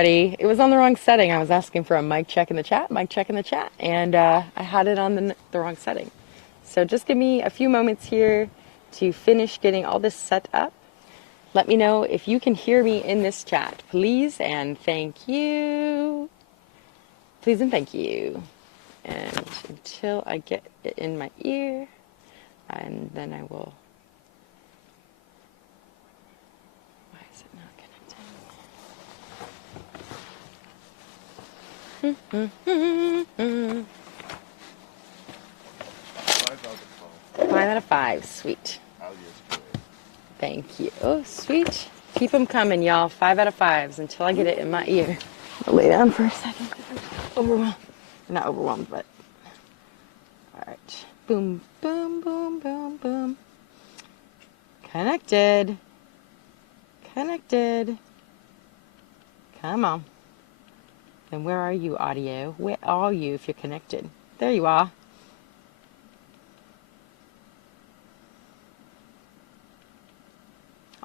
Ready? It was on the wrong setting. I was asking for a mic check in the chat, and I had it on the wrong setting. So just give me a few moments here to finish getting all this set up. Let me know if you can hear me in this chat, please and thank you. Please and thank you. And until I get it in my ear, and then I will. Why is it not connecting? 5 out of 5. Sweet. Thank you. Oh, sweet. Keep them coming, y'all. 5 out of 5s until I get it in my ear. I'll lay down for a second. Overwhelmed. Not overwhelmed, but. All right. Boom, boom, boom, boom, boom. Connected. Connected. Come on. And where are you, audio? Where are you if you're connected? There you are.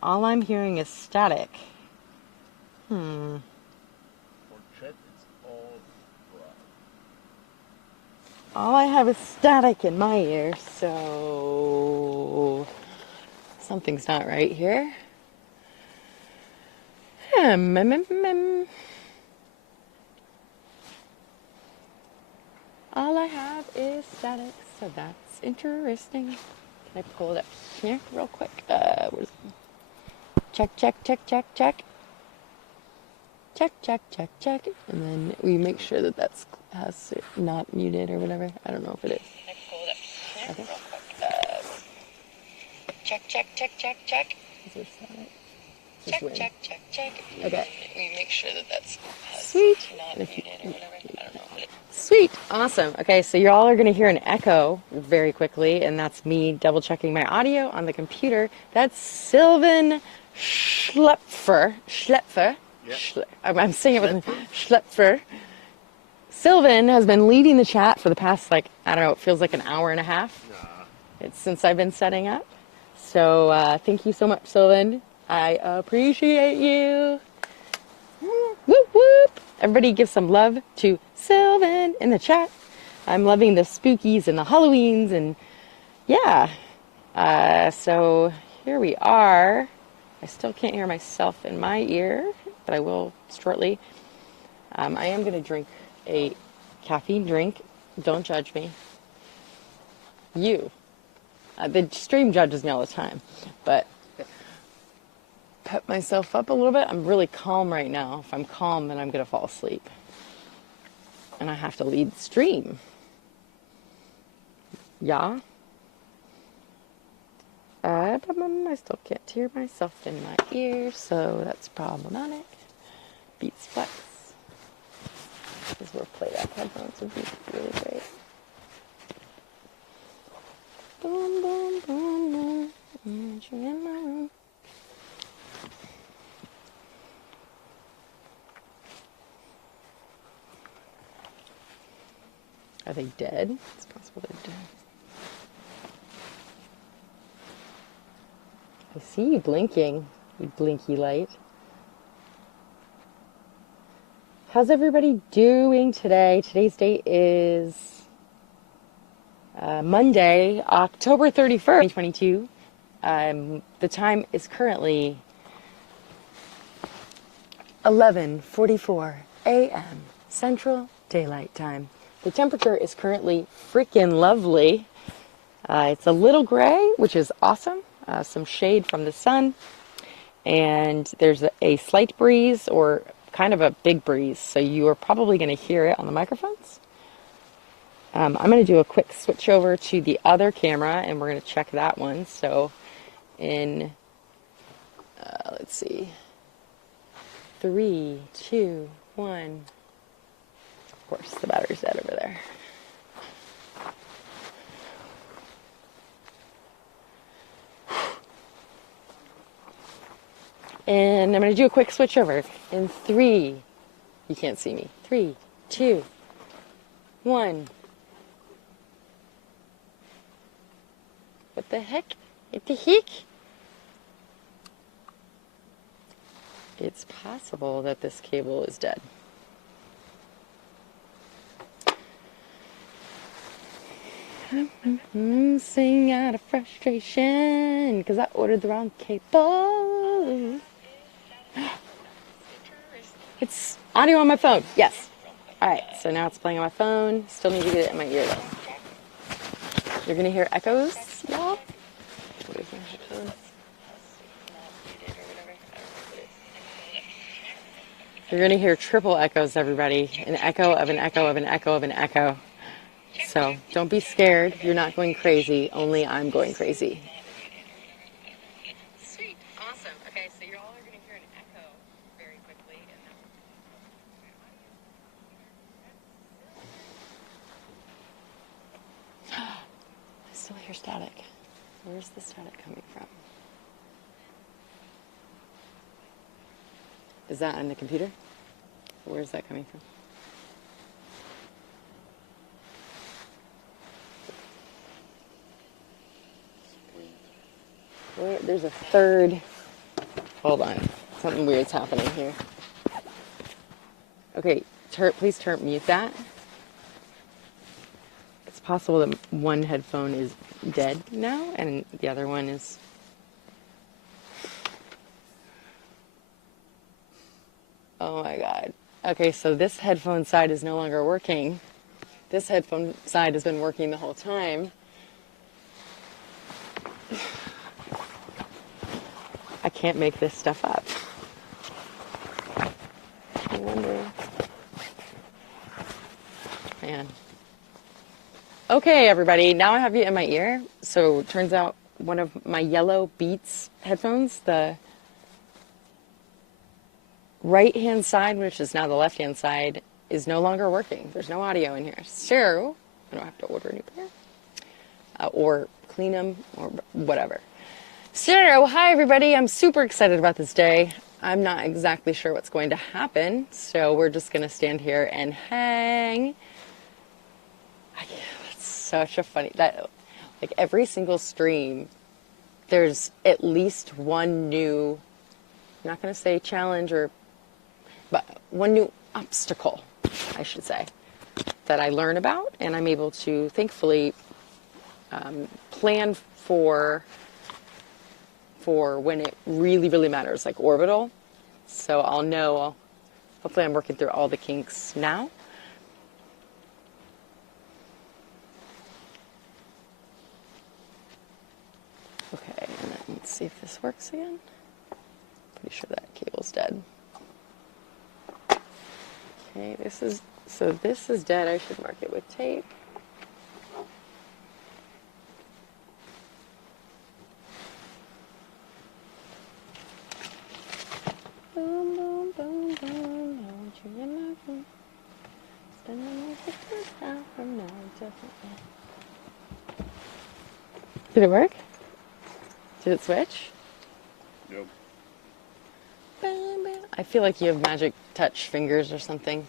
All I'm hearing is static. All I have is static in my ear, so something's not right here. All I have is static, so that's interesting. Can I pull it up here real quick? Where's check, check, check, check, check. Check, check, check, check. And then we make sure that that's has it not muted or whatever. I don't know if it is. Can I pull it up here real quick? Check, check, check, check, check. Is there static? Check, check, check, check. Okay. We make sure that that's sweet. Not muted or whatever. I don't know if it is. Sweet. Awesome. Okay, so you all are going to hear an echo very quickly, and that's me double checking my audio on the computer. That's Sylvan Schlepfer. Yep. I'm saying it with Schlepfer. Sylvan has been leading the chat for the past, I don't know, it feels like an hour and a half. It's since I've been setting up. So thank you so much, Sylvan. I appreciate you. Whoop, whoop. Everybody give some love to Sylvan in the chat. I'm loving the spookies and the Halloweens and yeah. So here we are. I still can't hear myself in my ear, but I will shortly. I am going to drink a caffeine drink. Don't judge me. You. The stream judges me all the time, but pep myself up a little bit. I'm really calm right now. If I'm calm, then I'm going to fall asleep. And I have to lead the stream. Yeah. I still can't hear myself in my ear, so that's problematic. Beats Flex. These were playback headphones would be really great. Boom, boom, boom, boom. You're in my room. Are they dead? It's possible they're dead. I see you blinking, you blinky light. How's everybody doing today? Today's date is Monday, October 31st, 2022. The time is currently 11:44 a.m. Central Daylight Time. The temperature is currently freaking lovely. It's a little gray, which is awesome. Some shade from the sun. And there's a slight breeze, or kind of a big breeze, so you are probably going to hear it on the microphones. I'm going to do a quick switch over to the other camera, and we're going to check that one. So in, let's see, 3, 2, 1. Of course, the battery's dead over there. And I'm going to do a quick switch over in 3. You can't see me. 3, 2, 1. What the heck? What the heck? it's possible that this cable is dead. Sing out of frustration because I ordered the wrong cable. It's audio on my phone. Yes. All right. So now it's playing on my phone. Still need to get it in my ear though. You're gonna hear echoes, y'all. What is my headphones? You're gonna hear triple echoes, everybody. An echo of an echo of an echo of an echo. So don't be scared. You're not going crazy. Only I'm going crazy. Sweet. Awesome. Okay, so you all are going to hear an echo very quickly. I still hear static. Where's the static coming from? Is that on the computer? Where's that coming from? There's a third. Hold on. Something weird's happening here. Okay, please mute that. It's possible that one headphone is dead now and the other one is... Oh my God. Okay, so this headphone side is no longer working. This headphone side has been working the whole time. I can't make this stuff up. I wonder. Man. Okay, everybody. Now I have you in my ear. So it turns out one of my yellow Beats headphones, the right-hand side, which is now the left-hand side, is no longer working. There's no audio in here. So I don't have to order a new pair. Or clean them or whatever. So, hi everybody, I'm super excited about this day. I'm not exactly sure what's going to happen, so we're just going to stand here and hang. That's such a funny, like every single stream, there's at least one new, I'm not going to say challenge but one new obstacle, I should say, that I learn about and I'm able to thankfully plan for when it really, really matters, like orbital. So I'll know, hopefully I'm working through all the kinks now. Okay, and then let's see if this works again. Pretty sure that cable's dead. Okay, this is dead. I should mark it with tape. Boom, boom, boom, boom, don't you imagine spending most of the time from now until the end. Did it work? Did it switch? Yep. Bam, bam. I feel like you have magic touch fingers or something.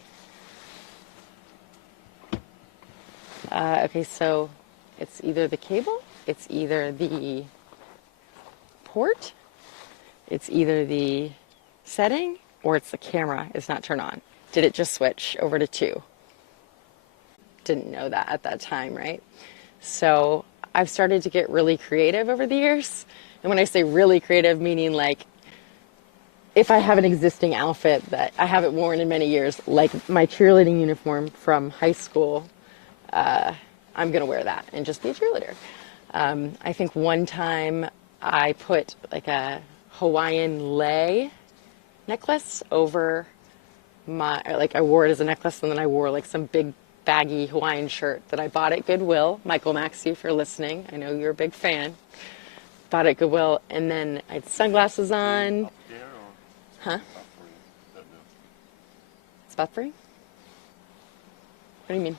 Okay, so it's either the cable, it's either the port, it's either the setting, or it's the camera is not turned on. Did it just switch over to 2? Didn't know that at that time, right? So I've started to get really creative over the years. And when I say really creative, meaning like if I have an existing outfit that I haven't worn in many years, like my cheerleading uniform from high school, I'm going to wear that and just be a cheerleader. I think one time I put like a Hawaiian lei necklace over I wore it as a necklace, and then I wore like some big baggy Hawaiian shirt that I bought at Goodwill. Michael Maxey, if you're listening, I know you're a big fan. Bought it at Goodwill, and then I had sunglasses on. Huh? It's buffering? What do you mean?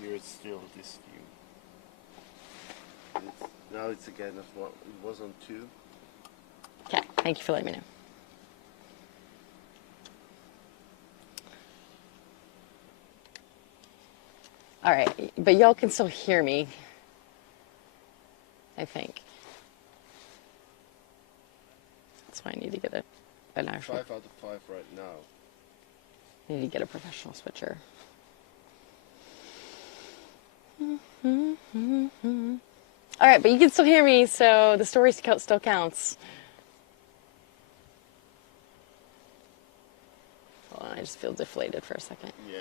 Here it's still this view. Now it's again at 1. It was on 2. Okay, thank you for letting me know. All right, but y'all can still hear me, I think. That's why I need to get an actual... 5 out of 5 right now. I need to get a professional switcher. All right, but you can still hear me, so the story still counts. Hold on, I just feel deflated for a second. Yeah.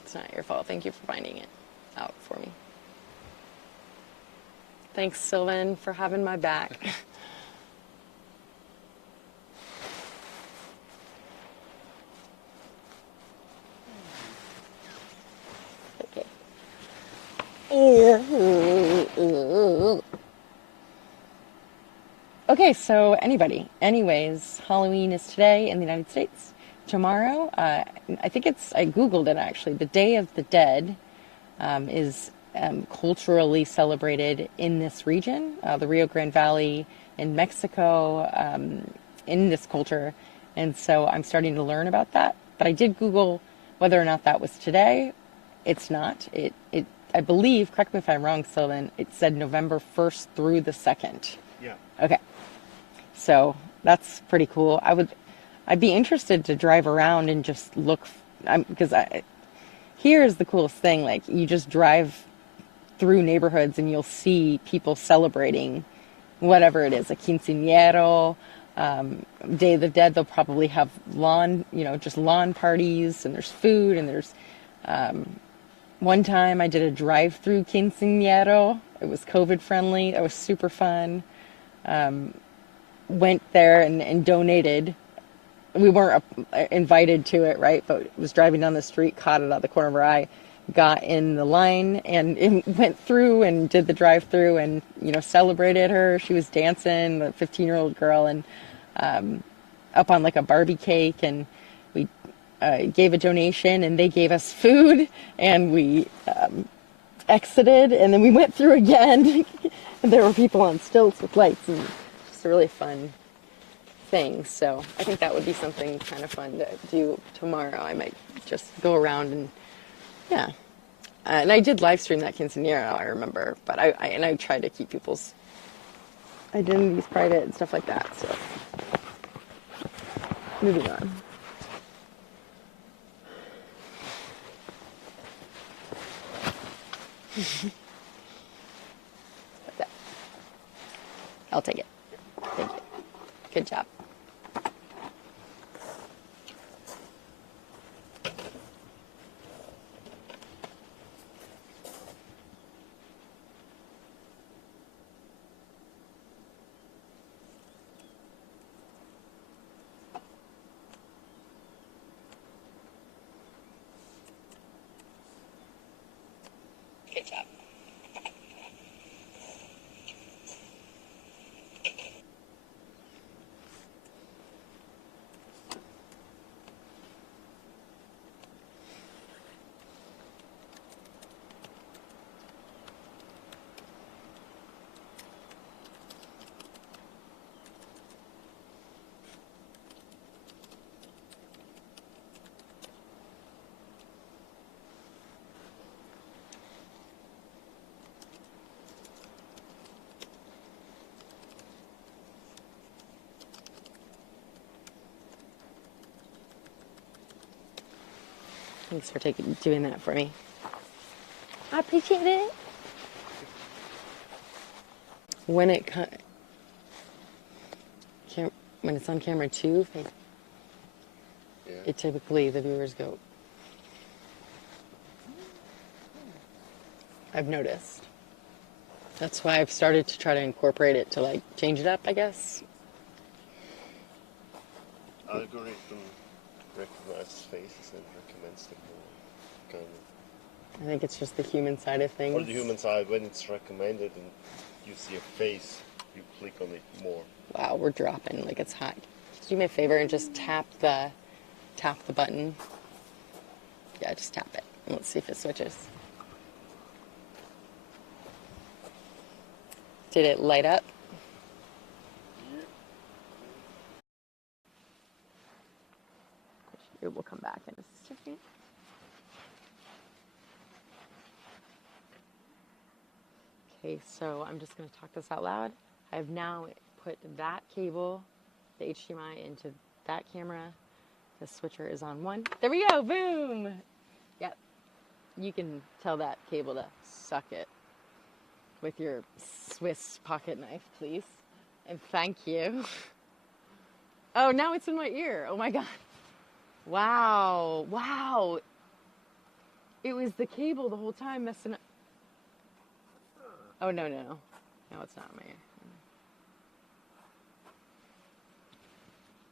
It's not your fault. Thank you for finding it out for me. Thanks, Sylvan, for having my back. Okay, so anyways, Halloween is today in the United States. Tomorrow, I Googled it actually, the Day of the Dead is culturally celebrated in this region, the Rio Grande Valley in Mexico, in this culture. And so I'm starting to learn about that. But I did Google whether or not that was today. It's not. I believe, correct me if I'm wrong, Sylvan, it said November 1st through the 2nd. Yeah. Okay. So that's pretty cool. I'd be interested to drive around and just look, because here's the coolest thing. Like, you just drive through neighborhoods and you'll see people celebrating whatever it is, a quinceañero, Day of the Dead. They'll probably have just lawn parties, and there's food, and there's, one time I did a drive-through quinceañero. It was COVID friendly. It was super fun. Went there and donated. We weren't invited to it, right? But was driving down the street, caught it out the corner of our eye, got in the line, and went through and did the drive-through, and celebrated her. She was dancing, the 15-year-old girl, and up on like a Barbie cake, and we gave a donation, and they gave us food, and we exited, and then we went through again. And there were people on stilts with lights, and just a really fun thing. So I think that would be something kind of fun to do tomorrow. I might just go around and and I did live stream that quinceañera, I remember, but I tried to keep people's identities private and stuff like that. So moving on. I'll take it. Thank you. Good job. Good job. Thanks for doing that for me. I appreciate it. When it's on camera too, it typically, the viewers go. I've noticed. That's why I've started to try to incorporate it to change it up, I guess. Algorithm recognizes faces and recommends them more, kind of. I think it's just the human side of things. Or the human side, when it's recommended and you see a face, you click on it more. Wow, we're dropping like it's hot. Just do me a favor and just tap the button. Yeah, just tap it. And let's see if it switches. Did it light up? It will come back in a second. Okay, so I'm just going to talk this out loud. I've now put that cable, the HDMI, into that camera. The switcher is on one. There we go, boom! Yep. You can tell that cable to suck it with your Swiss pocket knife, please. And thank you. Oh, now it's in my ear. Oh my God. Wow. Wow. It was the cable the whole time messing up. Oh, no. No, it's not in my ear.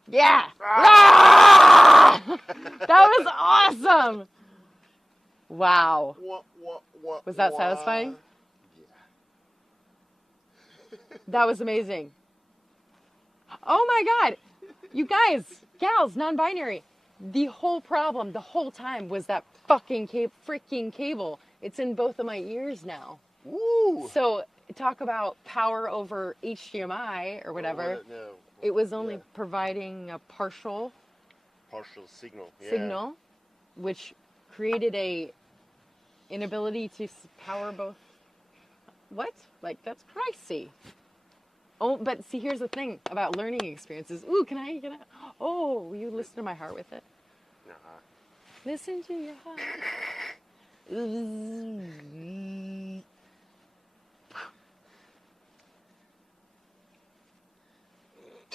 Yeah! Ah! That was awesome! Wow. Was that satisfying? Yeah. That was amazing. Oh my God! You guys, gals, non-binary. The whole problem, the whole time, was that fucking freaking cable. It's in both of my ears now. Woo! So, talk about power over HDMI or whatever. It was only providing a partial signal, which created a inability to power both. What? Like, that's crazy. Oh, but see, here's the thing about learning experiences. Ooh, can I get it? Oh, will you listen to my heart with it? Listen to your heart.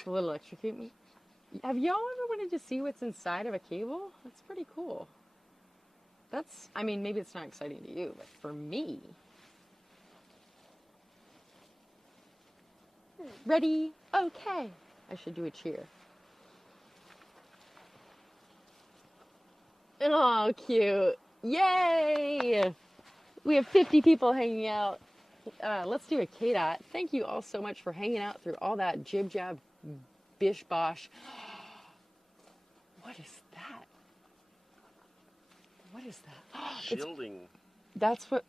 Will it electrocute me? Have y'all ever wanted to see what's inside of a cable? That's pretty cool. I mean, maybe it's not exciting to you, but for me. Ready? Okay. I should do a cheer. Oh, cute. Yay! We have 50 people hanging out. Let's do a KDOT. Thank you all so much for hanging out through all that jib-jab, bish-bosh. What is that? What is that? Shielding. That's what...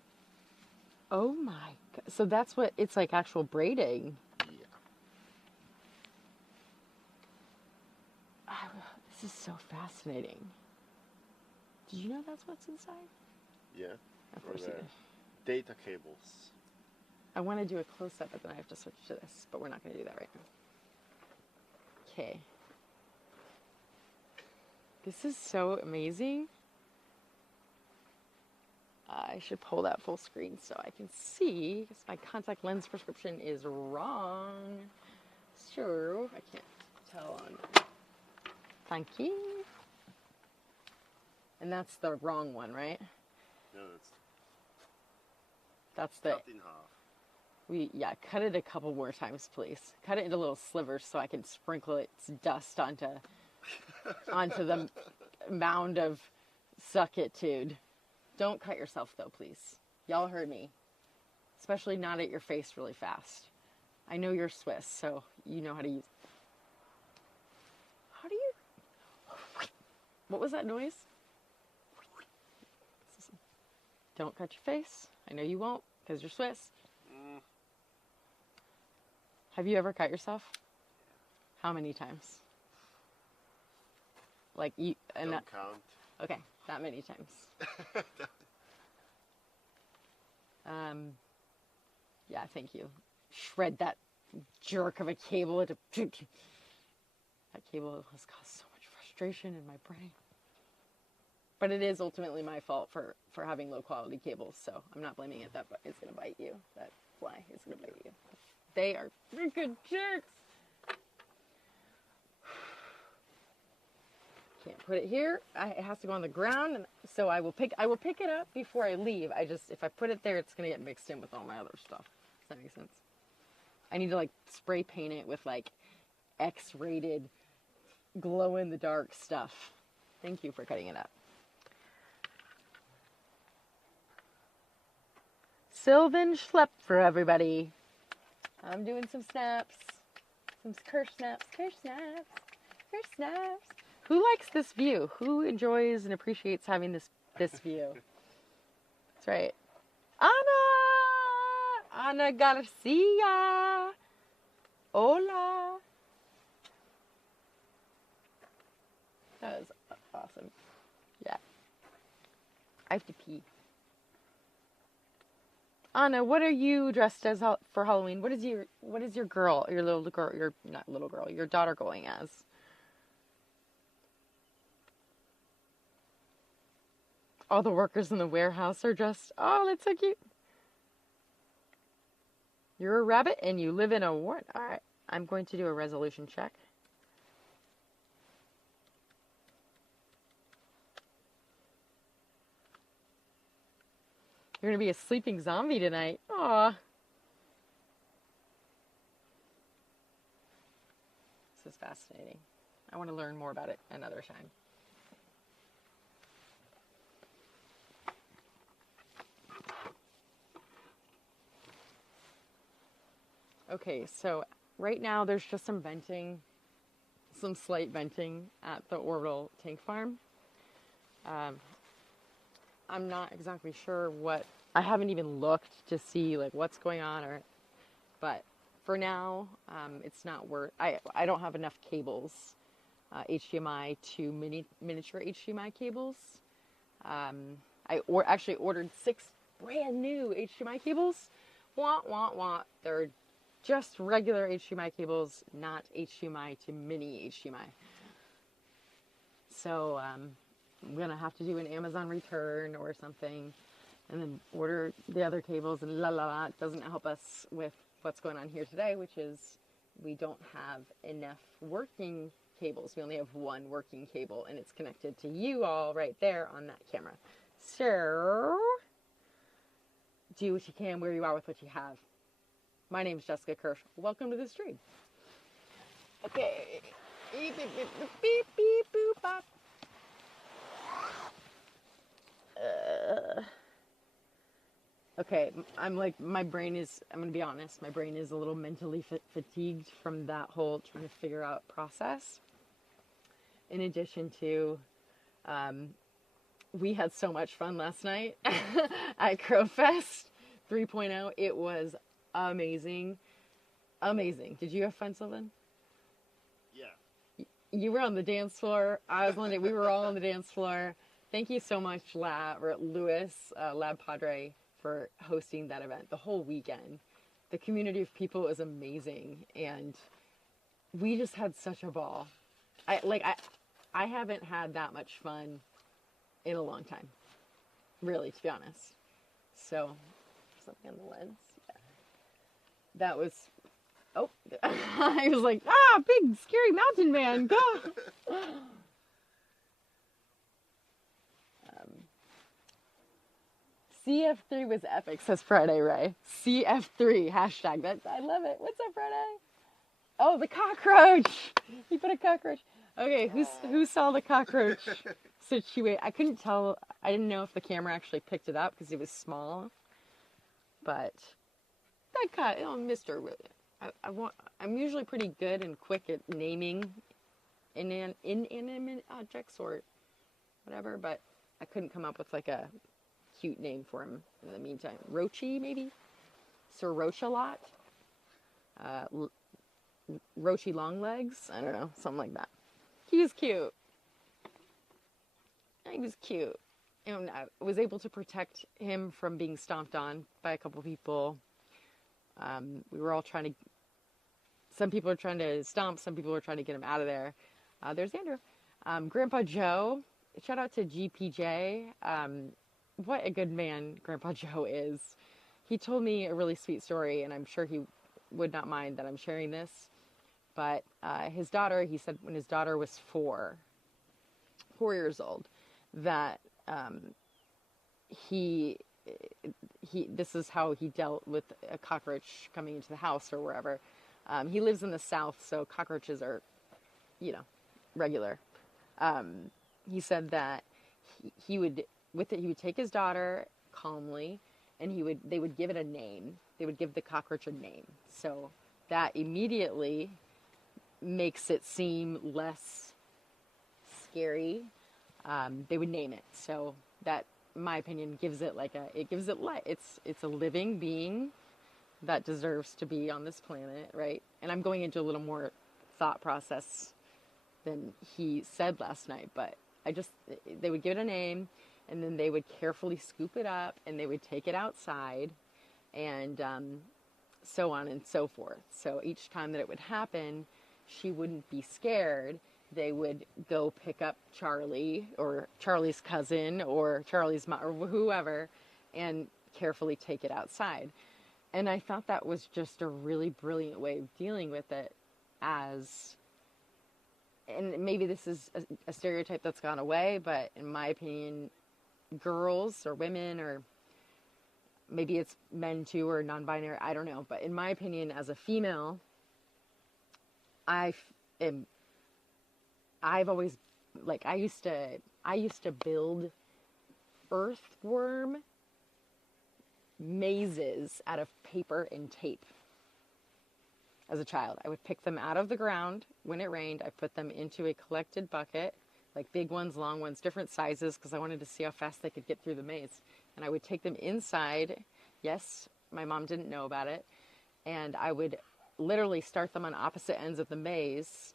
Oh my God. So that's what... It's like actual braiding. This is so fascinating. Did you know that's what's inside? Yeah. Of course you did. Data cables. I want to do a close-up, but then I have to switch to this. But we're not going to do that right now. Okay. This is so amazing. I should pull that full screen so I can see, because my contact lens prescription is wrong. So, I can't tell on... Thank you. And that's the wrong one, right? No, that's the... cut in half. Cut it a couple more times, please. Cut it into little slivers so I can sprinkle its dust onto the mound of suck-it-tude. Don't cut yourself, though, please. Y'all heard me. Especially not at your face really fast. I know you're Swiss, so you know how to use... How do you... What was that noise? Don't cut your face. I know you won't, because you're Swiss. Have you ever cut yourself? How many times? Like you... Don't count. Okay, that many times. Yeah, thank you. Shred that jerk of a cable. That cable has caused so much frustration in my brain. But it is ultimately my fault for having low quality cables, so I'm not blaming it. That it's going to bite you. That fly is going to bite you. They are freaking jerks. Can't put it here. It has to go on the ground, and so I will pick it up before I leave. If I put it there, it's going to get mixed in with all my other stuff. Does that make sense? I need to like spray paint it with like X-rated glow in the dark stuff. Thank you for cutting it up. Sylvan Schlepp for everybody. I'm doing some snaps. Some Kirsh snaps. Kirsh snaps. Kirsh snaps. Who likes this view? Who enjoys and appreciates having this view? That's right. Ana Garcia. Hola. That was awesome. Yeah. I have to pee. Anna, what are you dressed as for Halloween? What is your girl, your little girl, your not little girl, your daughter going as? All the workers in the warehouse are dressed. Oh, that's so cute. You're a rabbit and you live in a wart. All right, I'm going to do a resolution check. You're going to be a sleeping zombie tonight. Aw. This is fascinating. I want to learn more about it another time. Okay, so right now there's just some venting, some slight venting at the orbital tank farm. I'm not exactly sure I haven't even looked to see like what's going on but for now, it's not worth, I don't have enough cables, HDMI to miniature HDMI cables. I actually ordered 6 brand new HDMI cables. Wah, wah, wah. They're just regular HDMI cables, not HDMI to mini HDMI. So I'm going to have to do an Amazon return or something and then order the other cables and la la la. It doesn't help us with what's going on here today, which is we don't have enough working cables. We only have one working cable and it's connected to you all right there on that camera. So do what you can where you are with what you have. My name is Jessica Kirsh. Welcome to the stream. Okay. Beep, beep, beep, beep, beep, boop, bop. Okay, I'm going to be honest, my brain is a little mentally fatigued from that whole trying to figure out process. In addition to, we had so much fun last night at Crowfest 3.0. It was amazing. Amazing. Did you have fun, Sylvan? Yeah. You were on the dance floor. I was on it. We were all on the dance floor. Thank you so much, Lewis, Lab Padre, for hosting that event the whole weekend. The community of people was amazing, and we just had such a ball. I haven't had that much fun in a long time, really, to be honest. So, something on the lens. Yeah. That was. Oh, I was like, big scary mountain man, go. CF3 was epic, says Friday Ray. CF3, hashtag. I love it. What's up, Friday? Oh, the cockroach. He put a cockroach. Okay, who saw the cockroach situation? I couldn't tell. I didn't know if the camera actually picked it up because it was small. But that guy, Mr. I'm usually pretty good and quick at naming inanimate objects or whatever, but I couldn't come up with like a cute name for him in the meantime. Roachy, maybe? Sir Roach-a-lot? Roachy long legs? I don't know, something like that. He was cute. He was cute. And I was able to protect him from being stomped on by a couple people. We were all some people are trying to stomp, some people are trying to get him out of there. There's Andrew. Grandpa Joe, shout out to GPJ. What a good man Grandpa Joe is. He told me a really sweet story, and I'm sure he would not mind that I'm sharing this. But his daughter, he said when his daughter was 4 years old, that this is how he dealt with a cockroach coming into the house or wherever. He lives in the South, so cockroaches are, regular. He said that he would take his daughter calmly, and they would give it a name. They would give the cockroach a name. So that immediately makes it seem less scary. They would name it. So that, in my opinion, gives it light. It's a living being that deserves to be on this planet, right? And I'm going into a little more thought process than he said last night, but they would give it a name, and then they would carefully scoop it up, and they would take it outside, and so on and so forth. So each time that it would happen, she wouldn't be scared. They would go pick up Charlie or Charlie's cousin or Charlie's mom or whoever and carefully take it outside. And I thought that was just a really brilliant way of dealing with it, as, and maybe this is a stereotype that's gone away, but in my opinion, girls or women, or maybe it's men too, or non-binary, I don't know. But in my opinion, as a female, I've always, like, I used to build earthworm mazes out of paper and tape. As a child, I would pick them out of the ground when it rained. I put them into a collected bucket, like big ones, long ones, different sizes, because I wanted to see how fast they could get through the maze. And I would take them inside. Yes, my mom didn't know about it. And I would literally start them on opposite ends of the maze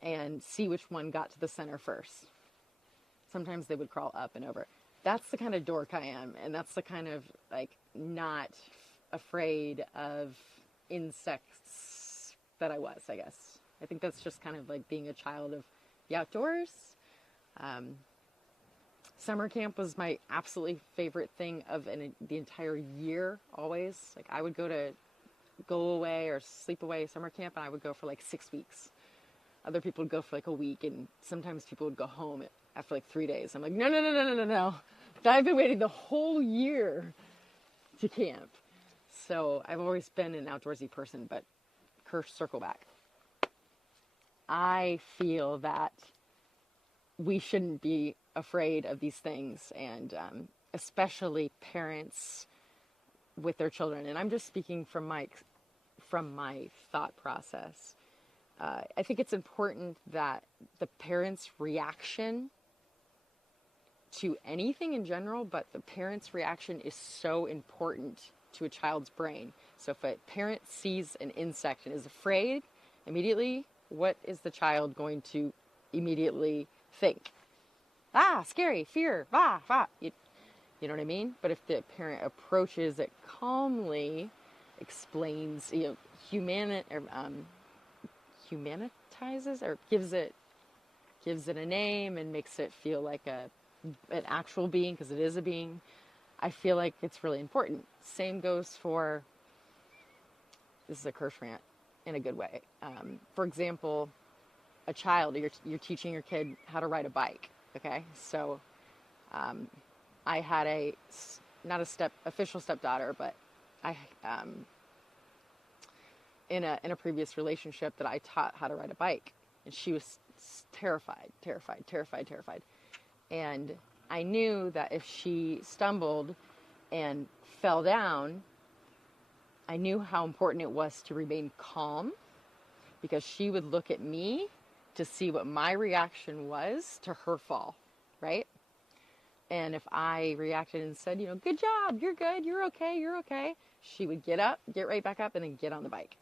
and see which one got to the center first. Sometimes they would crawl up and over. That's the kind of dork I am. And that's the kind of, like, not afraid of insects that I was, I guess. I think that's just kind of like being a child of the outdoors. Summer camp was my absolutely favorite thing of the entire year, always. Like, I would go away or sleep away summer camp, and I would go for like 6 weeks. Other people would go for like a week, and sometimes people would go home after like 3 days. I'm like, no. I've been waiting the whole year to camp. So I've always been an outdoorsy person, but Kirsh, circle back. I feel that we shouldn't be afraid of these things, and especially parents with their children. And I'm just speaking from my thought process. I think it's important that the parent's reaction to anything in general, but the parent's reaction is so important to a child's brain. So if a parent sees an insect and is afraid immediately, what is the child going to immediately think? Ah, scary, fear, you know what I mean? But if the parent approaches it calmly, explains, humanitizes, or gives it a name and makes it feel like an actual being, because it is a being, I feel like it's really important. Same goes for, this is a Kirsh rant in a good way. For example, a child, you're teaching your kid how to ride a bike. Okay, so I had not official stepdaughter, but I in a previous relationship that I taught how to ride a bike, and she was terrified. And I knew that if she stumbled and fell down, I knew how important it was to remain calm, because she would look at me to see what my reaction was to her fall, right? And if I reacted and said, good job, you're good, you're okay, she would get up, get right back up, and then get on the bike.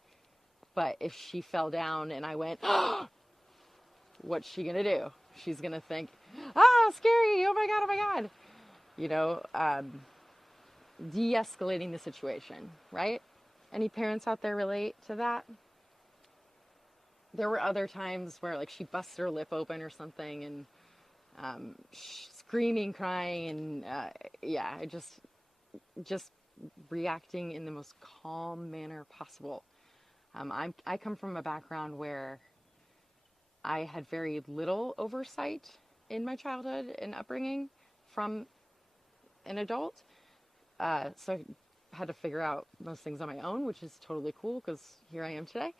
But if she fell down and I went, oh, what's she gonna do? She's gonna think, scary, oh my God. De-escalating the situation, right? Any parents out there relate to that? There were other times where, like, she busted her lip open or something, and screaming, crying, and just reacting in the most calm manner possible. I come from a background where I had very little oversight in my childhood and upbringing from an adult. So I had to figure out most things on my own, which is totally cool, because here I am today.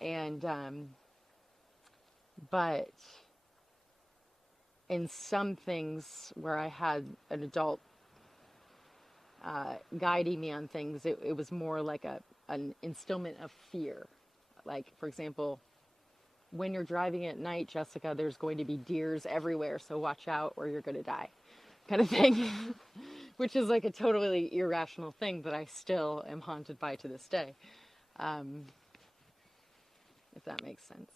And, but in some things where I had an adult guiding me on things, it was more like an instillment of fear. Like, for example, when you're driving at night, Jessica, there's going to be deers everywhere, so watch out or you're going to die, kind of thing. Which is like a totally irrational thing that I still am haunted by to this day. If that makes sense.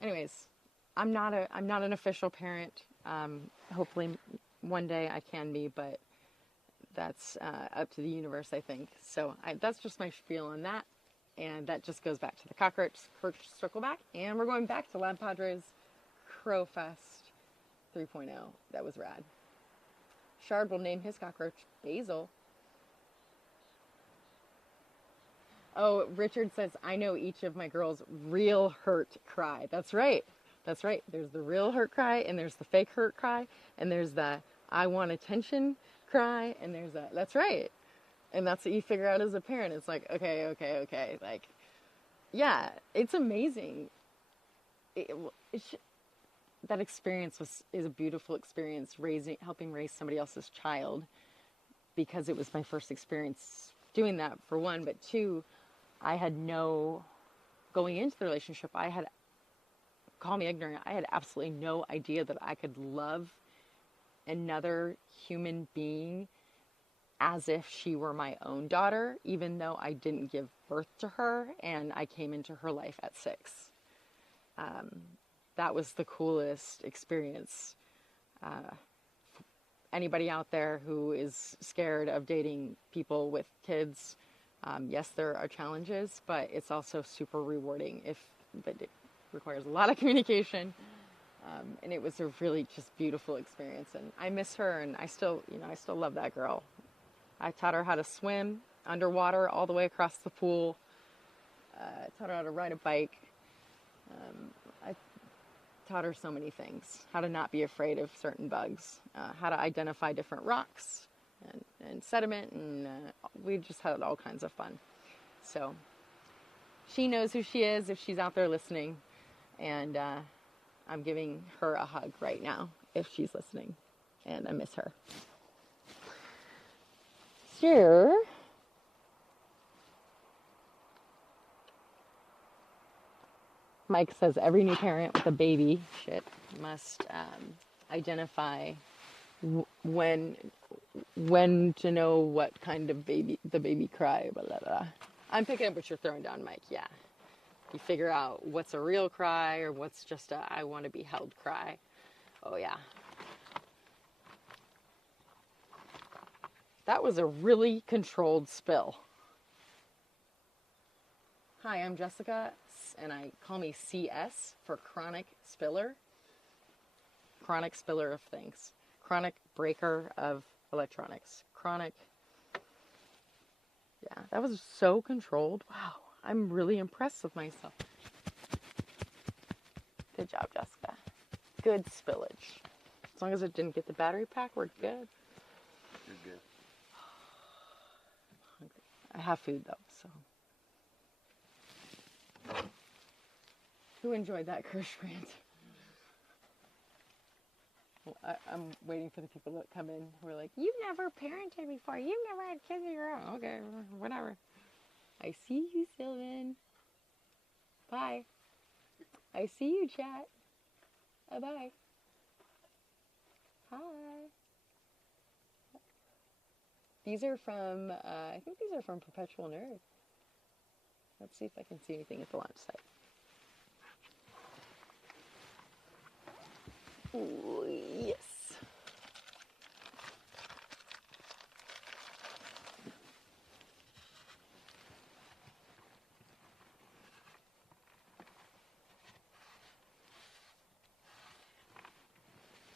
Anyways, I'm not an official parent. Hopefully one day I can be, but that's up to the universe, I think. So that's just my spiel on that. And that just goes back to the cockroach circle back. And we're going back to Lab Padres Crowfest 3.0. That was rad. Shard will name his cockroach Basil. Oh, Richard says, I know each of my girls' real hurt cry. That's right. That's right. There's the real hurt cry, and there's the fake hurt cry, and there's the I want attention cry, and there's that. That's right. And that's what you figure out as a parent. It's like, okay. Like, yeah, it's amazing. That experience is a beautiful experience, helping raise somebody else's child, because it was my first experience doing that, for one. But two, going into the relationship, call me ignorant, I had absolutely no idea that I could love another human being as if she were my own daughter, even though I didn't give birth to her and I came into her life at 6. That was the coolest experience. Anybody out there who is scared of dating people with kids, yes, there are challenges, but it's also super rewarding. But it requires a lot of communication, and it was a really just beautiful experience. And I miss her, and I still love that girl. I taught her how to swim underwater all the way across the pool. I taught her how to ride a bike. I taught her so many things. How to not be afraid of certain bugs. How to identify different rocks and sediment. And we just had all kinds of fun. So she knows who she is if she's out there listening. And I'm giving her a hug right now if she's listening. And I miss her. Sure. Mike says every new parent with a baby must identify when to know what kind of the baby cry. Blah, blah, blah. I'm picking up what you're throwing down, Mike. Yeah, you figure out what's a real cry or what's just a I want to be held cry. Oh yeah. That was a really controlled spill. Hi, I'm Jessica, and call me CS for chronic spiller. Chronic spiller of things. Chronic breaker of electronics. Chronic. Yeah, that was so controlled. Wow, I'm really impressed with myself. Good job, Jessica. Good spillage. As long as it didn't get the battery pack, we're good. You're good. I have food though, so. Who enjoyed that Kirsh rant? Well, I'm waiting for the people that come in who are like, you've never parented before. You've never had kids of your own. Okay, whatever. I see you, Sylvan. Bye. I see you, chat. Bye. Hi. These are from, I think these are from Perpetual Nerd. Let's see if I can see anything at the launch site. Ooh, yes.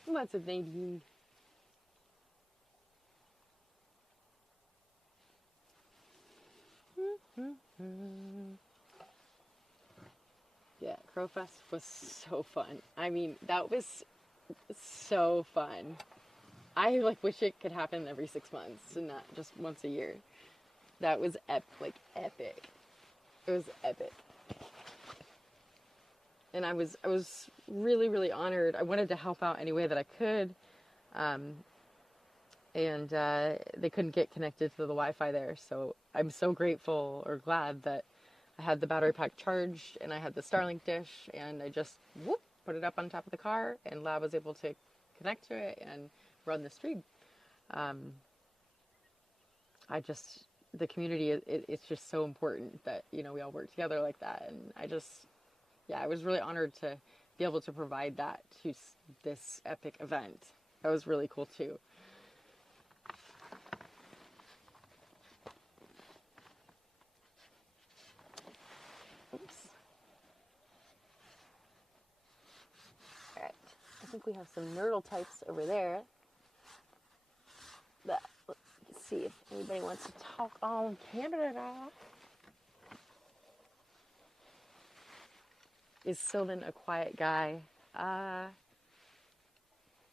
Lots of Nadine. Yeah, Crowfest was so fun. I mean, that was so fun. I wish it could happen every 6 months and not just once a year. That was epic. It was epic. And I was really, really honored. I wanted to help out any way that I could. And they couldn't get connected to the Wi-Fi there. So I'm so grateful or glad that I had the battery pack charged and I had the Starlink dish and I just put it up on top of the car and Lab was able to connect to it and run the stream. The community, it's just so important that, we all work together like that. And I was really honored to be able to provide that to this epic event. That was really cool too. think we have some nerdle types over there. But let's see if anybody wants to talk on Canada. Is Sylvan a quiet guy? I'm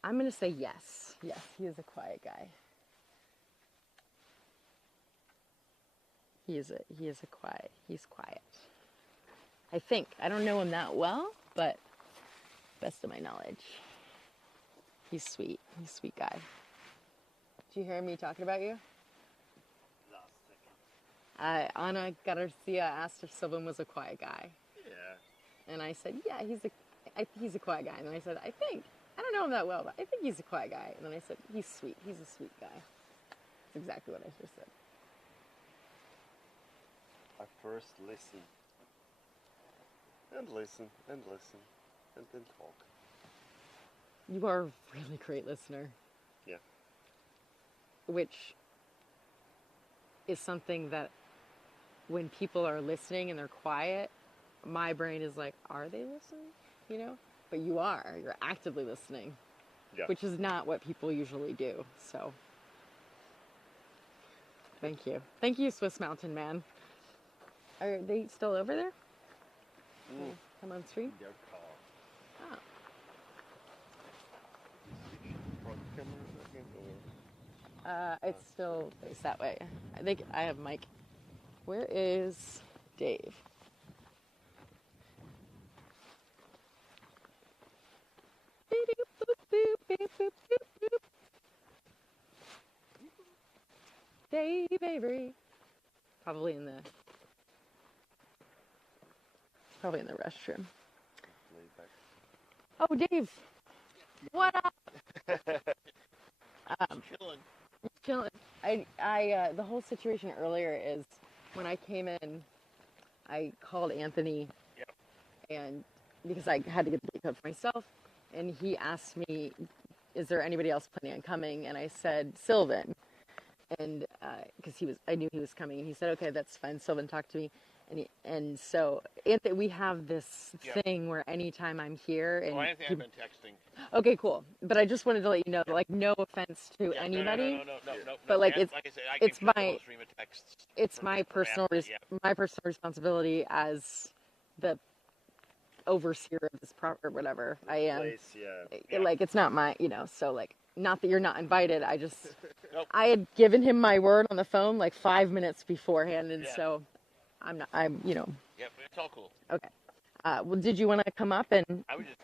going to say yes. Yes, he is a quiet guy. He's quiet. He's quiet. I think. I don't know him that well, but best of my knowledge. He's sweet. He's a sweet guy. Did you hear me talking about you? Last second. Ana Garcia asked if Sylvan was a quiet guy. Yeah. And I said, yeah, he's a quiet guy. And then I said, I don't know him that well, but I think he's a quiet guy. And then I said, he's sweet. He's a sweet guy. That's exactly what I just said. I first listen. And listen, and listen, and then talk. You are a really great listener. Yeah. Which is something that when people are listening and they're quiet, my brain is like, are they listening? You know? But you are. You're actively listening. Yeah. Which is not what people usually do. So, thank you. Thank you, Swiss Mountain Man. Are they still over there? Come on stream? Their car. Oh. Front camera again, or? It's still faced that way. I think I have Mike. Where is Dave? Dave Avery. Probably in the restroom. Oh, Dave. What up? Chilling. The whole situation earlier is when I came in, I called Anthony. Yep. And because I had to get the pickup for myself, and he asked me, is there anybody else planning on coming? And I said, Sylvan. And because I knew he was coming, and he said, okay, that's fine. Sylvan talked to me. And so, Anthony, we have this thing where anytime I'm here... and Anthony, I've been texting. Okay, cool. But I just wanted to let you know, like, no offense to anybody. No. But, like, like I said, I can it's my... stream of texts It's my personal responsibility as the overseer of this or whatever I am. Place, yeah. Like, it's not my, so, like, not that you're not invited. I just... Nope. I had given him my word on the phone, like, 5 minutes beforehand, and so... I'm, Yeah, but it's all cool. Okay. Well, did you want to come up and... I was just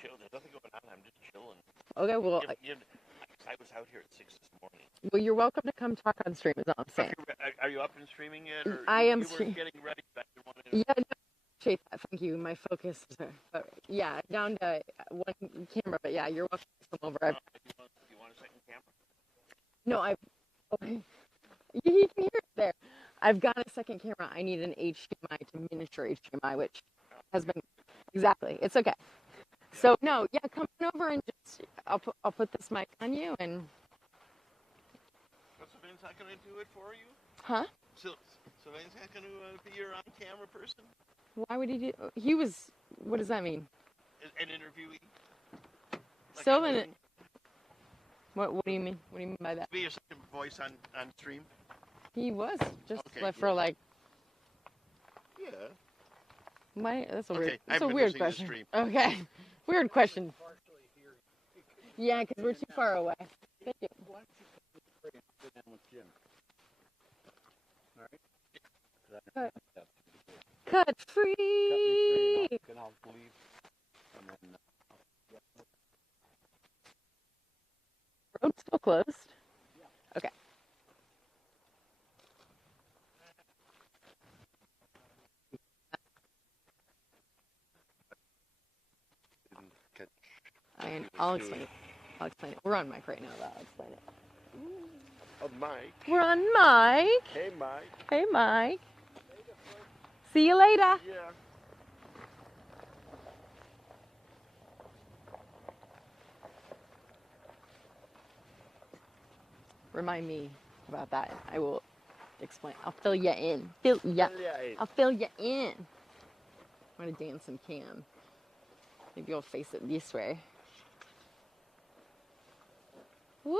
chilling. There's nothing going on. I'm just chilling. Okay, well... I was out here at 6 this morning. Well, you're welcome to come talk on stream, is all I'm saying. Are you up and streaming yet? Or I am. You were getting ready. Yeah, no, appreciate that. Thank you. My focus is... But yeah, down to one camera, but yeah, you're welcome to come over. Do you want a second camera? No, okay. You can hear it there. I've got a second camera. I need an HDMI to miniature HDMI, which has been... Exactly. It's okay. So, no, yeah, come on over and just... I'll put this mic on you and... So Sylvan's not going to do it for you? Huh? Sylvan's not going to be your on-camera person? Why would he do... He was... What does that mean? An interviewee? Like Sylvan... What do you mean? What do you mean by that? Be your second voice on stream? He was just Okay, for like... Yeah. That's a Okay, weird. I That's a haven't weird been listening question. to the Okay, weird question. Yeah, because we're too far away. Thank you. Why don't you sit down with Jim? All right? Cut free. And I'll leave. And then, Road's still closed. Okay. I'll explain it. We're on mic right now, though. I'll explain it. Oh, Mike. We're on mic. Hey, Mike. Hey, Mike. See you later. Yeah. Remind me about that. I will explain. I'll fill you in. I'll fill you in. I want to dance some cam. Maybe I'll face it this way. Woo!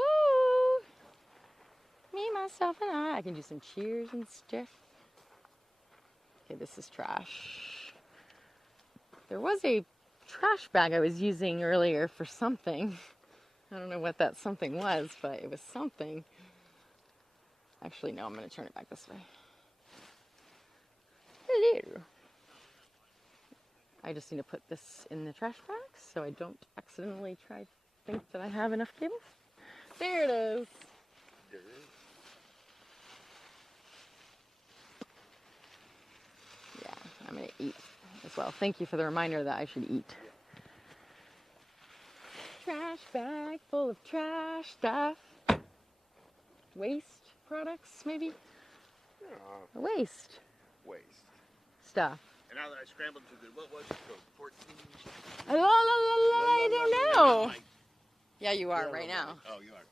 Me, myself, and I. I can do some cheers and stuff. Okay, this is trash. There was a trash bag I was using earlier for something. I don't know what that something was, but it was something. Actually, no, I'm going to turn it back this way. Hello. I just need to put this in the trash bag so I don't accidentally think that I have enough cables. There it is. There it is. Yeah, I'm going to eat as well. Thank you for the reminder that I should eat. Trash bag full of trash stuff. Waste products, maybe? Yeah. Waste Waste. stuff. And now that I scrambled to the, what was it code? 14? I don't know. Yeah, you are right now. Oh, you are.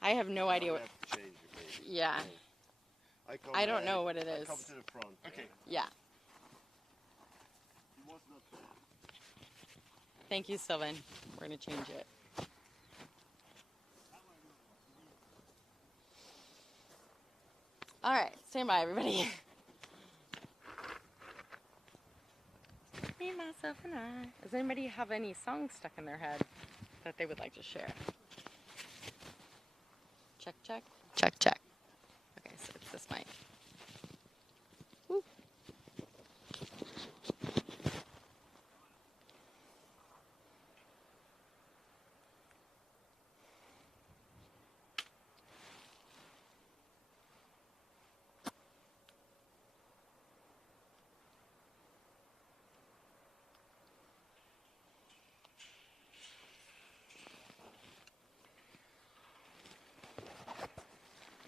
I have no idea I what. have to change it, maybe. Yeah, I don't know what it I is. come to the front. Okay. Yeah. You must not say. Thank you, Sylvan. We're going to change it. All right, stand by, everybody. Me, myself, and I. Does anybody have any songs stuck in their head that they would like to share? Check, check. Check, check. Okay, so it's this mic. Woo.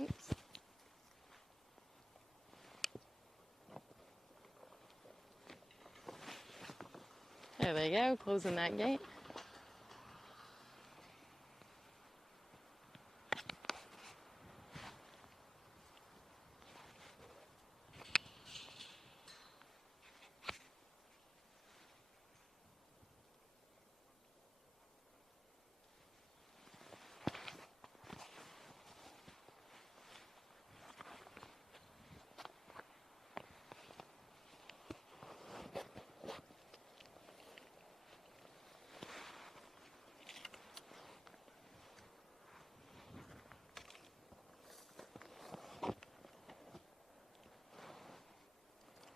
Oops. There they go, closing that gate.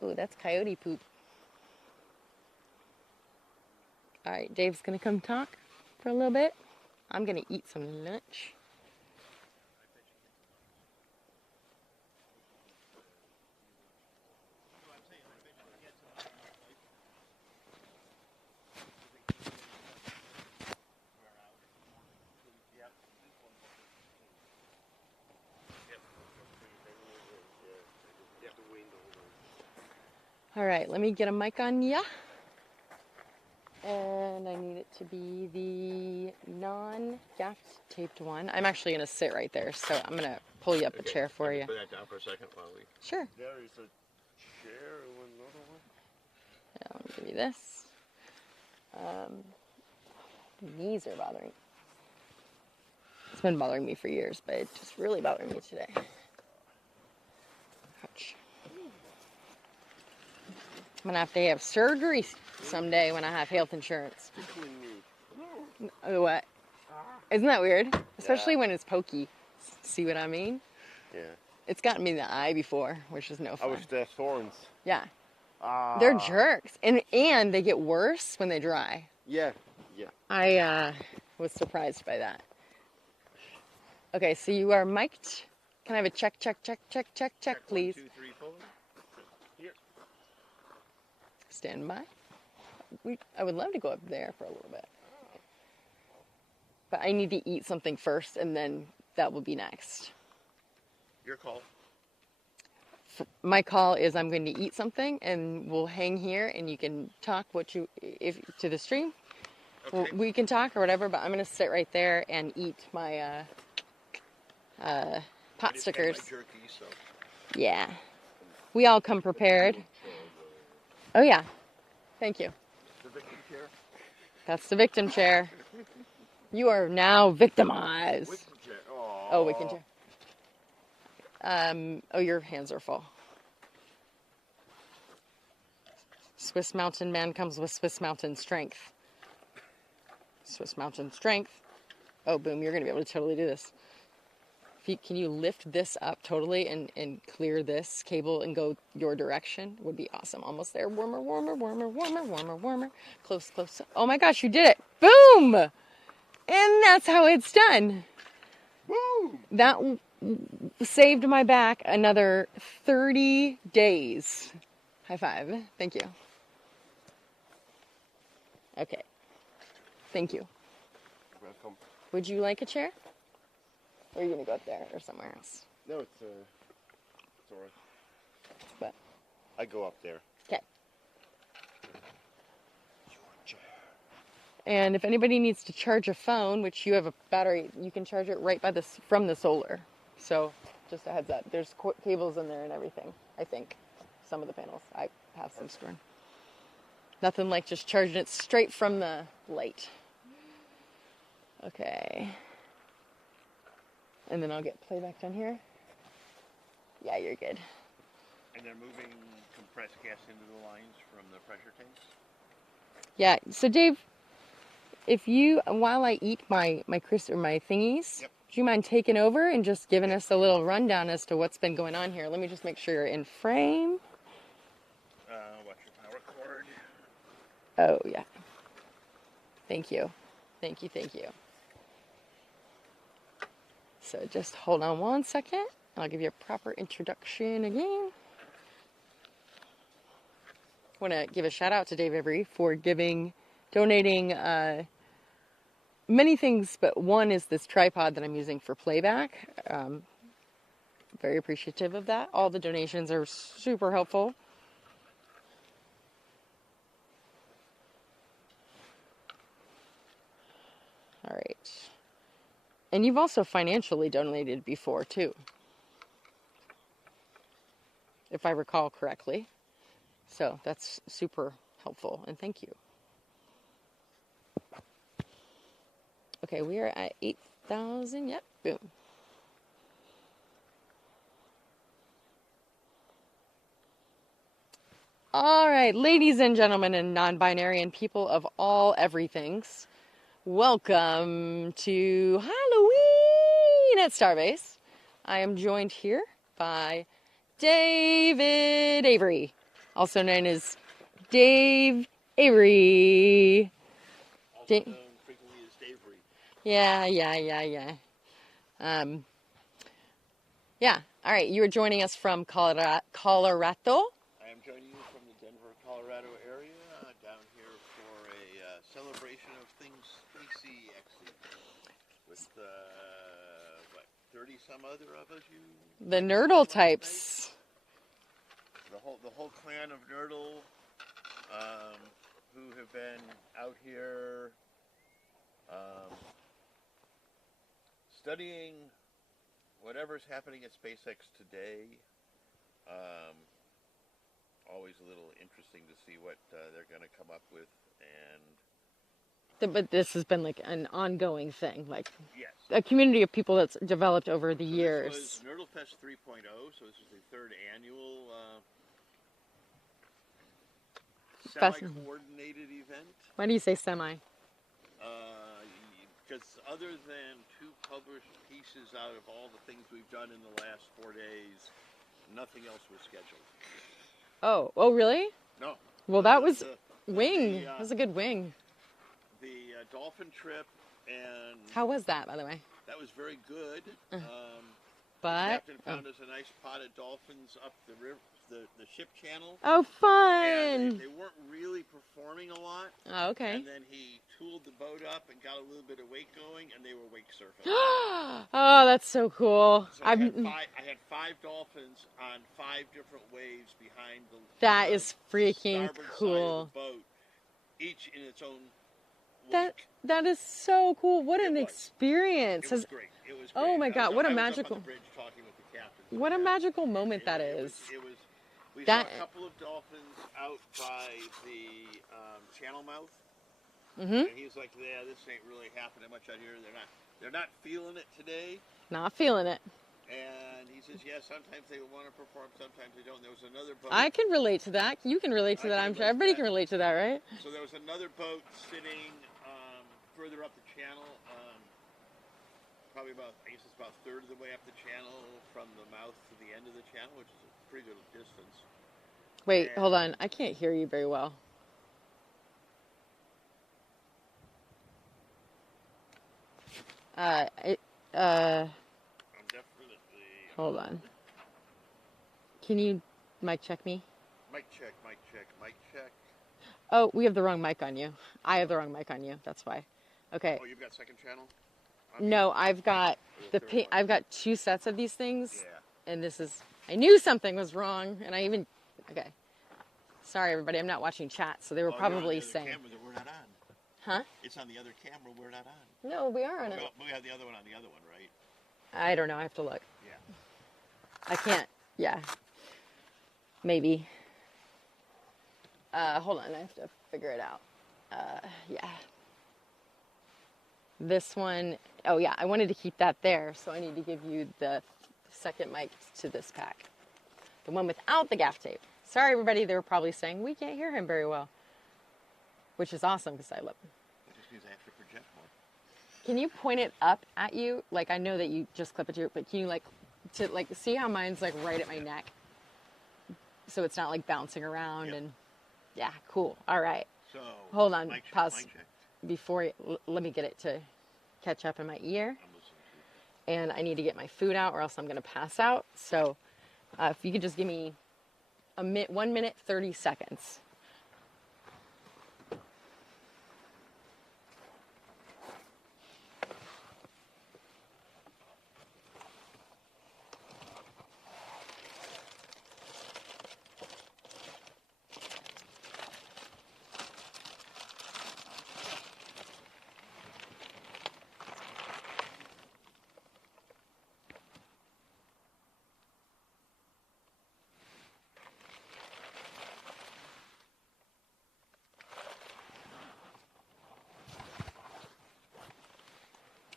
Ooh, that's coyote poop. All right, Dave's gonna come talk for a little bit. I'm gonna eat some lunch. All right, let me get a mic on ya. And I need it to be the non-gaff taped one. I'm actually gonna sit right there, so I'm gonna pull you up a chair for you. Put that down for a second while we... Sure. There is a chair and another one. Yeah, let me give you this. Knees are bothering. It's been bothering me for years, but it's just really bothering me today. Ouch. I'm gonna have to have surgery someday when I have health insurance. Oh, what? Isn't that weird? Especially when it's pokey. See what I mean? Yeah. It's gotten me in the eye before, which is no I fun. wish they're thorns. Yeah. Ah. They're jerks. And they get worse when they dry. Yeah. Yeah. I was surprised by that. Okay, so you are mic'd. Can I have a check, please? 1, 2, 3, 4. Here. Stand by. I would love to go up there for a little bit. But I need to eat something first, and then that will be next. Your call. My call is I'm going to eat something, and we'll hang here, and you can talk to the stream. Okay. Well, we can talk or whatever, but I'm going to sit right there and eat my pot stickers. My jerky, so. Yeah. We all come prepared. Oh, yeah. Thank you. The victim chair? That's the victim chair. You are now victimized. Victim chair. Oh, we can check. Oh, your hands are full. Swiss Mountain Man comes with Swiss Mountain Strength. Swiss Mountain Strength. Oh, boom, you're going to be able to totally do this. Can you lift this up totally and clear this cable and go your direction? Would be awesome. Almost there. Warmer, warmer, warmer, warmer, warmer, warmer. Close, close. Oh my gosh, you did it. Boom! And that's how it's done. Woo! That saved my back another 30 days. High five. Thank you. Okay. Thank you. Welcome. Would you like a chair? Or are you going to go up there or somewhere else? No, it's all right. But, I go up there. okay. Your chair. And if anybody needs to charge a phone, which you have a battery, you can charge it right from the solar. So, just a heads up. There's cables in there and everything, I think. Some of the panels. I have some stored. Nothing like just charging it straight from the light. Okay. And then I'll get playback done here. Yeah, you're good. And they're moving compressed gas into the lines from the pressure tanks? Yeah, so Dave, while I eat my thingies, Yep. do you mind taking over and just giving us a little rundown as to what's been going on here? Let me just make sure you're in frame. Watch your power cord. Oh, yeah. Thank you. Thank you, thank you. So just hold on one second. I'll give you a proper introduction again. I want to give a shout out to Dave Avery for donating many things, but one is this tripod that I'm using for playback. Very appreciative of that. All the donations are super helpful. All right. And you've also financially donated before, too. If I recall correctly. So that's super helpful, and thank you. Okay, we are at 8,000. Yep, boom. All right, ladies and gentlemen and non-binary and people of all everythings, welcome to Halloween at Starbase. I am joined here by David Avery, also known as Dave Avery. Also known frequently as Davery. Yeah. Yeah, all right, you are joining us from Colorado. I am joining you from the Denver, Colorado area, down here for a celebration of things SpaceX with, 30 some other of us? The Nerdle types. The whole clan of Nerdle, who have been out here studying whatever's happening at SpaceX today. Always a little interesting to see what they're going to come up with, and But this has been like an ongoing thing, like yes, a community of people that's developed over the so years. This was NerdleFest 3.0, so this is the third annual semi-coordinated event. Why do you say semi? Because other than 2 published pieces out of all the things we've done in the last 4 days, nothing else was scheduled. Oh, really? No. Well, that was wing. That was a good wing. The dolphin trip, and How was that, by the way? that was very good. But The captain found us a nice pot of dolphins up the river, the ship channel. oh, And fun! they weren't really performing a lot. Oh, okay. And then he tooled the boat up and got a little bit of wake going, and they were wake surfing. Oh, that's so cool. So I had 5 dolphins on 5 different waves behind the That is freaking starboard cool. side of the boat, each in its own That wake. is so cool. What an It was. experience. It was great. It was Oh great. my God, what a I was magical- up on the bridge talking with the captain. What a magical moment that is. We That- saw a couple of dolphins out by the channel mouth, Mm-hmm. and he was like, "Yeah, this ain't really happening much out here. They're not feeling it today." Not feeling it. And he says, yeah, sometimes they want to perform, sometimes they don't. There was another boat. I can relate to that. You can relate to that. I'm sure everybody can relate to that, right? So there was another boat sitting further up the channel, probably about, I guess it's about a third of the way up the channel from the mouth to the end of the channel, which is a pretty good distance. Wait, hold on. I can't hear you very well. I'm definitely... Hold on. Can you mic check me? Mic check, mic check, mic check. Oh, we have the wrong mic on you. I have the wrong mic on you. That's why. Okay. Oh, you've got second channel? No, I've got I've got 2 sets of these things. Yeah. And this is, I knew something was wrong, and I even, okay. Sorry, everybody, I'm not watching chat, so they were probably saying. Camera that we're not on. Huh? It's on the other camera we're not on. No, we are on it. We have the other one on the other one, right? I don't know, I have to look. Yeah. I can't, yeah. Maybe. Hold on, I have to figure it out. Yeah. This one, oh yeah, I wanted to keep that there, so I need to give you the second mic to this pack. The one without the gaff tape. Sorry, everybody, they were probably saying, we can't hear him very well. Which is awesome, because I love him. That just means I have to project more. Can you point it up at you? Like, I know that you just clip it to your, but can you, see how mine's, right at my neck? So it's not, bouncing around and, yeah, cool. All right. So, hold on, mic check, pause. mic check. Before, let me get it to catch up in my ear. I'm listening to you. And I need to get my food out or else I'm going to pass out. So if you could just give me 1 minute, 30 seconds.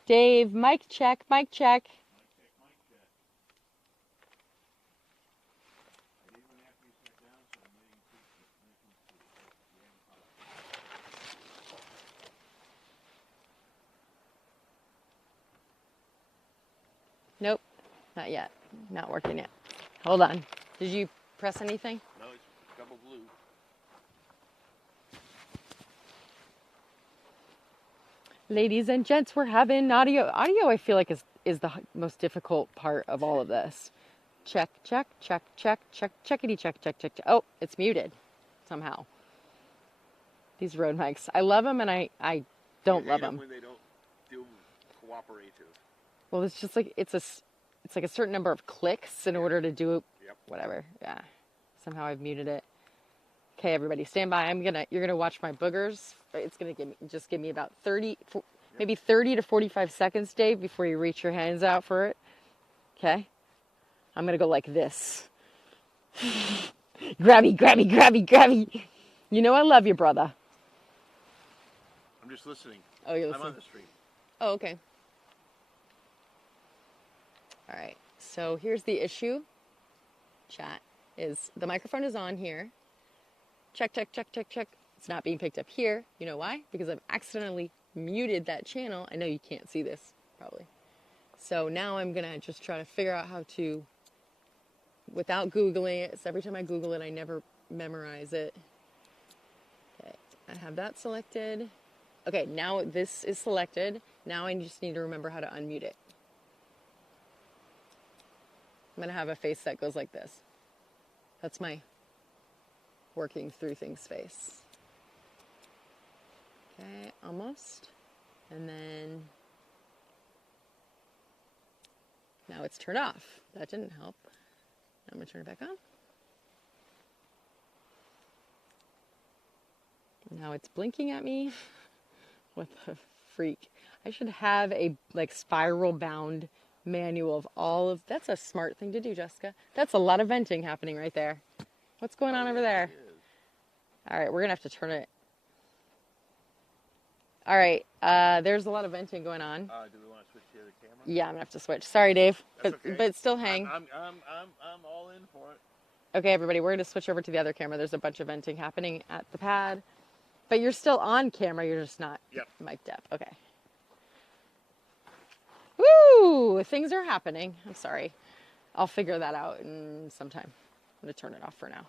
Dave, mic check, mic check. Nope, not yet. Not working yet. Hold on. Did you press anything? No, it's double blue. Ladies and gents, we're having audio. Audio, I feel like, is the most difficult part of all of this. Check, check, check, check, check, checkity, check, check, check, check. Oh, it's muted somehow. These Rode mics. I love them and I don't love them. When they don't do cooperative. Well, it's just it's like a certain number of clicks in order to do whatever. Yeah. Somehow I've muted it. Okay, everybody, stand by. You're gonna watch my boogers. It's gonna give me about 30, maybe 30 to 45 seconds, Dave, before you reach your hands out for it. Okay? I'm gonna go like this. Grabby, grabby, grabby, grabby. You know I love you, brother. I'm just listening. Oh, you're listening? I'm on the stream. Oh, okay. All right. So here's the issue. Chat is the microphone is on here. Check, check, check, check, check. It's not being picked up here. You know why? Because I've accidentally muted that channel. I know you can't see this, probably. So now I'm going to just try to figure out how to, without Googling it. So every time I Google it, I never memorize it. Okay, I have that selected. Okay, now this is selected. Now I just need to remember how to unmute it. I'm going to have a face that goes like this. That's my working through things face. Okay, almost. And then now it's turned off. That didn't help. I'm going to turn it back on. Now it's blinking at me. What the freak? I should have a spiral bound manual of all of, that's a smart thing to do, Jessica. That's a lot of venting happening right there. What's going on over there? All right, we're going to have to turn it. All right. There's a lot of venting going on. Do we want to switch to the other camera? Yeah, I'm gonna have to switch. Sorry, Dave, That's okay. but still hang. I'm all in for it. Okay, everybody, we're gonna switch over to the other camera. There's a bunch of venting happening at the pad, but you're still on camera. You're just not mic'd up. Okay. Woo! Things are happening. I'm sorry. I'll figure that out in some time. I'm gonna turn it off for now.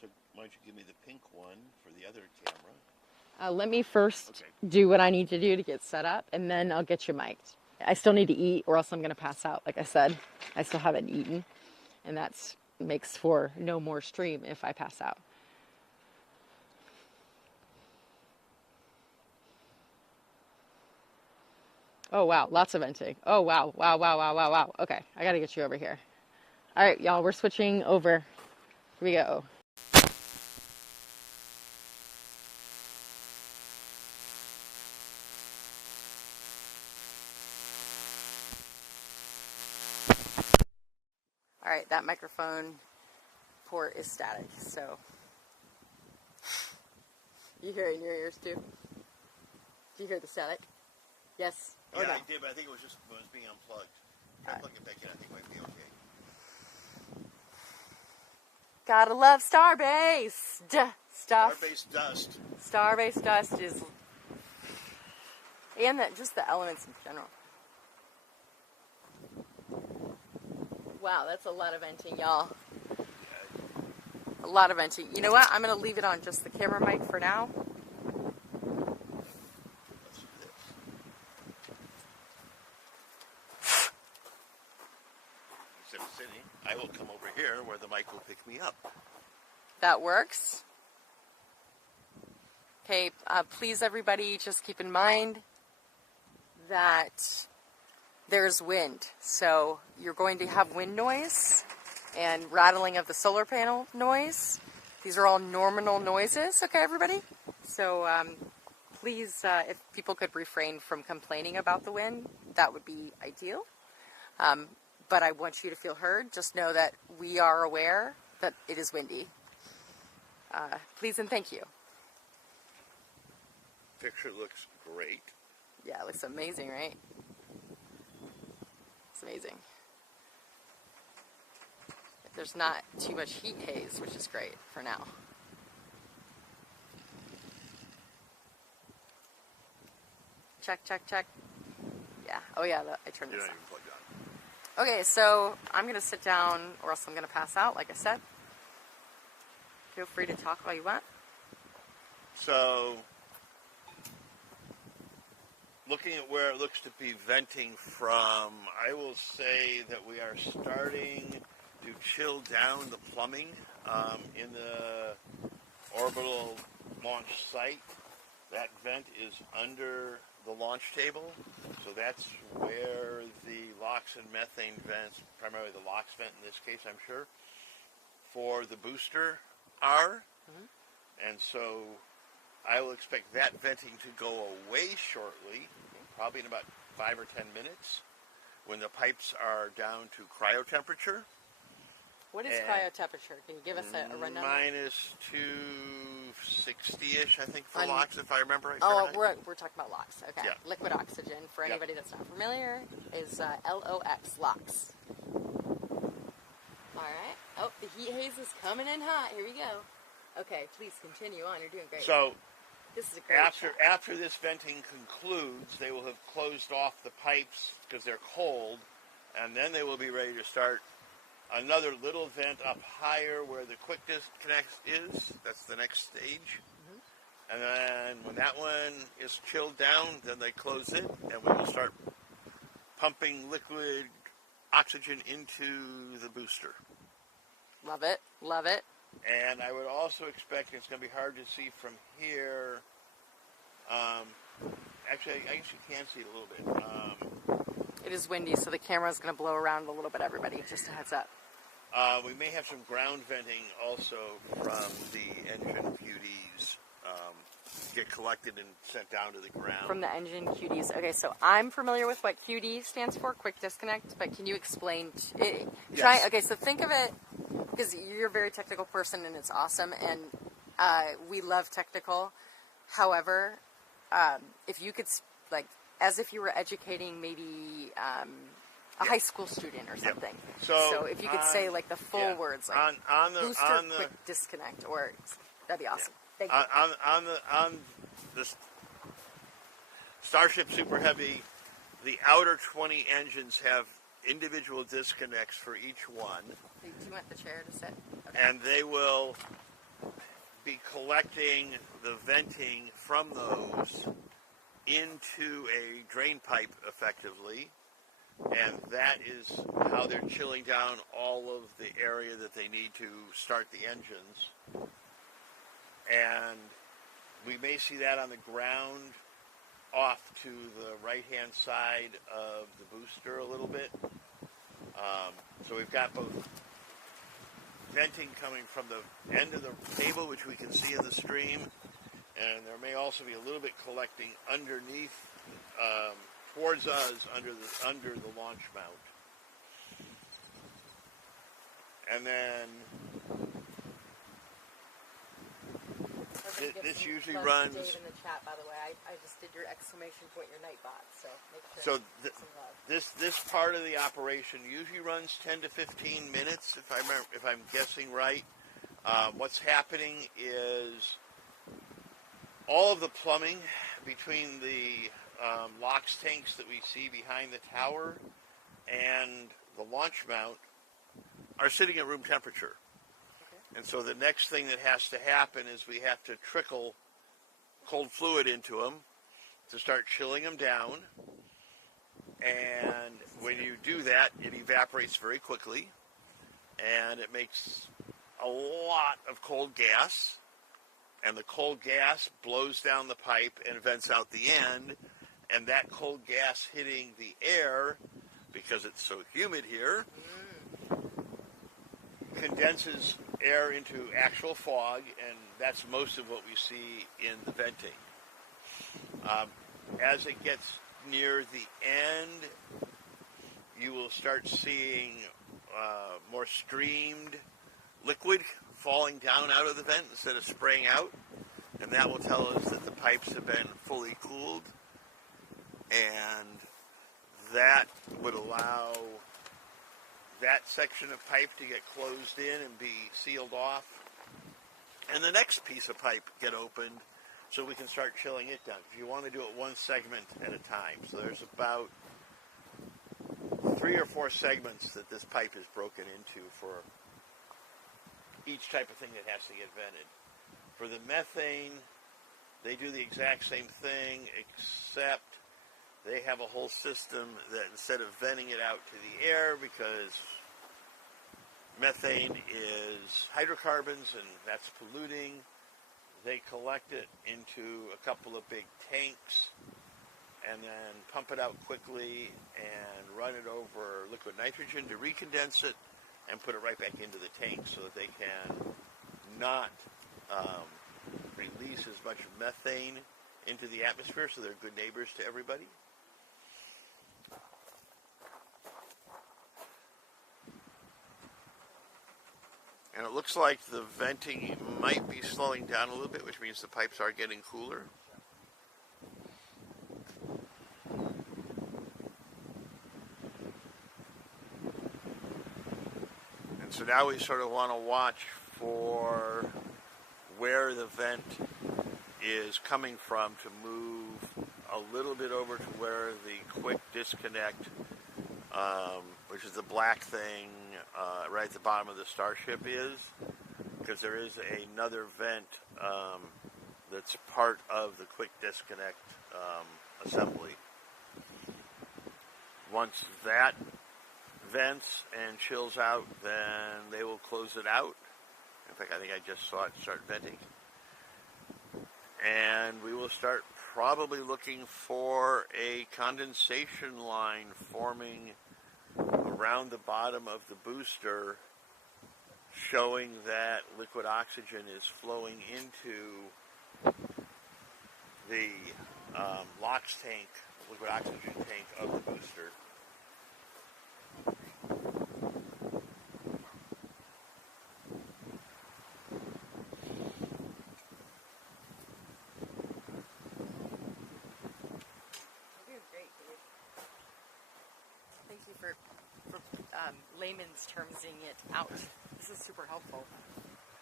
So why don't you give me the pink one for the other camera? Let me first do what I need to do to get set up, and then I'll get you mic'd. I still need to eat, or else I'm going to pass out. Like I said, I still haven't eaten, and that makes for no more stream if I pass out. Oh, wow. Lots of venting. Oh, wow. Wow, wow, wow, wow, wow. Okay, I got to get you over here. All right, y'all, we're switching over. Here we go. All right, that microphone port is static, so you hear it in your ears too? Do you hear the static? Yes or Yeah, no? I did, but I think it was being unplugged. If I plug it back in, I think it might be okay. Gotta love Starbase stuff. Starbase dust. Starbase dust is, and just the elements in general. Wow, that's a lot of venting, y'all. A lot of venting. You know what? I'm going to leave it on just the camera mic for now. Let's do this. Instead of sitting, I will come over here where the mic will pick me up. That works. Okay, please everybody just keep in mind that there's wind. So you're going to have wind noise and rattling of the solar panel noise. These are all normal noises, okay, everybody? So please, if people could refrain from complaining about the wind, that would be ideal. But I want you to feel heard. Just know that we are aware that it is windy. Please and thank you. Picture looks great. Yeah, it looks amazing, right? It's amazing. There's not too much heat haze, which is great for now. Check, check, check. Yeah. Oh, yeah, I turned You're this not on. even plugged on. Okay, so I'm going to sit down or else I'm going to pass out, like I said. Feel free to talk while you want. So, looking at where it looks to be venting from, I will say that we are starting to chill down the plumbing in the orbital launch site. That vent is under the launch table, so that's where the LOX and methane vents, primarily the LOX vent in this case, I'm sure, for the booster are. Mm-hmm. And so I will expect that venting to go away shortly, probably in about 5 or 10 minutes, when the pipes are down to cryo temperature. What is cryo temperature? Can you give us a rundown? Minus 260-ish, I think, for LOX, if I remember right. Oh, we're talking about LOX. Okay. Yeah. Liquid oxygen, for anybody that's not familiar, is LOX, LOX. All right. Oh, the heat haze is coming in hot. Here we go. Okay, please continue on. You're doing great. So, this is a great after this venting concludes, they will have closed off the pipes because they're cold, and then they will be ready to start another little vent up higher where the quick disconnect is. That's the next stage. Mm-hmm. And then when that one is chilled down, then they close it, and we will start pumping liquid oxygen into the booster. Love it. Love it. And I would also expect, it's going to be hard to see from here. Actually, I guess you can see it a little bit. It is windy, so the camera's going to blow around a little bit, everybody. Just a heads up. We may have some ground venting also from the engine QDs get collected and sent down to the ground. From the engine QDs. Okay, so I'm familiar with what QD stands for, quick disconnect, but can you explain? Yes. Okay, so think of it, because you're a very technical person and it's awesome, and we love technical, However, if you could, like, as if you were educating maybe a high school student or something. So if you could say, like, the full words, like, booster quick disconnect, or that'd be awesome. Thank you. On the Starship Super Heavy, the outer 20 engines have individual disconnects for each one. Do you want the chair to sit? Okay. And they will be collecting the venting from those into a drain pipe effectively, and that is how they're chilling down all of the area that they need to start the engines. And we may see that on the ground off to the right-hand side of the booster a little bit. So we've got both venting coming from the end of the table, which we can see in the stream, and there may also be a little bit collecting underneath, towards us, under the launch mount. And then this usually runs. Dave in the chat, by the way, I just did your exclamation point, your Nightbot, so make sure. So this part of the operation usually runs 10 to 15 minutes, if I'm guessing right. What's happening is all of the plumbing between the LOX tanks that we see behind the tower and the launch mount are sitting at room temperature. And so the next thing that has to happen is we have to trickle cold fluid into them to start chilling them down. And when you do that, it evaporates very quickly, and it makes a lot of cold gas. And the cold gas blows down the pipe and vents out the end. And that cold gas hitting the air, because it's so humid here, condenses air into actual fog, and that's most of what we see in the venting. As it gets near the end, you will start seeing more streamed liquid falling down out of the vent instead of spraying out, and that will tell us that the pipes have been fully cooled, and that would allow that section of pipe to get closed in and be sealed off, and the next piece of pipe get opened so we can start chilling it down. If you want to do it one segment at a time. So there's about 3 or 4 segments that this pipe is broken into for each type of thing that has to get vented. For the methane, they do the exact same thing, except they have a whole system that instead of venting it out to the air, because methane is hydrocarbons and that's polluting, they collect it into a couple of big tanks and then pump it out quickly and run it over liquid nitrogen to recondense it and put it right back into the tank so that they can not release as much methane into the atmosphere, so they're good neighbors to everybody. And it looks like the venting might be slowing down a little bit, which means the pipes are getting cooler. And so now we sort of want to watch for where the vent is coming from to move a little bit over to where the quick disconnect, which is the black thing right at the bottom of the Starship is, because there is another vent that's part of the quick disconnect assembly. Once that vents and chills out, then they will close it out. In fact, I think I just saw it start venting. And we will start probably looking for a condensation line forming around the bottom of the booster, showing that liquid oxygen is flowing into the LOX tank, liquid oxygen tank of the booster. layman's termsing it out. This is super helpful.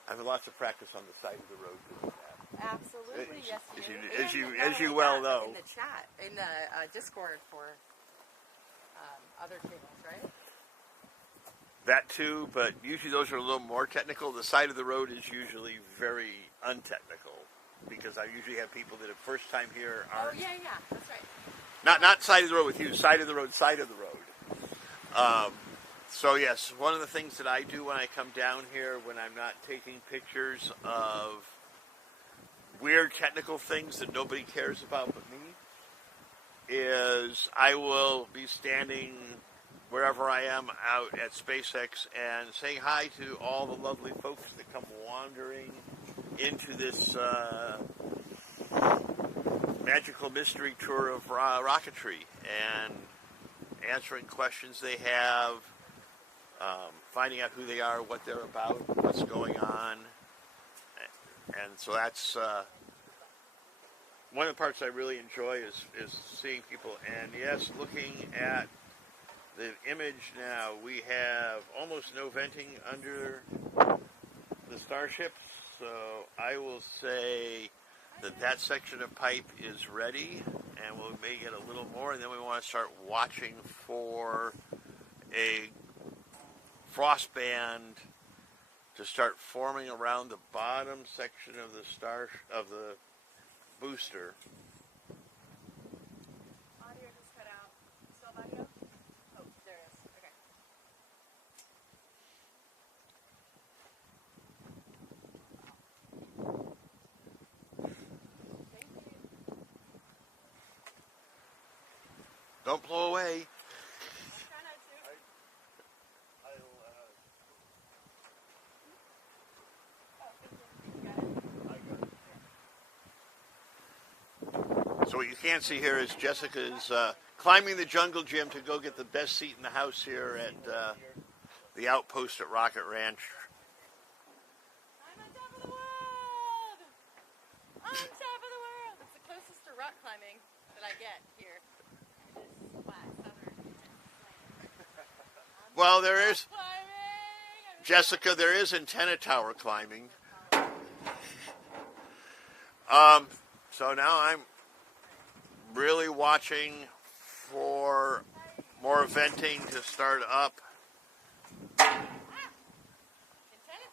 I've had lots of practice on the side of the road doing that. Absolutely, yes. As you well know. In the chat, in the Discord for other tables, right? That too, but usually those are a little more technical. The side of the road is usually very untechnical because I usually have people that are first time here aren't. Oh yeah, that's right. Not side of the road with you, side of the road. So yes, one of the things that I do when I come down here, when I'm not taking pictures of weird technical things that nobody cares about but me, is I will be standing wherever I am out at SpaceX and saying hi to all the lovely folks that come wandering into this magical mystery tour of rocketry and answering questions they have, finding out who they are, what they're about, what's going on. And so that's one of the parts I really enjoy is seeing people. And yes, looking at the image now, we have almost no venting under the Starship, so I will say that section of pipe is ready, and we may get a little more, and then we want to start watching for a frost band to start forming around the bottom section of the booster. Audio just cut out. Still have audio? Oh, there it is. Okay. Thank you. Don't blow away. I'll try not to. So what you can't see here is Jessica's climbing the jungle gym to go get the best seat in the house here at the outpost at Rocket Ranch. I'm on top of the world! On top of the world! It's the closest to rock climbing that I get here. This flat southern. Well, there is, Climbing! Jessica, there is antenna tower climbing. So now I'm really watching for more venting to start up. Antenna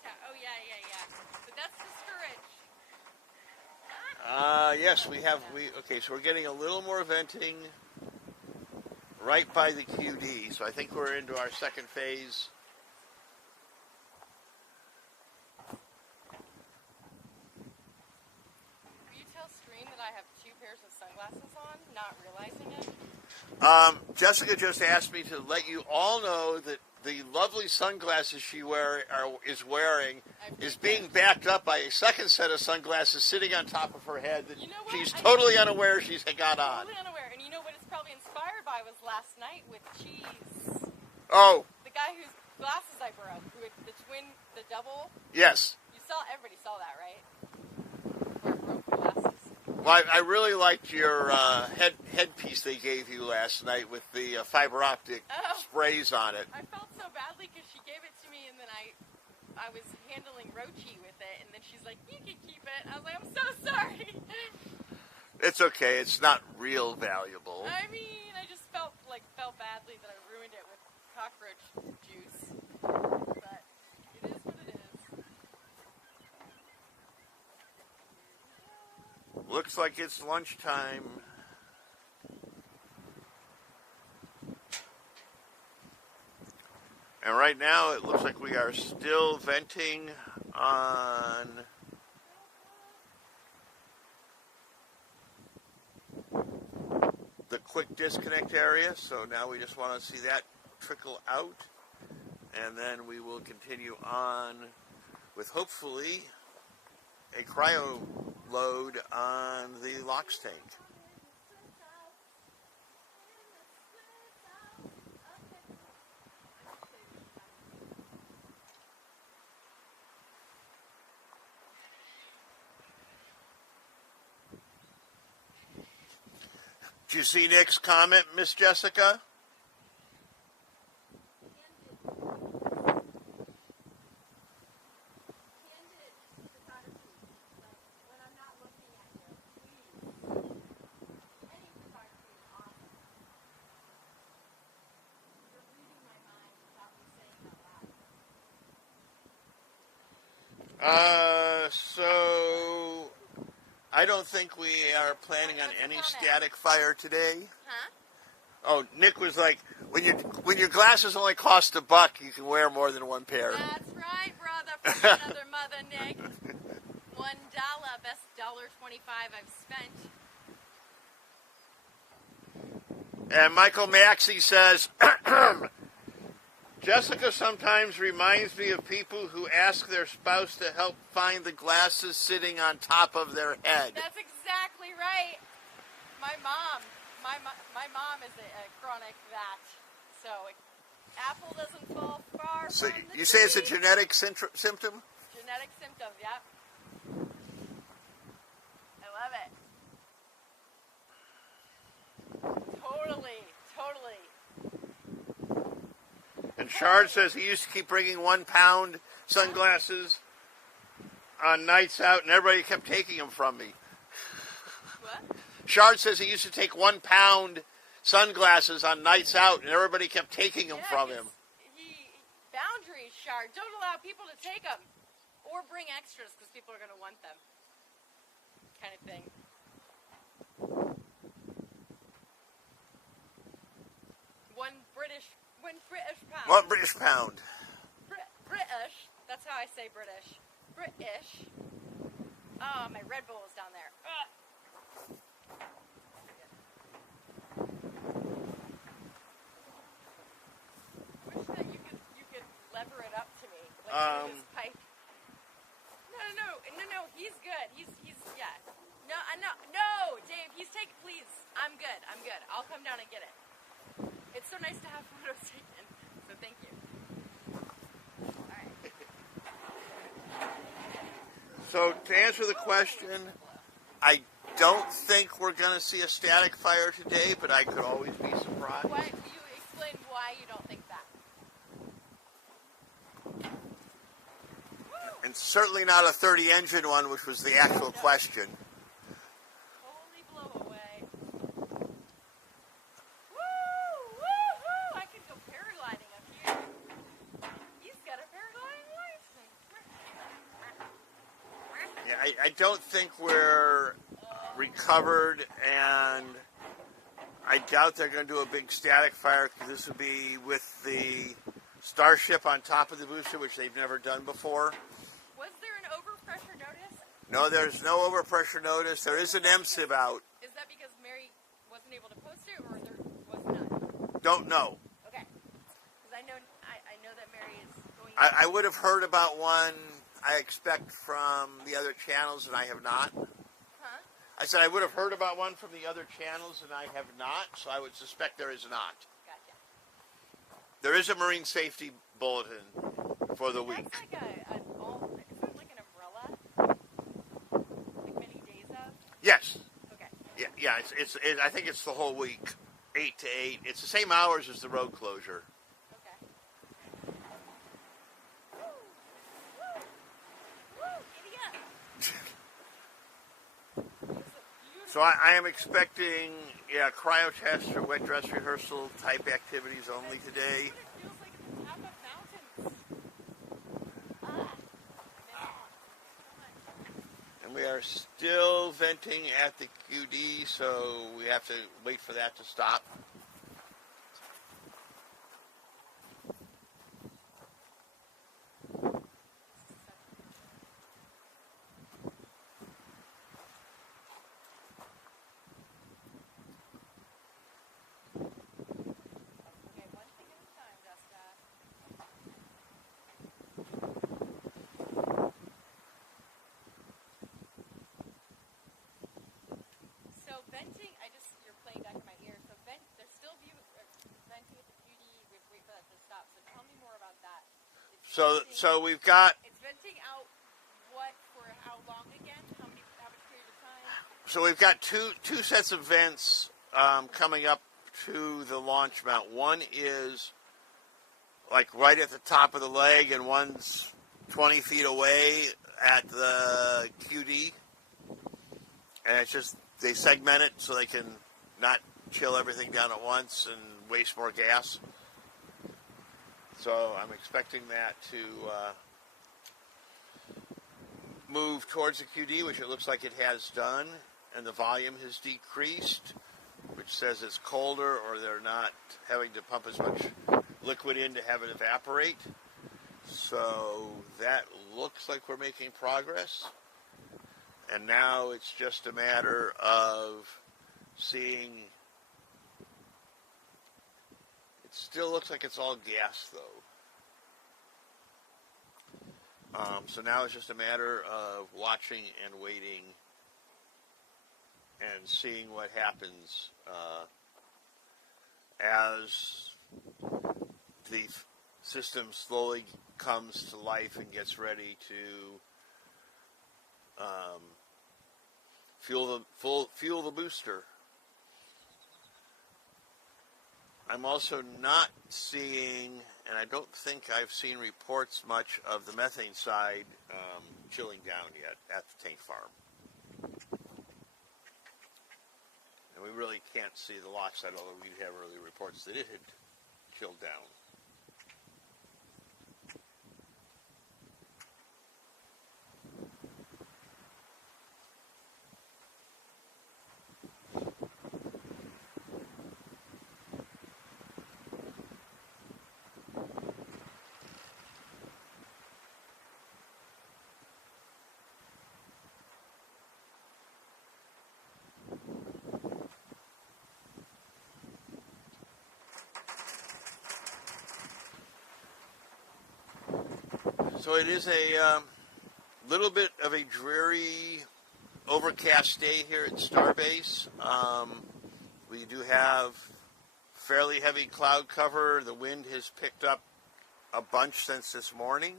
tower. Oh, yeah. But that's discouraged. Yes, okay, so we're getting a little more venting right by the QD. So I think we're into our second phase. Will you tell Stream that I have 2 pairs of sunglasses on, not realizing it? Jessica just asked me to let you all know that the lovely sunglasses she is wearing is being backed up by a second set of sunglasses sitting on top of her head that she's totally unaware she's got on. Totally unaware. And you know what it's probably inspired by was last night with Cheese. Oh. The guy whose glasses I broke, the double. Yes. Everybody saw that, right? Where it broke the glasses. Well, I really liked your headpiece they gave you last night with the fiber optic sprays on it. I felt so badly because she gave it to me and then I was handling Rochi with it and then she's like, you can keep it. I was like, I'm so sorry. It's okay. It's not real valuable. I mean, I just felt badly that I ruined it with cockroach juice. But it is what it is. Looks like it's lunchtime. And right now it looks like we are still venting on the quick disconnect area. So now we just want to see that trickle out. And then we will continue on with hopefully a cryo load on the LOX tank. Did you see Nick's comment, Miss Jessica? So I don't think we are planning on any static fire today. Huh? Oh, Nick was like, when your glasses only cost $1, you can wear more than one pair. That's right, brother. From another mother, Nick. $1, best $1.25 I've spent. And Michael Maxey says, Jessica sometimes reminds me of people who ask their spouse to help find the glasses sitting on top of their head. That's exactly right. My mom is a chronic that. So apple doesn't fall far So from the you say it's a tree. genetic symptom? Genetic symptoms, yep. I love it. Totally. And Shard says he used to keep bringing 1 pound sunglasses on nights out, and everybody kept taking them from me. What? Shard says he used to take 1 pound sunglasses on nights out, and everybody kept taking them from him. Boundaries, Shard. Don't allow people to take them. Or bring extras, because people are going to want them. Kind of thing. One British pound. What British pound? British. That's how I say British. British. Oh, my Red Bull is down there. Ugh. Wish that you could lever it up to me like this pipe. No. He's good. He's yeah. No, Dave. Please. I'm good. I'll come down and get it. It's so nice to have photos taken. So thank you. All right. So to answer the question, I don't think we're going to see a static fire today, but I could always be surprised. Why, you explain why you don't think that. And certainly not a 30 engine one, which was the actual question. Holy blow away. Woo! I can go paragliding up here. He's got a paragliding license. Yeah, I don't think we're recovered, and I doubt they're going to do a big static fire, because this would be with the Starship on top of the booster, which they've never done before. Was there an overpressure notice? No, there's no overpressure notice. There is an MSIB out. Is that because Mary wasn't able to post it, or there was none? Don't know. Okay. Because I know that Mary is going... I would have heard about one, I expect, from the other channels, and I have not. Huh? I said I would have heard about one from the other channels, and I have not, so I would suspect there is not. Gotcha. There is a marine safety bulletin for the week. That's like isn't it like an umbrella? Like many days of? Yes. Okay. Yeah. I think it's the whole week, 8 to 8. It's the same hours as the road closure. Okay. Woo! Idiot! So I am expecting, cryo test or wet dress rehearsal type activities only today. It feels like at the top of mountains. And we are still venting at the QD, so we have to wait for that to stop. Okay, one thing at a time, Jessica. So venting, you're playing back in my ear. So there's still venting at the QD. We wait for that to stop. So tell me more about that. So we've got, It's venting out what for how long again? How much period of time? so we've got two sets of vents coming up to the launch mount. One is like right at the top of the leg, and one's 20 feet away at the QD. And it's just, they segment it so they can not chill everything down at once and waste more gas. So I'm expecting that move towards the QD, which it looks like it has done, and the volume has decreased, which says it's colder or they're not having to pump as much liquid in to have it evaporate. So that looks like we're making progress. And now it's just a matter of seeing. It still looks like it's all gas, though. So now it's just a matter of watching and waiting and seeing what happens as the system slowly comes to life and gets ready to fuel the booster. I'm also not seeing, and I don't think I've seen reports much of the methane side chilling down yet at the tank farm. And we really can't see the lock side, although we have early reports that it had chilled down. So it is a little bit of a dreary, overcast day here at Starbase. We do have fairly heavy cloud cover. The wind has picked up a bunch since this morning.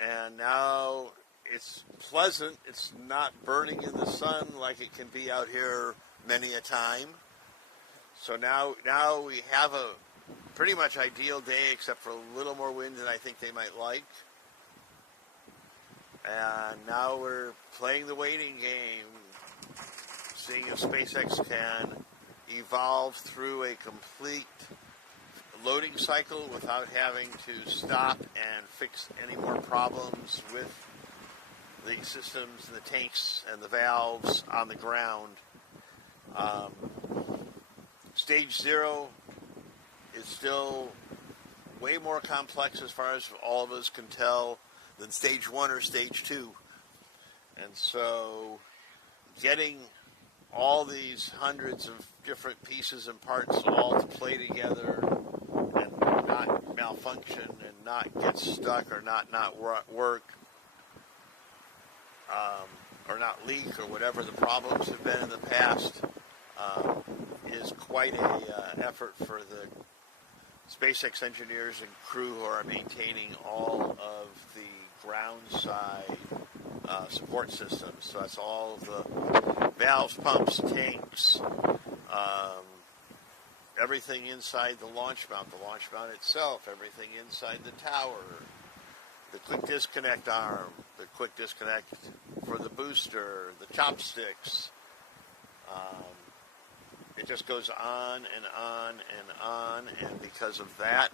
And now it's pleasant. It's not burning in the sun like it can be out here many a time. So now we have a pretty much ideal day, except for a little more wind than I think they might like. And now we're playing the waiting game, seeing if SpaceX can evolve through a complete loading cycle without having to stop and fix any more problems with the systems and the tanks and the valves on the ground. Stage 0 is still way more complex as far as all of us can tell than stage 1 or stage 2. And so getting all these hundreds of different pieces and parts all to play together and not malfunction and not get stuck or not work or not leak or whatever the problems have been in the past is quite a effort for the SpaceX engineers and crew who are maintaining all of the ground side support systems. So that's all the valves, pumps, tanks, everything inside the launch mount itself, everything inside the tower, the quick disconnect arm, the quick disconnect for the booster, the chopsticks. It just goes on and on and on, and because of that,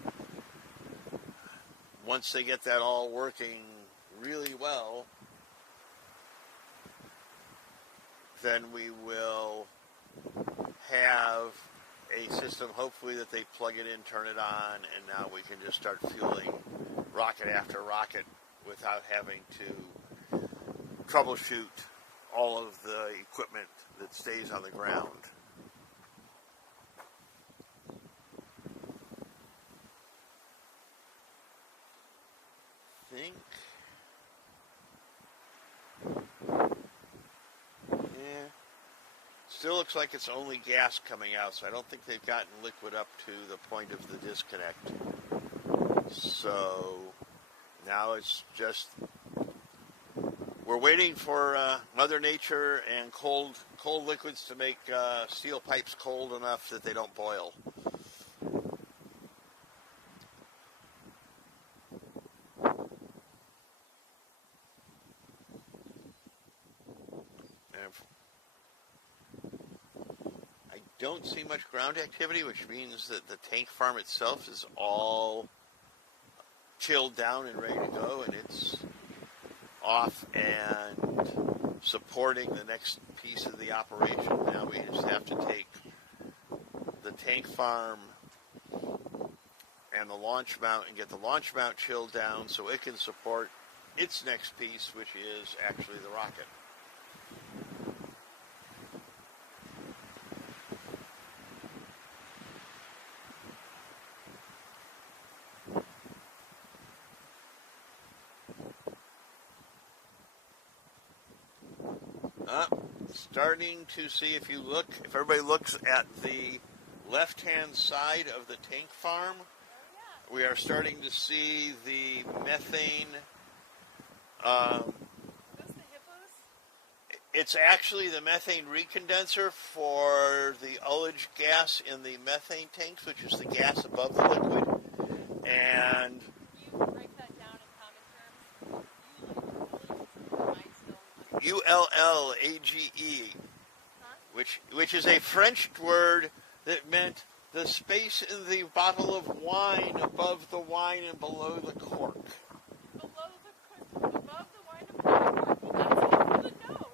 once they get that all working really well, then we will have a system, hopefully, that they plug it in, turn it on, and now we can just start fueling rocket after rocket without having to troubleshoot all of the equipment that stays on the ground. Still looks like it's only gas coming out, so I don't think they've gotten liquid up to the point of the disconnect. So now it's just we're waiting for Mother Nature and cold liquids to make steel pipes cold enough that they don't boil. Don't see much ground activity, which means that the tank farm itself is all chilled down and ready to go, and it's off and supporting the next piece of the operation. Now we just have to take the tank farm and the launch mount and get the launch mount chilled down so it can support its next piece, which is actually the rocket. Starting to see, if everybody looks at the left-hand side of the tank farm, we are starting to see the methane. Those the hippos? It's actually the methane recondenser for the ullage gas in the methane tanks, which is the gas above the liquid. And You break that down in common terms. ULLAGE, which is a French word that meant the space in the bottle of wine above the wine and below the cork. Above the wine and below the cork. Well, that's helpful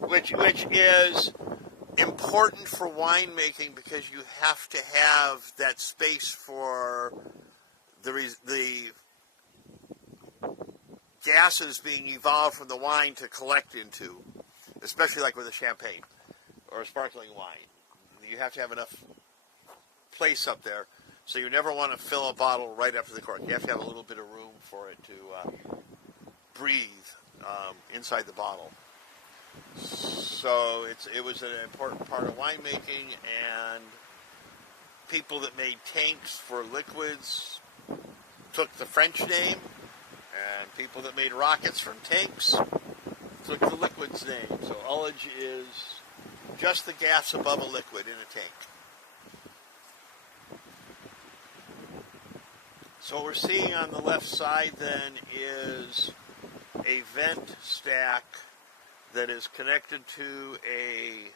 to know. Which is important for winemaking because you have to have that space for the gases being evolved from the wine to collect into, especially like with a champagne or a sparkling wine. You have to have enough place up there, so you never want to fill a bottle right up to the cork. You have to have a little bit of room for it to breathe inside the bottle. So it was an important part of winemaking, and people that made tanks for liquids took the French name, and people that made rockets from tanks took the liquid's name. So ullage is just the gas above a liquid in a tank. So what we're seeing on the left side then is a vent stack that is connected to a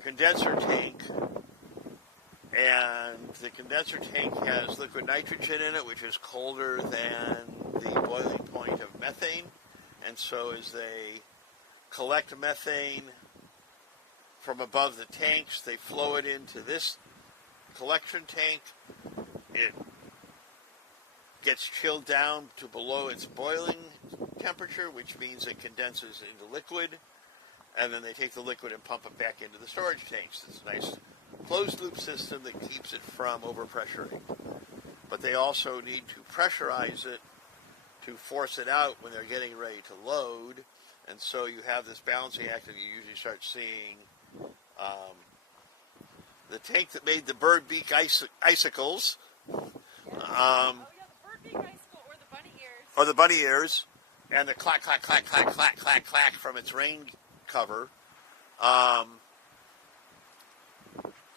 condenser tank, and the condenser tank has liquid nitrogen in it, which is colder than the boiling point of methane, and so as they collect methane from above the tanks, they flow it into this collection tank. It gets chilled down to below its boiling temperature, which means it condenses into liquid, and then they take the liquid and pump it back into the storage tanks. It's a nice closed-loop system that keeps it from overpressuring. But they also need to pressurize it to force it out when they're getting ready to load, and so you have this balancing act, and you usually start seeing the tank that made the bird beak icicles. the bird beak icicle Or the bunny ears, and the clack, clack, clack, clack, clack, clack, clack from its rain cover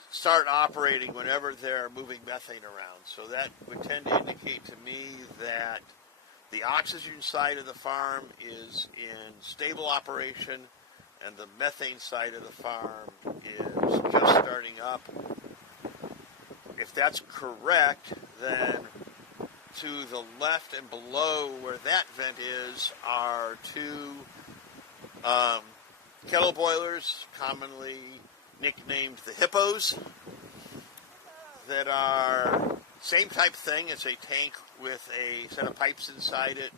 start operating whenever they're moving methane around. So that would tend to indicate to me that the oxygen side of the farm is in stable operation, and the methane side of the farm is just starting up. If that's correct, then to the left and below where that vent is are two kettle boilers, commonly nicknamed the hippos, that are same type thing. It's a tank with a set of pipes inside it,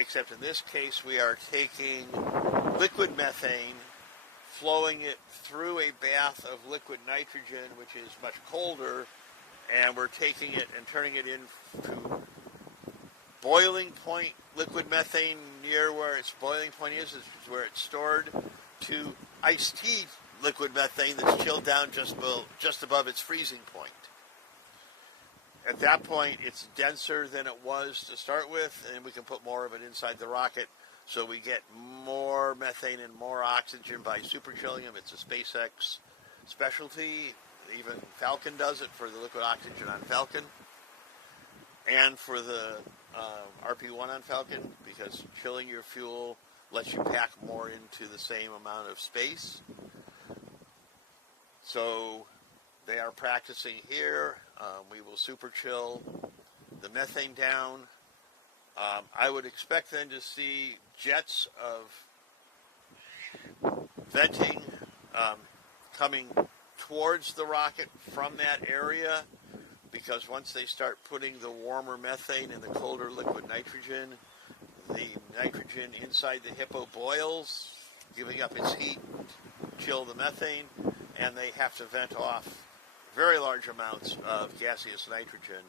except in this case we are taking liquid methane, flowing it through a bath of liquid nitrogen, which is much colder, and we're taking it and turning it into boiling point liquid methane near where its boiling point is where it's stored, to iced tea liquid methane that's chilled down just above its freezing point. At that point, it's denser than it was to start with, and we can put more of it inside the rocket, so we get more methane and more oxygen by super chilling them. It's a SpaceX specialty. Even Falcon does it for the liquid oxygen on Falcon, and for the RP-1 on Falcon, because chilling your fuel lets you pack more into the same amount of space. So they are practicing here. We will super chill the methane down. I would expect then to see jets of venting coming towards the rocket from that area, because once they start putting the warmer methane in the colder liquid nitrogen, the nitrogen inside the hippo boils, giving up its heat to chill the methane, and they have to vent off very large amounts of gaseous nitrogen.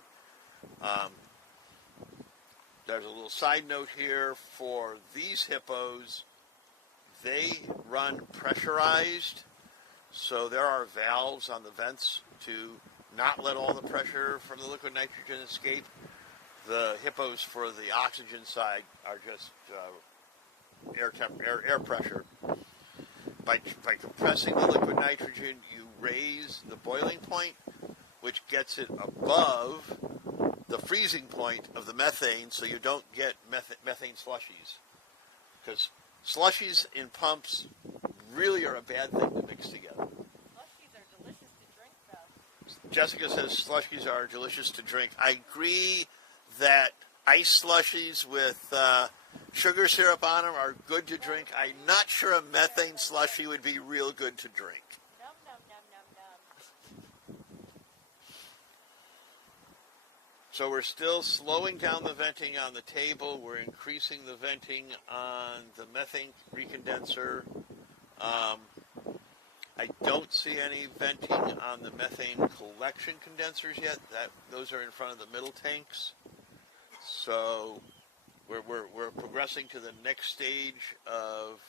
There's a little side note here for these hippos. They run pressurized, so there are valves on the vents to not let all the pressure from the liquid nitrogen escape. The hippos for the oxygen side are just air pressure. By compressing the liquid nitrogen, you raise the boiling point, which gets it above the freezing point of the methane, so you don't get methane slushies. Because slushies in pumps really are a bad thing to mix together. Slushies are delicious to drink, though. Jessica says slushies are delicious to drink. I agree that ice slushies with sugar syrup on them are good to drink. I'm not sure a methane slushie would be real good to drink. Num, num, num, num, num. So we're still slowing down the venting on the table. We're increasing the venting on the methane recondenser. I don't see any venting on the methane collection condensers yet. Those are in front of the middle tanks. So we're progressing to the next stage of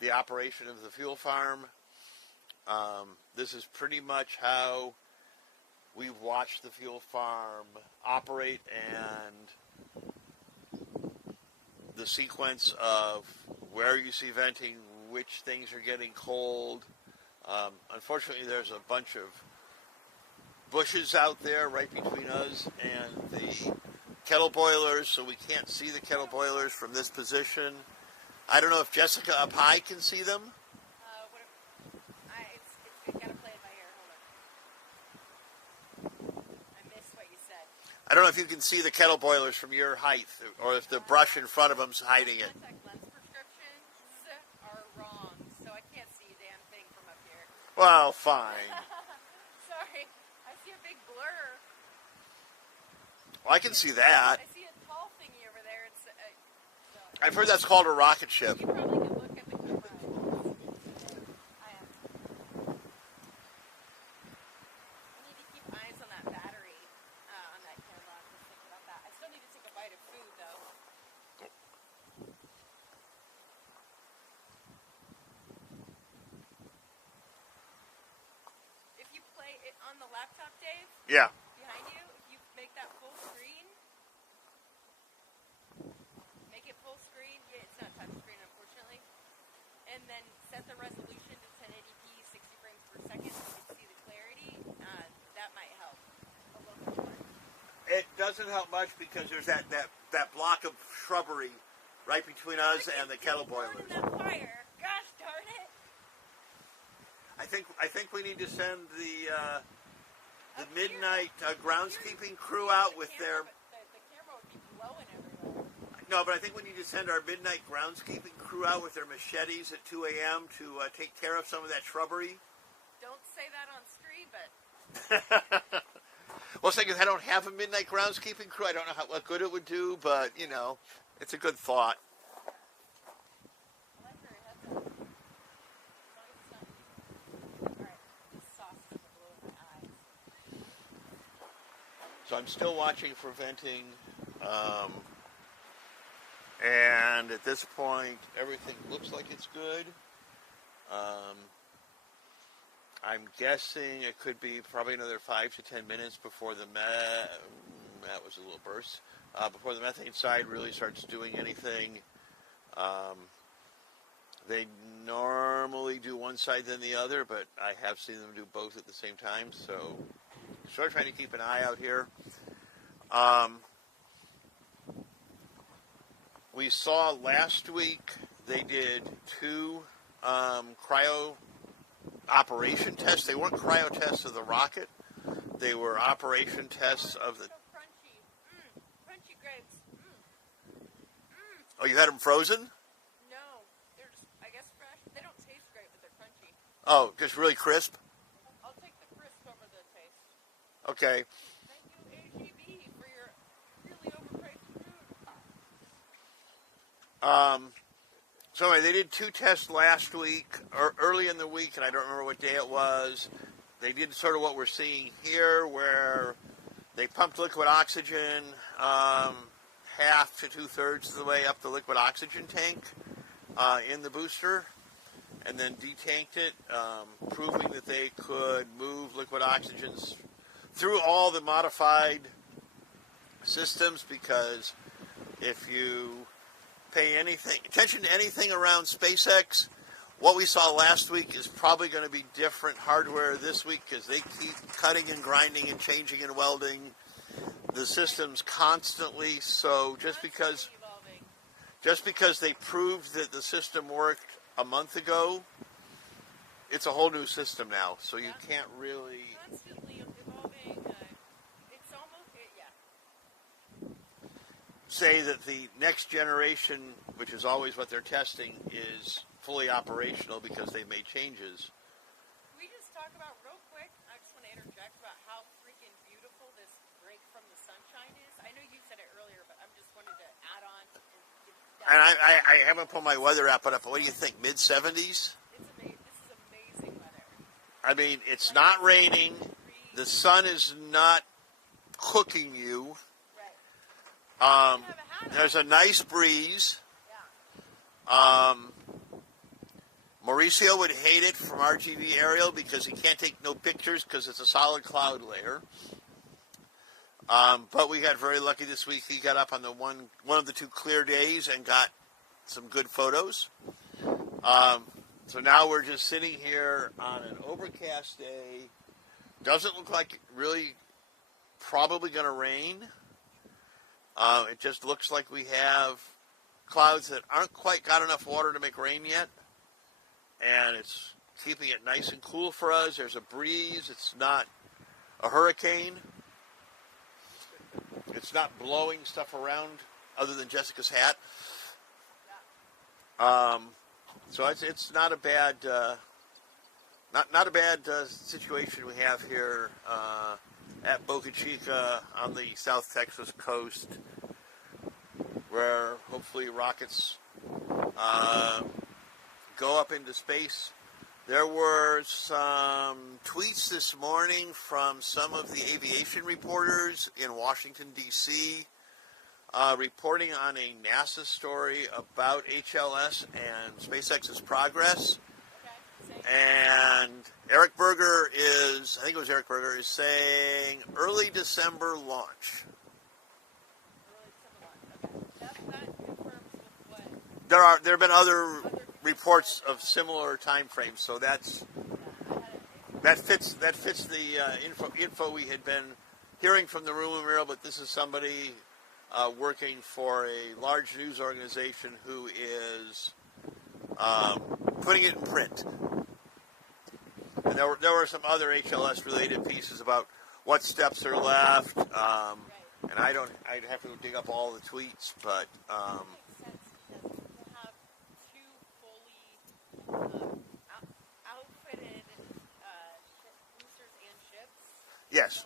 the operation of the fuel farm. This is pretty much how we've watched the fuel farm operate, and the sequence of where you see venting, which things are getting cold. Unfortunately, there's a bunch of bushes out there right between us and the kettle boilers, so we can't see the kettle boilers from this position. I don't know if Jessica up high can see them. It's gotta play in my ear. Hold on. I missed what you said. I don't know if you can see the kettle boilers from your height, or if the brush in front of them's hiding it. Contact lens prescriptions are wrong, so I can't see a damn thing from up here. Well, fine. Sorry, I see a big blur. Well, I can see that. I see a tall thingy over there. I've heard that's called a rocket ship. You probably can look at the camera. I need to keep eyes on that battery, on that camera. I'm just thinking about that. I still need to take a bite of food, though. If you play it on the laptop, Dave, Yeah. behind you, if you make that full screen, make it full screen. Yeah, it's not touch screen, unfortunately. And then set the resolution to 1080p, 60 frames per second, so you can see the clarity. That might help a little bit more. It doesn't help much because there's that block of shrubbery right between us and the kettle boilers. Burning that fire. Gosh darn it. I think we need to send the midnight groundskeeping crew out with their. The camera would be blowing everywhere. No, but I think we need to send our midnight groundskeeping crew out with their machetes at 2 a.m. to take care of some of that shrubbery. Don't say that on screen, but Well, it's like I don't have a midnight groundskeeping crew. I don't know what good it would do, but, it's a good thought. I like where your head's at. As long as it's not. Alright, this sauce is blowing my eyes. So I'm still watching for venting. And at this point, everything looks like it's good. I'm guessing it could be probably another 5 to 10 minutes before that was a little burst, before the methane side really starts doing anything. They normally do one side then the other, but I have seen them do both at the same time, so sort of trying to keep an eye out here. We saw last week they did 2 cryo operation tests. They weren't cryo tests of the rocket. They were operation tests of the... So crunchy. Oh, you had them frozen? No, they're just, I guess, fresh. They don't taste great, but they're crunchy. Oh, just really crisp? I'll take the crisp over the taste. Okay. Thank you, AGB, for your really overpriced food. So anyway, they did 2 tests last week, or early in the week, and I don't remember what day it was. They did sort of what we're seeing here, where they pumped liquid oxygen half to 2/3 of the way up the liquid oxygen tank in the booster, and then detanked it, proving that they could move liquid oxygens through all the modified systems, because if you pay attention to anything around SpaceX, what we saw last week is probably going to be different hardware this week, because they keep cutting and grinding and changing and welding the systems constantly. So just because they proved that the system worked a month ago, it's a whole new system now. So you can't really Constantly evolving. It's almost, say that the next generation, which is always what they're testing, is fully operational because they've made changes. Can we just talk about real quick? I just want to interject about how freaking beautiful this break from the sunshine is. I know you said it earlier, but I'm just wanted to add on. And I haven't put my weather app up, but what do you think, mid-70s? This is amazing weather. I mean, it's not raining. The sun is not cooking you. Right. There's a nice breeze. Yeah. Mauricio would hate it from RGV aerial because he can't take no pictures because it's a solid cloud layer. But we got very lucky this week. He got up on the one of the 2 clear days and got some good photos. So now we're just sitting here on an overcast day. Doesn't look like really probably going to rain. It just looks like we have clouds that aren't quite got enough water to make rain yet. And it's keeping it nice and cool for us. There's a breeze. It's not a hurricane. It's not blowing stuff around other than Jessica's hat. So it's not a bad not a bad situation we have here at Boca Chica on the South Texas coast, where hopefully rockets go up into space. There were some tweets this morning from some of the aviation reporters in Washington, D.C., reporting on a NASA story about HLS and SpaceX's progress. And Eric Berger is saying early December launch. That confirms with what? There have been other reports of similar time frames, so that fits the info we had been hearing from the rumor mill. But this is somebody working for a large news organization who is putting it in print. And there were some other HLS related pieces about what steps are left, and I'd have to dig up all the tweets, but. Yes.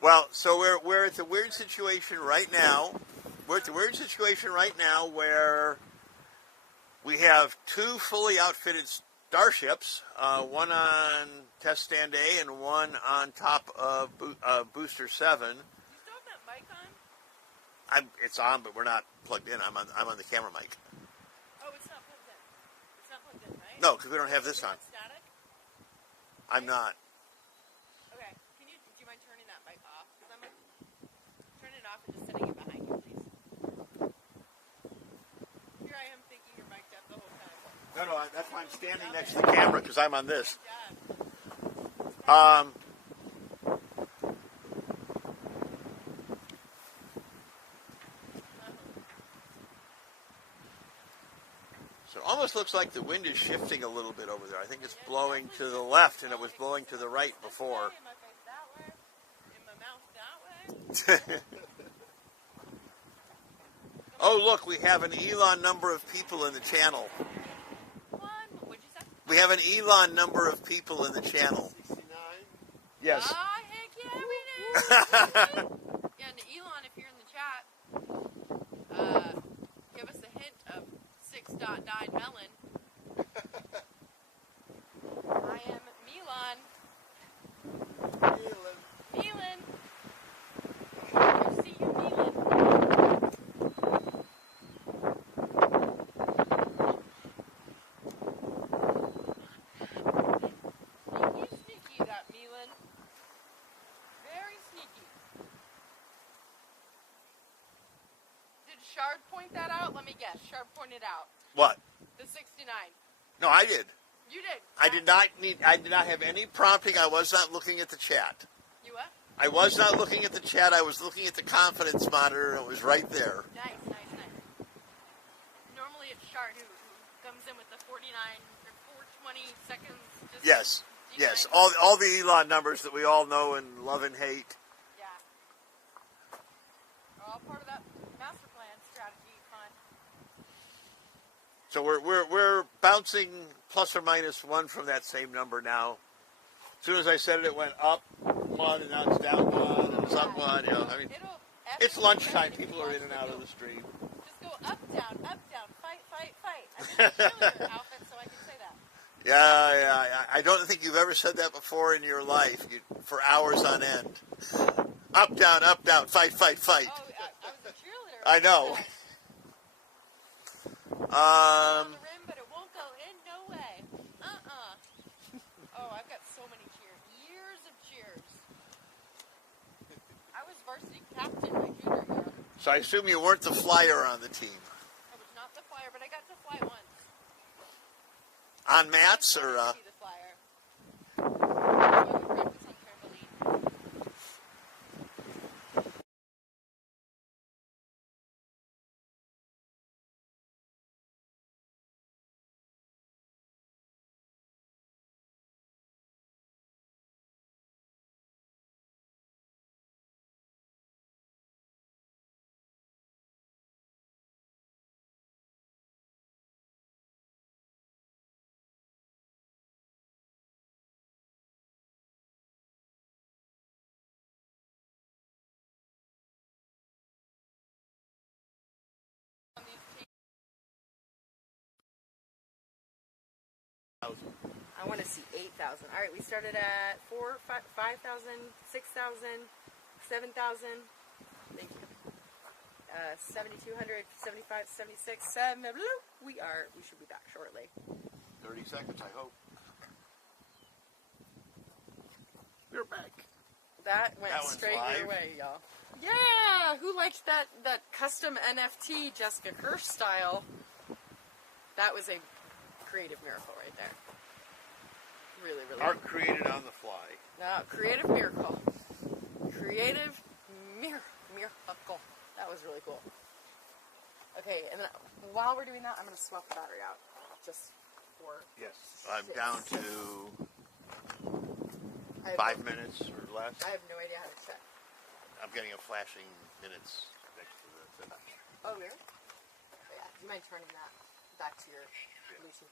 Well, so we're at the weird situation right now. We're at the weird situation right now where we have 2 fully outfitted starships, one on test stand A and one on top of booster 7. You still have that mic on? It's on, but we're not plugged in. I'm on the camera mic. Oh, it's not plugged in. It's not plugged in, right? No, because we don't have this on. Static? I'm not. Okay. Do you mind turning that mic off? Because I'm turn it off and just setting it behind you, please. Here I am thinking you're mic'd up the whole time. No, that's why I'm standing next to the camera, because I'm on this. So it almost looks like the wind is shifting a little bit over there. I think it's blowing to the left, and it was blowing to the right before. In my face that way. In my mouth that way. Oh, look, we have an Elon number of people in the channel. What'd you say? We have an Elon number of people in the channel. 69. Yes. Ah, heck yeah, we do. Yeah, and Elon, if you're in the chat, give us a hint of 6.9 melon. I am Milan. Milan. I see you, Milan. Sneaky, sneaky, that Milan. Very sneaky. Did Shard point that out? Let me guess. Shard pointed out What? the 69. No, I did. You did. I did not have any prompting. I was not looking at the chat. You what? I was not looking at the chat. I was looking at the confidence monitor, and it was right there. Nice, nice, nice. Normally it's Shard who comes in with the 49 or 420 seconds. Just Yes, yes. decline. All the Elon numbers that we all know and love and hate. Yeah. All part of that master plan strategy fun. So we're bouncing plus or minus one from that same number now. As soon as I said it, it went up one, and now it's down one, and it's up one. You know, I mean, it's lunchtime. People are in and out of the stream. Just go up, down, fight, fight, fight. I'm in a cheerleader outfit, so I can say that. Yeah. I don't think you've ever said that before in your life for hours on end. Up, down, fight, fight, fight. Oh, I was a cheerleader. I know. On the rim, but it won't go in. No way. Oh, I've got so many cheers. Years of cheers. I was varsity captain my junior year. So I assume you weren't the flyer on the team. I was not the flyer, but I got to fly once. On mats I or? wanted to be the flyer. So I would practice on trampoline. I want to see 8,000. All right, we started at 5,000, 6,000, 7,000. Thank you. 7,200, 75, 76, 7. We should be back shortly. 30 seconds, I hope. We're back. That went That one's straight live. your way, y'all. Yeah, who liked that custom NFT Jessica Kirsh style? That was a creative miracle right there. Really, really. Art created on the fly. No, creative miracle. Creative miracle. That was really cool. Okay, and then while we're doing that, I'm going to swap the battery out. Just for... Yes. I'm down to 5 minutes or less. I have no idea how to check. I'm getting a flashing minutes next to the touch. Oh, really? Oh, yeah. Do you mind turning that back to your Bluetooth?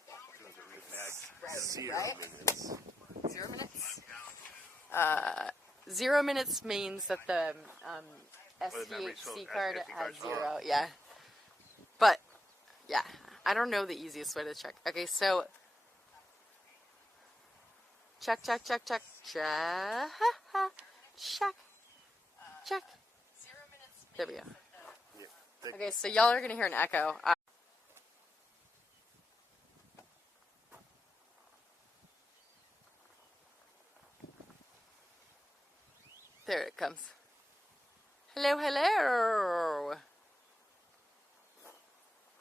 Zero minutes. 0 minutes? 0 minutes means that the SDHC card has 0. Yeah. But, yeah. I don't know the easiest way to check. Okay, so... Check. Check. 0 minutes. There we go. Yeah. Okay, so y'all are going to hear an echo. There it comes. Hello.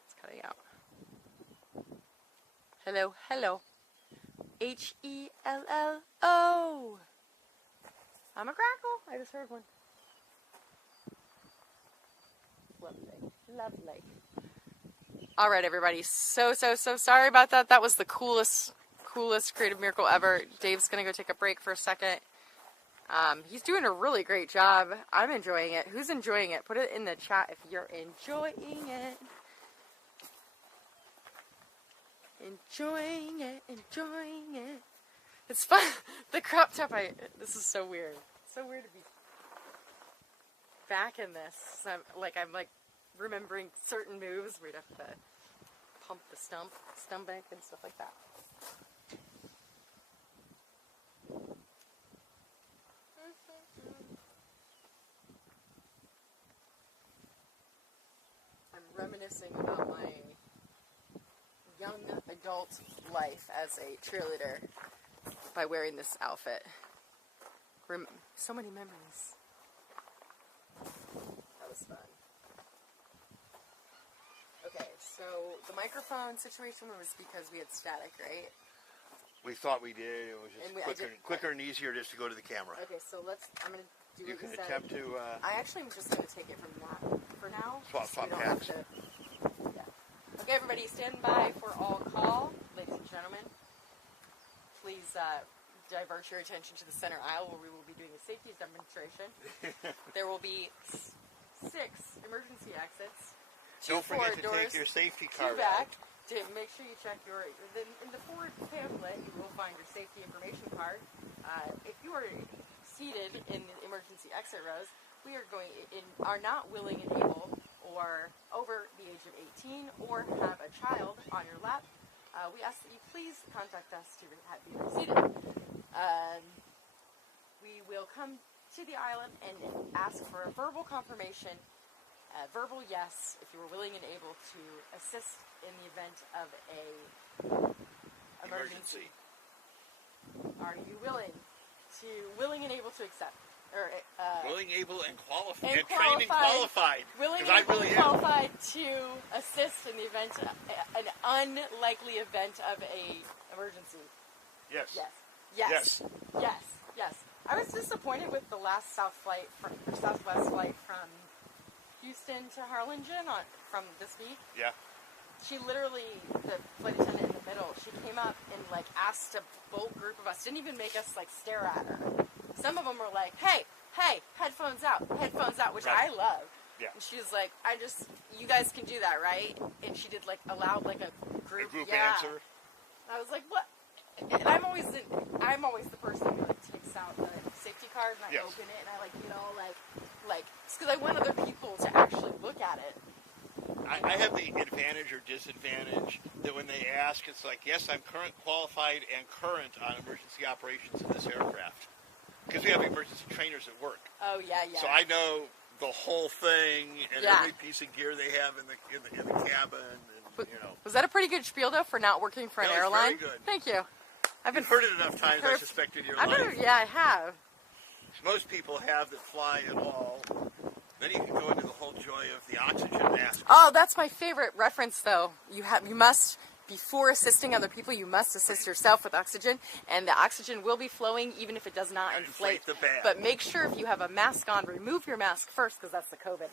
It's cutting out. Hello. HELLO. I'm a crackle. I just heard one. Lovely. All right, everybody. So sorry about that. That was the coolest creative miracle ever. Dave's gonna go take a break for a second. He's doing a really great job. I'm enjoying it. Who's enjoying it? Put it in the chat if you're enjoying it. Enjoying it, enjoying it. It's fun. The crop top, this is so weird. It's so weird to be back in this. So I'm like remembering certain moves where you'd have to pump the stump bank and stuff like that. I'm reminiscing about my young adult life as a cheerleader by wearing this outfit. So many memories. That was fun. Okay, so the microphone situation was because we had static, right? We thought we did. It was just quicker and easier just to go to the camera. Okay, so I'm going to do You what can said. attempt to... I actually am just going to take it from that for now. Swap so we don't have packs. Okay, everybody, stand by for all call. Ladies and gentlemen, please divert your attention to the center aisle where we will be doing a safety demonstration. There will be 6 emergency exits. Don't forget to doors, take your safety 2 card back. out. To make sure you check your... In the forward pamphlet, you will find your safety information card. If you are seated in the emergency exit rows, we are not willing and able or over the age of 18 or have a child on your lap. We ask that you please contact us to have you seated. We will come to the island and ask for a verbal confirmation, a verbal yes, if you are willing and able to assist in the event of a emergency. Are you willing and able to accept? Or, willing, able, and qualified. And trained and qualified. Willing and I able really and qualified to assist in the event, an unlikely event of a emergency. Yes. Yes. Yes. Yes. Yes. I was disappointed with the last Southwest flight from Houston to Harlingen from this week. Yeah. She literally, the flight attendant in the middle, she came up and asked a bulk group of us, didn't even make us stare at her. Some of them were like, hey, headphones out, which Right. I love. Yeah. And she was like, you guys can do that, right? And she did allowed a group. A group yeah. answer. I was like, what? And I'm always the person who takes out the safety card and I Yes. open it and I it's because I want other people to actually look at it. I have the advantage or disadvantage that when they ask, it's like, yes, I'm current qualified and current on emergency operations in this aircraft. Because we have emergency trainers at work. Oh, yeah. So I know the whole thing and Yeah. every piece of gear they have in the cabin. And, Was that a pretty good spiel, though, for not working for an That was airline? very good. Thank you. You've heard it enough times, I suspect, in your life. Yeah, I have. Most people have that fly at all. Then you can go into the whole joy of the oxygen mask. Oh, that's my favorite reference, though. You must, before assisting other people, you must assist yourself with oxygen, and the oxygen will be flowing even if it does not inflate. the bag. But make sure if you have a mask on, remove your mask first, because that's the COVID.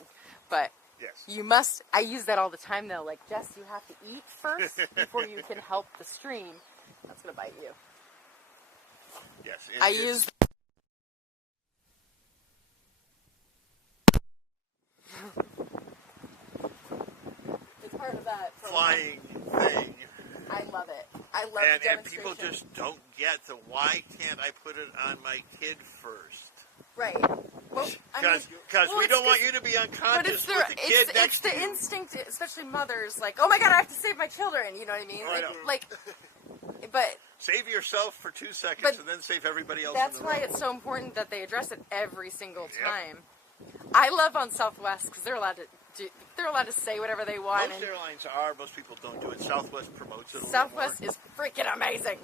But Yes. you must, I use that all the time, though. Like, Jess, you have to eat first before you can help the stream. That's going to bite you. Yes. I use... It's part of that flying thing. I love it. I love the And people demonstration. just don't get the why can't I put it on my kid first? Right. Well, Because we don't want you to be unconscious with the kid next to you. It's the instinct, especially mothers, like, oh my god, I have to save my children, you know what I mean? Oh, I know. But Save yourself for 2 seconds But and then save everybody else that's in the why room. it's so important that they address it every single Yep. time. I love on Southwest because they're allowed to say whatever they want. Most and airlines are. Most people don't do it. Southwest promotes it a little Southwest more. is freaking amazing.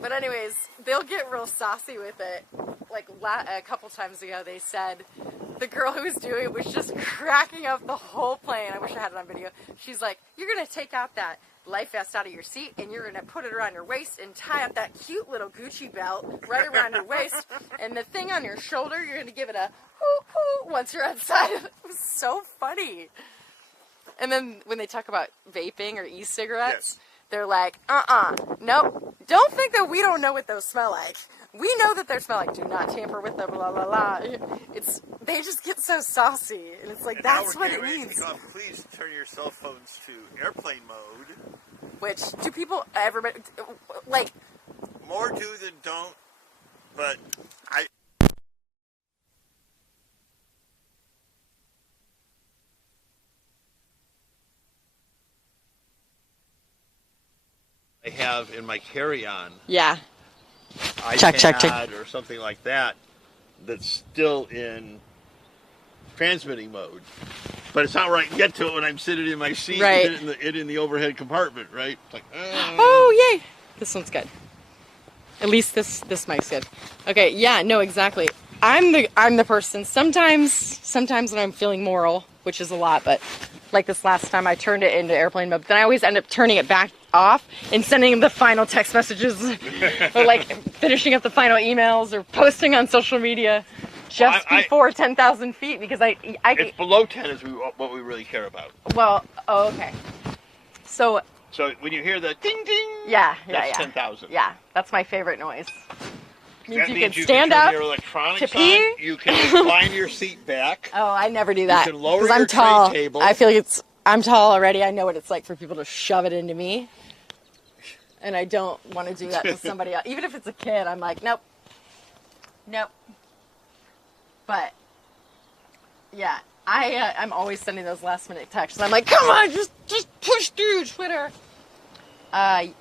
But anyways, they'll get real saucy with it. Like a couple times ago, they said the girl who was doing it was just cracking up the whole plane. I wish I had it on video. She's like, "You're gonna take out that life vest out of your seat, and you're gonna put it around your waist, and tie up that cute little Gucci belt right around your waist, and the thing on your shoulder, you're gonna give it a hoo-hoo once you're outside." It was so funny. And then when they talk about vaping or e-cigarettes, they're like, nope. Don't think that we don't know what those smell like. We know that they smell like. Do not tamper with them. Blah blah blah. They just get so saucy, and it's like, And that's now what we're it getting ready to means. kick off. Please turn your cell phones to airplane mode. Which do people ever like? More do than don't, but I have in my carry-on Yeah. iPad Check. or something like that that's still in transmitting mode. But it's not where I can get to it when I'm sitting in my seat, Right. in the overhead compartment, right? It's like, Oh, yay. This one's good. At least this mic's good. Okay, yeah, no, exactly. I'm the person. Sometimes when I'm feeling moral, which is a lot, but like this last time I turned it into airplane mode, but then I always end up turning it back off and sending him the final text messages or like finishing up the final emails or posting on social media just before 10,000 feet because I it's below 10 is what we really care about. well, oh, okay. So when you hear the ding ding, that's 10,000. Yeah, that's my favorite noise. That You means can stand turn up your electronics to pee. on. You can recline your seat back. Oh, I never do that. You can lower because your I'm tall. tray table. I feel like I'm tall already. I know what it's like for people to shove it into me. And I don't want to do that to somebody else. Even if it's a kid, I'm like, nope. But, yeah, I'm always sending those last minute texts. I'm like, come on, just push through Twitter. I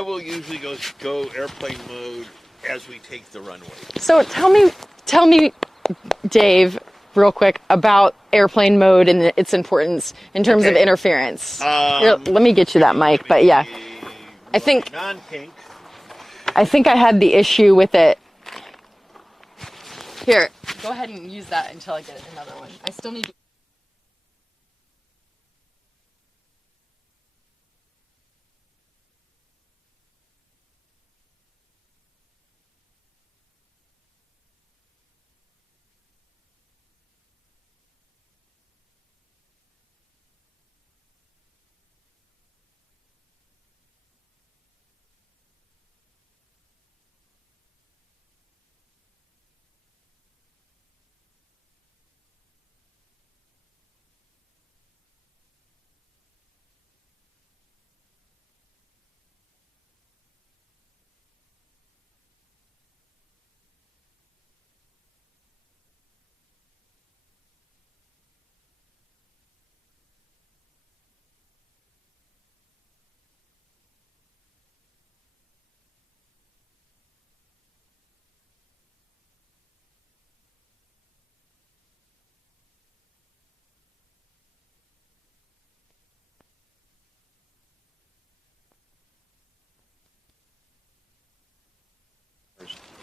will usually go airplane mode as we take the runway. So tell me, Dave, real quick about airplane mode and its importance in terms of interference. Here, let me get you that mic, but yeah. I think non-pink. I had the issue with it. Here, go ahead and use that until I get another one. I still need to.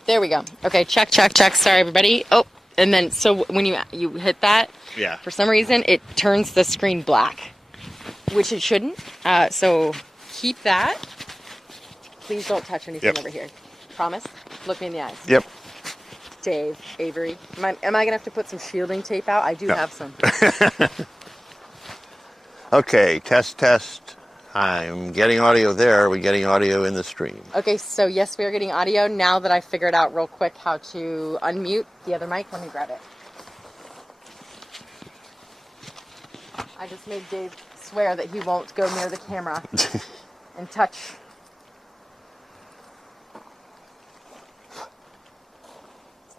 There we go. Okay, check. Sorry, everybody. Oh, and then so when you hit that, for some reason it turns the screen black, which it shouldn't. So keep that. Please don't touch anything over here. Promise. Look me in the eyes. Yep. Dave, Avery, am I gonna have to put some shielding tape out? I do have some. Okay, test. I'm getting audio there. Are we getting audio in the stream? Okay, so yes, we are getting audio. Now that I figured out real quick how to unmute the other mic, let me grab it. I just made Dave swear that he won't go near the camera and touch.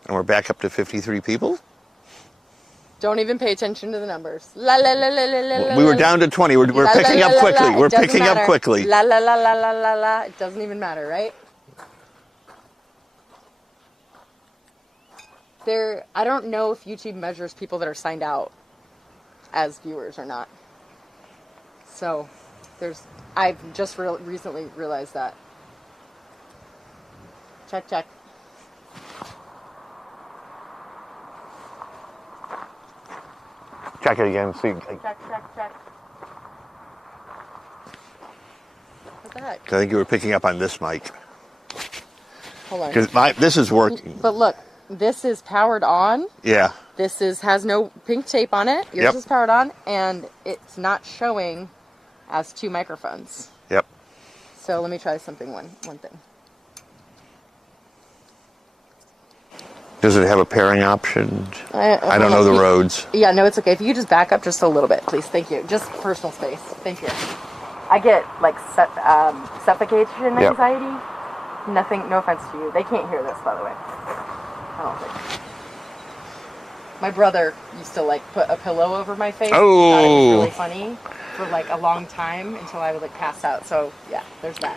And we're back up to 53 people? Don't even pay attention to the numbers. La la la la la la. We were down to 20. We're picking up quickly. We're picking up quickly. La la la la la la la. It doesn't even matter, right? I don't know if YouTube measures people that are signed out as viewers or not. So, I've just recently realized that. Check. Check it again. See. Check. What the heck? I think you were picking up on this mic. Hold on. Because this is working. But look, this is powered on. Yeah. This has no pink tape on it. Yours is powered on, and it's not showing as two microphones. Yep. So let me try something. One thing. Does it have a pairing option? I don't hold know on. the roads. Yeah, no, it's okay. If you could just back up just a little bit, please. Thank you. Just personal space. Thank you. I get like suffocation Yep. anxiety. Nothing. No offense to you. They can't hear this, by the way. I don't think. My brother used to like put a pillow over my face. Oh. He thought it was really funny for like a long time until I would like pass out. So yeah, there's that.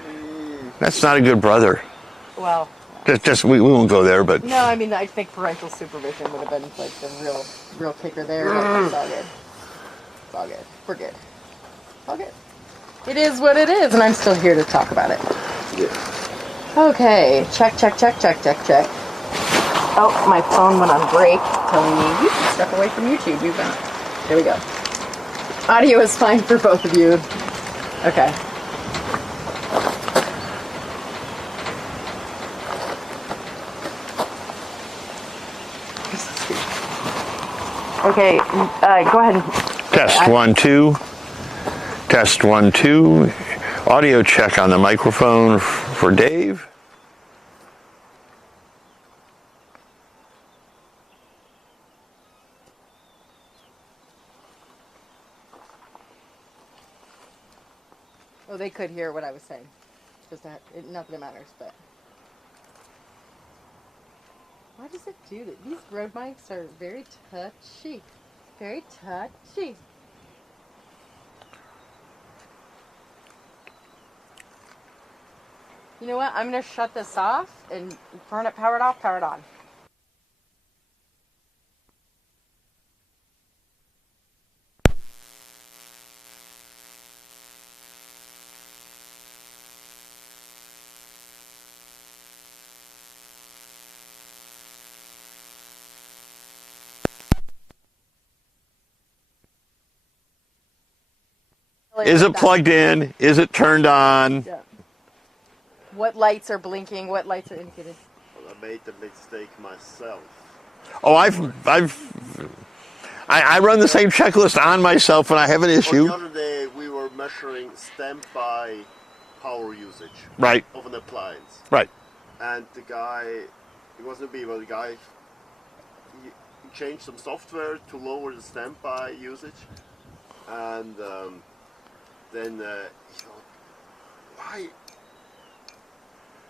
That's not a good brother. Well. Just we won't go there, but No, I mean I think parental supervision would have been like the real kicker there. But it's all good. It's all good. We're good. All good. It is what it is, and I'm still here to talk about it. Yeah. Okay. Check. Oh, my phone went on break, telling me you should step away from YouTube. You've been. There we go. Audio is fine for both of you. Okay. Okay, go ahead. test 1 2. Test 1 2. Audio check on the microphone for Dave. Oh, they could hear what I was saying. Just not that it matters, but. Why does it do that? These road mics are very touchy. Very touchy. You know what? I'm going to shut this off and power it off, power it on. Is it plugged in? Is it turned on? Yeah. What lights are blinking? What lights are indicated? Well, I made the mistake myself. Oh, I run the same checklist on myself when I have an Well, issue. the other day we were measuring standby power usage Right. of an appliance. Right. And the guy, it wasn't me, but the guy, he changed some software to lower the standby usage. And then he thought,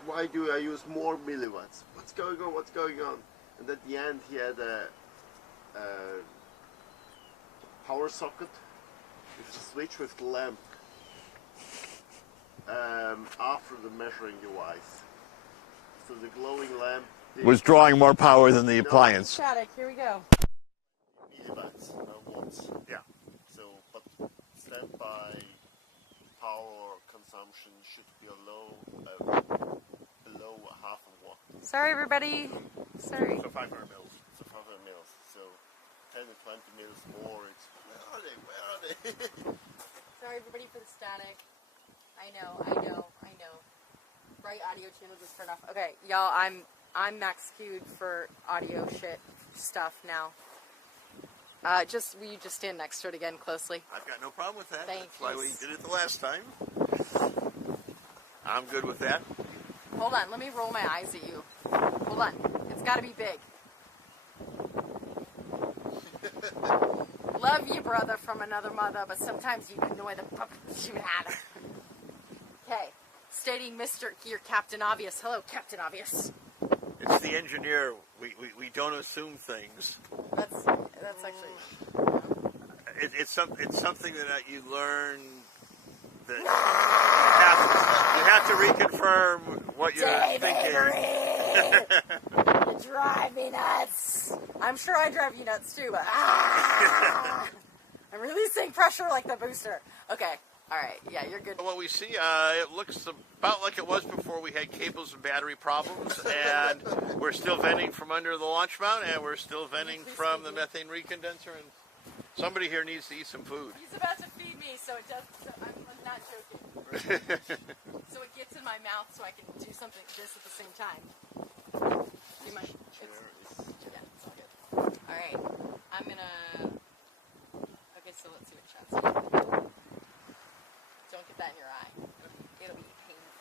why do I use more milliwatts? What's going on? And at the end he had a power socket with the switch with the lamp after the measuring device. So the glowing lamp Was drawing more power than the appliance. Static, here we go. milliwatts, watts. Yeah. So, but standby power consumption should be below half a watt. Sorry, everybody. Sorry. So 500 mils. So 500 mils. So 10 to 20 mils more. It's where are they? Sorry, everybody, for the static. I know. Bright audio channel just turned off. Okay, y'all, I'm max queued for audio shit stuff now. Will you just stand next to it again closely? I've got no problem with that. Thank That's why you. we did it the last time. I'm good with that. Hold on, let me roll my eyes at you. Hold on, it's got to be big. Love you, brother from another mother, but sometimes you annoy the shit out of. Okay, stating Mr. Gear Captain Obvious. Hello, Captain Obvious. It's the engineer. We don't assume things. That's actually. It's something that you learn that you have to reconfirm what you're thinking. You drive me nuts. I'm sure I drive you nuts too, but I'm releasing pressure like the booster. Okay, all right, yeah, you're good. What we see, it looks about like it was before we had cables and battery problems, and we're still venting from under the launch mount, and we're still venting from the methane recondenser, and somebody here needs to eat some food. He's about to feed me, so it does. So I'm not joking. So it gets in my mouth, so I can do something this at the same time. You might. Yeah, it's all good. All right, I'm gonna. Okay, so let's see what chat's. Don't get that in your eye. It'll be painful.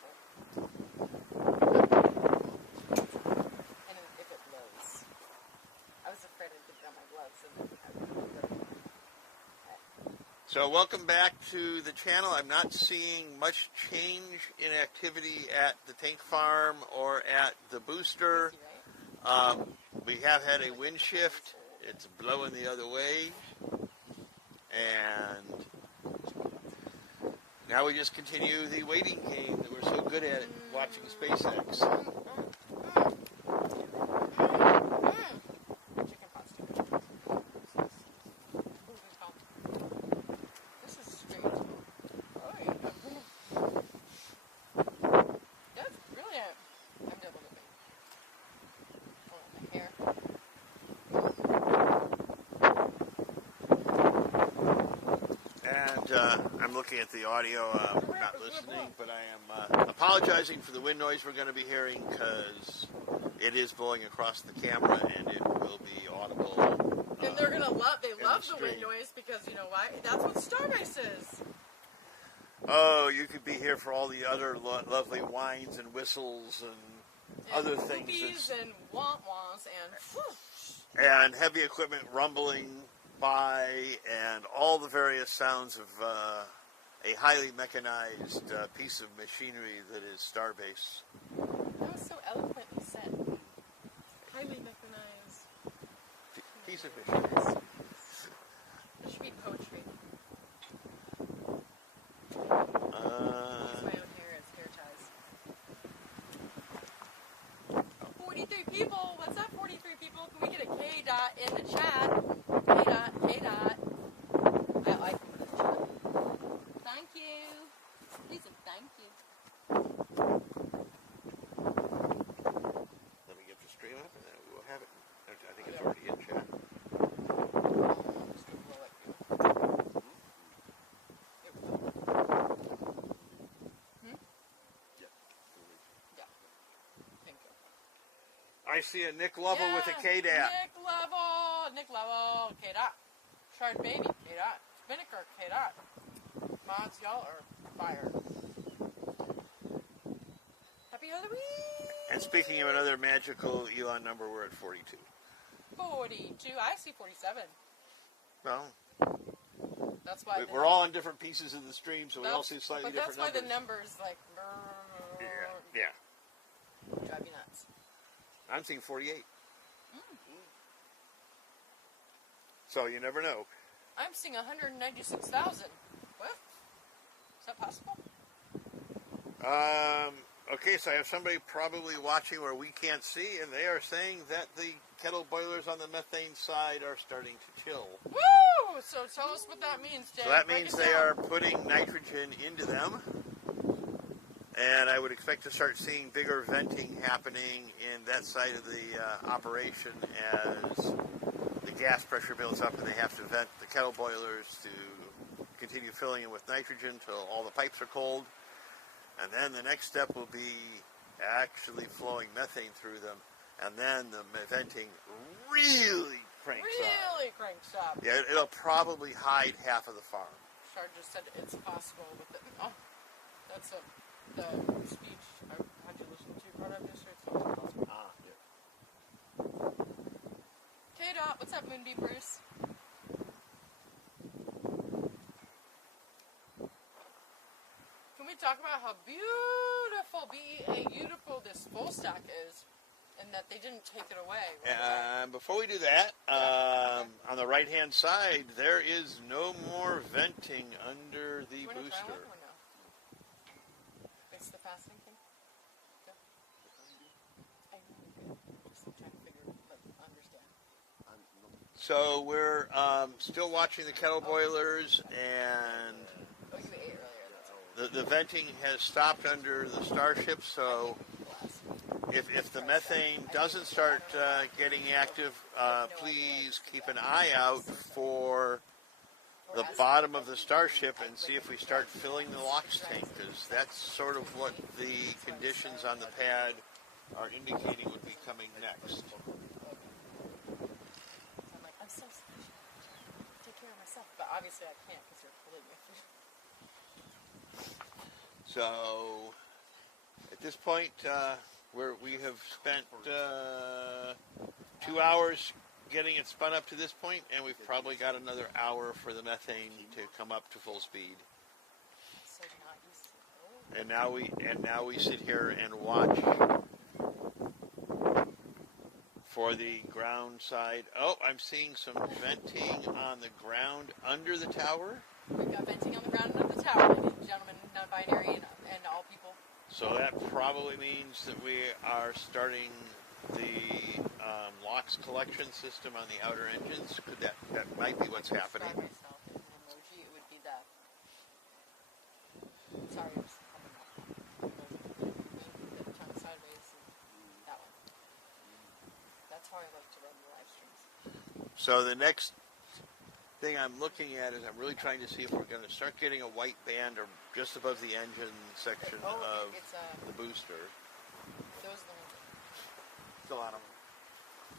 So welcome back to the channel. I'm not seeing much change in activity at the tank farm or at the booster. We have had a wind shift. It's blowing the other way. And now we just continue the waiting game that we're so good at watching SpaceX. I'm looking at the audio. We're not listening, but I am apologizing for the wind noise we're going to be hearing because it is blowing across the camera and it will be audible. And they're going to love, they love the wind noise because, you know why? That's what Starbase is. Oh, you could be here for all the other lovely whines and whistles and other things. And wah-wahs and heavy equipment rumbling by and all the various sounds of a highly mechanized piece of machinery that is Starbase. That was so eloquently said. Highly mechanized piece of machinery. There should be poetry. Use my own hair as hair ties. 43 people. What's up, 43 people? Can we get a K dot in the chat? K dot. I like it in the chat. Thank you. Please and thank you. Let me get the stream up and then we will have it. I think it's already in chat. I see a Nick Lovell with a K-Dap. Nick Lovell, K-Dot. Shard Baby, K-Dot. Spinnaker, K-Dot. Mods, y'all are fire. Happy Halloween! And speaking of another magical Elon number, we're at 42. 42. I see 47. Well, that's why we're all on different pieces of the stream, so we all see slightly different numbers. But that's why the numbers, like, yeah. Drive you nuts. I'm seeing 48. So you never know. I'm seeing 196,000. What? Is that possible? Okay, so I have somebody probably watching where we can't see, and they are saying that the kettle boilers on the methane side are starting to chill. Woo! So tell us what that means, Jay. So that means they are putting nitrogen into them. And I would expect to start seeing bigger venting happening in that side of the operation as the gas pressure builds up and they have to vent the kettle boilers to continue filling in with nitrogen until all the pipes are cold. And then the next step will be actually flowing methane through them. And then the venting really cranks up. Yeah, it'll probably hide half of the farm. Shard just said it's possible with it. Oh, that's the speech I had you listen to brought up yesterday. Yeah. K-Dot, what's up, Moonbee Bruce? Can we talk about how beautiful this full stack is, and that they didn't take it away? Before we do that, on the right-hand side, there is no more venting under the booster. It's the fasting thing? Yeah. I know. Just trying to understand. So we're still watching the kettle boilers, and you ate earlier. the venting has stopped under the Starship, so if the methane doesn't start getting active, please keep an eye out for the bottom of the Starship and see if we start filling the LOX tank, because that's sort of what the conditions on the pad are indicating would be coming next. I'm like, I'm so special. Take care of myself. But obviously I can't because you're pulling me. So, at this point, we have spent 2 hours getting it spun up to this point, and we've probably got another hour for the methane to come up to full speed. So not used to it. And now we sit here and watch for the ground side. Oh, I'm seeing some venting on the ground under the tower. We've got venting on the ground under the tower, ladies and gentlemen, non-binary and all people. So that probably means that we are starting the LOX collection system on the outer engines. That might be what's happening. Describe myself in an emoji, it would be that. Sorry, I'm just the tongue sideways and that one. That's how I like to run the live streams. So the next thing I'm looking at is I'm really trying to see if we're going to start getting a white band or just above the engine section of the booster. Those are the ones that Still on them.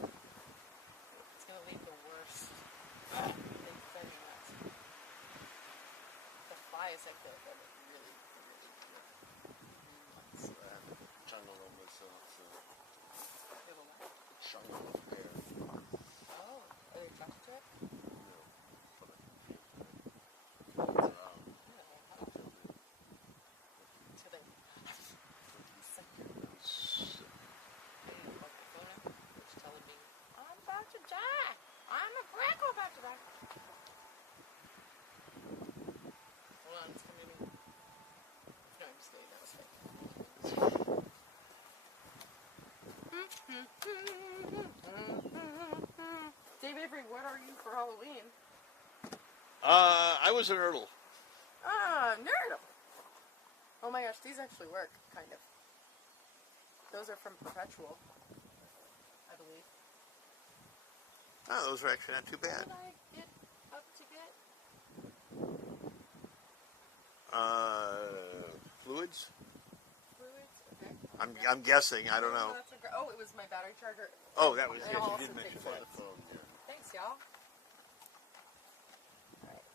it's going to leave the worst. They very nuts. The fly is like the really nuts. Jungle of this, Little one. jungle of hair. Oh, are they attracted to it? So they suck your it's telling me, I'm about to die. I'm a Greco about to die. Hold on, it's coming to me. No, I'm just kidding. That was fake. Dave Avery, what are you for Halloween? I was an Erdl. Ah, Nerdle. Oh my gosh, these actually work, kind of. Those are from Perpetual, I believe. Oh, those are actually not too bad. What I get up to get? Fluids? Fluids? Okay. I'm guessing. I don't know. That's oh, it was my battery charger. Oh, that was And yes. I'll You did also mention take that. Phone, yeah. Thanks, y'all. Alright.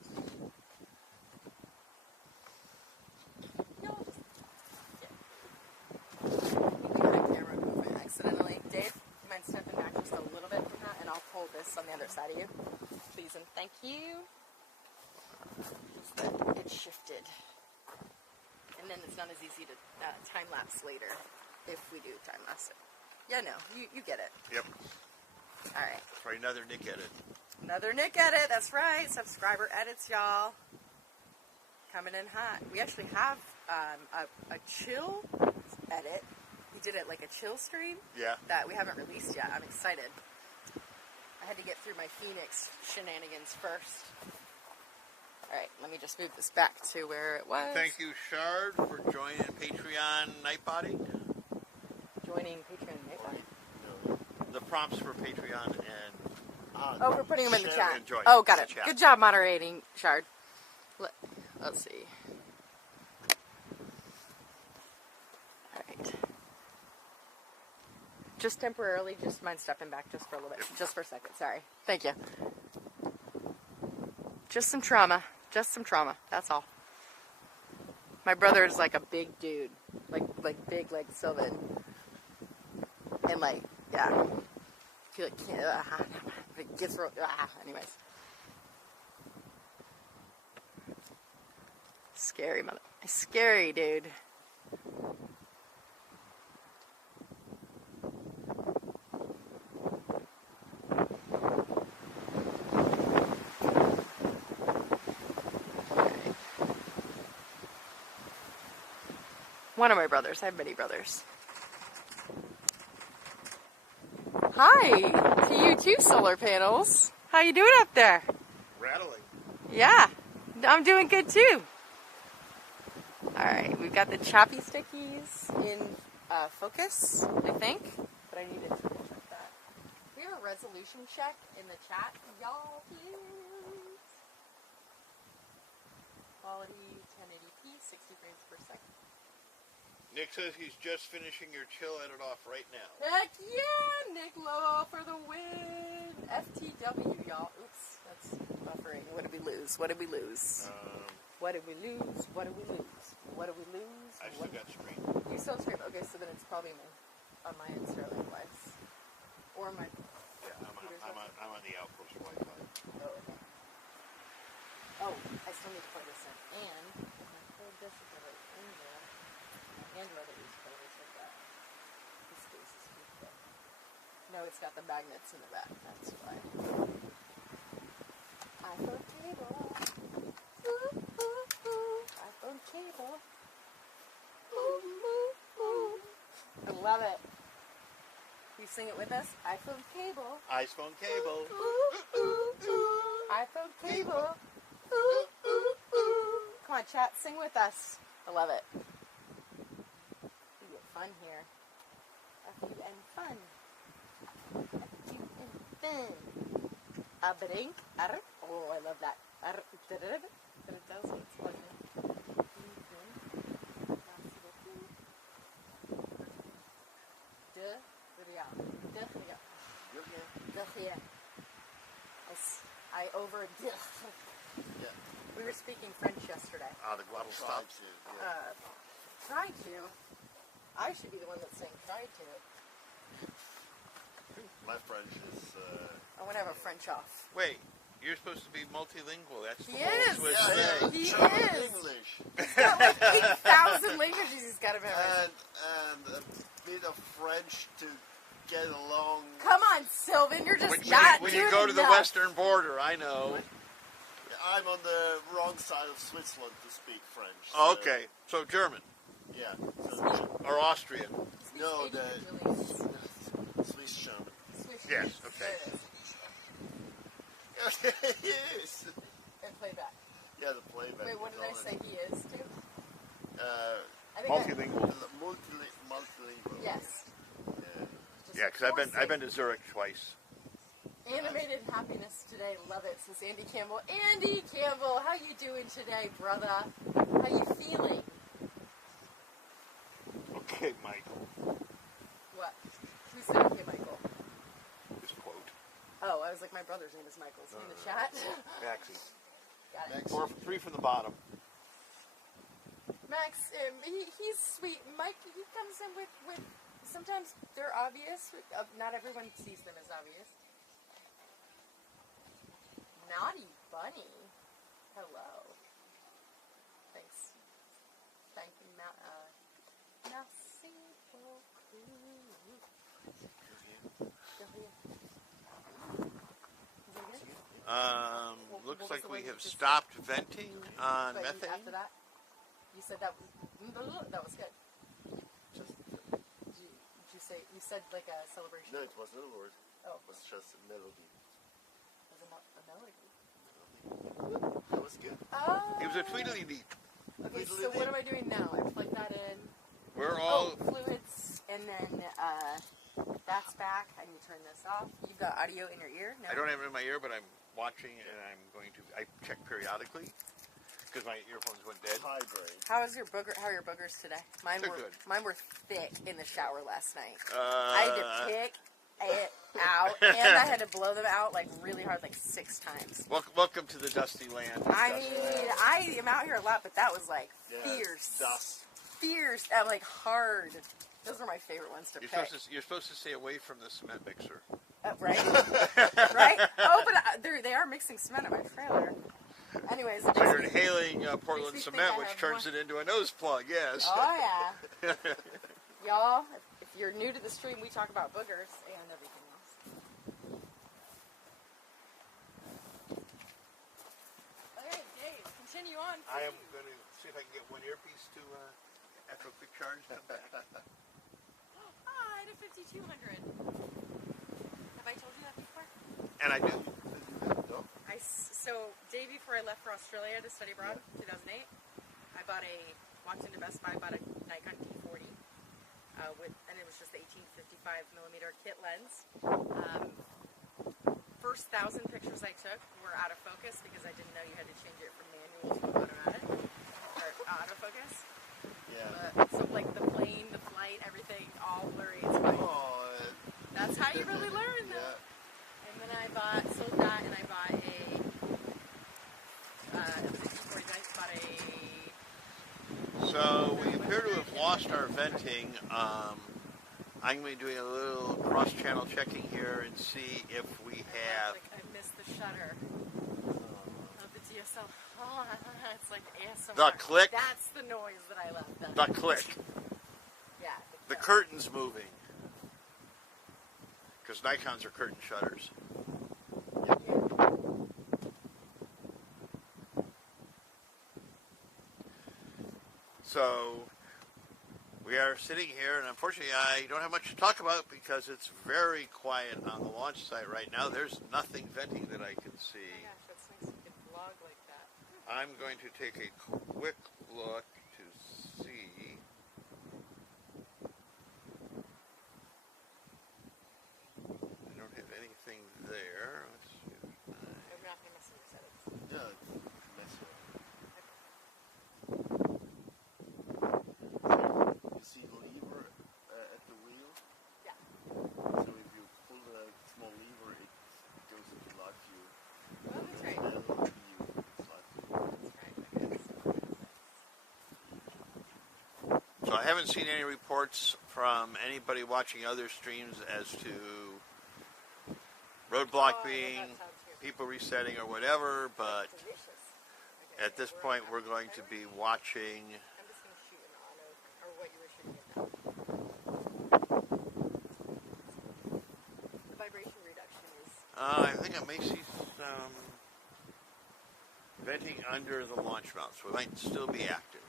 Y'all just... Yeah. We got a camera movement accidentally. Dave, you mind stepping back just a little bit from that, and I'll pull this on the other side of you. Please and thank you. It shifted. And then it's not as easy to time-lapse later if we do time-lapse it. Yeah, no, you get it. Yep. All right. For another Nick edit. Another Nick edit, that's right. Subscriber edits, y'all. Coming in hot. We actually have a chill edit. We did it like a chill stream. Yeah. That we haven't released yet. I'm excited. I had to get through my Phoenix shenanigans first. All right, let me just move this back to where it was. Thank you, Shard, for joining Patreon Nightbody. Joining Patreon Nightbody. The prompts for Patreon and Oh, we're putting them in the share chat. and join Oh, got the it. chat. Good job moderating, Shard. Let's see. All right. Just temporarily, just mind stepping back just for a little bit. Just for a second. Sorry. Thank you. Just some trauma. Just some trauma. That's all. My brother is like a big dude. Like big like Sylvan. And like, yeah. Feel like, it gets real, anyways. Scary mother. Scary dude. One of my brothers. I have many brothers. Hi to you too, solar panels. How you doing up there? rattling. Yeah, I'm doing good too. All right, we've got the choppy stickies in focus, I think, but I need to triple check that. We have a resolution check in the chat, y'all, please. Quality 1080p, 60 frames per second. Nick says he's just finishing your chill edit off right now. Heck yeah, Nick Lowe for the win. FTW, y'all. Oops, that's buffering. What did we lose? What did we lose? What did we lose? What did we lose? What did we lose? I still got screen. You still stream? Okay, so then it's probably on my end, Sterling Lights. Or my I'm on the outpost Wi-Fi. Oh, okay. Oh, I still need to plug this in. And if I plug this with the right angle, my Android at least probably said that. This case is too thick. No, it's got the magnets in the back. That's why. iPhone cable. Ooh, ooh, ooh. iPhone cable. Ooh, ooh, ooh. I love it. You sing it with us? iPhone cable. iPhone cable. Ooh, ooh, ooh. iPhone cable. Ooh, ooh, ooh. Come on, chat, sing with us. I love it. We get fun here. F-U-N fun. F-U-N fun. A brink. Oh, I love that. But it does what it's plugged in. I over. Yeah. We were speaking French yesterday. The glottal stops. Try to. I should be the one that's saying try to. My French is. I want to have a French off. Wait, you're supposed to be multilingual. That's the He whole is. Swiss Yeah, thing. He German, is. English, He's got like 8,000 languages he's got to memorize. and a bit of French to get along. Come on, Sylvan, you're just When not you doing go to the enough. western border, I know. I'm on the wrong side of Switzerland to speak French. Oh, okay, so German Yeah. So, or Austrian. no, the Individually. Swiss German. Swish. Yes, okay. There it is. Yes. And playback. Yeah, the playback. Wait, what did I say he is, too? I think Multilingual. Multilingual. Yes. Yeah. Just Yeah, because I've been to Zurich twice. Animated happiness today, love it, says Andy Campbell. Andy Campbell, how you doing today, brother? How you feeling? Okay, Michael. What? Who said okay, Michael? This quote. Oh, I was like, my brother's name is Michael. Is he in the chat? Maxie. Got it. Next. 3 from the bottom. Max, he's sweet. Mike, he comes in with sometimes they're obvious. Not everyone sees them as obvious. Naughty Bunny. Hello. Thanks. Thank you, Merci beaucoup. Looks like we have stopped venting on methane. After that, you said that was good. Did you say you said like a celebration? No, it was not a word. Oh. It was just a melody. Was it a melody? That was good. Oh. It was a Tweedledee. Okay, so what am I doing now? I plug that in. We're all. Fluids, and then that's back. I need to turn this off. You've got audio in your ear? No? I don't have it in my ear, but I'm watching and I'm going to. I check periodically because my earphones went dead. High brain. How are your boogers today? They're good. Mine were thick in the shower last night. I I had to pick it out, and I had to blow them out like really hard, like 6 times. Welcome to the dusty land. I mean, I am out here a lot, but that was like Yeah, fierce. dust. Fierce. Like hard. Those are my favorite ones to pick. You're supposed to stay away from the cement mixer. Right? Right? Oh, but they are mixing cement at my trailer. Anyways. So you're inhaling Portland makes me cement, think I which have turns it into a nose plug. Yes. Oh, yeah. Y'all, if you're new to the stream, we talk about boogers and everything else. Okay, Dave, continue on. I am going to see if I can get one earpiece to after a quick charge. Come back. Hi to 5200. Have I told you that before? And I do. So, day before I left for Australia to study abroad, 2008, I walked into Best Buy, bought a Nikon D40, and it was just the 18-55mm kit lens. First 1,000 pictures I took were out of focus because I didn't know you had to change it from manual to automatic, or autofocus. Yeah. So like the plane, the flight, everything, all blurry. It's fine. That's how you really learn, though. Yeah. And then I sold that, and I bought a. So we appear to have lost our venting. I'm going to be doing a little cross-channel checking here and see if we have... I missed the shutter of the DSL. Oh, it's like ASMR. The click. That's the noise that I love. The click. Yeah. The curtains moving. Because Nikons are curtain shutters. So, we are sitting here, and unfortunately I don't have much to talk about because it's very quiet on the launch site right now. There's nothing venting that I can see. Oh my gosh, that's nice you can vlog like that. I'm going to take a quick look to see. I don't have anything there. Let's see. I'm not going to mess with your settings. Yeah, mess with. You see the lever at the wheel? Yeah. So if you pull the small lever, it goes into live view. Oh, that's right. View, it's live view. That's right. So I haven't seen any reports from anybody watching other streams as to roadblock being, people resetting or whatever, but at this point we're going to be watching. I'm just going to shoot an auto, or what you were shooting at now. The vibration reduction is... I think I may see some venting under the launch mount, so it might still be active.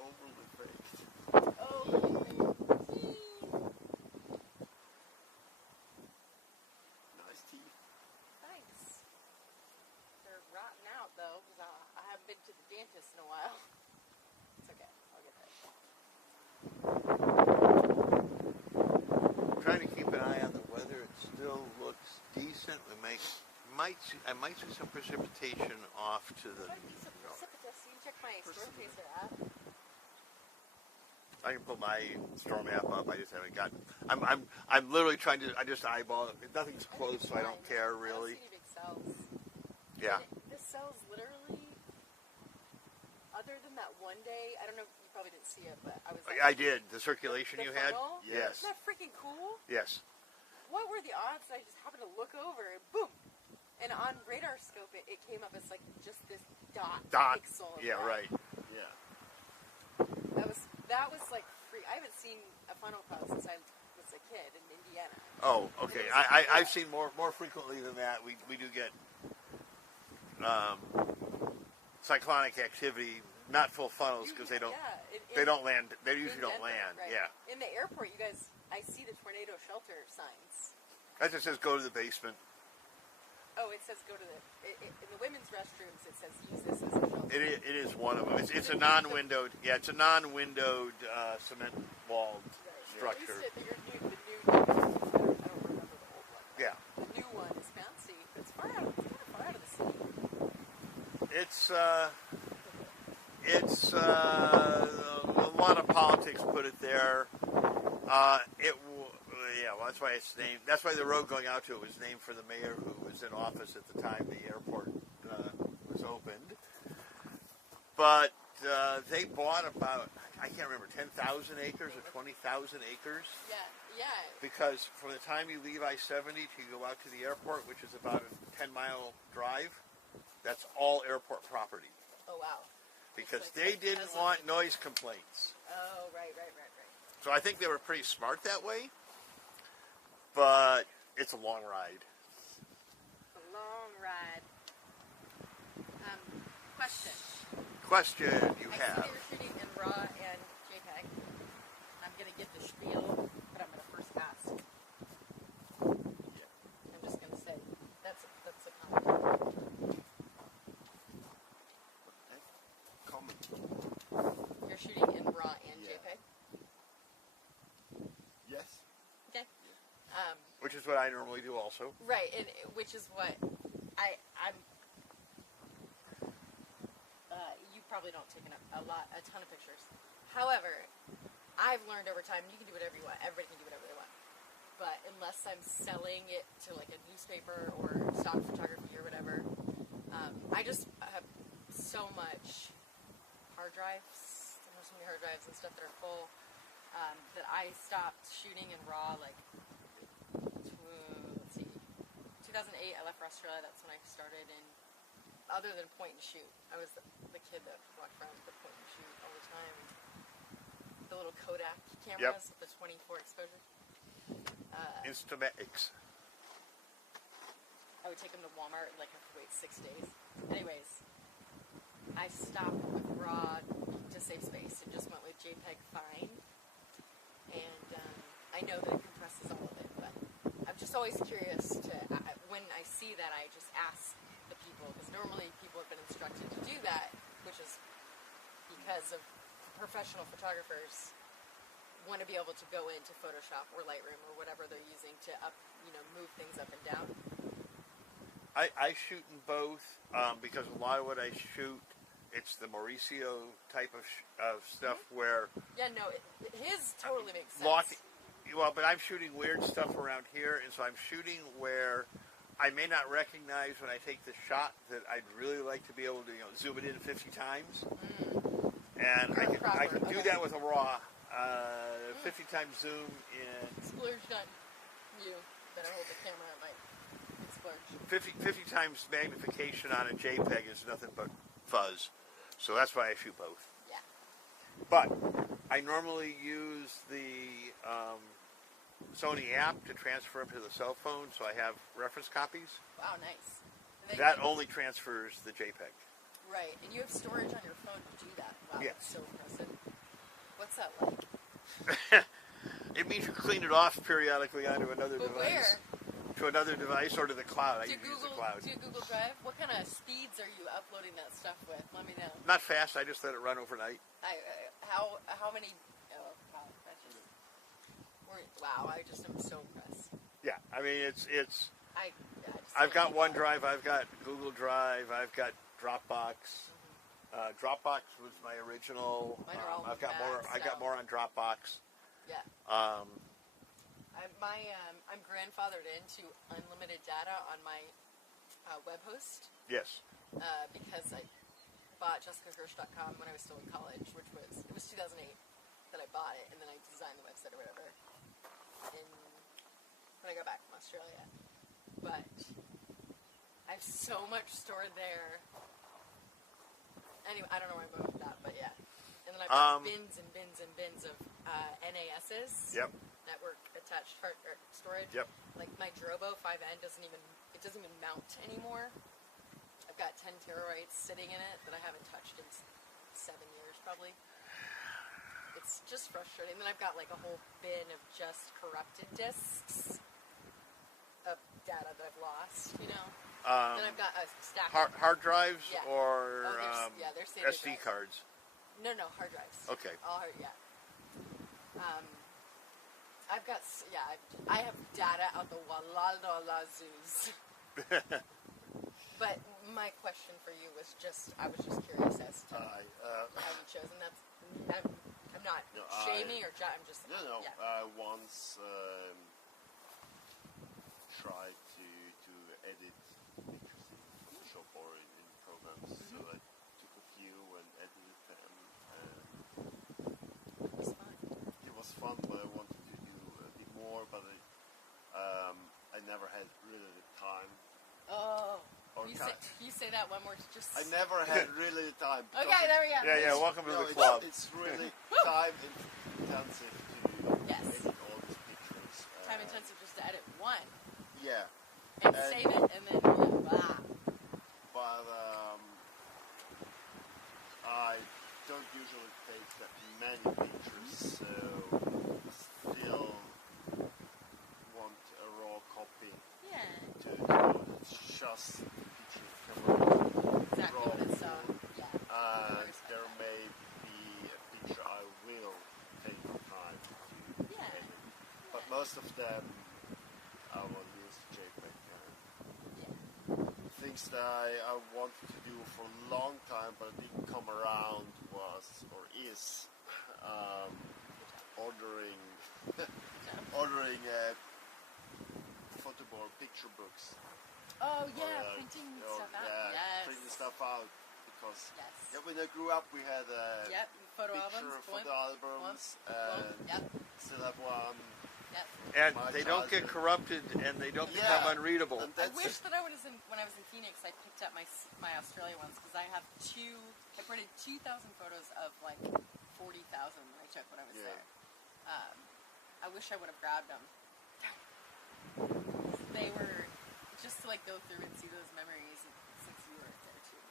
Overly faked. Oh, Nice teeth. thanks. They're rotting out though, because I haven't been to the dentist in a while. It's okay. I'll get that. I'm trying to keep an eye on the weather. It still looks decent. I might see some precipitation off to the Might be some precipitation. Check my storm chaser app. I can pull my storm app up. I just haven't gotten. I'm literally trying to. I just eyeball it. Nothing's closed, so I don't care really. I don't see any big cells. Yeah. This cell's literally, other than that one day, I don't know if you probably didn't see it, but I was like, I did. The circulation the you had. funnel? Yes. Isn't that freaking cool? Yes. What were the odds that I just happened to look over and boom? And on radar scope, it came up as like just this dot pixel. Of Yeah. light. Right. Yeah. That was like free. I haven't seen a funnel cloud since I was a kid in Indiana. Oh, okay. I've seen more frequently than that. We do get cyclonic activity, not full funnels because they don't land. They usually don't Denver, land. right. Yeah. In the airport, you guys, I see the tornado shelter signs. That just says go to the basement. Oh, it says go to the in the women's restrooms. It says use this as a shelter. It is one of them. It's a non-windowed. Yeah, it's a non-windowed cement walled structure. At least the new I don't remember the old one. Yeah. The new one is fancy. It's far out. It's kind of far out of the city. It's a lot of politics put it there. Well, that's why it's named. That's why the road going out to it was named for the mayor who was in office at the time the airport was opened. But they bought about, I can't remember, 10,000 acres or 20,000 acres. Yeah. Because from the time you leave I-70 to go out to the airport, which is about a 10-mile drive, that's all airport property. Oh wow. Because It's they like didn't want noise complaints. Oh right. So I think they were pretty smart that way. But it's a long ride. A long ride. Question. Question you I see have. that you're shooting in RAW and JPEG. I'm going to give the spiel, but I'm going to first ask. I'm just going to say, that's a comment. what I normally do also. Right, and which is what I'm. You probably don't take a ton of pictures. However, I've learned over time you can do whatever you want. Everybody can do whatever they want. But unless I'm selling it to like a newspaper or stock photography or whatever, I just have so much hard drives. I have so many hard drives and stuff that are full that I stopped shooting in RAW like. Let's see, 2008 I left for Australia. That's when I started in. Other than point and shoot, I was the kid that walked around with the point and shoot all the time. The little Kodak cameras with the 24 exposure. Instamax. I would take them to Walmart and like have to wait 6 days. Anyways, I stopped with RAW to save space and just went with JPEG Fine. And I know that it compresses all of it, but I'm just always curious to when I see that I just ask the people, because normally people have been instructed to do that, which is because of professional photographers want to be able to go into Photoshop or Lightroom or whatever they're using to move things up and down. I shoot in both because a lot of what I shoot, it's the Mauricio type of stuff where... Yeah, no, his totally makes sense. Well, but I'm shooting weird stuff around here, and so I'm shooting where I may not recognize when I take the shot that I'd really like to be able to zoom it in 50 times. And I can do that with a RAW. 50 times zoom in... Splurged on you. Better hold the camera at my splurge. 50 times magnification on a JPEG is nothing but fuzz. So that's why I shoot both. Yeah. But I normally use the Sony app to transfer them to the cell phone, so I have reference copies. Wow, nice. That only transfers the JPEG. Right, and you have storage on your phone to do that. Wow, yes. That's so impressive. What's that like? It means you clean it off periodically onto another device. Where? To another device or to the cloud. I use the cloud. To Google Drive? What kind of speeds are you uploading that stuff with? Let me know. Not fast. I just let it run overnight. How many? Oh, wow, that's just. Wow, I just am so impressed. Yeah, I mean it's. I've got OneDrive. I've got Google Drive. I've got Dropbox. Dropbox was my original. Mine are all I've got more. I got more on Dropbox. Yeah. I'm grandfathered into unlimited data on my web host. Yes. Because I bought JessicaKirsh.com when I was still in college, it was 2008 that I bought it, and then I designed the website or whatever when I got back from Australia. But I have so much stored there. Anyway, I don't know where I'm going with that, but yeah. And then I've got bins and bins and bins of NASs. Yep. Network attached hard storage. Yep. Like my Drobo 5N doesn't even mount anymore. I've got 10 terabytes sitting in it that I haven't touched in 7 years probably. It's just frustrating. And then I've got like a whole bin of just corrupted disks of data that I've lost, then I've got a stack of hard drives or they're SD cards. No, hard drives. Okay. All hard, yeah. I've got, I have data out the Wallalalazoos. But my question for you was I was just curious as to how you chose, and I'm not shaming or I'm just... No. Yeah. I once tried to edit pictures in Photoshop or in programs, so I took a few and edited them, and It was fun. it was fun, but I wanted to do a bit more, but I never had really the time. Oh. Or You say that one more, just... I never had really the time. Okay, there we go. Yeah, welcome to the club. It's really time intensive to edit all these pictures. Time intensive just to edit one. Yeah. And save it, and then blah. But I don't usually take that many pictures, so still want a raw copy Yeah. to it's just the picture camera. Exactly what it's, yeah. There may be a picture I will take the time to edit. But most of them I will that I wanted to do for a long time, but it didn't come around, is ordering photoboard picture books. Oh yeah, printing stuff out. Yeah, Yes. printing stuff out because Yes. when I grew up, we had Photo picture albums. photo albums, and still have one. Yep. And My they don't get childhood. corrupted, and they don't become unreadable. And I that's wish that when I was in Phoenix, I picked up my Australia ones because I have I printed 2,000 photos of like 40,000 I took when I was there. I wish I would have grabbed them. They were just to like go through and see those memories since you were there too.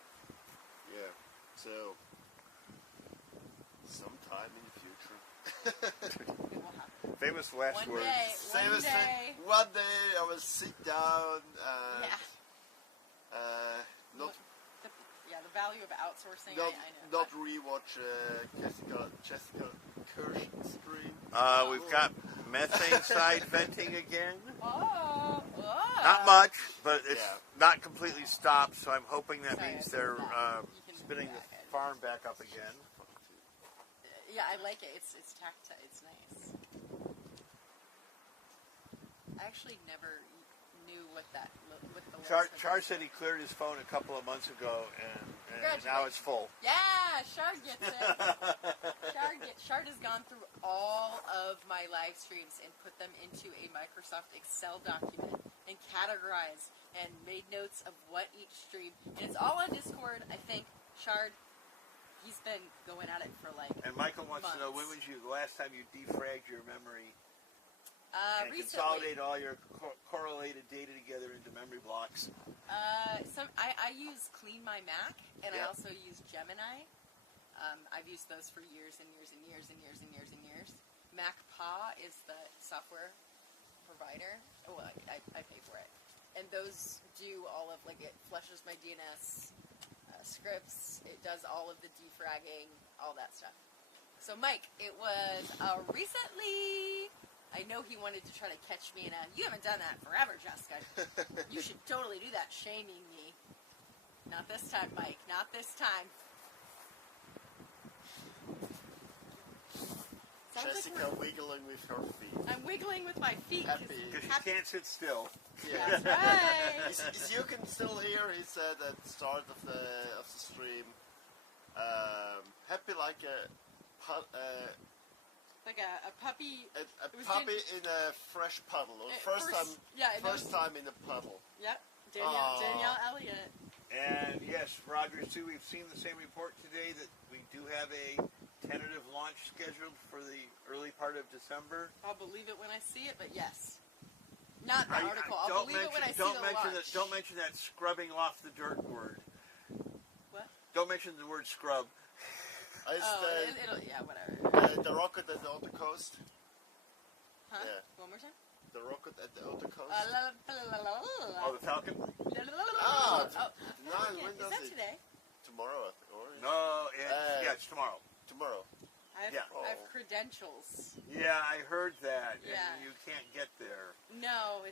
Yeah. So sometime in the future. It will happen. Famous last One words. day. One day I will sit down and not the value of outsourcing. not, I know. not rewatch Jessica Kirsh stream. We've got methane side venting again. Oh. Not much, but it's not completely stopped, so I'm hoping that Sorry, means I they're missed that. spinning the farm back up again. Yeah, I like it. It's tactile. It's nice. I actually never knew what the Char said he cleared his phone a couple of months ago, and now it's full. Yeah, Shard gets it. Shard has gone through all of my live streams and put them into a Microsoft Excel document and categorized and made notes of what each stream. And it's all on Discord. I think Shard, he's been going at it for like And Michael wants months. to know, when was the last time you defragged your memory and recently. consolidate all your correlated data together into memory blocks? I use Clean My Mac, and I also use Gemini. I've used those for years and years and years and years and years and years. MacPaw is the software provider. Well, I pay for it. And those do all of, like, it flushes my DNS scripts. It does all of the defragging, all that stuff. So, Mike, it was recently... I know he wanted to try to catch me in you haven't done that forever, Jessica. You should totally do that, shaming me. Not this time, Mike. Not this time. Jessica wiggling with her feet. I'm wiggling with my feet. Happy. Because she can't sit still. Yeah. That's right. As you can still hear, he said at the start of the stream, happy like a like a puppy. A puppy in a fresh puddle. First time in a puddle. Yep. Danielle Elliott. And yes, Roger, too, we've seen the same report today that we do have a tentative launch scheduled for the early part of December. I'll believe it when I see it, but yes. Not the article. I'll believe it when I see the launch. Don't mention that scrubbing off the dirt word. What? Don't mention the word scrub. Whatever. The rocket at the outer coast. Huh? Yeah. One more time? The rocket at the outer coast. Oh, the Falcon? When is does that it? today? Tomorrow, or No, it's tomorrow. tomorrow. I have credentials. Yeah, I heard that. Yeah. And you can't get there. No,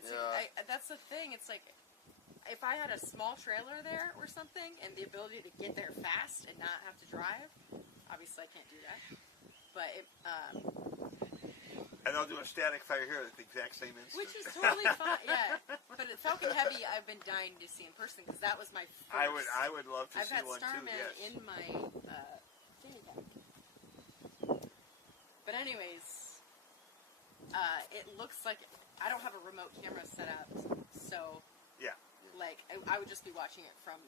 that's the thing. It's like, if I had a small trailer there or something, and the ability to get there fast and not have to drive, obviously I can't do that. But And I'll do a static fire here at the exact same instant. which is totally fine. Yeah, but at Falcon Heavy, I've been dying to see in person because that was my first. I would love to I've see had one Starman too. Yes. in my thingy bag. But anyways, it looks like I don't have a remote camera set up, so Yeah. like I would just be watching it from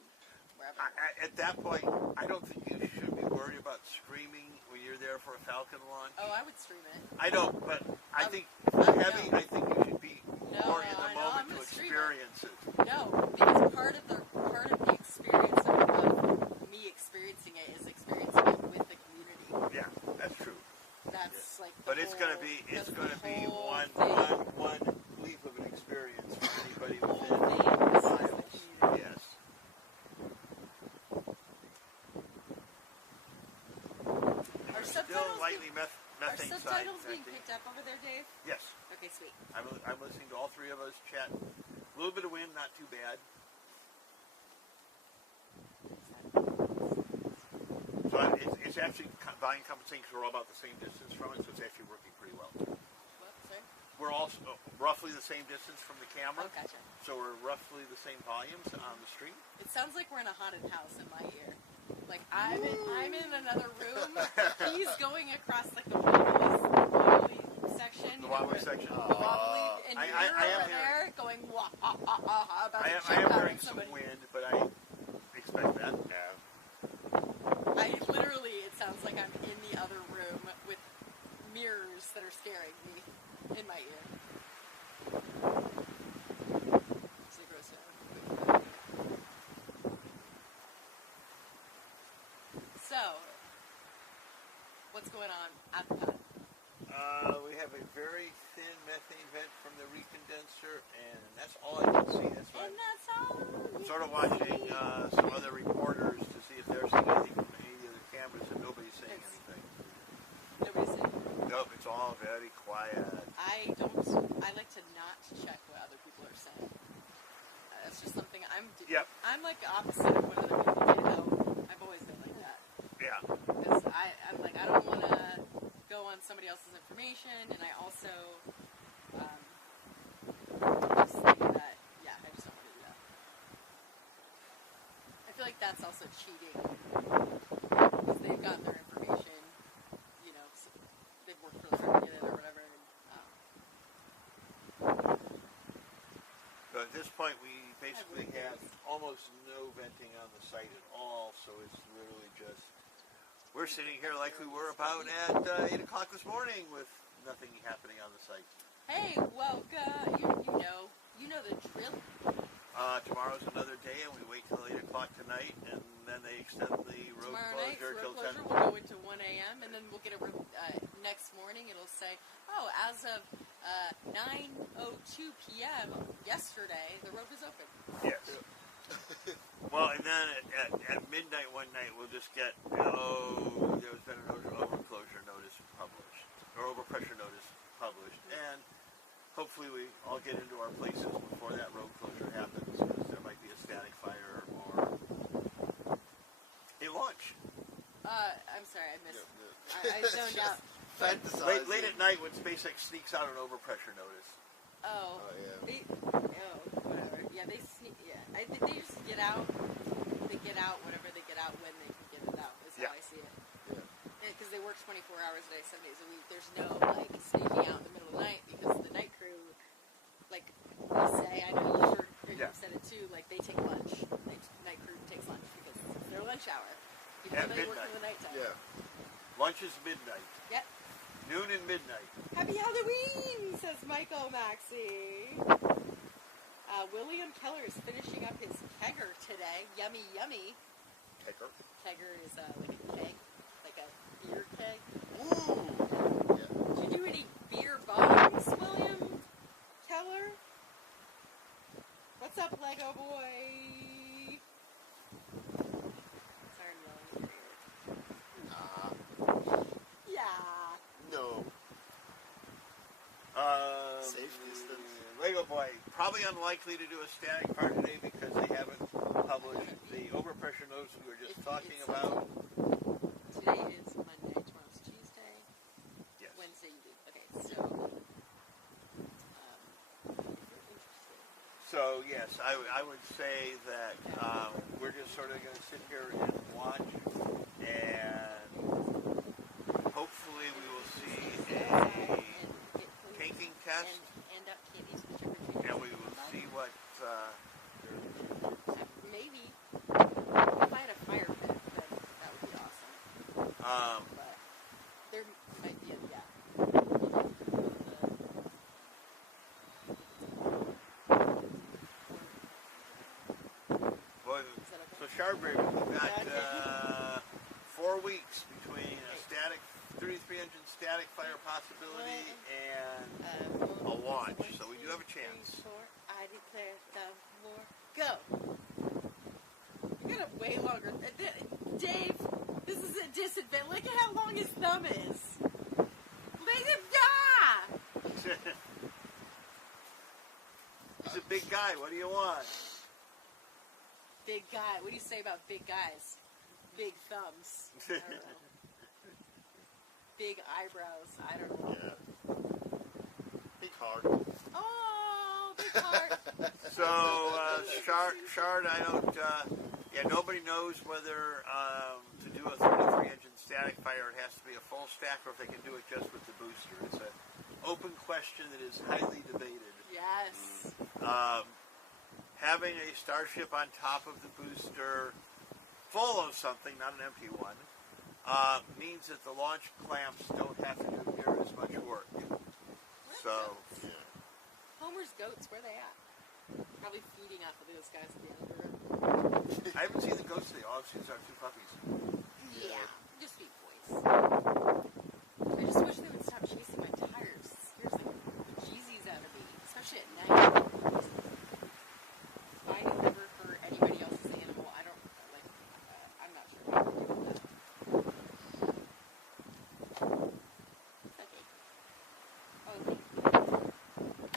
wherever. At that point, I don't think you should be worried about streaming when you're there for a Falcon launch. Oh, I would stream it. I don't, but I think no. heavy. I think you should be more in the I know, I'm moment to gonna stream experience it. No, because part of the experience of me experiencing it is experiencing it with the community. Yeah, that's true. That's like. But it's going to be one leap of an experience for anybody within miles. Yes. Are methane subtitles side being picked up over there, Dave? Yes. Okay, sweet. I'm listening to all three of us chat. A little bit of wind, not too bad. So it's actually volume compensating because we're all about the same distance from it, so it's actually working pretty well. What? Sorry? We're all roughly the same distance from the camera. Oh, gotcha. So we're roughly the same volumes on the stream. It sounds like we're in a haunted house in my ear. Like I'm in another room. He's going across like the wobbly section. The wobbly section. The wobbly, and I you're am over there going wah ah ah ah about I to am jump out hearing at some somebody. wind, but I expect that. Yeah. I literally, it sounds like I'm in the other room with mirrors that are scaring me in my ear. Zero sound. So, what's going on at the pod? We have a very thin methane vent from the recondenser, and that's all I can see. That's why And that's all. I'm sort of watching some other reporters to see if they're seeing anything from any of the cameras, and nobody's saying anything. Nobody's saying. Nope, it's all very quiet. I like to not check what other people are saying. That's just something I'm doing. Yep. I'm like the opposite of what other people get out. I've always been like that. Yeah. Because I'm like, I don't want to go on somebody else's information, and I also just think that, yeah, I just don't want to do that. I feel like that's also cheating, because they've got their information, you know, so they've worked really hard to get it or whatever. And, But at this point, we basically have almost no venting on the site at all, so it's literally just, we're sitting here like we were about at 8 o'clock this morning with nothing happening on the site. hey, Boca, you know the drill. Tomorrow's another day, and we wait till 8 o'clock tonight, and then they extend the road Tomorrow night's closure till road 10. closure will go into 1 a.m. and then we'll get a next morning. It'll say, oh, as of 9:02 p.m. yesterday, the road was open. Yes. Well, and then at midnight one night, we'll just get, there's been an overclosure notice published, or overpressure notice published, and hopefully we all get into our places before that road closure happens, because there might be a static fire or a launch. I'm sorry, I missed. I zoned out. Fantasizing. Late at night when SpaceX sneaks out an overpressure notice. Oh. Oh, yeah. Whatever. Yeah, they sneak. Yeah, I think they just get out. They get out whatever they get out when they can get it out. Is how I see it. Yeah. Because they work 24 hours a day, 7 days a week. There's no like sneaking out in the middle of the night because the night crew, like we say, I know you heard you said it too. Like they take lunch. Night crew takes lunch because it's their lunch hour. Even At though they work midnight. in the nighttime. Yeah. Lunch is midnight. Yep. Noon and midnight. Happy Halloween, says Michael Maxey. William Keller is finishing up his kegger today. Yummy, yummy. Kegger. Kegger is like a keg, like a beer keg. Ooh. Yeah. Did you do any beer bongs, William Keller? What's up, Lego boy? Sorry, I'm yelling at your ear. Nah. Yeah. No. Safe distance. Lego Boy, probably unlikely to do a static part today because they haven't published the overpressure notice we were just talking about. Today is Monday, tomorrow's Tuesday. Yes. Wednesday you did. Okay, so if you're interested. So yes, I would say that we're just sort of going to sit here and watch, and hopefully we will see a caking test, and up candies for trick-or-treaters. and we will see what. Maybe if I had a fire pit, then that would be awesome. But there might be Boy, so Charbray, we've got 4 weeks between a static 33 engine static fire possibility and a launch, so we do have a chance. I declare the war. Go. You got a way longer. Dave, this is a disadvantage. Look at how long his thumb is. Let him die. He's a big guy. What do you want? big guy. What do you say about big guys? Big thumbs. I don't know. Big eyebrows. I don't know. Yeah. Big heart. Oh, big heart. So, Shard, I don't, nobody knows whether to do a 33-engine static fire it has to be a full stack or if they can do it just with the booster. It's an open question that is highly debated. Yes. Having a Starship on top of the booster full of something, not an empty one, means that the launch clamps don't have to do near as much work. So, Yeah. Homer's goats, where they at? Probably feeding off of those guys at the end of the room. I haven't seen the ghosts today. All I've seen is our two puppies. Yeah. Just sweet boys. I just wish they would stop chasing my tires. It scares the bejesus out of me, especially at night. I never hurt anybody else's animal. I don't, like, I'm not sure how to deal with that. Okay. Oh, thank you.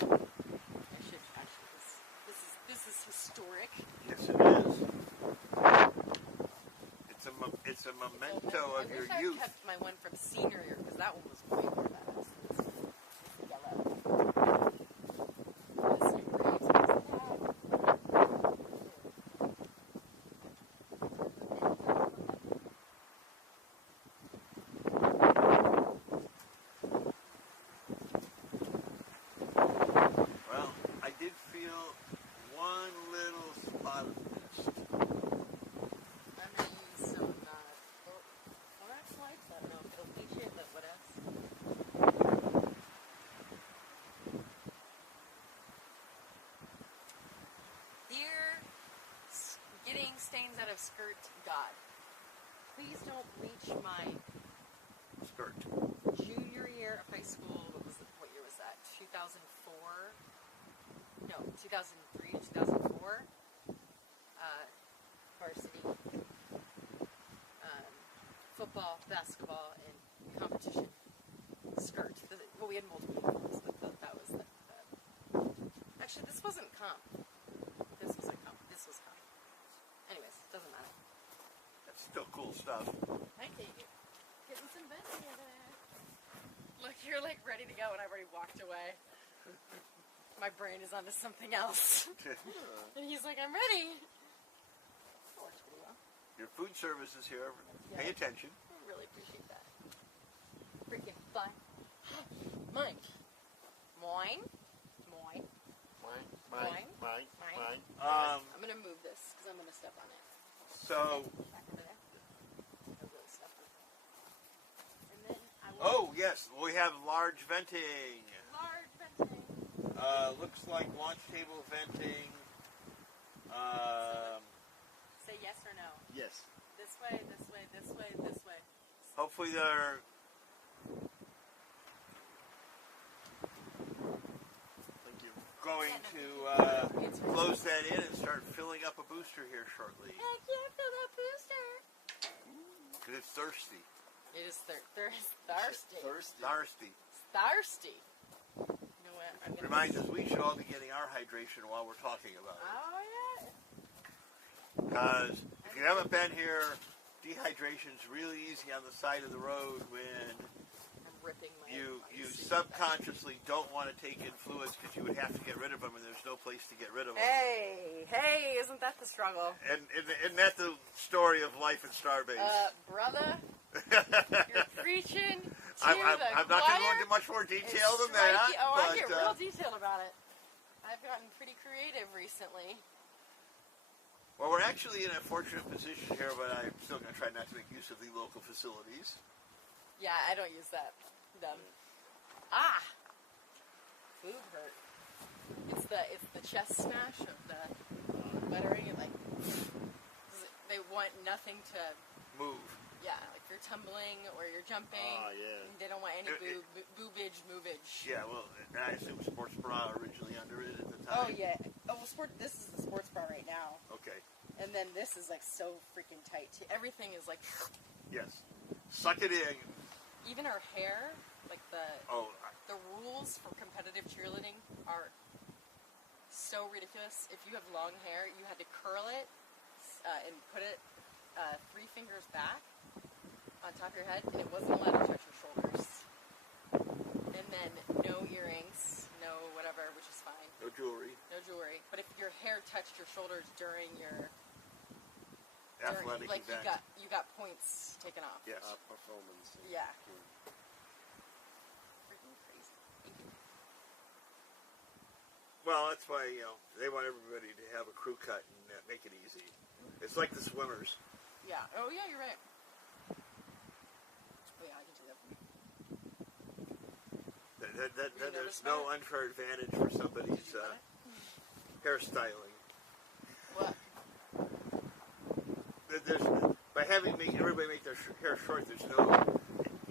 I should actually, this is historic. Yes, it is. It's a memento of your I youth. kept my one from senior year because that one was way more badass. It's yellow. This new Braves has that. Well, I did feel one little spot of mist. I'm going to use some Borax lights. I don't know if it'll leach it, but what else? Dear getting stains out of skirt God, please don't bleach my Skirt. junior year of high school. What year was that? 2004? No, 2003 to 2004. Varsity football, basketball, and competition skirt. Well, we had multiple uniforms, but that was the. Actually, this wasn't comp. This was a comp. This was comp. Anyways, doesn't matter. That's still cool stuff. I take it. Getting some venting over there. Look, you're like ready to go, and I've already walked away. My brain is onto something else. And he's like, I'm ready. That works pretty well. Your food service is here. Pay Yeah. attention. I really appreciate that. Freaking fun. Mine. Moin. Moin. Mine. I'm going to move this because I'm going to step on it. So, Back over there. I really stepped on it. And then I will... oh yes, we have large venting. Large venting. Looks like launch table venting. Say yes or no. Yes. This way, this way, this way, this way. Hopefully they're Thank you. going to close that in and start filling up a booster here shortly. Heck yeah, fill that booster. Because it's thirsty. It is thirsty. Thirsty. Thirsty. Thirsty. You know what? I'm gonna Reminds us we should all be getting our hydration while we're talking about it. Oh yeah. Because if you haven't been here, dehydration's really easy on the side of the road when I'm ripping my. you suit. subconsciously don't want to take in fluids because you would have to get rid of them and there's no place to get rid of them. Hey, isn't that the struggle? And isn't that the story of life in Starbase? Brother, you're preaching to I'm not going to go into much more detail than that. Oh, but, I get real detailed about it. I've gotten pretty creative recently. well, we're actually in a fortunate position here, but I'm still going to try not to make use of the local facilities. Yeah, I don't use that. Dumb. Boob hurt. It's the chest smash of the lettering. And like, they want nothing to Move. Yeah, like you're tumbling or you're jumping. Yeah. They don't want any boobage, movage. Yeah, well, I assume sports bra originally under it at the Oh time. yeah. Oh well, this is the sports bra right now, Okay. and then this is like so freaking tight too. Everything is like, Yes. Suck it in. even our hair, like the Oh, rules for competitive cheerleading are so ridiculous. If you have long hair, you had to curl it and put it 3 fingers back on top of your head, and it wasn't allowed to touch your shoulders. And then no earrings, no whatever, which is fine. No jewelry. No jewelry. But if your hair touched your shoulders during your Athletic like event. you got points taken off. Yes. Performance. Yeah. Freaking crazy. Well, that's why, they want everybody to have a crew cut and make it easy. It's like the swimmers. Yeah. Oh, yeah, you're right. Oh, yeah, I can see that for me. There's no unfair advantage for somebody's hairstyling. What? By having everybody make their hair short, there's no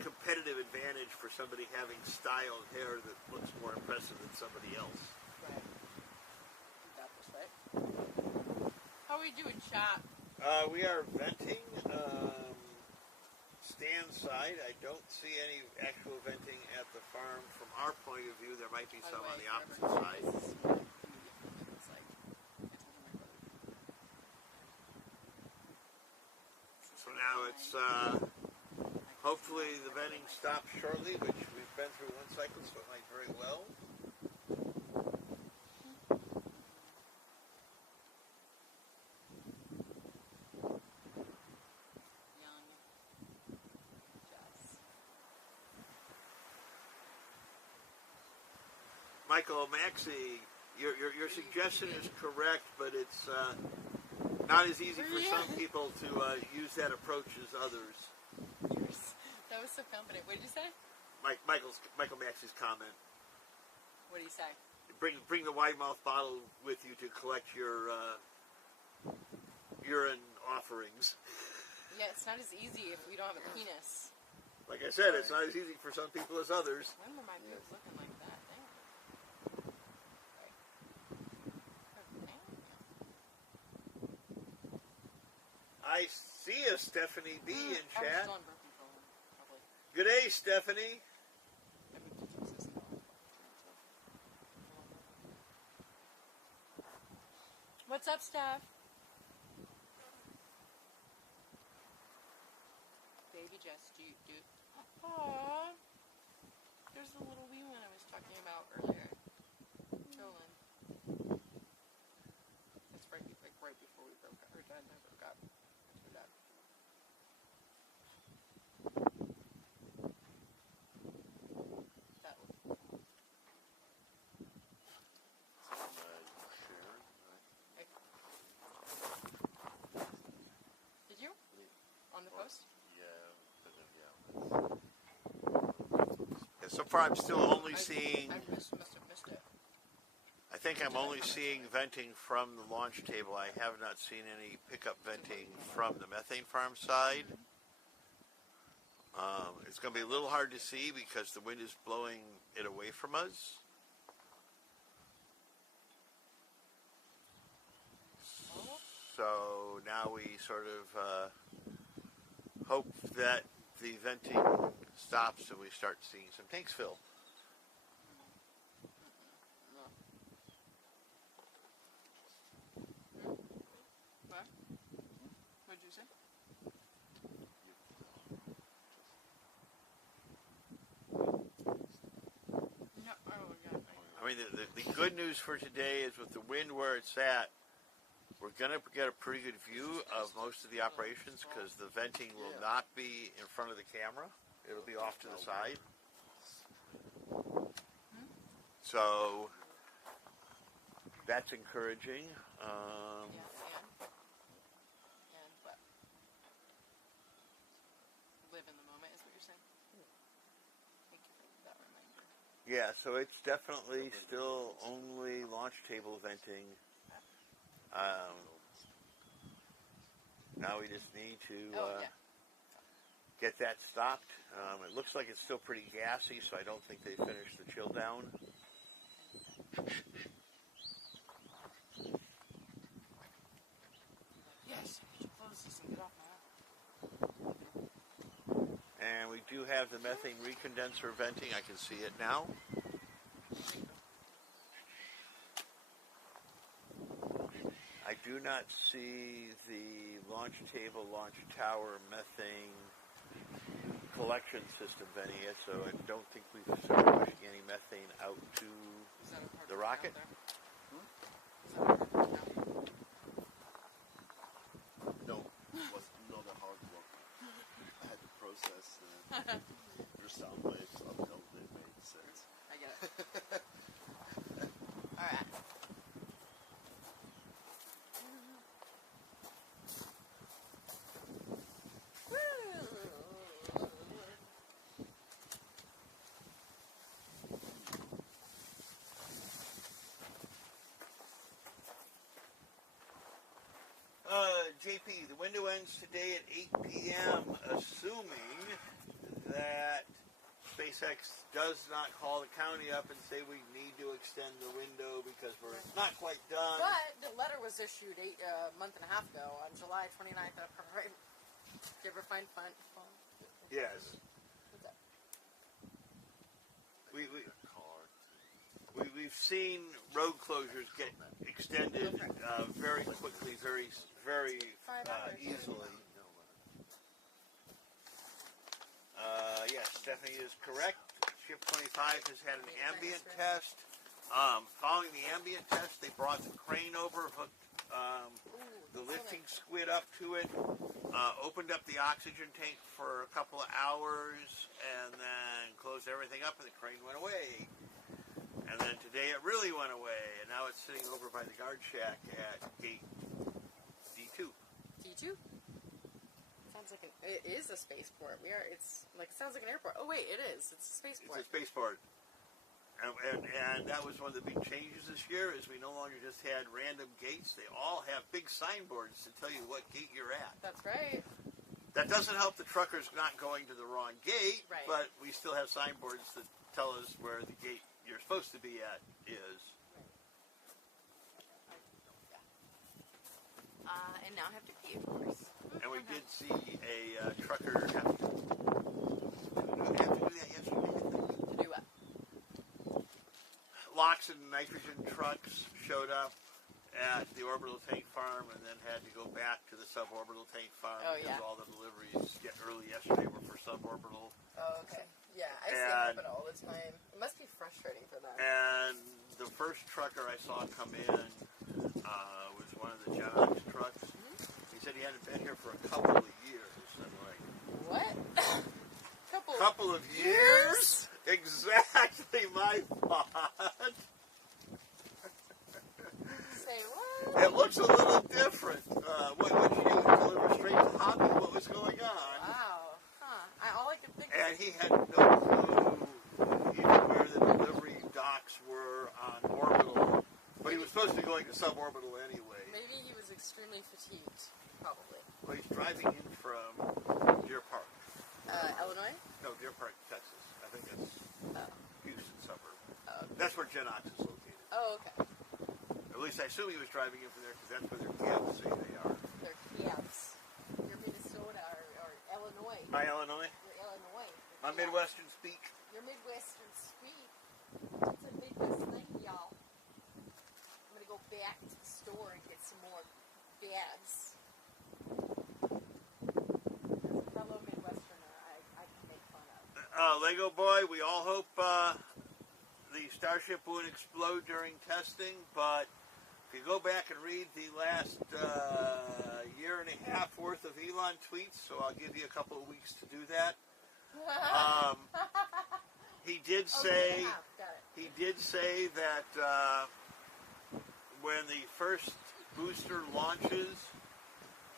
competitive advantage for somebody having styled hair that looks more impressive than somebody else. Right. You got this, right? How are we doing, chat? We are venting stand side. I don't see any actual venting at the farm. From our point of view, there might be some on the opposite side. So now it's hopefully the venting stops shortly, which we've been through one cycle, so it might very well. Michael Maxey, your suggestion is correct, but it's not as easy for some people to use that approach as others. That was so confident. What did you say? Michael Maxey's comment. What did he say? Bring the wide mouth bottle with you to collect your urine offerings. Yeah, it's not as easy if we don't have a penis. Like I said, it's not as easy for some people as others. When were my boobs looking like that? I see a Stephanie B in chat. I was still on birth control, probably. Good day, Stephanie. I moved to Texas. What's up, Steph? Baby Jess, do. Aww. There's the little wee one I was talking about earlier. Chillin'. That's right before we broke up. Her dad and I broke up. That's her dad. That was. Did you? Yeah. On the post? Yeah, so far I'm still only seeing... I must have missed it. I think I'm only seeing venting from the launch table. I have not seen any pickup venting from the methane farm side. It's going to be a little hard to see because the wind is blowing it away from us. So now we sort of hope that the venting stops and we start seeing some tanks fill. What? What did you say? No. Oh, yeah. I mean, the good news for today is with the wind where it's at, we're going to get a pretty good view of most of the operations because the venting will not be in front of the camera. It'll be off to the side. So that's encouraging. And what? Live in the moment is what you're saying? Thank you for that reminder. Yeah, so it's definitely still only launch table venting. Now we just need to get that stopped. It looks like it's still pretty gassy, so I don't think they finished the chill down. Yes, close this and get off my arm. And we do have the methane recondenser venting. I can see it now. I I do not see the launch table, launch tower, methane collection system any yet, so I don't think we've started pushing any methane out to the rocket. No, it was not a hard work. I had to process your sound waves until they made sense. I get it. All right. JP, the window ends today at 8 p.m., assuming that SpaceX does not call the county up and say we need to extend the window because we're not quite done. But the letter was issued a month and a half ago on July 29th. Right? Did you ever find fun? Yes. What's up? We've seen road closures get extended very quickly, very easily. Yes, Stephanie is correct. Ship 25 has had an ambient test. Following the ambient test, they brought the crane over, hooked the lifting squid up to it, opened up the oxygen tank for a couple of hours, and then closed everything up, and the crane went away. And then today it really went away, and now it's sitting over by the guard shack at gate D2. D2? Sounds like it is a spaceport. It's like, it sounds like an airport. Oh wait, it is. It's a spaceport. It's a spaceport. And that was one of the big changes this year, is we no longer just had random gates. They all have big signboards to tell you what gate you're at. That's right. That doesn't help the truckers not going to the wrong gate, right. But we still have signboards that tell us where the gate you're supposed to be at is. And now I have to pee, of course. And we did see a trucker have to do that yesterday. To do what? Locks and nitrogen trucks showed up at the orbital tank farm and then had to go back to the suborbital tank farm because all the deliveries early yesterday were for suborbital. Oh, okay. Yeah, I see it happen all the time. It must be frustrating for them. And the first trucker I saw come in was one of the Genox trucks. Mm-hmm. He said he hadn't been here for a couple of years. I'm like, what? Couple of years? Exactly my thought. Say what? It looks a little different. What did you deliver straight to Hobby? What was going on? Wow. Huh. All I could think and he had no clue even where the delivery docks were on orbital. But he was supposed to be going to suborbital anyway. Maybe he was extremely fatigued. Probably. Well, he's driving in from Deer Park. Illinois? No, Deer Park, Texas. I think that's Houston suburb. Oh, okay. That's where Genox is located. Oh, okay. At least I assume he was driving in from there because that's where their cabs say they are. Their cabs. You're Minnesota or Illinois. My Illinois? You're Illinois. My Midwestern speak. Your Midwestern speak. It's a Midwest thing, y'all. I'm going to go back to the store and get some more bags. As a fellow Midwesterner, I can make fun of. Lego Boy, we all hope the Starship won't explode during testing, but if you go back and read the last year and a half worth of Elon tweets, so I'll give you a couple of weeks to do that. He did say that when the first booster launches,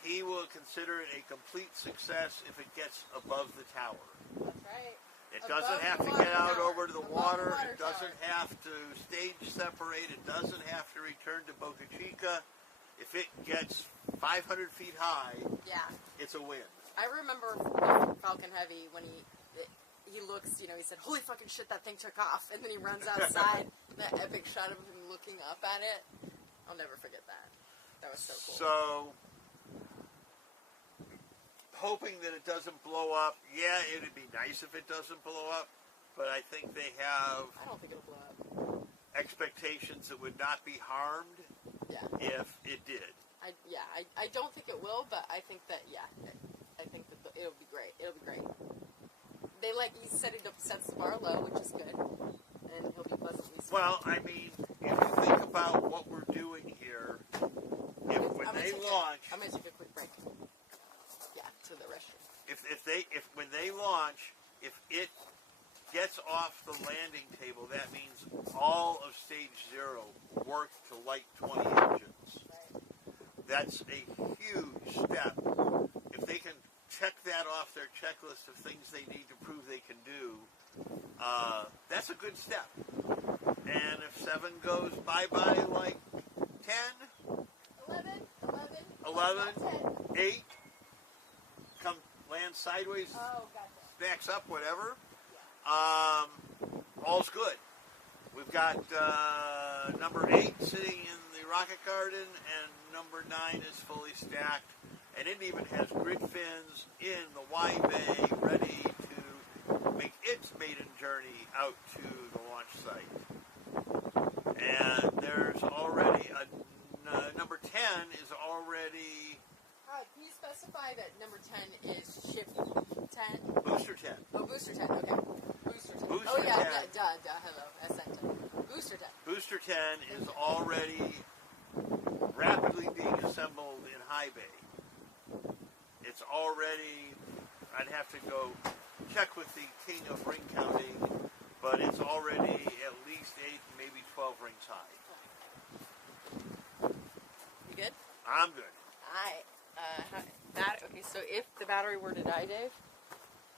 he will consider it a complete success if it gets above the tower. That's right. It doesn't have to get out over to the water. It doesn't have to stage separate. It doesn't have to return to Boca Chica. If it gets 500 feet high, it's a win. I remember Falcon Heavy when he looks, he said, "Holy fucking shit, that thing took off," and then he runs outside. That epic shot of him looking up at it. I'll never forget that. That was so cool. So, hoping that it doesn't blow up. Yeah, it'd be nice if it doesn't blow up, but I think they have I don't think it'll blow up. expectations that would not be harmed if it did. I don't think it will, but I think that, yeah, I think that it'll be great. It'll be great. He said he sets the bar low, which is good, and he'll be pleasantly surprised. Well, I mean, if you think about what we're doing here, when they launch, I'm gonna take a quick break. Yeah, to the restroom. When they launch, if it gets off the landing table, that means all of stage 0 worked to like 20 engines. Right. That's a huge step. If they can check that off their checklist of things they need to prove they can do, that's a good step. And if 7 goes bye-bye like 10, 11, 8, come land sideways, backs up, whatever, all's good. We've got number 8 sitting in the rocket garden, and number 9 is fully stacked, and it even has grid fins in the Y bay ready to make its maiden journey out to the launch site. And there's already number 10 is already... Can you specify that number 10 is ship 10? Booster 10. Oh, booster 10, okay. Booster 10. Booster oh, yeah, 10. Hello, SN 10. Booster 10. Booster 10 is already rapidly being assembled in high bay. It's already, I'd have to go check with the king of ring counting, but it's already at least 8, maybe 12 rings high. You good? I'm good. Okay, so if the battery were to die, Dave,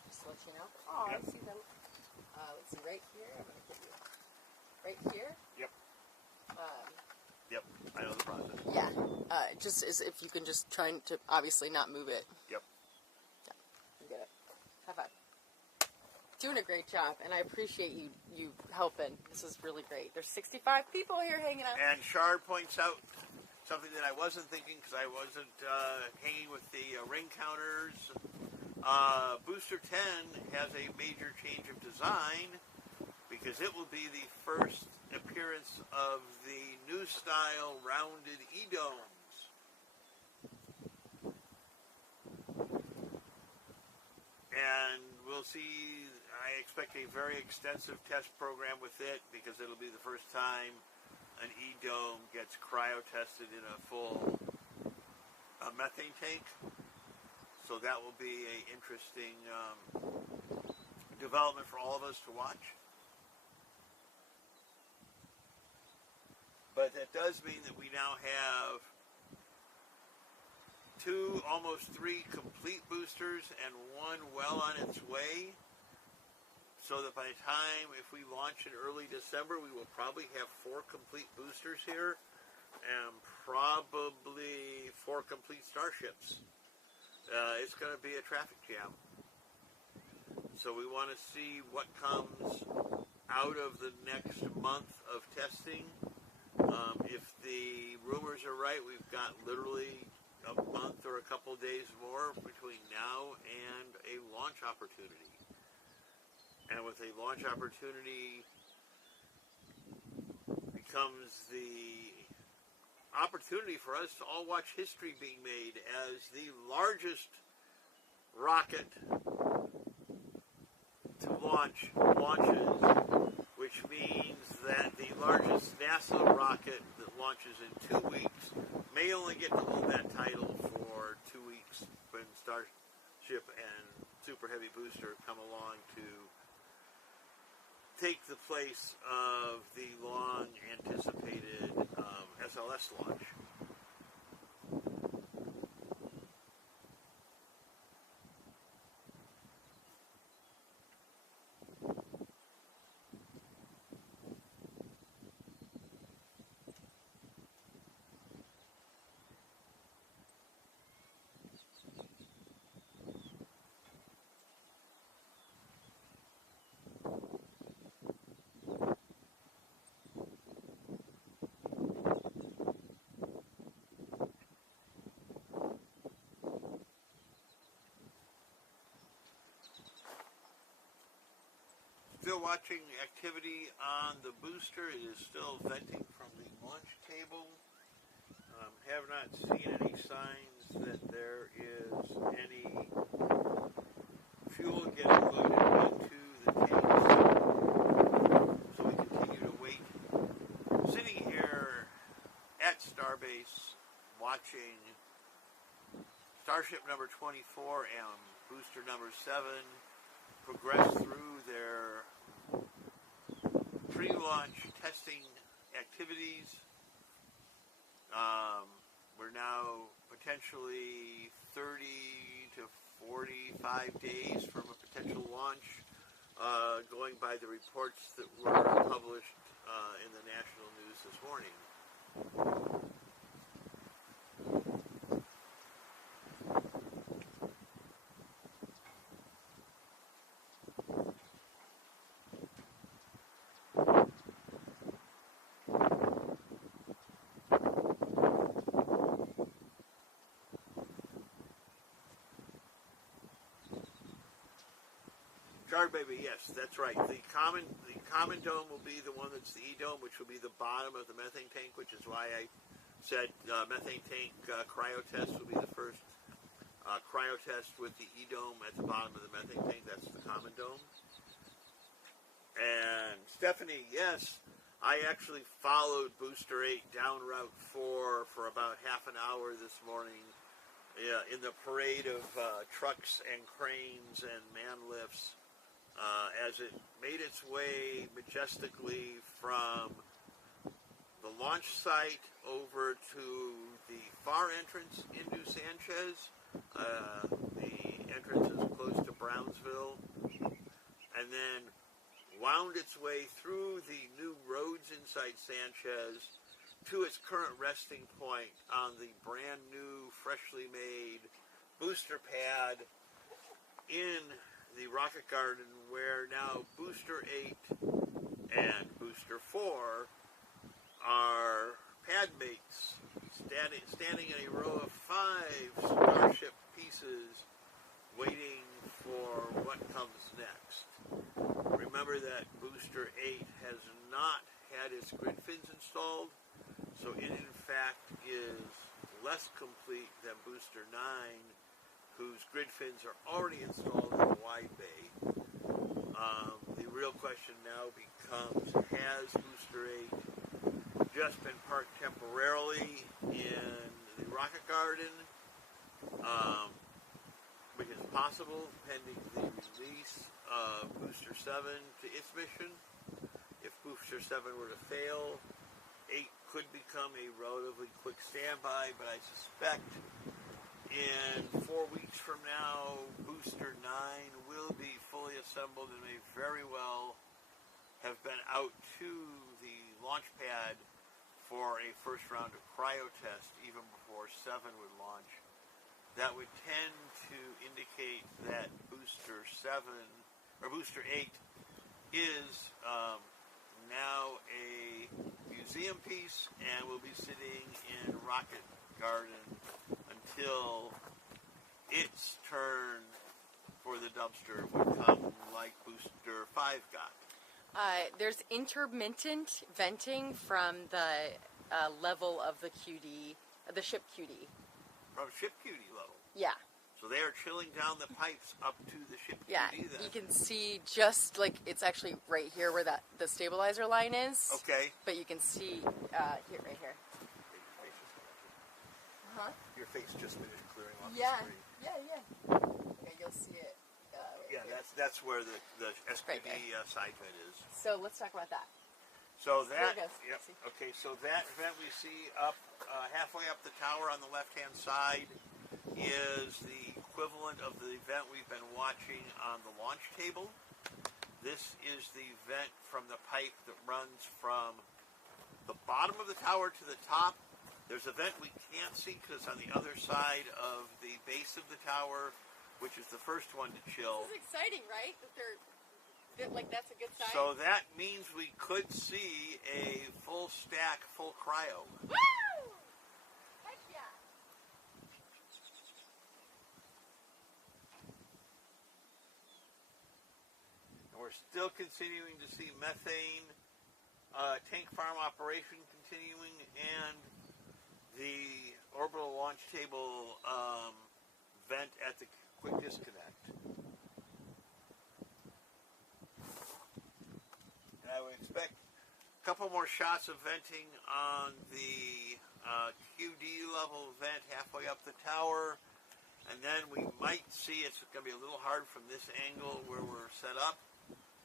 just to let you know. Oh, Yep. I see them. Let's see, right here. I'm going to give you right here. Yep. Yep, I know the process. Yeah. Just as if you can just try to obviously not move it. Yep. Yeah, you get it. High five. Doing a great job, and I appreciate you helping. This is really great. There's 65 people here hanging out. And Shard points out something that I wasn't thinking because I wasn't hanging with the ring counters. Booster 10 has a major change of design because it will be the first appearance of the new style rounded E-domes. And we'll see, I expect a very extensive test program with it because it'll be the first time an E-dome gets cryo-tested in a full methane tank. So that will be an interesting development for all of us to watch. But that does mean that we now have 2, almost 3 complete boosters and 1 well on its way. So that by the time, if we launch in early December, we will probably have 4 complete boosters here and probably 4 complete starships. It's going to be a traffic jam. So we want to see what comes out of the next month of testing. If the rumors are right, we've got literally a month or a couple days more between now and a launch opportunity. And with a launch opportunity becomes the opportunity for us to all watch history being made as the largest rocket to launches, which means that the largest NASA rocket that launches in 2 weeks may only get to hold that title for 2 weeks when Starship and Super Heavy Booster come along to take the place of the long-anticipated SLS launch. Still watching activity on the booster. It is still venting from the launch table. have not seen any signs that there is any fuel getting loaded into the tanks. So we continue to wait. Sitting here at Starbase watching Starship number 24 and booster number 7 progress through their pre-launch testing activities. We're now potentially 30 to 45 days from a potential launch, going by the reports that were published in the national news this morning. Baby, yes, that's right. The common dome will be the one that's the E dome, which will be the bottom of the methane tank, which is why I said methane tank cryo test will be the first cryo test with the E dome at the bottom of the methane tank. That's the common dome. And Stephanie, yes, I actually followed Booster 8 down Route 4 for about half an hour this morning in the parade of trucks and cranes and man lifts. As it made its way majestically from the launch site over to the far entrance into Sanchez. The entrance is close to Brownsville. And then wound its way through the new roads inside Sanchez to its current resting point on the brand new, freshly made booster pad in the Rocket Garden, where now Booster 8 and Booster 4 are pad mates, standing in a row of 5 Starship pieces, waiting for what comes next. Remember that Booster 8 has not had its grid fins installed, so it in fact is less complete than Booster 9, whose grid fins are already installed in the wide bay. The real question now becomes, has Booster 8 just been parked temporarily in the Rocket Garden, which is possible pending the release of Booster 7 to its mission. If Booster 7 were to fail, 8 could become a relatively quick standby, but I suspect in 4 weeks from now, Booster 9 will be fully assembled and may very well have been out to the launch pad for a first round of cryo test even before 7 would launch. That would tend to indicate that Booster 7 or Booster 8 is now a museum piece and will be sitting in Rocket Garden until its turn for the dumpster would come, like Booster 5 got. There's intermittent venting from the level of the QD, the ship QD. From ship QD level? Yeah. So they are chilling down the pipes up to the ship Yeah, QD then? you can see just like it's actually right here where the stabilizer line is. Okay. But you can see here, right here. Huh? Your face just finished clearing off Yeah. the screen. Yeah. Okay, you'll see it. Yeah, that's where the SPD Right side vent is. So let's talk about that. So There that, it goes. yep, okay, so that vent we see up halfway up the tower on the left-hand side is the equivalent of the vent we've been watching on the launch table. This is the vent from the pipe that runs from the bottom of the tower to the top. There's a vent we can't see because it's on the other side of the base of the tower, which is the first one to chill. This is exciting, right? That that's a good sign. So that means we could see a full stack, full cryo. Woo! Heck yeah! And we're still continuing to see methane tank farm operation continuing, and the launch table vent at the quick disconnect. And I would expect a couple more shots of venting on the QD level vent halfway up the tower. And then we might see, it's going to be a little hard from this angle where we're set up,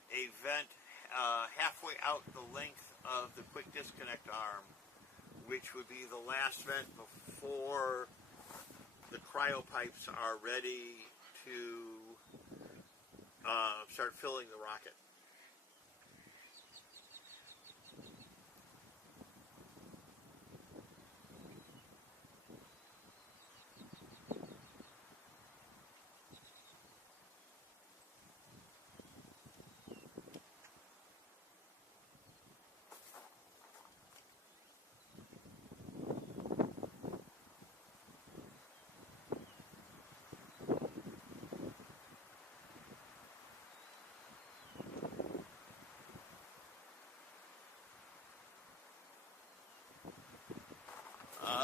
a vent halfway out the length of the quick disconnect arm, which would be the last vent before the cryo pipes are ready to start filling the rocket.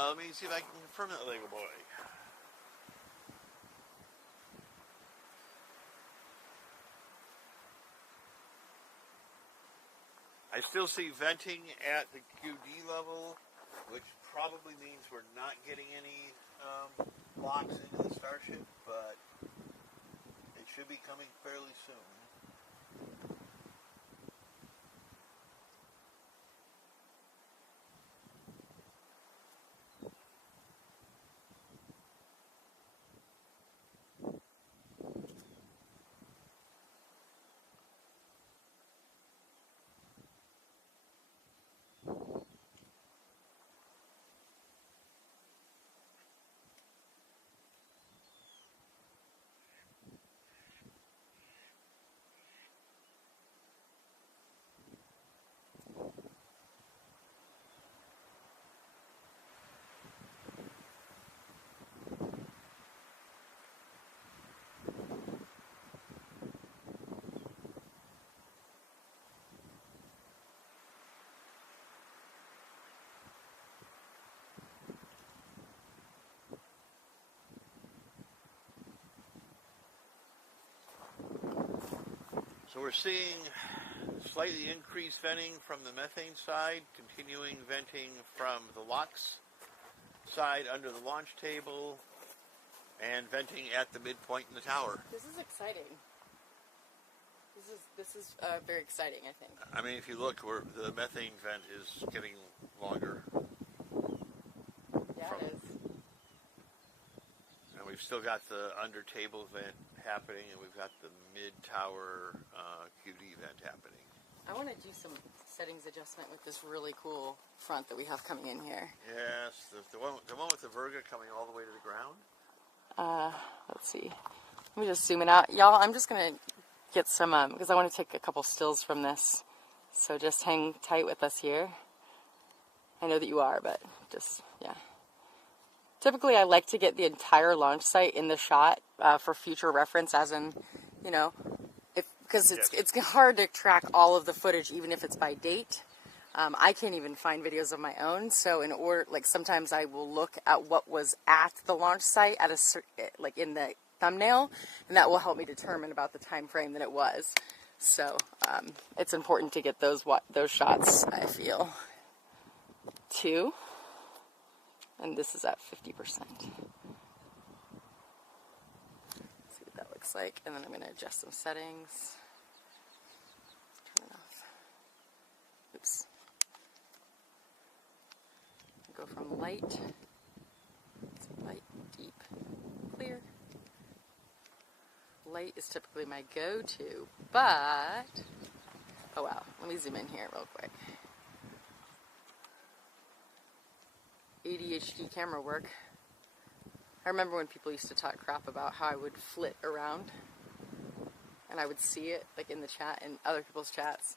Let me see if I can confirm that, Lego boy. I still see venting at the QD level, which probably means we're not getting any blocks into the Starship, but it should be coming fairly soon. So we're seeing slightly increased venting from the methane side, continuing venting from the LOX side under the launch table, and venting at the midpoint in the tower. This is exciting. This is very exciting, I think. I mean, if you look, the methane vent is getting longer. Yeah, it is. And we've still got the under table vent happening, and we've got the mid-tower QD vent happening. I want to do some settings adjustment with this really cool front that we have coming in here. Yes, the one with the Virga coming all the way to the ground. Let's see. Let me just zoom it out. Y'all, I'm just going to get some, because I want to take a couple stills from this. So just hang tight with us here. I know that you are, but just, yeah. Typically, I like to get the entire launch site in the shot for future reference, as in, you know, because it's hard to track all of the footage, even if it's by date. I can't even find videos of my own, so in order, like sometimes I will look at what was at the launch site at like in the thumbnail, and that will help me determine about the time frame that it was. So it's important to get those shots, I feel, too. And this is at 50%. Let's see what that looks like. And then I'm going to adjust some settings. Turn it off. Oops. Go from light, deep, clear. Light is typically my go-to, but, oh wow, let me zoom in here real quick. ADHD camera work. I remember when people used to talk crap about how I would flit around and I would see it like in the chat and other people's chats.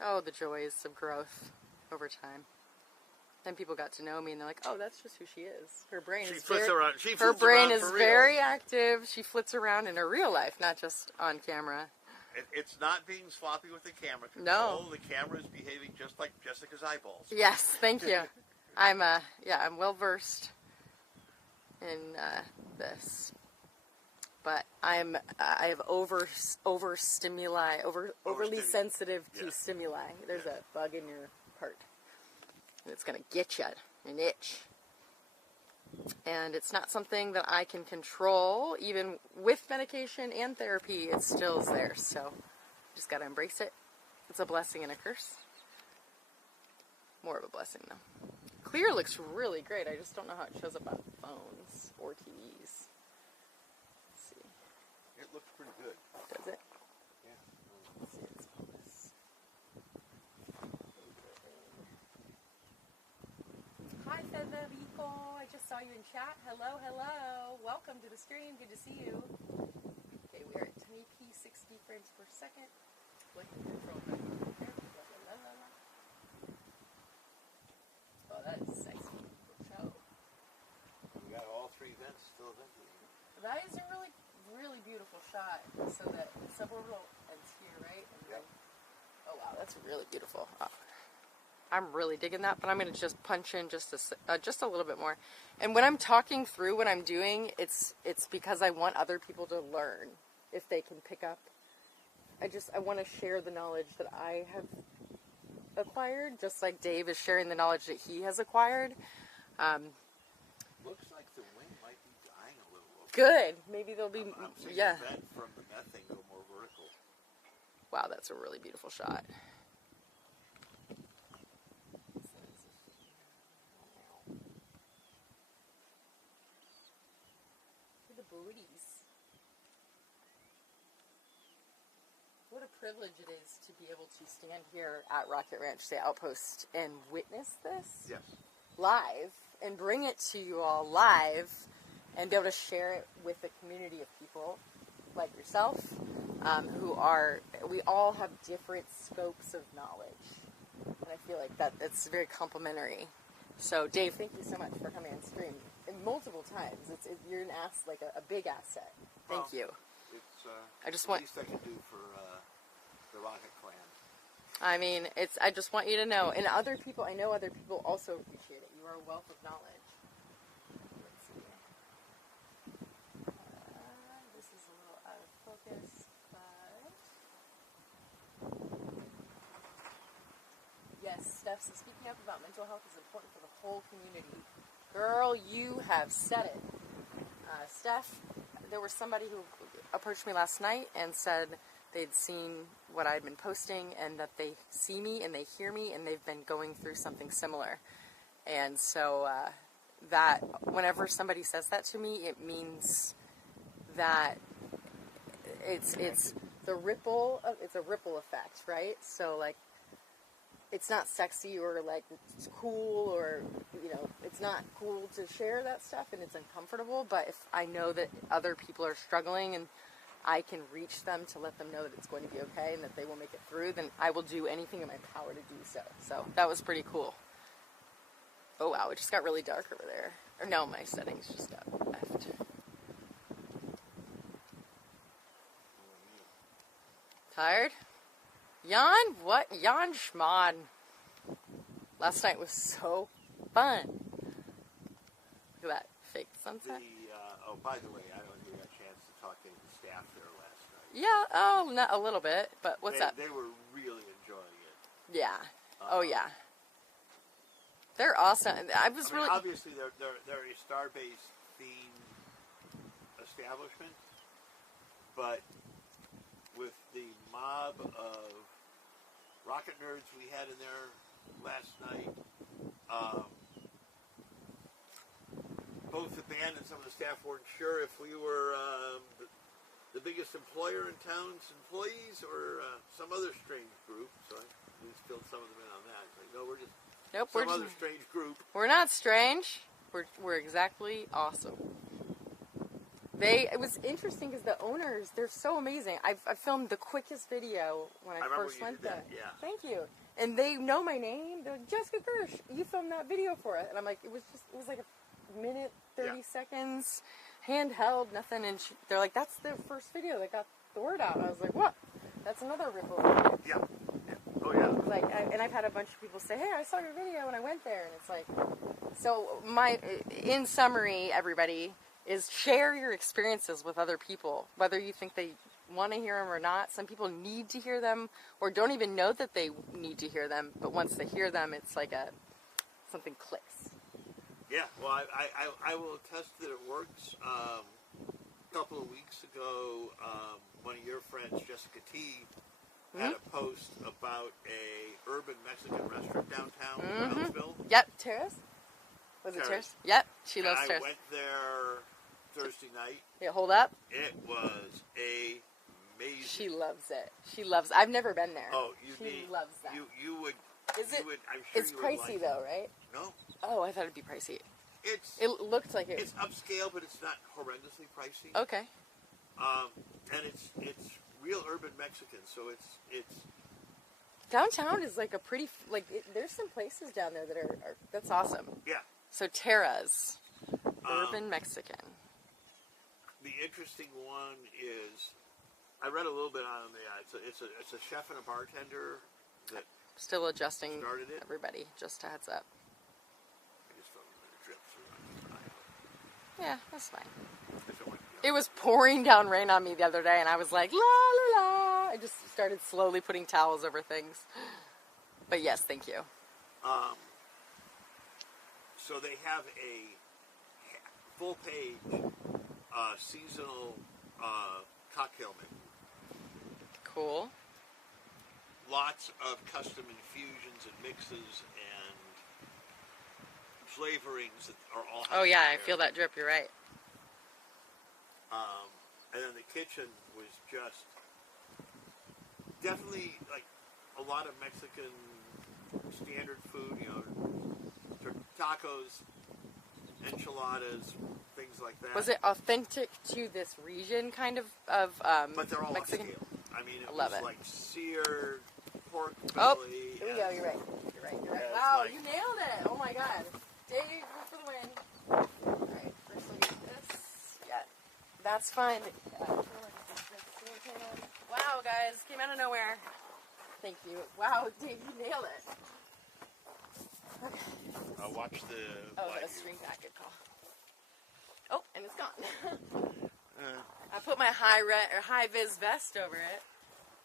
Oh, the joys of growth over time. Then people got to know me and they're like, oh, that's just who she is. Her brain is very active. She flits around in her real life, not just on camera. It's not being sloppy with the camera control. No. The camera is behaving just like Jessica's eyeballs. Yes, thank you. I'm well versed in this, but I have overly sensitive to stimuli. There's a bug in your heart, and it's gonna get you an itch, and it's not something that I can control. Even with medication and therapy, it still is there. So, just gotta embrace it. It's a blessing and a curse. More of a blessing though. Clear looks really great. I just don't know how it shows up on phones or TVs. Let's see. It looks pretty good. Does it? Yeah. Let's see its focus. Hi Federico. I just saw you in chat. Hello, hello. Welcome to the stream. Good to see you. Okay, we are at 1080p, 60 frames per second. Click the control button. Oh, that is sexy. Show. We got all three vents still venting. That is a really, really beautiful shot. So that suborbital ends here, right? And then, oh wow, that's really beautiful. I'm really digging that, but I'm going to just punch in just a little bit more. And when I'm talking through what I'm doing, it's because I want other people to learn if they can pick up. I want to share the knowledge that I have acquired, just like Dave is sharing the knowledge that he has acquired. Looks like the wing might be dying a little. Good. Maybe there'll be, I'm seeing yeah. the vent from the methane go more vertical. Wow, that's a really beautiful shot. Look at the booties. What a privilege it is to be able to stand here at Rocket Ranch, the outpost, and witness this Yes. live and bring it to you all live and be able to share it with a community of people like yourself we all have different scopes of knowledge, and I feel like that it's very complimentary. So Dave, thank you so much for coming on stream and multiple times. You're an a big asset. Thank you. It's I just the want least I can do for the Rocket Clan. I mean, I just want you to know, and I know other people also appreciate it. You are a wealth of knowledge. Let's see. This is a little out of focus, but yes, Steph, so speaking up about mental health is important for the whole community. Girl, you have said it. Steph, there was somebody who approached me last night and said they'd seen what I'd been posting and that they see me and they hear me and they've been going through something similar. And so that whenever somebody says that to me, it means that it's the ripple, it's a ripple effect, right? So like, it's not sexy or like it's cool or, it's not cool to share that stuff and it's uncomfortable, but if I know that other people are struggling and I can reach them to let them know that it's going to be okay and that they will make it through, then I will do anything in my power to do so. So that was pretty cool. Oh wow, it just got really dark over there. Or no, my settings just got left. Tired? Yawn? What? Yawn schmod. Last night was so fun. Look at that fake sunset. By the way, I don't think we got a chance to talk to the staff there last night. Yeah, not a little bit, but what's up? They were really enjoying it. Yeah. Oh yeah. They're awesome. I mean, obviously they're a Starbase themed establishment, but with the mob of rocket nerds we had in there last night, both the band and some of the staff weren't sure if we were the biggest employer in town's employees or some other strange group. So we filled some of them in on that. It's like, no, we're just some other strange group. We're not strange. We're exactly awesome. It was interesting because the owners, they're so amazing. I filmed the quickest video when I first went there. Yeah. Thank you. And they know my name. They're like, Jessica Kirsh, you filmed that video for us. And I'm like, it was like a minute, 30 seconds, handheld, nothing. And they're like, that's their first video that got the word out. And I was like, what? That's another ripple. Yeah. Oh yeah. Like, and I've had a bunch of people say, "Hey, I saw your video when I went there," and it's like, so in summary, everybody, is share your experiences with other people, whether you think they want to hear them or not. Some people need to hear them, or don't even know that they need to hear them, but once they hear them, it's like something clicks. Yeah, well, I will attest that it works. A couple of weeks ago, one of your friends, Jessica T, had a post about a urban Mexican restaurant downtown Brownsville. Yep, Terrace? Was it Terrace? Yep, she loves Terrace. I went there Thursday night. Yeah, hold up. It was amazing. She loves it. She loves. I've never been there. Oh, she loves that. You would. Is it? I'm sure it's you would pricey like though, right? No. Oh, I thought it'd be pricey. It looked like it. It's upscale, but it's not horrendously pricey. Okay. And it's real urban Mexican, so it's downtown is like a pretty there's some places down there that are that's awesome. Yeah. So Terra's urban Mexican. The interesting one is, I read a little bit on the it's a chef and a bartender that still adjusting. Started it. Everybody, just a heads up. I just felt a drip through. Yeah, that's fine. It was pouring down rain on me the other day, and I was like, la la la. I just started slowly putting towels over things. But yes, thank you. So they have a full-page seasonal cocktail menu. Cool. Lots of custom infusions and mixes and flavorings that are all. Oh yeah, I feel that drip. You're right. And then the kitchen was just definitely like a lot of Mexican standard food, you know, tacos, enchiladas, things like that. Was it authentic to this region, kind of but they're all Mexican? upscale. I mean, it love was it. like seared pork belly. Oh, here we go. You're right. You're right. Yeah, Wow, like, you nailed it. Oh my God. Dave, for the win. All right, first we'll get this. Yeah, that's fine. Wow, guys, came out of nowhere. Thank you. Wow, Dave, you nailed it. Okay. watch the. Oh, that was string back. Good call. Oh, and it's gone. I put my high vis vest over it.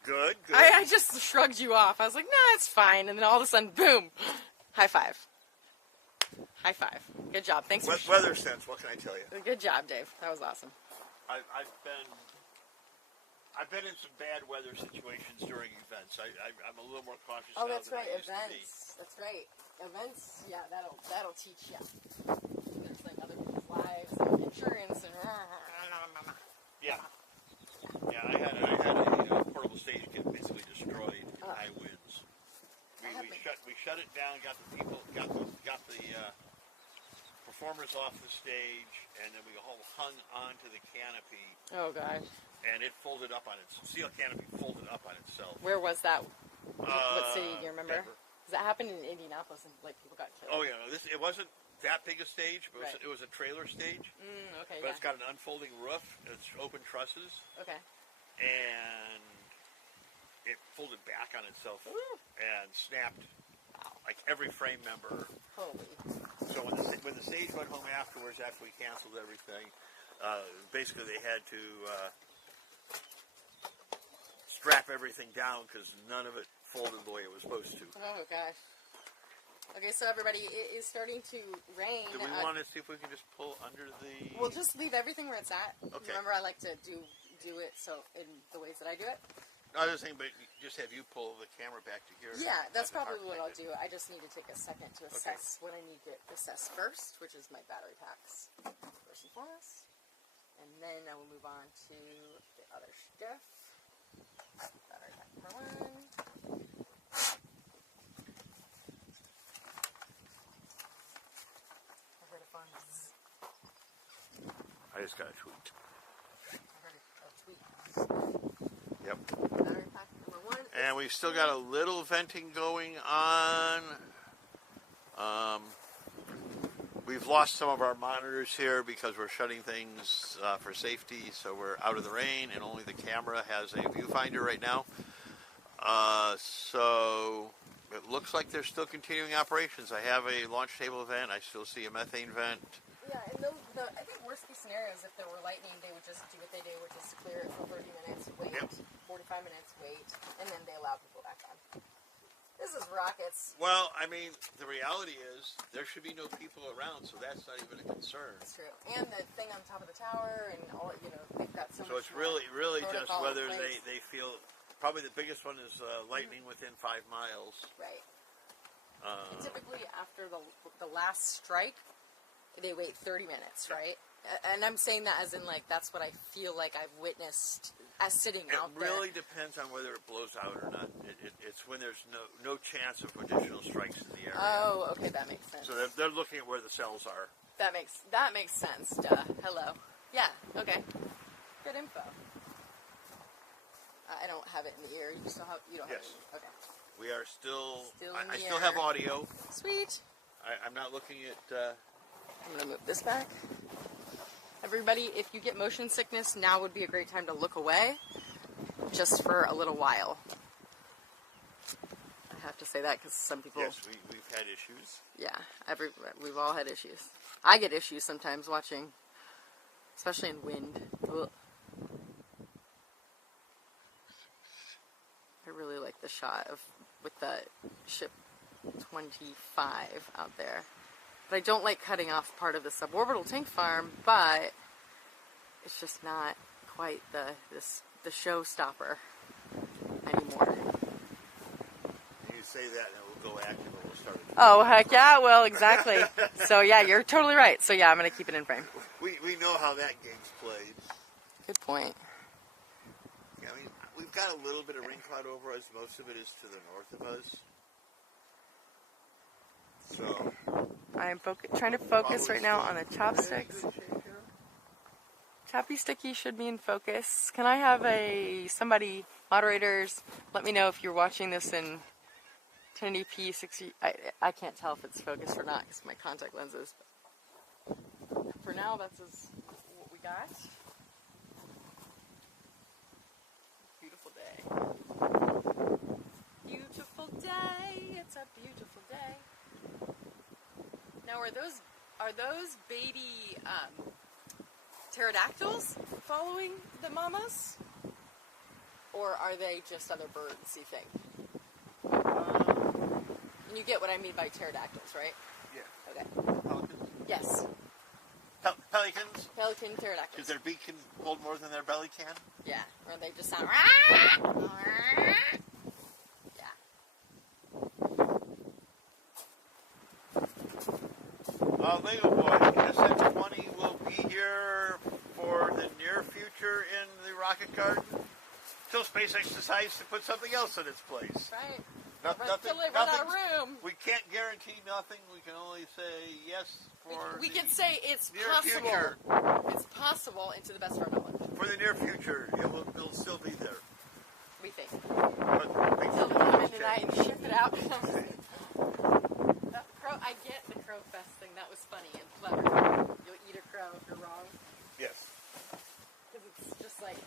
Good. I just shrugged you off. I was like, nah, it's fine. And then all of a sudden, boom. High five. High five. Good job. Thanks for Weather sense, what can I tell you? Good job, Dave. That was awesome. I've been in some bad weather situations during events. I'm a little more cautious. Oh, now that's than right. I used to be. Events. That's right. Events. Yeah, that'll teach you. It's like other people's lives and insurance and. Yeah. Yeah, I had a portable stage get basically destroyed in high winds. We shut it down, got the performers off the stage, and then we all hung onto the canopy. Oh gosh. And it folded up on its steel canopy folded up on itself. Where was that? What city do you remember? Denver. Because that happened in Indianapolis and like people got killed. Oh yeah, it wasn't that big a stage, but Right. it was a trailer stage. Okay. But it's got an unfolding roof. It's open trusses. Okay. And it folded back on itself and snapped like every frame member. Holy. So when the stage went home afterwards, after we canceled everything, basically they had to strap everything down because none of it folded the way it was supposed to. Oh gosh. Okay, so everybody, it is starting to rain. Do we want to see if we can just pull under the... We'll just leave everything where it's at. Okay. Remember, I like to do it so in the ways that I do it. I was saying, but just have you pull the camera back to here. Yeah, that's Have it probably what I'll arcade. do. I just need to take a second to assess what I need to assess first, which is my battery packs, first and foremost. And then I will move on to the other stuff. Battery pack number 1. I heard a phone. I just got a tweet. I heard a tweet. Yep. Battery pack number 1. And we've still got a little venting going on. We've lost some of our monitors here because we're shutting things for safety, so we're out of the rain, and only the camera has a viewfinder right now. So it looks like they're still continuing operations. I have a launch table vent. I still see a methane vent. Yeah, and I think worst case scenario is if there were lightning, they would just do what they do, which is clear it for 30 minutes, wait, Yep. 45 minutes, wait, and then they allow people back on. This is rockets. Well, I mean, the reality is there should be no people around, so that's not even a concern. It's true. And the thing on top of the tower, and all, they've got so much. So it's really just protocol whether in place. they feel. Probably the biggest one is lightning within 5 miles. Right. And typically after the last strike, they wait 30 minutes, right? And I'm saying that as in, like, that's what I feel like I've witnessed as sitting out there. It really depends on whether it blows out or not. It's when there's no chance of additional strikes in the area. Oh, okay, that makes sense. So they're looking at where the cells are. That makes sense. Duh. Hello. Yeah. Okay. Good info. I don't have it in the ear. You don't have it. Yes. Okay. We are still. In I the still air. have audio. Sweet. I'm not looking at. I'm gonna move this back. Everybody, if you get motion sickness, now would be a great time to look away, just for a little while. I have to say that because some people. Yes, we've had issues. Yeah, we've all had issues. I get issues sometimes watching, especially in wind. Ugh. I really like the shot with the ship 25 out there. But I don't like cutting off part of the suborbital tank farm, but it's just not quite the showstopper anymore. You say that and it will go active and we'll start. Oh, heck yeah, well, exactly. So yeah, you're totally right. So yeah, I'm going to keep it in frame. We know how that game's played. Good point. Yeah, I mean, we've got a little bit of rain cloud over us. Most of it is to the north of us. So I'm trying to focus right now on the chopsticks. Choppy Sticky should be in focus. Can I have somebody, moderators, let me know if you're watching this in 1080p 60. I can't tell if it's focused or not because my contact lenses. For now, that's what we got. Beautiful day. Beautiful day. It's a beautiful day. Now, are those baby pterodactyls following the mamas, or are they just other birds? You think? And you get what I mean by pterodactyls, right? yeah. Okay. Pelicans. Yes. Pelicans. Pelican Because pterodactyls. their beak can hold more than their belly can. Yeah. Or they just sound. Yeah. Lego Boy, SN20 will be here for the near future in the rocket garden until SpaceX decides to put something else in its place. Right. Nothing. Until they run out of room. We can't guarantee nothing. We can only say yes for. We the can say it's near possible. future. It's possible, and to the best of our knowledge. For the near future, it'll still be there. We think. But things Until they can come in always tonight change. and ship it out. That crow, I get the crow fest thing. That was funny and clever. You'll eat a crow if you're wrong. Yes. Because it's just like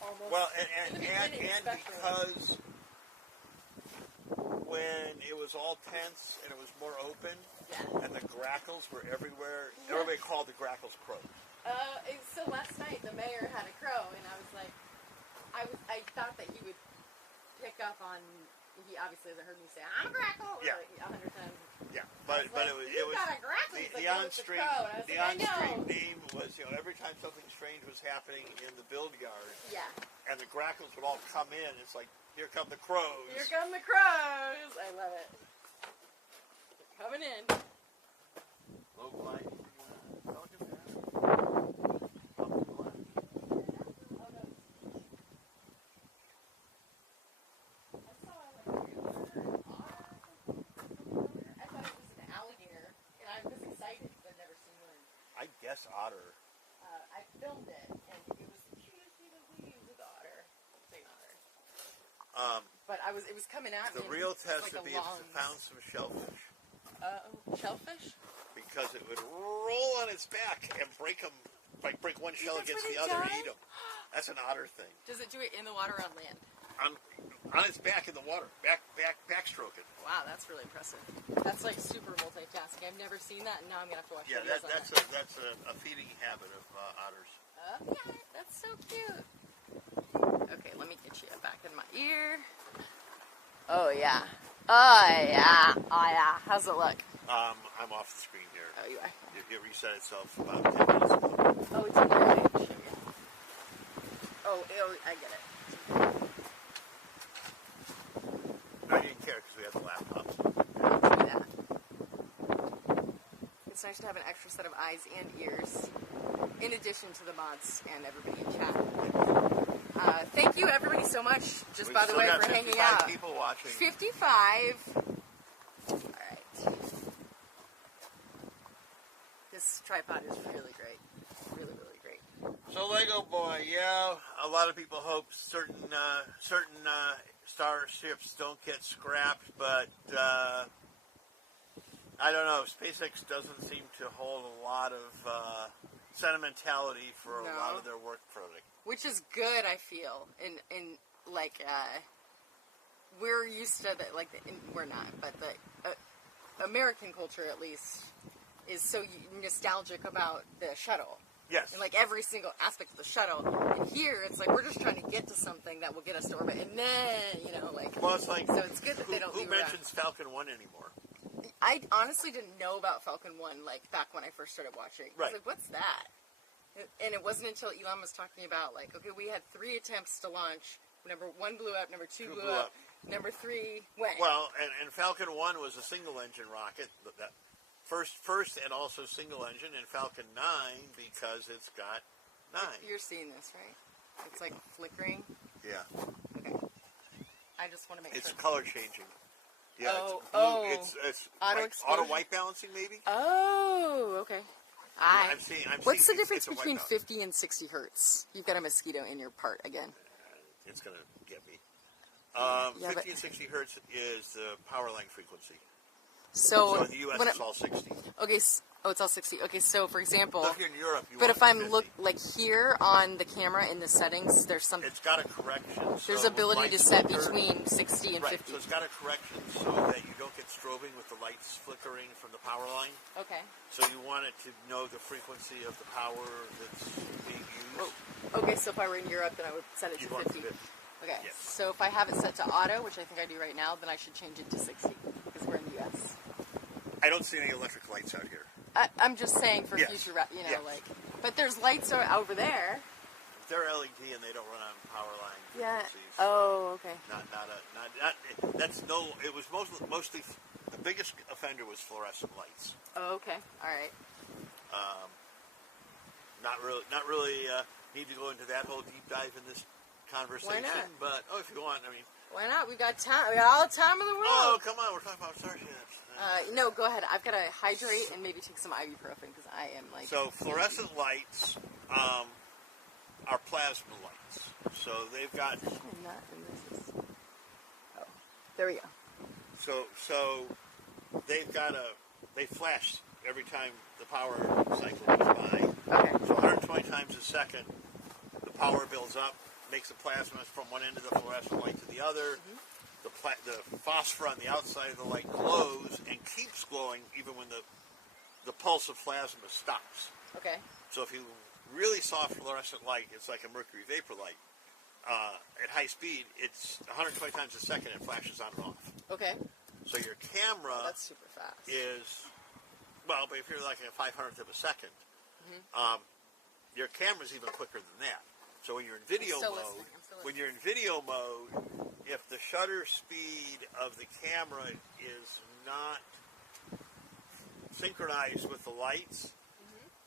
almost. Well, in and the beginning especially. because when it was all tense and it was more open, Yeah. and the grackles were everywhere, everybody called the grackles crows. So last night the mayor had a crow, and I was like, I thought that he would pick up on. He obviously hasn't heard me say I'm a grackle Yeah. like 100 times. Yeah, but it was got a grackle. the He's like, "No, it's a on-stream crow." And I was the like, I on-stream know. name was, every time something strange was happening in the build yard, Yeah. and the grackles would all come in. It's like, here come the crows. Here come the crows. I love it. They're coming in. Low flight. I thought it was an alligator, and I was excited because I've never seen one. I guess otter. I filmed it, and it was the cutest little baby with otter. Big otter. But it was coming at me. The real It's test like would a be if long- it found some shellfish, shellfish? because it would roll on its back and break them, like break one shell That's against where the they other and die? eat them. That's an otter thing. Does it do it in the water on land? on its back in the water, backstroking. Wow, that's really impressive. That's like super multitasking. I've never seen that, and now I'm gonna have to watch Yeah, videos on that's that. that's a feeding habit of otters. Okay, that's so cute. Okay, let me get you back in my ear. Oh yeah. Oh yeah. Oh yeah. How's it look? I'm off the screen here. Oh, you are. It reset itself about 10 minutes ago. Oh, it's in there. Oh, I get it. I didn't care because we had the laptops. Yeah. It's nice to have an extra set of eyes and ears, in addition to the mods and everybody in chat. Thank you, everybody, so much. Just by the way, for hanging out. People watching. 55. All right. This tripod is really great. Really, really great. So Lego Boy, yeah, a lot of people hope certain starships don't get scrapped, but I don't know. SpaceX doesn't seem to hold a lot of sentimentality for a lot of their work product. Which is good, I feel. In like, we're used to that. Like, we're not, but the American culture, at least, is so nostalgic about the shuttle. Yes. And like every single aspect of the shuttle. And here, it's like we're just trying to get to something that will get us to orbit, and then like. Well, it's like. So it's good that they don't. Who mentions Falcon 1 anymore? I honestly didn't know about Falcon 1 like back when I first started watching. Right. I was like, what's that? And it wasn't until Elon was talking about like, okay, we had 3 attempts to launch. Number 1 blew up. Number 2 blew up. Number 3 went. Well, and Falcon 1 was a single engine rocket. That first and also single engine, and Falcon 9 because it's got 9. You're seeing this, right? It's like flickering. Yeah. Okay. I just want to make It's sure. color changing. Yeah. It's auto like exposure? auto white balancing maybe. Oh, okay. I'm seeing. What's the it's difference a white between balance. 50 and 60 hertz? You've got a mosquito in your part again. It's gonna get me. Yeah, 50 but- and 60 hertz is the power line frequency. So in the U.S. when it's all 60. okay, it's all 60. Okay, so for example, So if you're in Europe, you but want if I'm 50. like here on the camera in the settings, there's some It's got a correction. there's so ability to lights set flicker. between 60 and Right, 50. so it's got a correction so that you don't get strobing with the lights flickering from the power line. Okay. So you want it to know the frequency of the power that's being used. Oh, okay, so if I were in Europe, then I would set it You to want 50. 50. Okay, Yes. so if I have it set to auto, which I think I do right now, then I should change it to 60 because we're in the U.S. I don't see any electric lights out here. I'm just saying for Yes. future, Yes. like, but there's lights over there. They're LED and they don't run on power line Yeah. frequencies. Oh, okay. That's no. It was mostly the biggest offender was fluorescent lights. Oh, okay. All right. Not really need to go into that whole deep dive in this conversation. Why not? But if you want, I mean. Why not? We've got time. We got all the time in the world. Oh, come on, we're talking about starships. No, go ahead. I've got to hydrate and maybe take some ibuprofen because I am like. So fluorescent lights are plasma lights. So they've got. Oh, there we go. So they flash every time the power cycle goes by. Okay. So 120 times a second, the power builds up, makes the plasma from one end of the fluorescent light to the other. Mm-hmm. The phosphor on the outside of the light glows and keeps glowing even when the pulse of plasma stops. Okay. So if you really saw fluorescent light, it's like a mercury vapor light. At high speed, it's 120 times a second. It flashes on and off. Okay. So your camera That's super fast. is, well, but if you're like a 500th of a second, Mm-hmm. your camera's even quicker than that. So when you're in video I'm still mode, listening. when you're in video mode, if the shutter speed of the camera is not synchronized with the lights,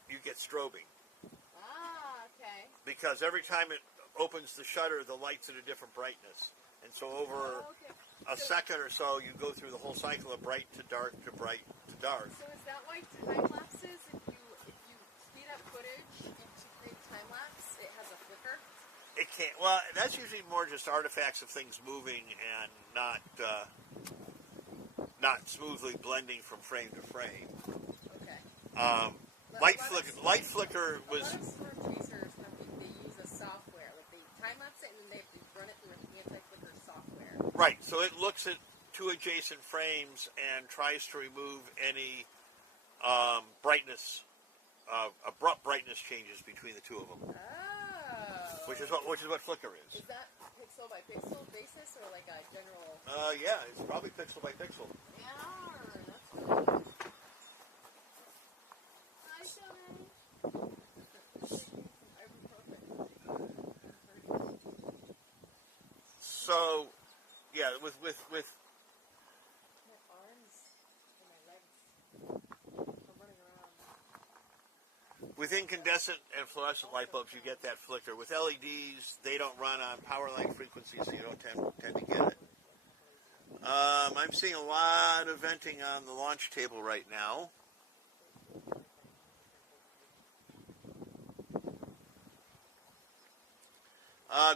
you get strobing. Ah, okay. Because every time it opens the shutter, the light's at a different brightness. And so over a second or so, you go through the whole cycle of bright to dark to bright to dark. So is that why time lapses, if you speed up footage and to create time lapse, it has a flicker? It can't. Well, that's usually more just artifacts of things moving and not smoothly blending from frame to frame. Okay. Light flicker was. A lot of storm chasers they use a software, like they time lapse it and then they have to run it through an anti-flicker software. Right. So it looks at two adjacent frames and tries to remove any brightness, abrupt brightness changes between the two of them. Oh. Which is what flicker is. Is that pixel by pixel basis or like a general? Yeah, it's probably pixel by pixel. Yeah, that's cool. Hi, Johnny. So, yeah, with my arms and my legs. I'm running around. with incandescent and fluorescent light bulbs, you get that flicker. With LEDs, they don't run on power line frequencies, so you don't tend to get it. I'm seeing a lot of venting on the launch table right now.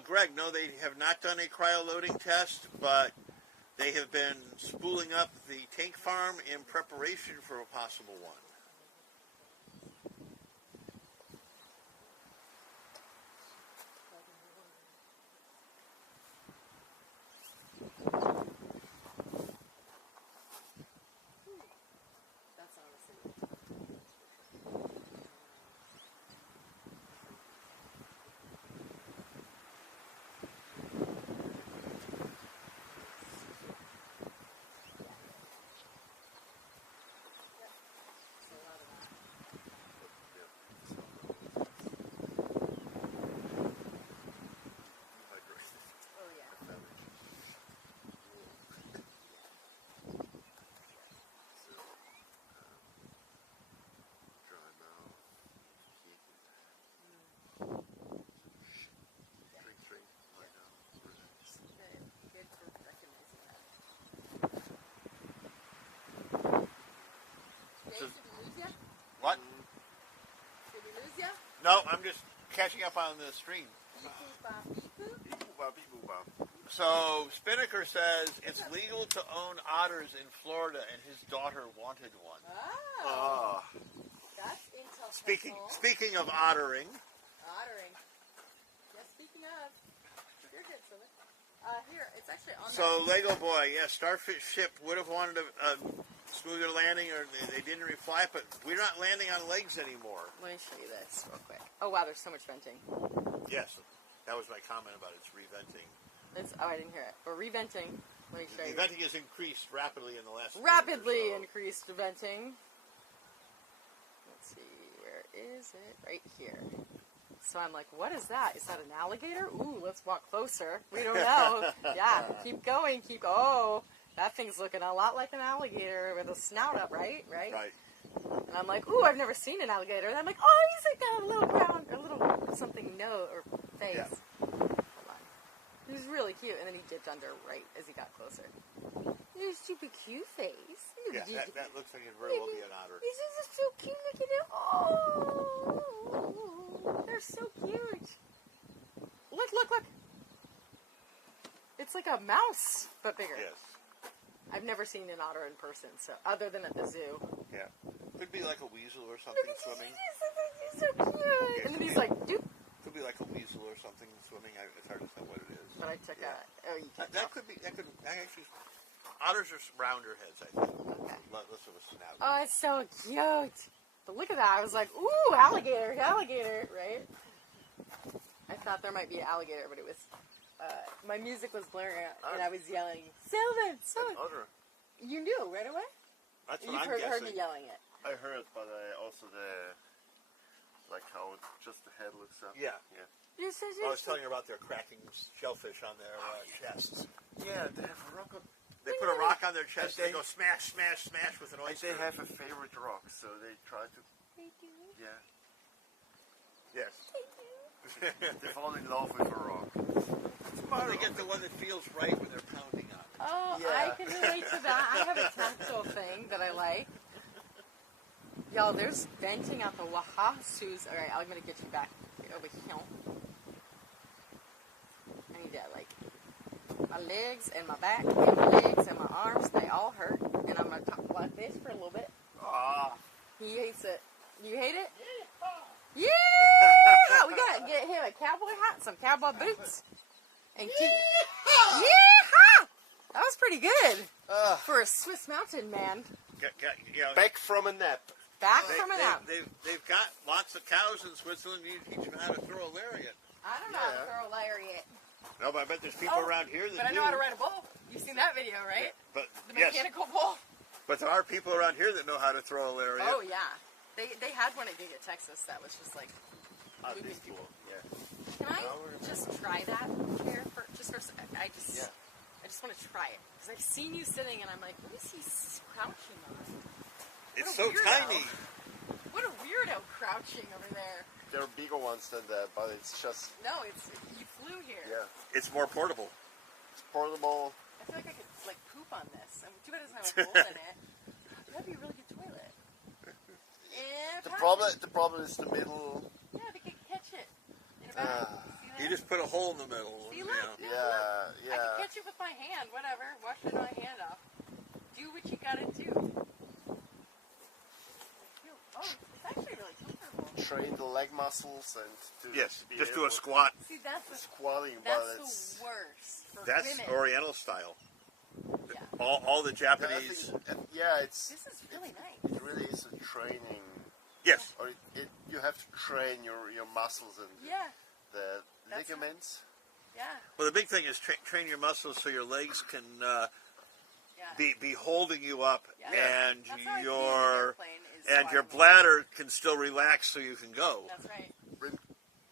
Greg, no, they have not done a cryo-loading test, but they have been spooling up the tank farm in preparation for a possible one. That's honestly. What? Did we lose ya? No, I'm just catching up on the stream. So, Spinnaker says it's legal to own otters in Florida, and his daughter wanted one. Oh. That's intel. Speaking of ottering. Ottering. Yeah, speaking of. You're good, Silver. Here, it's actually on So, Lego Boy, yeah, Starfish Ship would have wanted a smoother landing, or they didn't refly it, but we're not landing on legs anymore. Let me show you this real quick. Oh, wow, there's so much venting. Yes, that was my comment about it's reventing. Oh, I didn't hear it. We're reventing. Let me show The you. venting has increased rapidly in the last Rapidly minute or so. increased venting. Let's see, where is it? Right here. So I'm like, what is that? Is that an alligator? Ooh, let's walk closer. We don't know. Yeah, keep going. Oh, that thing's looking a lot like an alligator with a snout up, right? Right. And I'm like, ooh, I've never seen an alligator. And I'm like, oh, he's like got a little brown, or a little something nose or face. Yeah. Hold on. He was really cute, and then he dipped under right as he got closer. He's super cute face. Yeah, that looks like it very well be an otter. He's just so cute. Look at him. Oh, they're so cute. Look. It's like a mouse, but bigger. Yes. I've never seen an otter in person, so other than at the zoo. Yeah. Could be like a weasel or something swimming. He's so cute. And then he's like, dude. Could be like a weasel or something swimming. It's hard to tell what it is. But I took you can't that could actually. Otters are rounder heads, I think. Okay. Less of a snout. Oh, it's so cute. But look at that. I was like, ooh, alligator, right? I thought there might be an alligator, but it was, my music was blaring out, and I was yelling, Sylvan! Otter. You knew right away? That's what You've I'm heard guessing. me yelling it. I heard, but also like how just the head looks up. Yeah. You're so I was telling you about their cracking shellfish on their chests. Yeah, they have a rock. They put a rock on their chest, and they go smash, smash, smash with an oyster. They have a favorite rock, so they try to. They do. Yeah. Yes. They fall in love with a rock. Well, they get the one that feels right when they're pounding on it. Oh, Yeah. I can relate to that. I have a tactile thing that I like. Y'all, there's venting out the Wahasus. All right, I'm going to get you back over here. I need that, like, my legs and my back and my legs and my arms, they all hurt. And I'm going to talk like this for a little bit. He hates it. You hate it? Yeah! We got to get him a cowboy hat, some cowboy boots. And keep... Yeah! pretty good for a Swiss Mountain man. Back from a nap. Back from a nap. They've got lots of cows in Switzerland. You teach them how to throw a lariat. I don't know how to throw a lariat. No, but I bet there's people around here that But I know how to ride a bull. You've seen that video, right? But The mechanical bull. But there are people around here that know how to throw a lariat. Oh yeah, they had one at Giga, Texas. That was just like. This cool. Yeah. Can I just try that chair for just for a second? I just want to try it because I've seen you sitting and I'm like, what is he crouching on? It's so tiny. What a weirdo crouching over there. There are bigger ones than that, but it's just... No, you flew here. Yeah. It's more portable. It's portable. I feel like I could like poop on this. Too bad it doesn't have a hole in it. That'd be a really good toilet. The problem is the middle. Yeah, they could catch it in a bag. You just put a hole in the middle. See, look, you know. look. I can catch it with my hand. Whatever. Wash it my hand off. Do what you gotta do. Oh, it's actually really comfortable. Train the leg muscles and do just do a squat. See, that's the squatting, that's but the it's worst for that's women. Oriental style. Yeah. All the Japanese. It's This is really nice. it really is a training. Yes. Or you have to train your muscles and the That's ligaments. Yeah. Well, the big thing is train your muscles so your legs can be holding you up, and That's how I feel in an your airplane is and your squatting. bladder can still relax so you can go. That's right.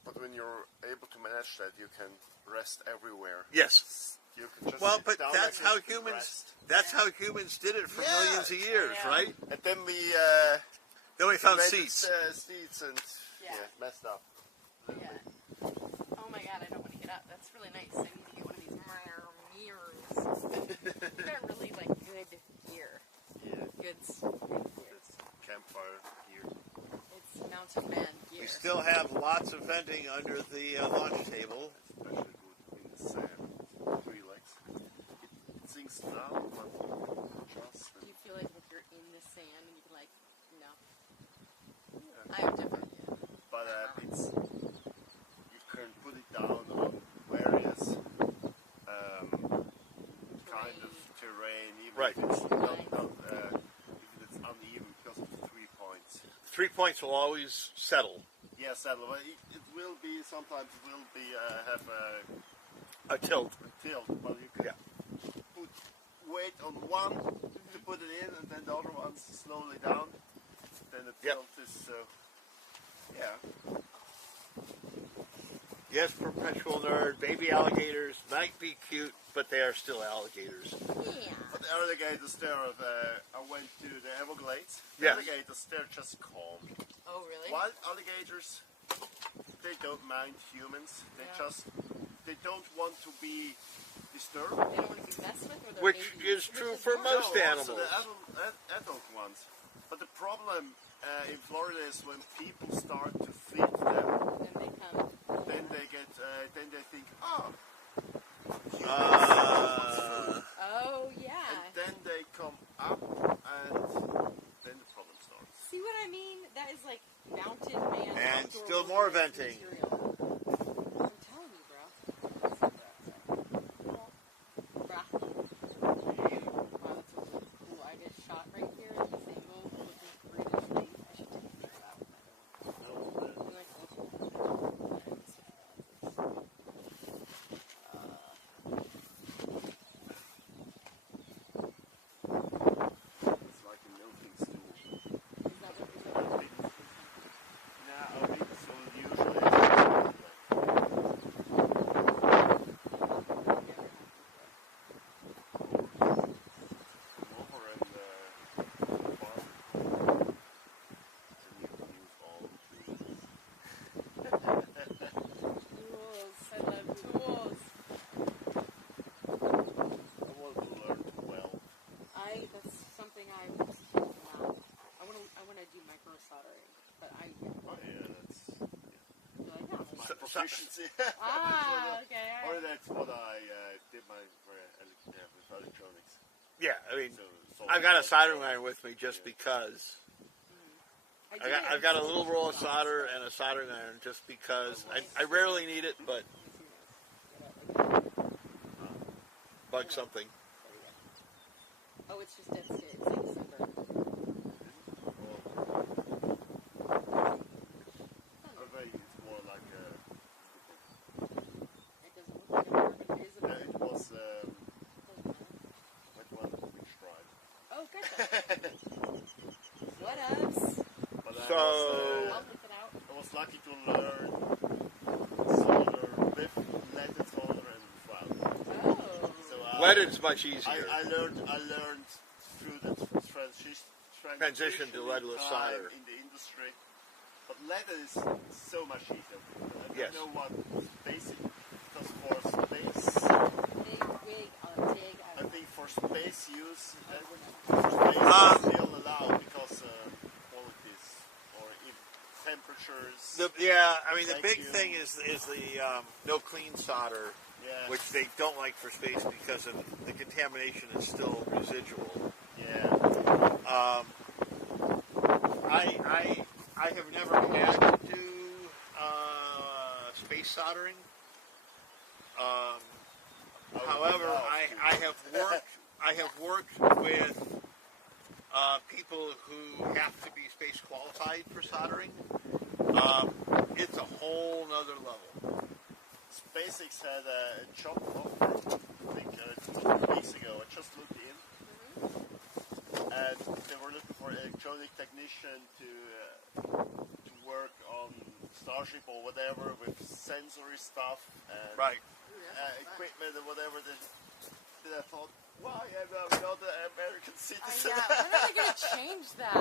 But when you're able to manage that, you can rest everywhere. Yes. You can just Well, sit but down that's like how this and humans. rest. That's how humans did it for millions of years, Yeah. right? And then we Then we found invented, seats. seats and messed up. Yeah. Oh my god, I don't want to get up. That's really nice. I need to get one of these mirrors. They're really like good gear. Yeah. Good gear. It's campfire gear. It's mountain man gear. We still have lots of venting under the launch table. Especially good in the sand. 3 legs. It sinks down, but just. Do you feel like if you're in the sand and you can like, no. Yeah. I have different. But it's you can put it down on various kind of terrain, even if it's not if it's uneven because of the 3 points. 3 points will always settle. Yeah, settle. But it will be sometimes it will be have A tilt. a tilt, but you can put weight on one to put it in, and then the other one's slowly down. Then the tilt is Yes, perpetual nerd. Baby alligators might be cute, but they are still alligators. Yeah. But the alligators there, I went to the Everglades. The Yeah. alligators, they're just calm. Oh really? Wild alligators, they don't mind humans. They don't want to be disturbed. They don't want to be messed with, or they're Which babies? is true for most No, animals. also the adult ones. But the problem in Florida is when people start to feed them, Then they come. then they get, then they think, oh, humans Oh yeah. and then they come up, and then the problem starts. See what I mean? That is like mountain man. And outdoor still more wilderness venting. material. I'm telling you, bro. Bruh. Wow, that's really cool. I get shot right here at this angle, looking British thing. I should take a picture of that with my phone. And like, It's like a milking stool. is that what you're doing? Nah, I think so. Usually, over and farm. So you can use all the tools. Tools. I love tools. I want to learn to weld. That's something I was wow. I want to do micro soldering, but I Oh yeah, that's feel like no. my proficiency. Okay. Or that's what I did with electronics. Yeah, I mean, So I've got a soldering iron with me just because. do I've got a little roll of solder and a soldering iron just because I rarely need it, but bug something. Oh, it's just it's like December. I think it's more like It doesn't look like a bear, but it is a bear. it was like one which tribe. Oh, gotcha. What ups? But So- I'll whip it out. I was lucky to learn solder with leaded solder and flat. Oh. So Leaded is much easier. I learned through the Transition to leadless time solder. in the industry. But leaded is so much easier. I Yes. don't know what basic because for space. I think for space use, for space is still allowed because qualities or if temperatures. I mean, the big vacuum. thing is the no clean solder, Yeah. which they don't like for space because of the contamination is still residual. Yeah. I have never had to do space soldering. However, I have worked with people who have to be space qualified for soldering. It's a whole nother level. SpaceX had a job offer, I think, a couple of weeks ago. I just looked in. And they were looking for an electronic technician to work on Starship or whatever with sensory stuff and Right. equipment and whatever. Then I thought, why am I not an American citizen? Yeah, when are they going to change that?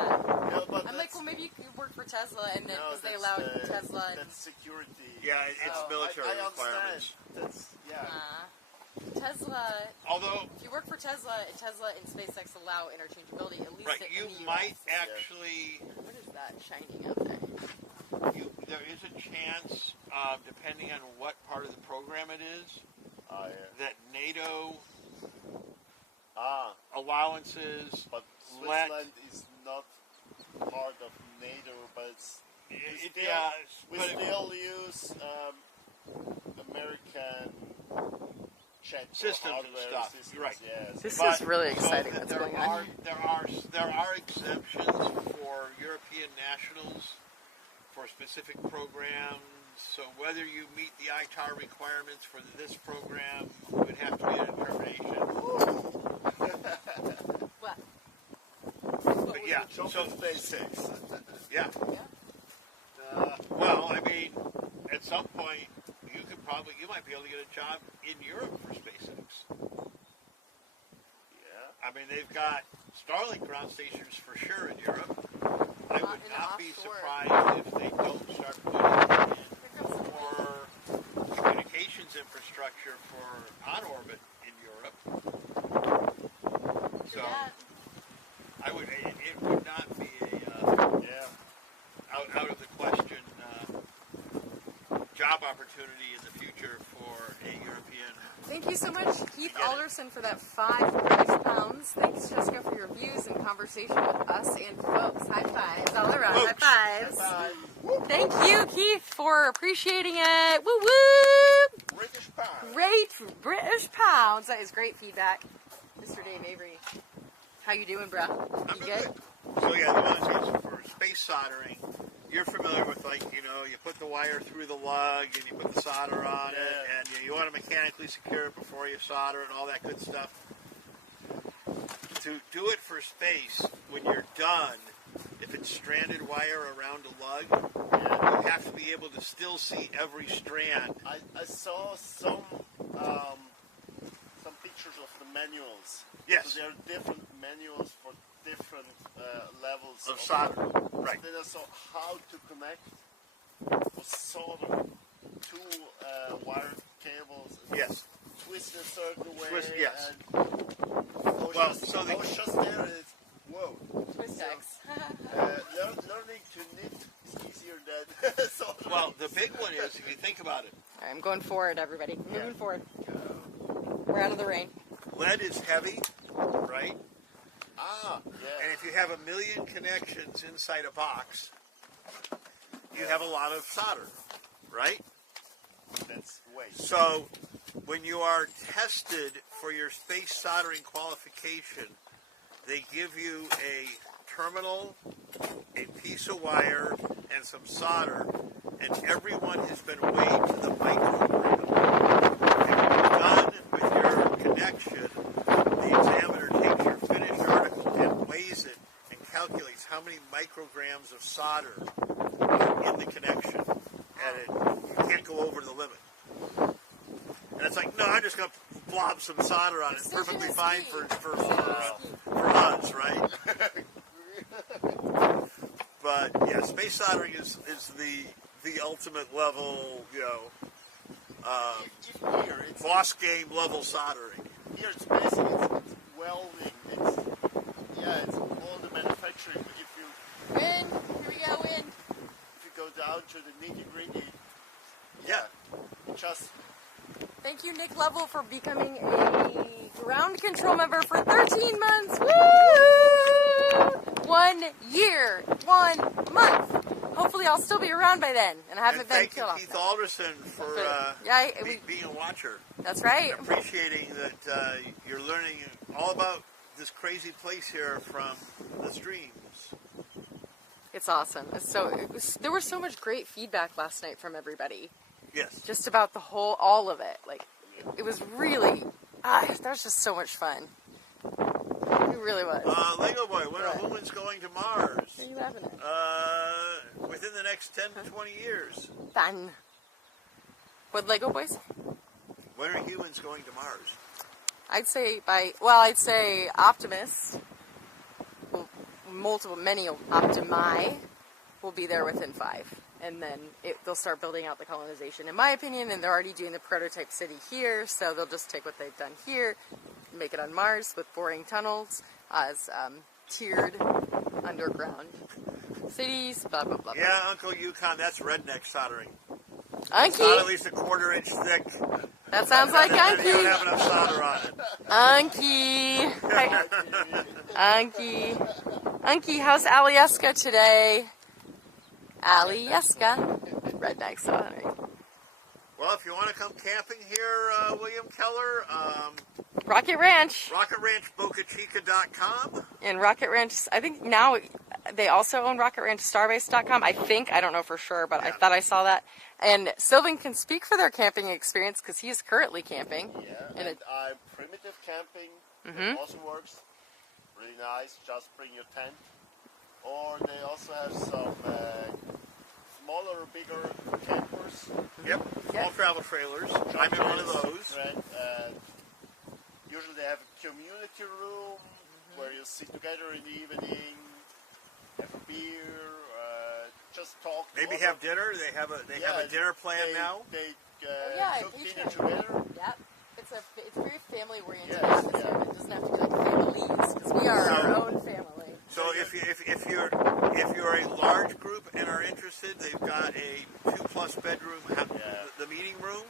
Yeah, but I'm like, well, maybe you could work for Tesla, and then no, because they that's allow the- Tesla. And, That's security. Yeah, it's Oh. military I requirements. understand. That's Tesla. Although, If you work for Tesla and SpaceX allow interchangeability, at least right, in you the US. might actually. What is that shining out there? There is a chance, depending on what part of the program it is, that NATO allowances But let. Switzerland is not part of NATO, but we but still use American jet Systems and hardware stuff. systems, Right. Yes. This but- is really so exciting. that What's there going are on? there are exemptions for European nationals for specific programs. So whether you meet the ITAR requirements for this program would have to be a determination. What? But yeah, so SpaceX. yeah. Yeah. Well, I mean, at some point you might be able to get a job in Europe for SpaceX. Yeah. I mean, they've got Starlink ground stations for sure in Europe. I would in not be offshore. surprised if they don't start putting in more communications infrastructure for on orbit in Europe. So I would. It would not be out of the question job opportunity in the future for a European. Thank you so much, Keith Get it. Alderson, for that £5. Thanks, Jessica, for your views and conversation with us and folks. High fives all around. Folks. High fives. Bye. Thank you, Keith, for appreciating it. Woo woo! British pound. Great British pounds. That is great feedback. Mr. Dave Avery. How you doing, bro? I'm You good? So yeah, the ones used for space soldering. You're familiar with, like, you put the wire through the lug and you put the solder on it, and you want to mechanically secure it before you solder and all that good stuff. To do it for space, when you're done, if it's stranded wire around a lug, you have to be able to still see every strand. I saw some pictures of the manuals. Yes. So there are different manuals for different levels Of solder. Right. Then I saw how to connect or solder two wire cables. And Yes. Twist in a certain way. Twist, yes. And I was just there and it's, whoa. Twist X. Learning to knit is easier than soldering. Well, the big one is, if you think about it, All right, I'm going forward, everybody. Moving forward. We're out of the rain. lead is heavy, right? Yeah. And if you have 1 million connections inside a box, you have a lot of solder, right? That's waste. So when you are tested for your space soldering qualification, they give you a terminal, a piece of wire, and some solder, and everyone has been weighed to the microgram. When you're done with your connection, the examiner takes your finished article and weighs it and calculates how many micrograms of solder are in the connection, and you can't go over the limit. And it's like, no, I'm just going to blob some solder on it. It's perfectly fine for us, right? But yeah, space soldering is the ultimate level, boss game level soldering. Here it's basically it's welding. It's all the manufacturing. But if you Win. Here we go, win. if you go down to the nitty gritty, Yeah. just Thank you, Nick Lovell, for becoming a ground control member for 13 months. Woo! 1 year, 1 month. Hopefully, I'll still be around by then, and I haven't been Thank you, killed off. Keith Alderson, for being a watcher. That's right. Appreciating that you're learning all about this crazy place here from the streams. It's awesome. There was so much great feedback last night from everybody. Yes. Just about all of it. Like, it was really, that was just so much fun. It really was. Lego Boy, when are humans going to Mars? Where are you laughing at? Within the next 10 to 20 years. Fun. What, Lego Boys? When are humans going to Mars? I'd say Optimus, many Optimi will be there within 5. And then they'll start building out the colonization, in my opinion, and they're already doing the prototype city here, so they'll just take what they've done here, make it on Mars with boring tunnels as tiered underground cities, blah, blah, blah. Yeah, Uncle Yukon, that's redneck soldering. Unky! It's not at least a quarter-inch thick. That sounds like And you don't have Unky! enough solder on it. Unky! Unky, how's Alieska today? Alieska. Redneck soldering. Well, if you want to come camping here, William Keller, Rocket Ranch. RocketRanchBocaChica.com. And Rocket Ranch, I think now they also own Rocket Ranch Starbase.com. I don't know for sure, but I thought I saw that. And Sylvan can speak for their camping experience because he's currently camping. yeah. And primitive camping also works really nice. Just bring your tent. Or they also have some smaller or bigger campers. Yep, small travel trailers. I'm in one of those. Right. Usually they have a community room where you sit together in the evening, have a beer, just talk. Maybe have dinner. They have a dinner plan now. They cook each dinner one. together. Yep. It's a very family-oriented Yes, atmosphere. yeah. It doesn't have to be like families, because we are our own family. So if you're a large group and are interested, they've got a 2+ bedroom. The meeting room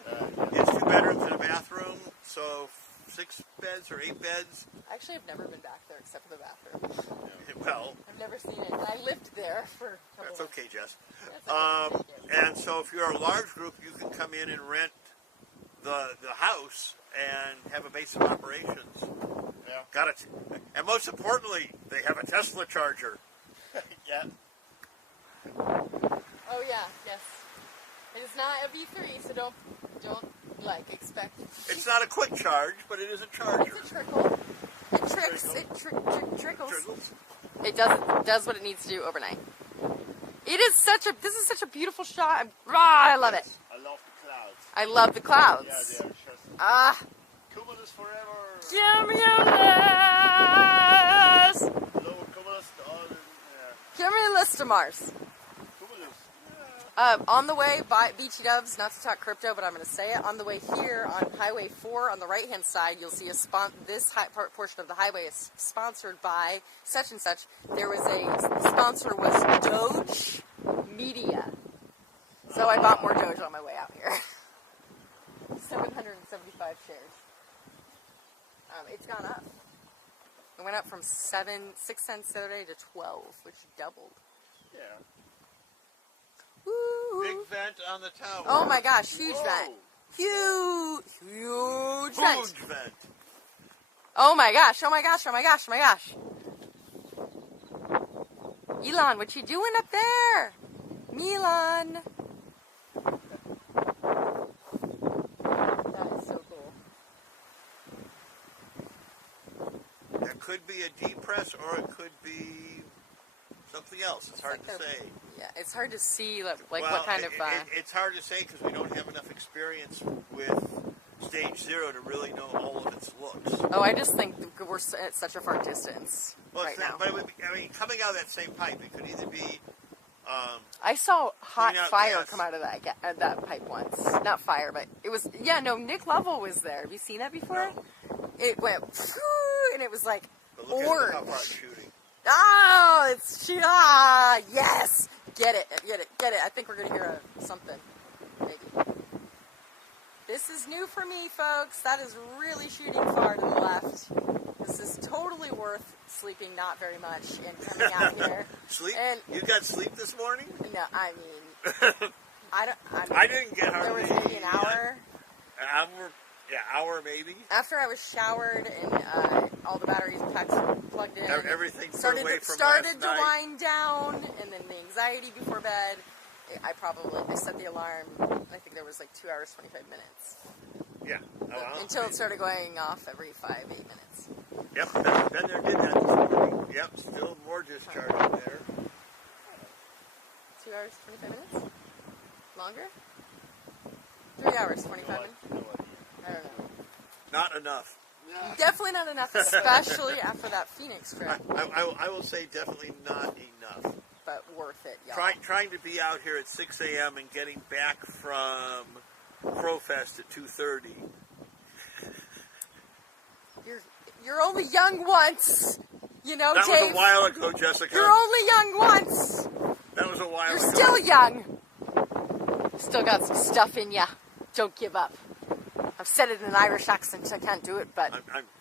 is 2 bedrooms and a bathroom. So 6 beds or 8 beds. Actually, I've never been back there except for the bathroom. Well, I've never seen it. I lived there for a couple that's of okay, Jess. That's okay. And so if you're a large group, you can come in and rent the house and have a base of operations. Yeah. Got it. And most importantly, they have a Tesla charger. Yeah. Oh yeah, yes. It is not a V3, so don't expect. It's not a quick charge, but it is a charger. It's a trickle. It tricks. Trickles. Trickles. It does what it needs to do overnight. This is such a beautiful shot. I love it. I love the clouds. I love the clouds. Yeah, they are just cumulus forever. Cumulus. Lower cumulus. Cumulus to Mars. Cumulus. On the way, by Beachy Doves, not to talk crypto, but I'm going to say it. On the way here on Highway 4, on the right-hand side, you'll see this portion of the highway is sponsored by such and such. The sponsor was Doge Media. So I bought more Doge on my way out here. 775 shares. It's gone up. It went up from 6 cents the other day to 12, which doubled. Yeah. Woo. Big vent on the tower. Oh my gosh, huge Whoa. vent. Huge Huge vent. vent. Oh my gosh, oh my gosh, oh my gosh, oh my gosh. Elon, what you doing up there? Milan. That is so cool. That could be a depress or it could be something else. It's hard to say. Yeah, it's hard to see like Well, what kind of. It's hard to say because we don't have enough experience with stage 0 to really know all of its looks. Oh, I just think we're at such a far distance Well, right it's not, now. but it would be, I mean, coming out of that same pipe, it could either be. I saw hot clean out fire gas. come out of that pipe once. Not fire, but it was. Yeah, no, Nick Lovell was there. Have you seen that before? No. It went, and it was like But look orange. at how far it's shooting. Oh, yes! Get it. I think we're gonna hear something. Maybe. This is new for me, folks. That is really shooting far to the left. This is totally worth sleeping not very much and coming out here. Sleep? And You got sleep this morning? no, I mean, I didn't get there hardly was maybe an hour. An hour? Yeah, hour maybe. After I was showered and all the batteries plugged in, Everything put started away from started last to night. wind down, and then the anxiety before bed. I set the alarm. I think there was like 2 hours 25 minutes Yeah. Oh, well. until it started going off every 5-8 minutes. Yep, been there, did that this morning. Yep, still more discharge in there. 2 hours 25 minutes? Longer? 3 hours 25 minutes? I don't know. Not enough. Definitely not enough, especially after that Phoenix trip. I will say definitely not enough. But worth it, y'all. Trying to be out here at 6 a.m. and getting back from Crowfest at 2:30. You're only young once, you know, That Dave. was a while ago, Jessica. You're only young once. That was a while You're ago. still young. Still got some stuff in ya. Don't give up. I've said it in an Irish accent, so I can't do it, but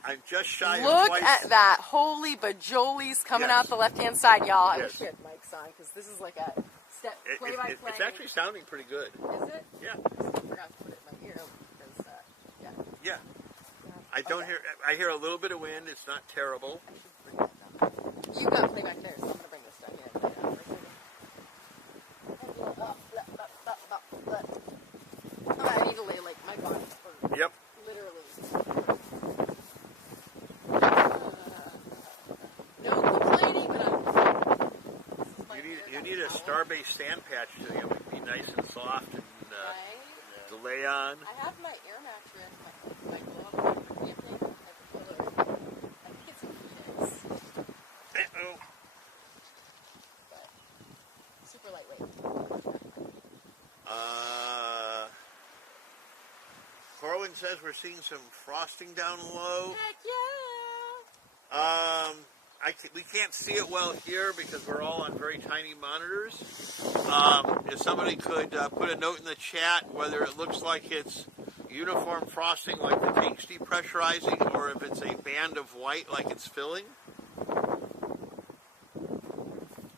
I'm just shy of look twice. at that. Holy bajolies coming Yes. out the left-hand side, y'all. I Yes. wish we had mics on, because this is like a step play-by-play. It's actually sounding pretty good. Is it? Yeah. I forgot to put it in my ear, because, yeah. Yeah. I don't hear. I hear a little bit of wind. It's not terrible. I should bring that down. You got playback there, so I'm going to bring this down. Yeah, put it down for a second. I need to lay, like, my body for Yep. literally. No complaining, but I'm... You need a Starbase sand patch to it would be nice and soft and to lay on. I have my air mattress, my glove for camping. I think it's in Phoenix, Uh-oh. but super lightweight. Corwin says we're seeing some frosting down low. Heck yeah! We can't see it well here because we're all on very tiny monitors. If somebody could put a note in the chat whether it looks like it's uniform frosting like the tank's depressurizing or if it's a band of white like it's filling.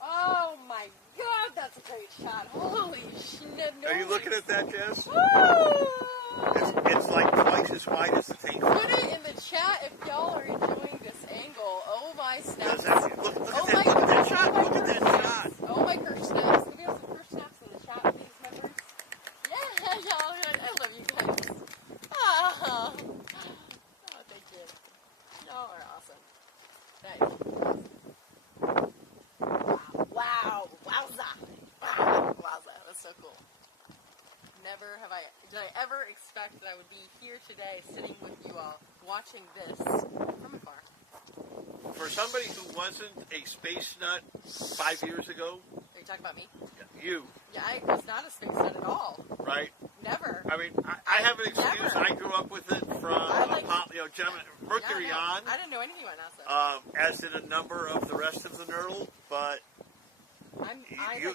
Oh my god, that's a great shot. Holy shit. Are you looking at that, Jess? Woo! It's like twice as wide as the tank. Put it in the chat if y'all are enjoying this angle. Oh my snaps. Look Oh at that shot. Look at that shot. Oh my Kirsh snaps. Can we have some Kirsh snaps in the chat, please, members? Yeah, y'all. I love you guys. Oh, thank you. Y'all are awesome. Nice. Wow. Wowza. That's so cool. Never did I ever expect that I would be here today sitting with you all watching this from afar. For somebody who wasn't a space nut 5 years ago, Are you talking about me? you, Yeah, I was not a space nut at all. right? Never. I mean, I have an excuse. Never. I grew up with it from Mercury Yeah, on, I didn't know anything about NASA. as did a number of the rest of the nerdle, but I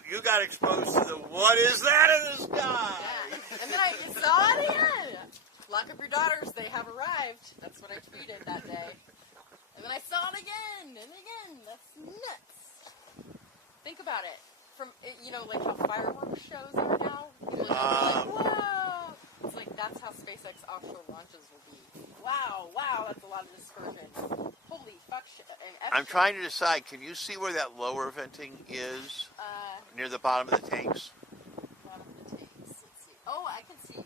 you got exposed to the what is that in the sky? Yeah. And then I saw it again. Lock up your daughters, they have arrived. That's what I tweeted that day. And then I saw it again and again. That's nuts. Think about it. From, like how fireworks shows are now. People are like, whoa. It's like that's how SpaceX offshore launches will be. Wow, that's a lot of dispersion. Holy fuck shit. And I'm trying to decide, can you see where that lower venting is? Near the bottom of the tanks? Bottom of the tanks. Let's see. Oh, I can see.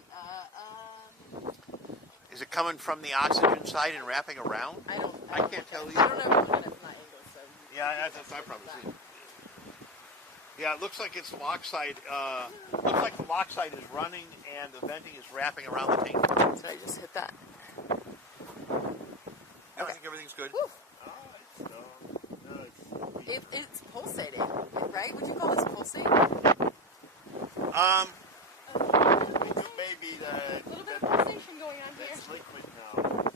Is it coming from the oxygen side and wrapping around? I can't tell either. I don't know when it's not angled, so. Yeah, that's my problem. Yeah, it looks like it's lock side. Looks like the lock side is running and the venting is wrapping around the tank. So I just hit that. I think everything's good. Woo. No, It's pulsating, right? Would you call this pulsating? maybe A little bit of pulsation going on here. that's liquid now.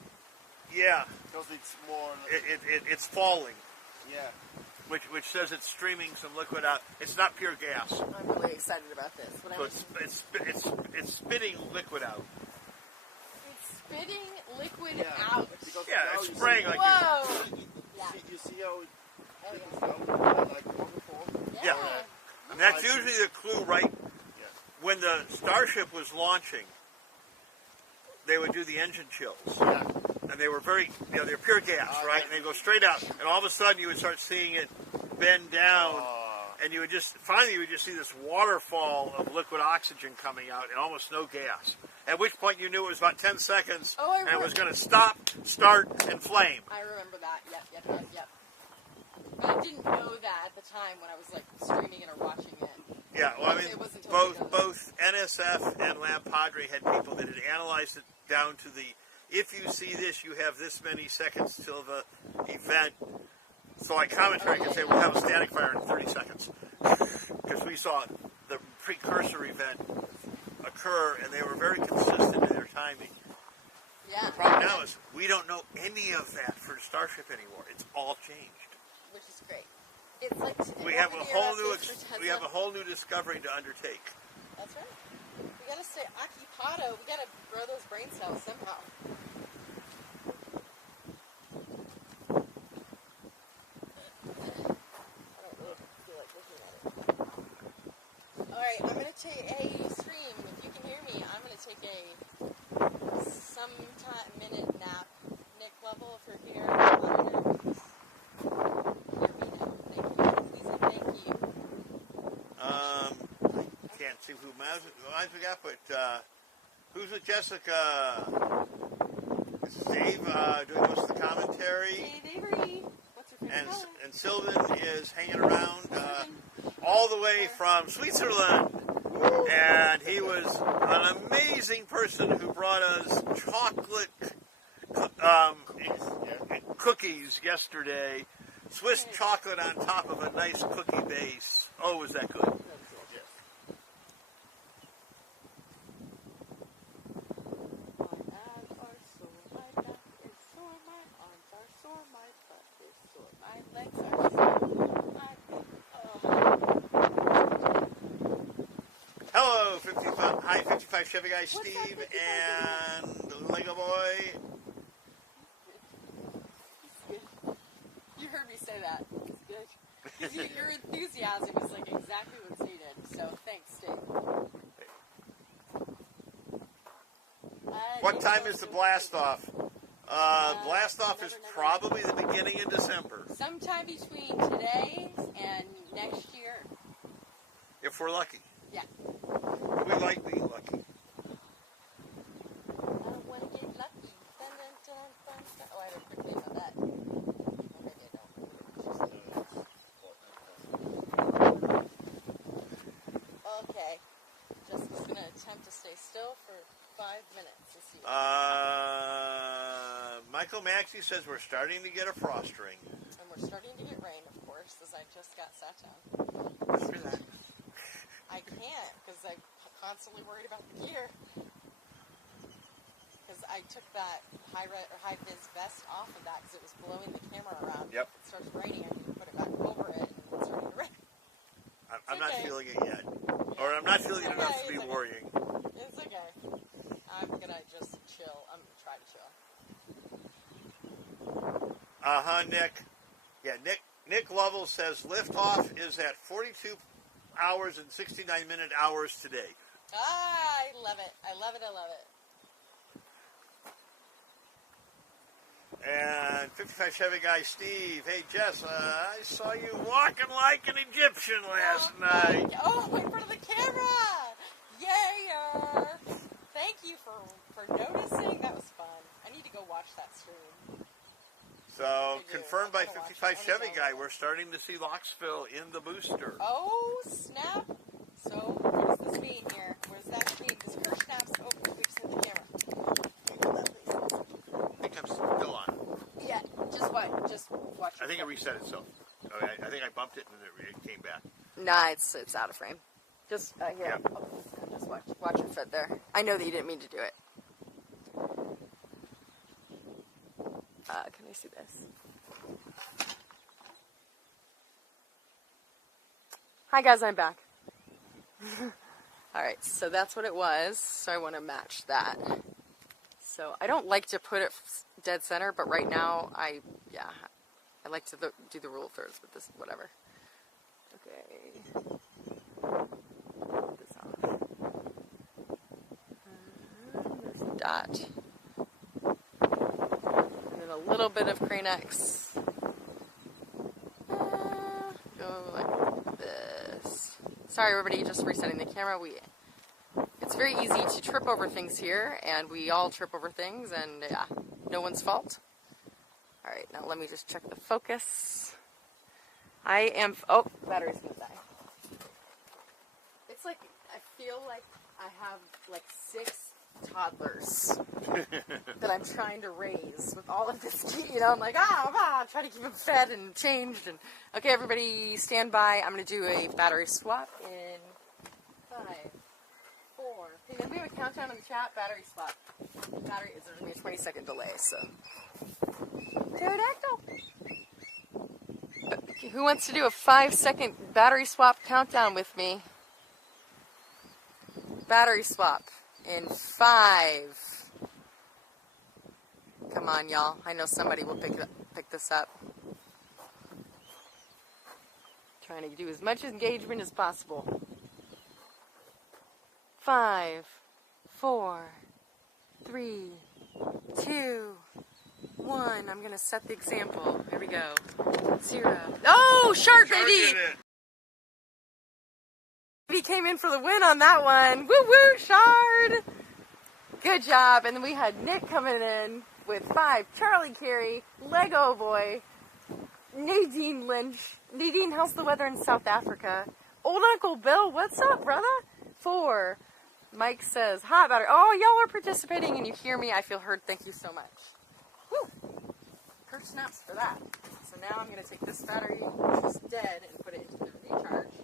Yeah, Because it's more... it's falling, yeah. which says it's streaming some liquid out. It's not pure gas. I'm really excited about this. So it's spitting liquid out. It's spitting liquid Yeah. out. Because Yeah, now it's you spraying see- like Whoa! Yeah. You see how it Oh, trickles yeah. out like waterfall? Yeah. And that's usually the clue, right? Yeah. When the Starship was launching, they would do the engine chills. Yeah. And they were very, they're pure gas, right? And they go straight out. And all of a sudden you would start seeing it bend down. And you would just see this waterfall of liquid oxygen coming out and almost no gas. At which point you knew it was about 10 seconds and it was going to stop, start, and flame. I remember that. Yep. But I didn't know that at the time when I was like streaming it or watching it. Yeah, well, I mean, It wasn't until later. both NSF and Lab Padre had people that had analyzed it down to the, if you see this, you have this many seconds till the event. So like commentary can say, we'll have a static fire in 30 seconds. Because we saw the precursor event occur, and they were very consistent in their timing. Yeah. The problem now is we don't know any of that for Starship anymore. It's all changed. Which is great. It's like We have a whole new discovery to undertake. That's right. We gotta stay occupado. We gotta grow those brain cells somehow. I don't really feel like looking at it. Alright, I'm gonna take a stream. If you can hear me, I'm gonna take a sometime minute nap. Nick Level, if you're here, Can't see who lines we got, but who's with Jessica? This is Dave doing most of the commentary. Dave Avery. What's your favorite color? And Sylvan is hanging around all the way from Switzerland. And he was an amazing person who brought us chocolate cookies yesterday. Swiss chocolate on top of a nice cookie base. Oh, was that good? Hello, 55 Chevy Guy Steve and Lego Boy. You heard me say that. It's good. Your enthusiasm is like exactly what's needed. So thanks, Steve. What time is the blast off? Blast off is probably the beginning of December. Sometime between today and next year. If we're lucky. Yeah. We like being lucky. I don't want to get lucky. Dun, dun, dun, dun, dun. Oh, I had a quick name on that. Or maybe I don't. Okay. Jessica's going to attempt to stay still for 5 minutes. Let's see. Michael Maxey says we're starting to get a frost ring. And we're starting to get rain, of course, as I just got sat down. Just relax. I can't, because I'm constantly worried about the gear. Because I took that high-vis vest off of that because it was blowing the camera around. Yep. It starts raining, I need to put it back over it, and it's starting to rain. I'm not feeling it yet. Or I'm not feeling it enough to be worrying. It's okay. I'm going to just chill. I'm going to try to chill. Nick. Yeah, Nick Lovell says liftoff is at 42 hours and 69 minute hours today. I love it. I love it. I love And 55 Chevy guy Steve, hey Jess, I saw you walking like an Egyptian last night. Oh, in front of the camera! Yay! Thank you for noticing. That was fun. I need to go watch that stream. So, confirmed by 55 Chevy guy, we're starting to see Locksville in the booster. Oh, snap. So, what does this mean here? What does that mean? Because Kirsh snaps. Oh, we just hit the camera. Can you hold that, please? I think I'm still on. Yeah, just what? Just watch I think it reset itself. Okay, I think I bumped it and it came back. Nah, it's out of frame. Just, here. Yeah. Just watch your foot there. I know that you didn't mean to do it. Can I see this? Hi guys, I'm back. Alright, so that's what it was. So I want to match that. So I don't like to put it dead center, but right now I like to do the rule of thirds with this, whatever. Okay. Put this off. There's a dot. And then a little bit of Crane X. Go like this. Sorry everybody, just resetting the camera. It's very easy to trip over things here, and we all trip over things, and yeah, no one's fault. Alright, now let me just check the focus. Oh, battery's gonna die. It's like, I feel like I have like 6 toddlers that I'm trying to raise with all of this, I'm like, try to keep them fed and changed. And okay, everybody stand by. I'm going to do a battery swap in 5, 4. Hey, then we have a countdown in the chat. Battery swap. Battery is going to be a 20-second delay, so. Pterodactyl. Who wants to do a 5-second battery swap countdown with me? Battery swap in 5. Come on, y'all. I know somebody will pick this up. Trying to do as much engagement as possible. 5, 4, 3, 2, 1. I'm gonna set the example. Here we go. 0. Oh, shark baby! He came in for the win on that one. Woo woo, Shard! Good job. And then we had Nick coming in with 5. Charlie Carey, Lego Boy, Nadine Lynch. Nadine, how's the weather in South Africa? Old Uncle Bill, what's up, brother? 4. Mike says, hi, battery. Oh, y'all are participating and you hear me. I feel heard. Thank you so much. Woo! Kirk snaps for that. So now I'm going to take this battery, which is dead, and put it into the recharge.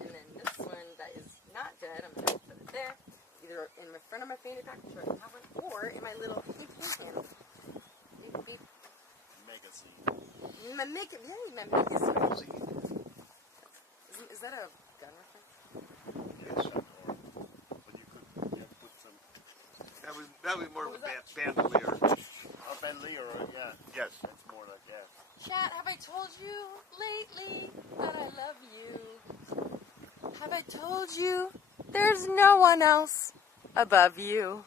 And then this one that is not dead, I'm going to put it there, either in the front of my fanny pack, which I have one, or in my little beep handle. Beep beep. Magazine. My magazine. Is that a gun reference? Yes, but you could put some. That would be more of a bandolier. A bandolier, yeah. Yes. That's more like, yeah. Chat, have I told you lately that I love you? Have I told you there's no one else above you?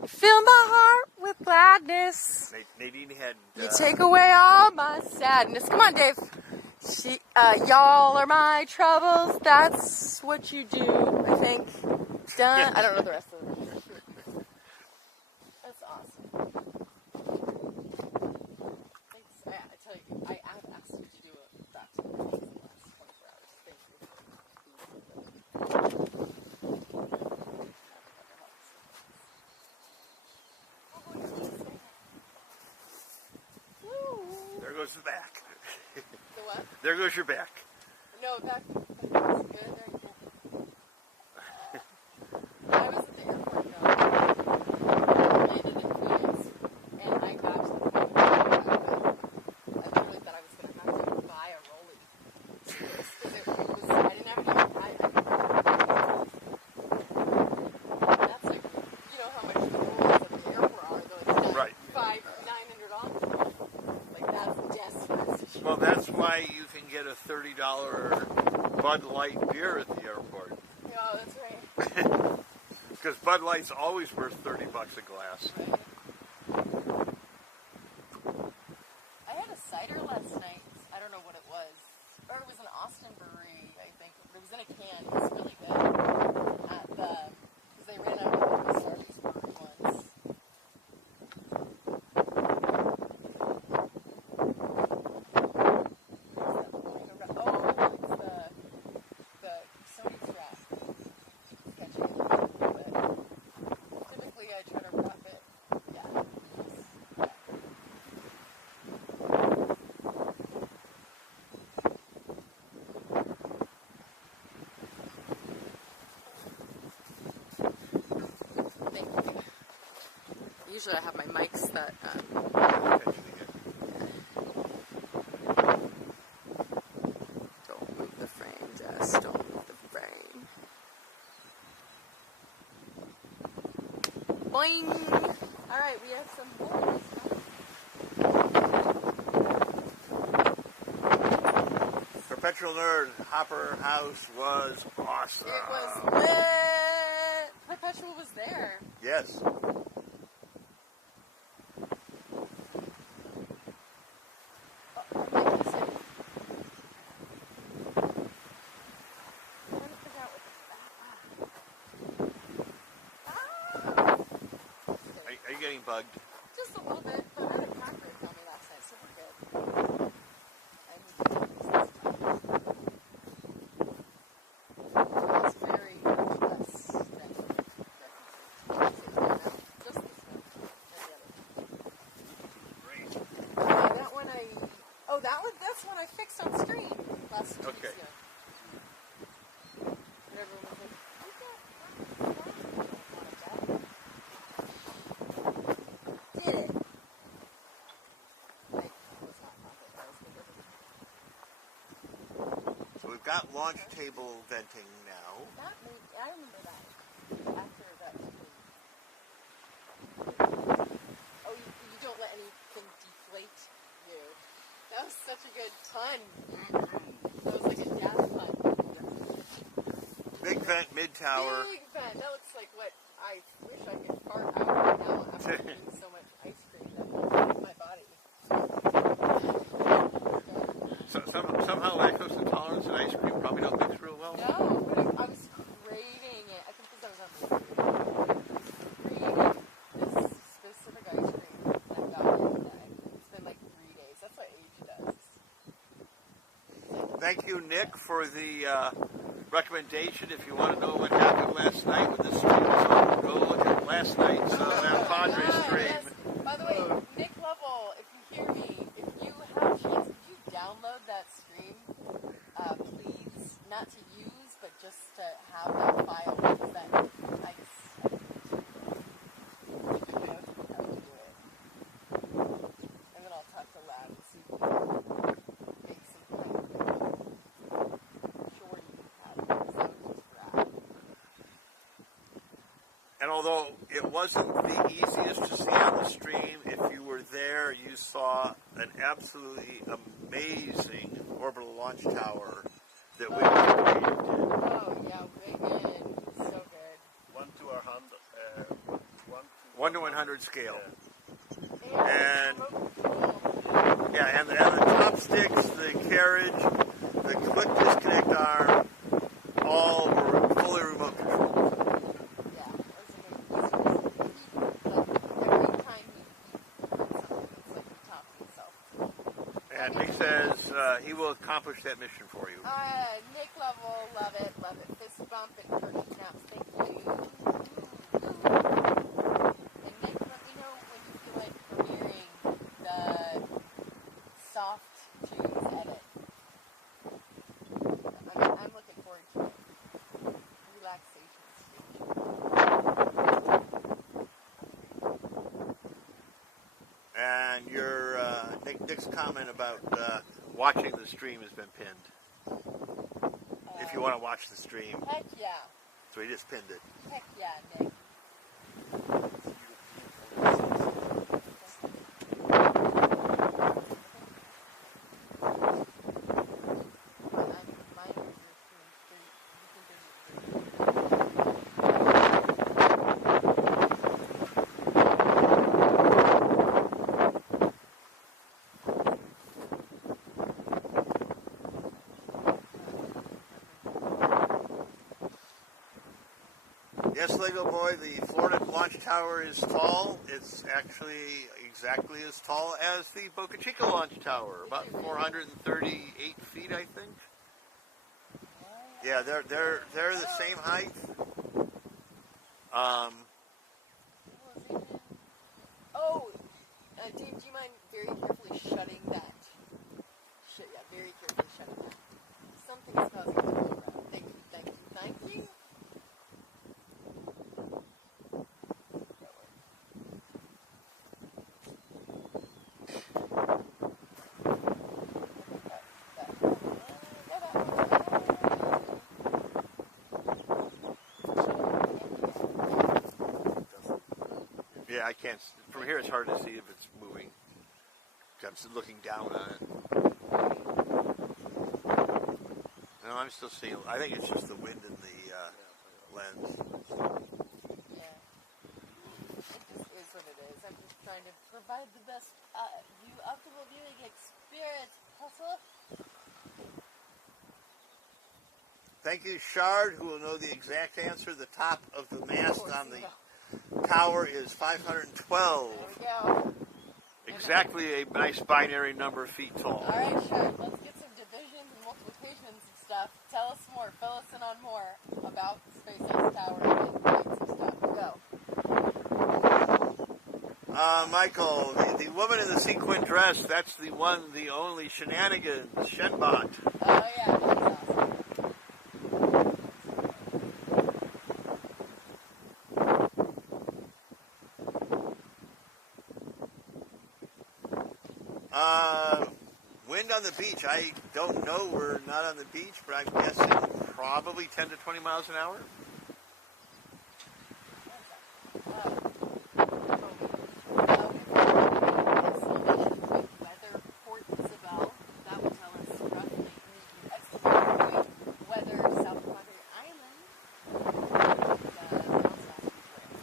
You fill my heart with gladness. Nadine had... You take away all my sadness. Come on, Dave. Y'all are my troubles. That's what you do, I think. Done. I don't know the rest of it. That's awesome. Thanks. I tell you, I have asked you to do that in the last 24 hours. Thank you. There goes the back. The what? There goes your back. No, back is good right there. I was at the airport though. Landed in Phoenix, and I got to the point where I literally thought I was going to have to buy a rollie. Because I didn't have that's like, you know how much the rollies at the airport are. They're like Right. $900. Like that's desperate. Well, that's why you can get a $30 Bud Light beer at the airport. Oh, that's right. Because Bud Light's always worth $30 a glass. Right. or it was an Austin brewery, I think. But it was in a can. It was really good. At the, because they ran out of the Starbase brewery once. Usually I have my mics that don't move the frame, just don't move the frame. Boing! Alright, we have some boys. Perpetual Nerd Hopper House was awesome. It was lit! Perpetual was there. Yes. Bugged. Just a little bit, but I had a cockroach on me last night, so we're good. I need to do this time. It's very much less than just this one and the Great. other. That one that's one I fixed on screen last week. Okay. Everyone was like, got launch table venting now. I remember that. After that. Oh, you don't let anything deflate you. That was such a good pun. That was like a jazz pun. Big vent, mid-tower. Big vent. That looks like what I wish I could fart out right now after eating so much ice cream that melted my body. Somehow lactose intolerance and ice cream probably don't mix real well. No, but I was craving it. I think because I was on the craving this specific ice cream that got me. It's been like 3 days. That's what age does. Thank you, Nick, for the recommendation. If you want to know what happened last night when the stream was on, go look at last night's Padre stream. Yes. By the way, Nick Lovell, if you hear me, if you have a chance, could you download that stream, please? Not to use, but just to have that file, because that I just know how to do it. And then I'll talk to Lab and see if we can make some kind of shorty out of it, so just grab. And although it wasn't the easiest to see on the stream, if you were there, you saw an absolutely amazing orbital launch tower that we created. Oh, yeah, wicked. So good. 1 to 100. 1 to 100 scale. Yeah. And yeah, and the chopsticks, the carriage, the quick disconnect arm, all were fully remote controlled. Yeah, it was like every time he did something, it's like he topped himself. And Nick says he will accomplish that mission for you. Nick Lovell, love it. Fist bump and Kirsh snaps, thank you. And Nick, let me know when you feel like premiering the soft tunes edit. I'm looking forward to it. Relaxation stage. And your Nick's comment about watching the stream has been pinned. If you want to watch the stream. Heck yeah. So he just pinned it. Heck yeah, Nick. Yes, Lego Boy, the Florida launch tower is tall. It's actually exactly as tall as the Boca Chica launch tower, about 438 feet, I think. Yeah, they're the same height. Dave, do you mind very carefully shutting that? Yeah, very carefully shutting that. Something is causing it to move around. Thank you, thank you, thank you. Yeah, I can't. From here, it's hard to see if it's moving. I'm just looking down on it. No, I'm still seeing. I think it's just the wind in the lens. Yeah. It just is what it is. I'm just trying to provide the best optimal viewing experience possible. Thank you, Shard, who will know the exact answer. The top of the mast on the tower is 512. There we go. Exactly a nice binary number of feet tall. All right, Shard, let's get some divisions and multiplications and stuff. Tell us more. Fill us in on more about SpaceX Tower and lights and stuff. Go. Michael, the woman in the sequin dress, that's the one, the only Shenanigans, Shenbot. Oh, yeah, that's awesome. Wind on the beach. I don't know. We're not on the beach, but I'm guessing probably 10 to 20 miles an hour.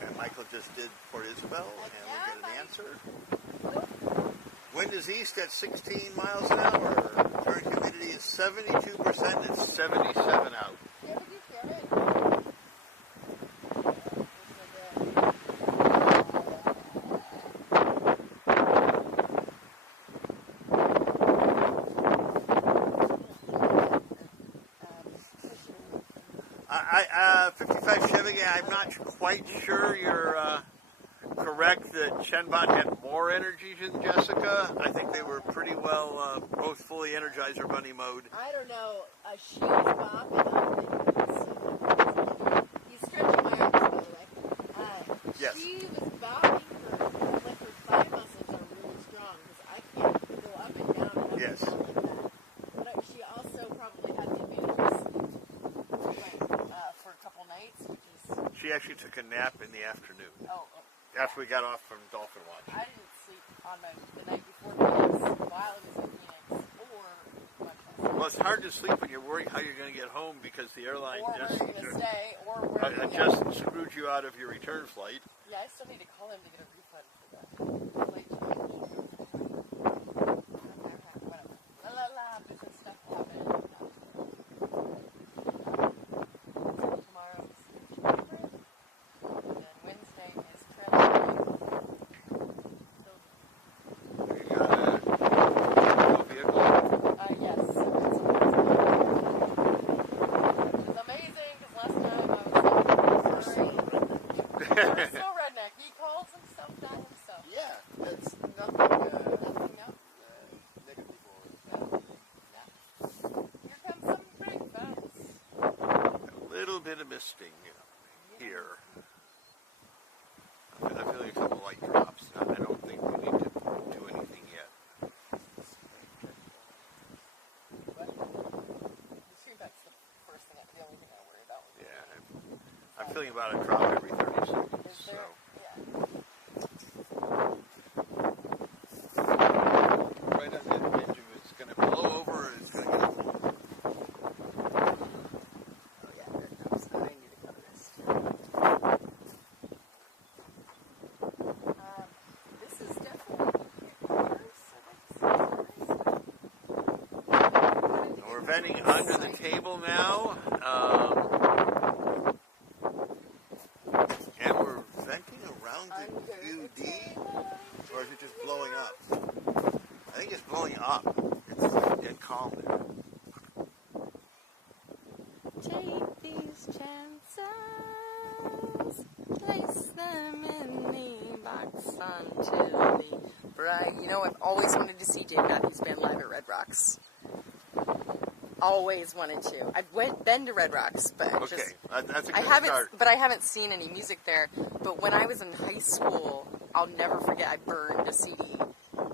And Michael just did Port Isabel, and we'll get an answer. Wind is east at 16 miles an hour. Current humidity is 72%. It's 77 out. I 55 Chevy. I'm not quite sure you're correct that Shenbot had more energy than Jessica. I think they were pretty well both fully energized or bunny mode. I don't know. She was bopping on it. He's stretching my arms, by the way. Yes. She was bopping her thigh muscles are really strong because I can't go up and down and up Yes. and down like that. But she also probably had the advantage of sleep for a couple nights, which is... She actually took a nap in the afternoon. Oh. After we got off from dolphin watch. I didn't sleep on the night before Phoenix while it was in Phoenix or much less. Well, it's hard to sleep when you're worried how you're going to get home because the airline or where just you're going to stay or where you're just screwed you out of your return flight. Yeah, I still need to call him to get a refund for that flight change. Okay, whatever. Business stuff will happen. Tomorrow's different. And then Wednesday is trailer. You got a vehicle? Yes. Which is amazing because last time I was like, we're so redneck. He calls himself that himself. Yeah, it's nothing Nothing, no? negative or No. Here comes some big facts. A little bit of misting here. I'm feeling a couple light drops. I don't think we need to do anything yet. But the stream back's the first thing, the only thing I worry about. Yeah, I'm feeling about a drop every 30 seconds. Is there? So. Yeah. Right on the edge of it's going to blow over and it's going to get cold. Oh yeah, there it comes. I need to cover this. This is definitely We're venting under the table now. WD, or is it just blowing up? I think it's blowing up. It's dead calm there. Take these chances, place them in the box until the bright. You know, I've always wanted to see Dave Matthews Band live at Red Rocks. Always wanted to. I've been to Red Rocks, but Okay, just that's a I good haven't. start. But I haven't seen any music there. But when I was in high school, I'll never forget. I burned a CD,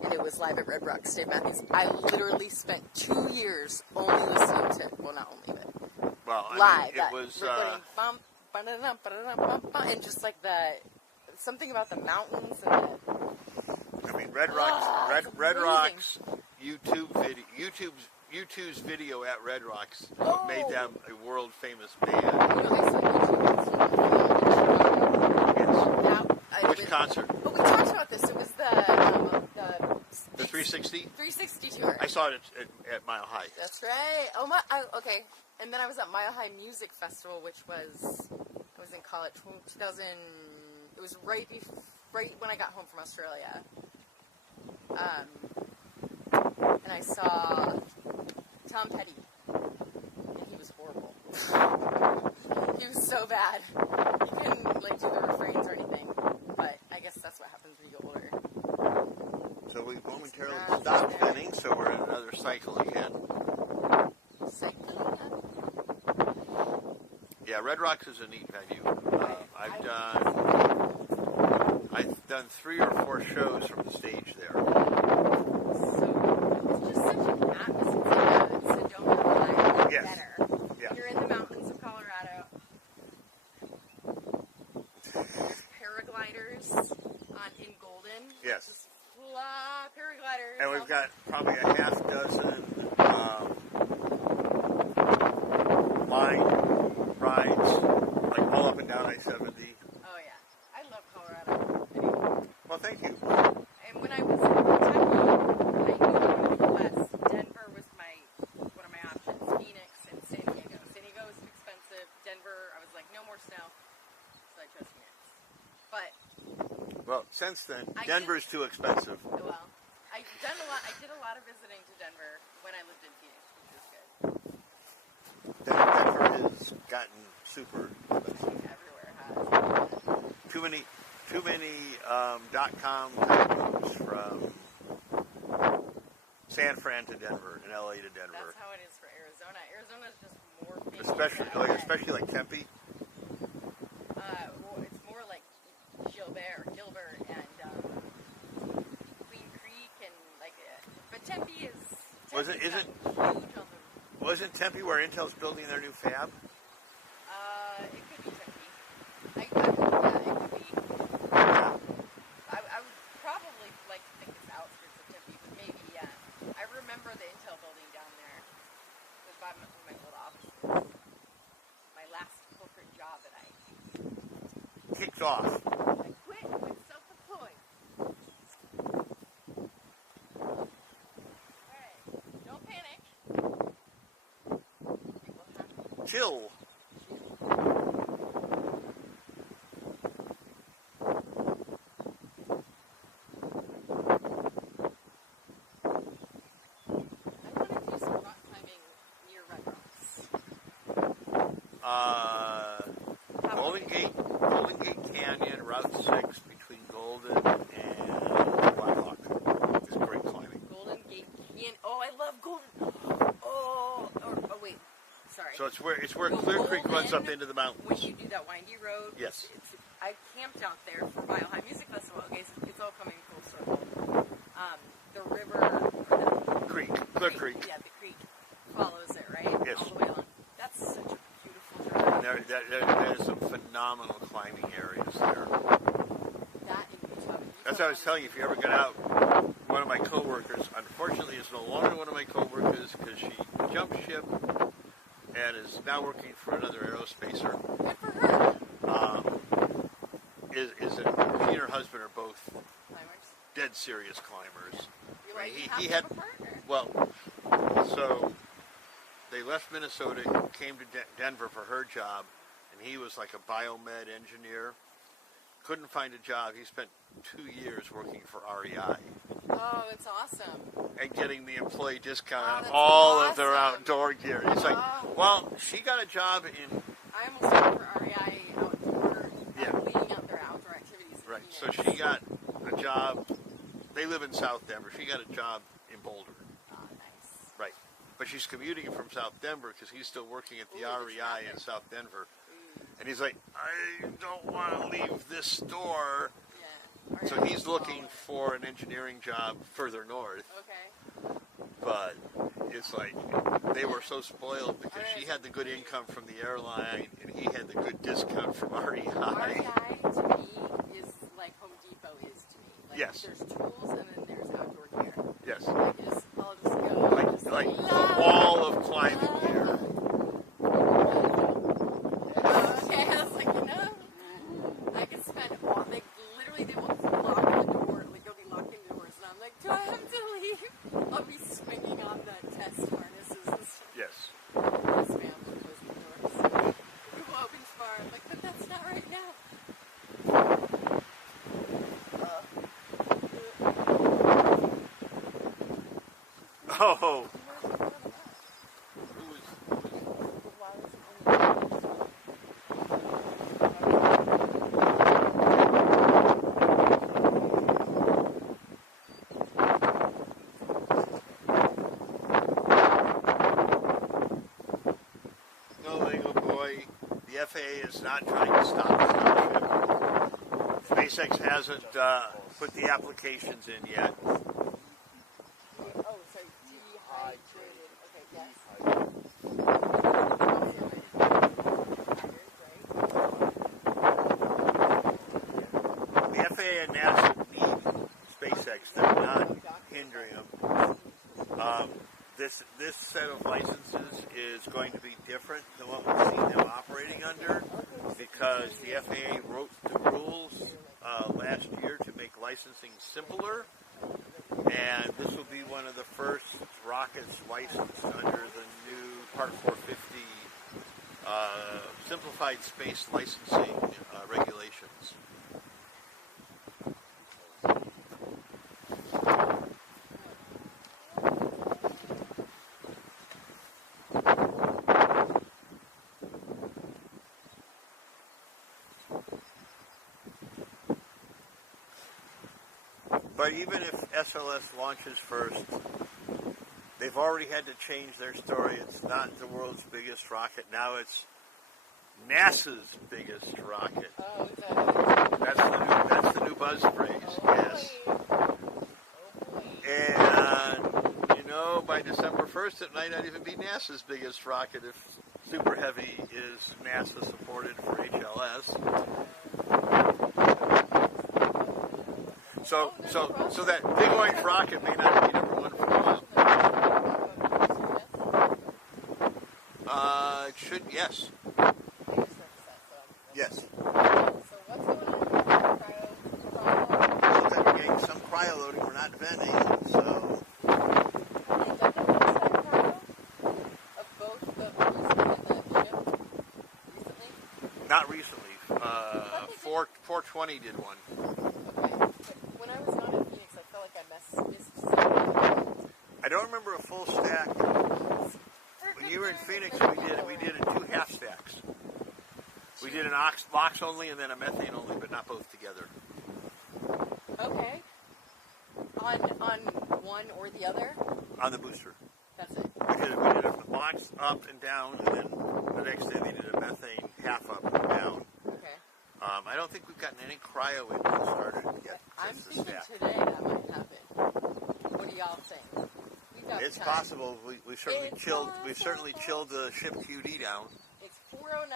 and it was live at Red Rocks. Dave Matthews. I literally spent 2 years only listening to. Well, not only, but Well, I live. mean, it was. Recording, bum, ba-da-dum, ba-da-dum, bum, bum, and just like the something about the mountains and the. I mean, Red Rocks. it's Red amazing. Rocks YouTube's video at Red Rocks made them a world famous band. You know, I saw YouTube. Yes. Which concert? Oh, we talked about this. It was the The 360. 360 tour. I saw it at Mile High. That's right. Okay. And then I was at Mile High Music Festival, which was I was in college 2000. It was right when I got home from Australia. And I saw Tom Petty, and he was horrible. He was so bad. He couldn't like do the refrains or anything. But I guess that's what happens when you get older. So we momentarily stopped spinning, so we're in another cycle again. Yeah, Red Rocks is a neat venue. I've done 3 or 4 shows from the stage there. So it's just such an atmosphere. It's Sedona vibe. Yes. Better. Yeah. You're in the mountains of Colorado. There's paragliders in Golden. Yes. Just fly paragliders. And we've got probably a half dozen line rides, like all up and down I-70. Oh yeah, I love Colorado. Well, thank you. And when I was in Kentucky, I knew I wanted to go west. Denver was one of my options. Phoenix and San Diego. San Diego was too expensive. Denver, I was like, no more snow, so I chose Phoenix. But Well, since then, Denver's too expensive. well, I did a lot of visiting to Denver when I lived in Phoenix, which was good. Denver has gotten super expensive. Everywhere has. Too many .com type moves from San Fran to Denver and LA to Denver. That's how it is for Arizona. Arizona's just more famous. Especially like Tempe. Well, it's more like Gilbert, and Queen Creek, and like. But Tempe is. Wasn't Tempe where Intel's building their new fab? It could be Tempe. It could be. I would probably like to think it's outskirts of Tempe, but maybe, yeah. I remember the Intel building down there. It was by my old offices. My last corporate job that I Kicked off. quit with self-employed. Alright, don't panic. It will happen. Chill. I want to do some rock climbing near Red Rocks. Golden Gate Canyon, Route 6 between Golden and Blackhawk is great climbing. Golden Gate Canyon. Oh, I love Golden. Oh, wait. Sorry. So it's where Go Clear Creek runs Golden up into the mountains. When you do that windy road. Yes. I camped out there for Mile High Music Festival. Okay, so it's all coming full circle. The river. Clear Creek. Yeah, the creek follows it, right? Yes. All the way along. That's such a beautiful drive. There's some phenomenal climbing areas there. That in Utah. That's what I was telling you. If you ever get out, one of my coworkers, unfortunately, is no longer one of my coworkers because she jumped ship and is now working for another aerospacer. Good for her. She and her husband are both Climbers. dead serious climbers. You're like, He- you have he to had- have a partner. Well, so they left Minnesota, came to Denver for her job, and he was like a biomed engineer. couldn't find a job. He spent 2 years working for REI Oh, it's awesome. and getting the employee discount Oh, on that's all of their awesome. outdoor gear. It's like, Oh. well, she got a job in, I almost worked for REI outdoor, Yeah. leading out their outdoor activities. in right, so Phoenix. she got a job, they live in South Denver. She got a job in Boulder. Oh, nice. Right. But she's commuting from South Denver because he's still working at the Ooh, the REI in traffic. South Denver. And he's like, I don't want to leave this store. Yeah. So REI he's is looking smaller. for an engineering job further north. Okay. But it's like they were so spoiled because she had the good income from the airline and he had the good discount from REI. REI to me is like Home Depot is to me. Like, Yes. There's tools and then there's outdoor gear. Yes. I'll just go. Like, just like la- the wall of climbing gear. Okay, I was like, I could spend all, like, literally they will lock the door, like, they'll be locking the doors, and I'm like, do I have to leave? I'll be swinging on the test harnesses and stuff. Yes. Yes, ma'am, we're closing the doors. We will open tomorrow. I'm like, but that's not right now. Oh. No, Lego boy. The FAA is not trying to stop the Starship. SpaceX hasn't put the applications in yet. Oh, sorry, dehydrated. Okay, yes. The FAA and NASA need SpaceX. They're not hindering them. This set of licenses is going to be different than what we've seen them operating under because the FAA wrote the rules last year to make licensing simpler, and this will be one of the first rockets licensed under the new Part 450 simplified space licensing regulations. But even if SLS launches first, they've already had to change their story. It's not the world's biggest rocket. Now it's NASA's biggest rocket. Oh, is that That's the new buzz phrase. Yes. And by December 1st, it might not even be NASA's biggest rocket if Super Heavy is NASA supported for HLS. So that big orange rocket may not be number one for a while. It should, yes. Yes. So what's going on here? Looks like we're getting some cryo loading. We're not venting, so. Of both the Booster and the ship recently? Not recently. 420 did one. Okay. But when I was not in Phoenix, I felt like I missed something. I don't remember a full stack. When you were in Phoenix, we did it 2 half stacks. We did an LOX only and then a methane only, but not both together. Okay. On one or the other? On the booster. That's it. We did a LOX up and down, and then the next day they did a methane half up and down. Okay. I don't think we've gotten any cryo engine started yet I'm since the thinking stack. today that might happen. What do y'all think? We've got It's time. possible. We certainly It's chilled. We certainly possible. chilled the ship QD down. It's 4:09.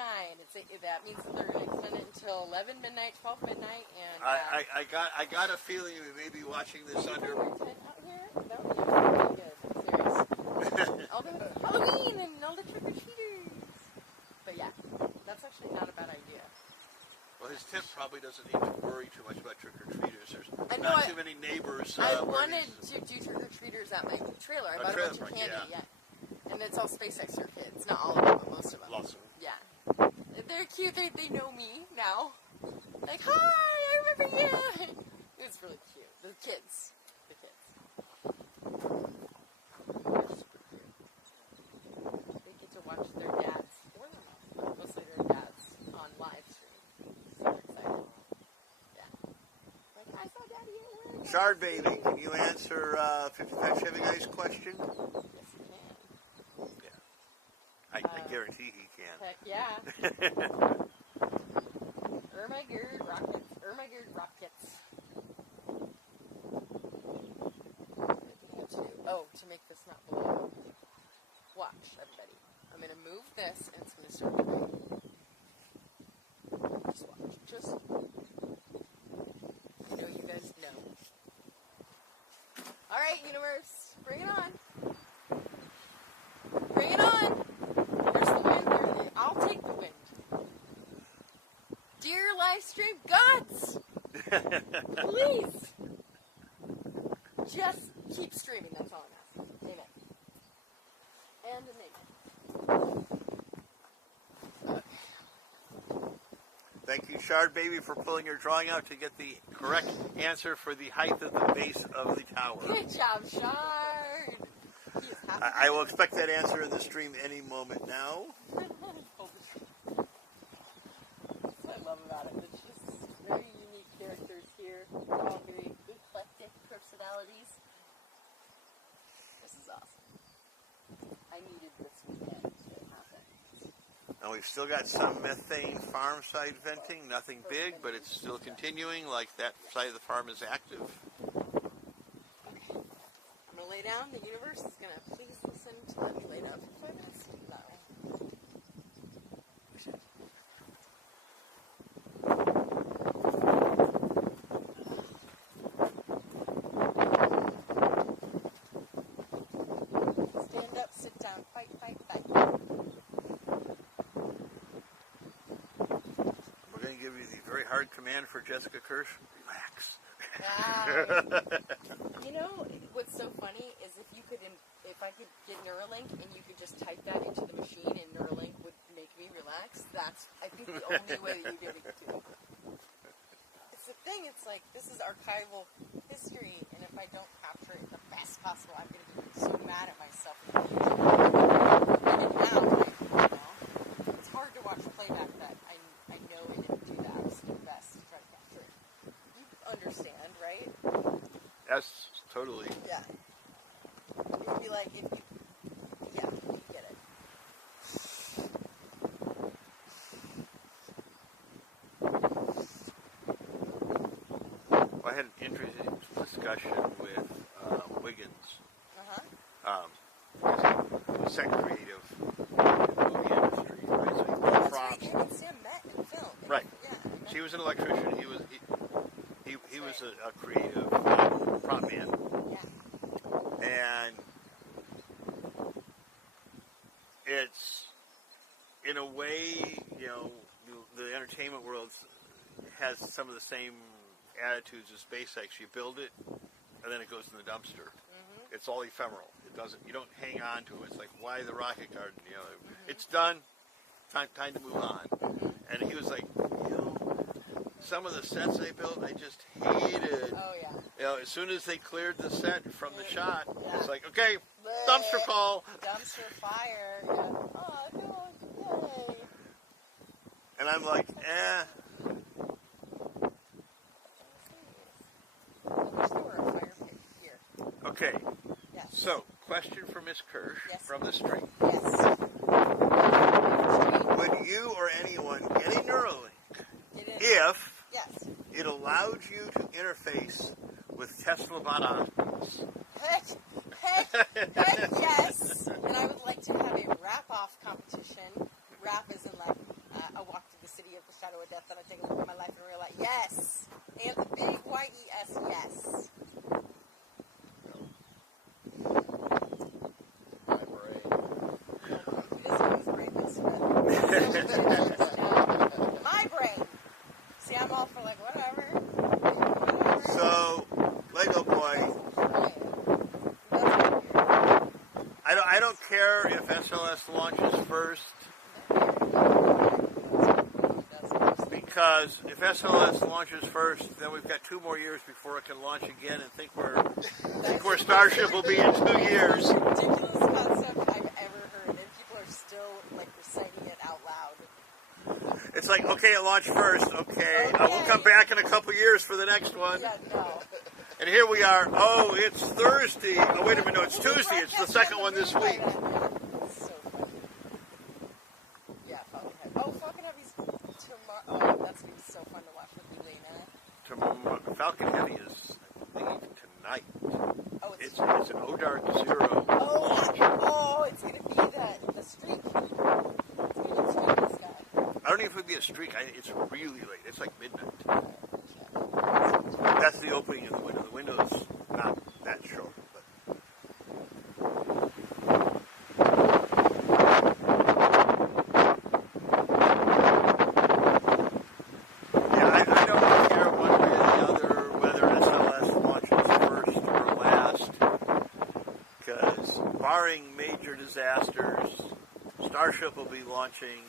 That means that they're going to extend it until 11 midnight, 12 midnight, and I got a feeling we may be watching this under. Out here, that would be really good. Serious. All the Halloween and all the trick or treaters. But yeah, that's actually not a bad idea. Well, his tip probably doesn't need to worry too much about trick-or-treaters. There's I know not too many neighbors. I where wanted these- to do trick or treaters at my trailer. I A bought a trailer bunch of park, candy, yeah. and it's all SpaceX for kids. Not all of them, but most of them. Lots of them. Yeah, they're cute. They know me now. Like, hi, for you. It's really cute. The kids. They're super cute. They get to watch their dads, or their moms, but mostly their dads, on live stream. Super excited. Yeah. Like, I saw Daddy at work. Shard Baby, can you answer 55 Chevy Guy's question? Yes, you can. I guarantee he can. Heck yeah. Ermagerd rockets. Oh, to make this not blow. Watch, everybody. I'm going to move this, and it's going to start to rain. Just watch. I know you guys know. All right, universe. Bring it on. Bring it on. There's the wind. I'll take the wind. Dear live stream gods, please, just keep streaming. That's all I'm asking. Amen. And an amen. Thank you, Shard Baby, for pulling your drawing out to get the correct answer for the height of the base of the tower. Good job, Shard. He is happy. I will expect that answer in the stream any moment now. That's what I love about it. It's just very unique characters here. All very eclectic personalities. This is awesome. I needed this weekend to happen. Now we've still got some methane farm side venting, nothing big, but it's still continuing, like that side of the farm is active. Okay. I'm going to lay down. The universe is going to please listen to let me lay down for 5 minutes. That way. Stand up, sit down, fight, fight, fight. We're going to give you the very hard command for Jessica Kirsh. Relax. You know, what's so funny is if I could get Neuralink and you could just type that into the machine and Neuralink would make me relax, that's, I think, the only way that you'd be able to do it. It's the thing, it's like, this is archival history, and if I don't capture it the best possible, I'm going to be so mad at myself. And now, it's hard to watch playback that I know I didn't do the absolute best to try to capture it. You understand, right? Yes, totally. Yeah. It'd be like if you, yeah, you get it. Well, I had an interesting discussion with Wiggins, set creative in the movie industry, right? So he pulled That's props. right, you and Sam met in film. Right. Yeah. She was an electrician. He was a creative prop man. Yeah. And it's, in a way, you know, the entertainment world has some of the same attitudes as SpaceX. You build it, and then it goes in the dumpster. Mm-hmm. It's all ephemeral. It doesn't. You don't hang on to it. It's like, why the rocket garden? You know, it's done. Time to move on. And he was like, you know, some of the sets they built, I just hated. Oh yeah. You know, as soon as they cleared the set from the shot, Yeah. it's like, okay, Bleh. dumpster call. Dumpster fire. Yeah. Oh no! Yay! And I'm like, I wish there were a fire pit here. okay. Yes. So, question for Miss Kirsh Yes. from the stream. Yes. Would you or anyone get a Neuralink It is. if Yes. it allowed you to interface with Tesla bot hospitals? Heck, yes. And I would like to have a rap-off competition. Rap is in like, a walk to the city of the shadow of death, and I take a look at my life and realize, yes. And the big Y-E-S, yes. My brain. He doesn't use brain, but it's my brain. See, I'm all for like, whatever. So, Lego Boy, I don't care if SLS launches first, because if SLS launches first, then we've got 2 more years before it can launch again, and think where Starship will be in 2 years. That's the most ridiculous concept I've ever heard, and people are still like reciting it out loud. It's like, okay, it launched first. Okay. We'll come back in a couple years for the next one. Yeah, no. And here we are. Oh, it's Thursday. Oh, wait a minute. No, it's Tuesday. It's the second one this week. Yeah, it's so funny. Yeah, Falcon Heavy. Oh, Falcon Heavy's tomorrow. Oh, that's going to be so fun to watch with Elena. Falcon Heavy is, I believe, tonight. Oh, It's an ODark Zero launch. Oh, it's going to be the streak. It's going to be the streak in the sky. I don't know if it would be a streak. It's really late. It's like midnight. That's the opening of the window. The window's not that short. But. Yeah, I don't care one way or the other whether SLS launches first or last, because barring major disasters, Starship will be launching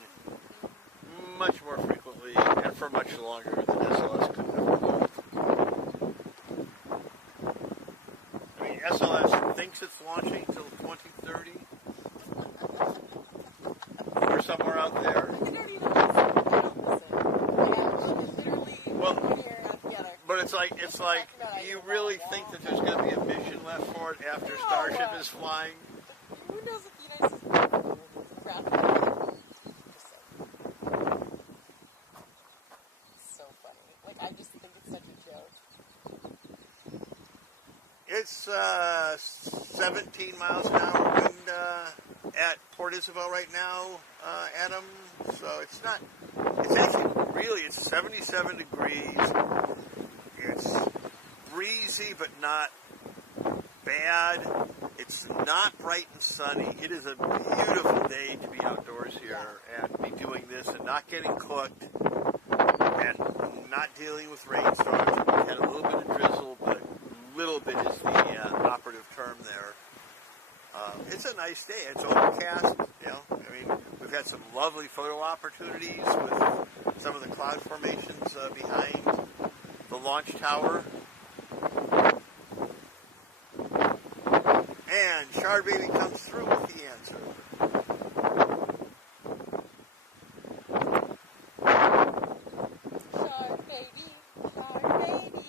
much more frequently and for much longer than SLS could ever hope. I mean, SLS thinks it's launching till 2030. Or somewhere out there. I don't even listen. I don't listen. Yeah, literally Well, 1 year together. but it's like you really think that there's going to be a mission left for it after Starship is flying? Who knows if the United States is ground pound? Just saying. So funny. Like, I just think it's such a joke. It's 17 miles an hour wind at Port Isabel right now, Adam. So it's actually really, it's 77 degrees. It's breezy, but not bad. It's not bright and sunny. It is a beautiful day to be outdoors here and be doing this and not getting cooked and not dealing with rainstorms. We had a little bit of drizzle, but little bit is the operative term there. It's a nice day. It's overcast. You know, I mean, we've had some lovely photo opportunities with some of the cloud formations behind the launch tower. And Shard Baby comes through with the answer. Shark baby, shark baby.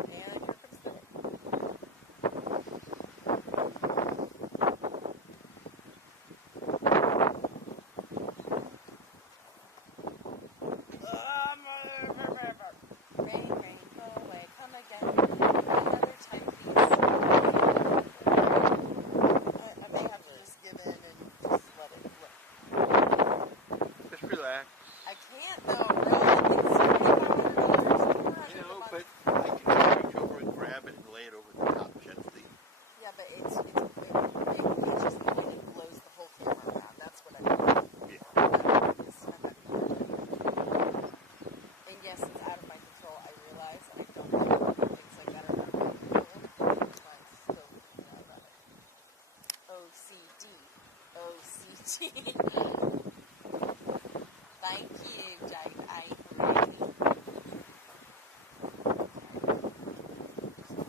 And here comes the rain, rain, go away, come again. Another time, please. I may have to just give in and just let it look. Just relax. I can't though, bro. It's $7,500. You know, but I can reach over and grab it and lay it over the top gently. Yeah, but it just the way it blows the whole camera around. That's what I mean. Yeah. And yes, it's out of my control. I realize, and I don't know things like that are out of my control. But I still love it. OCD. Thank you, Jake.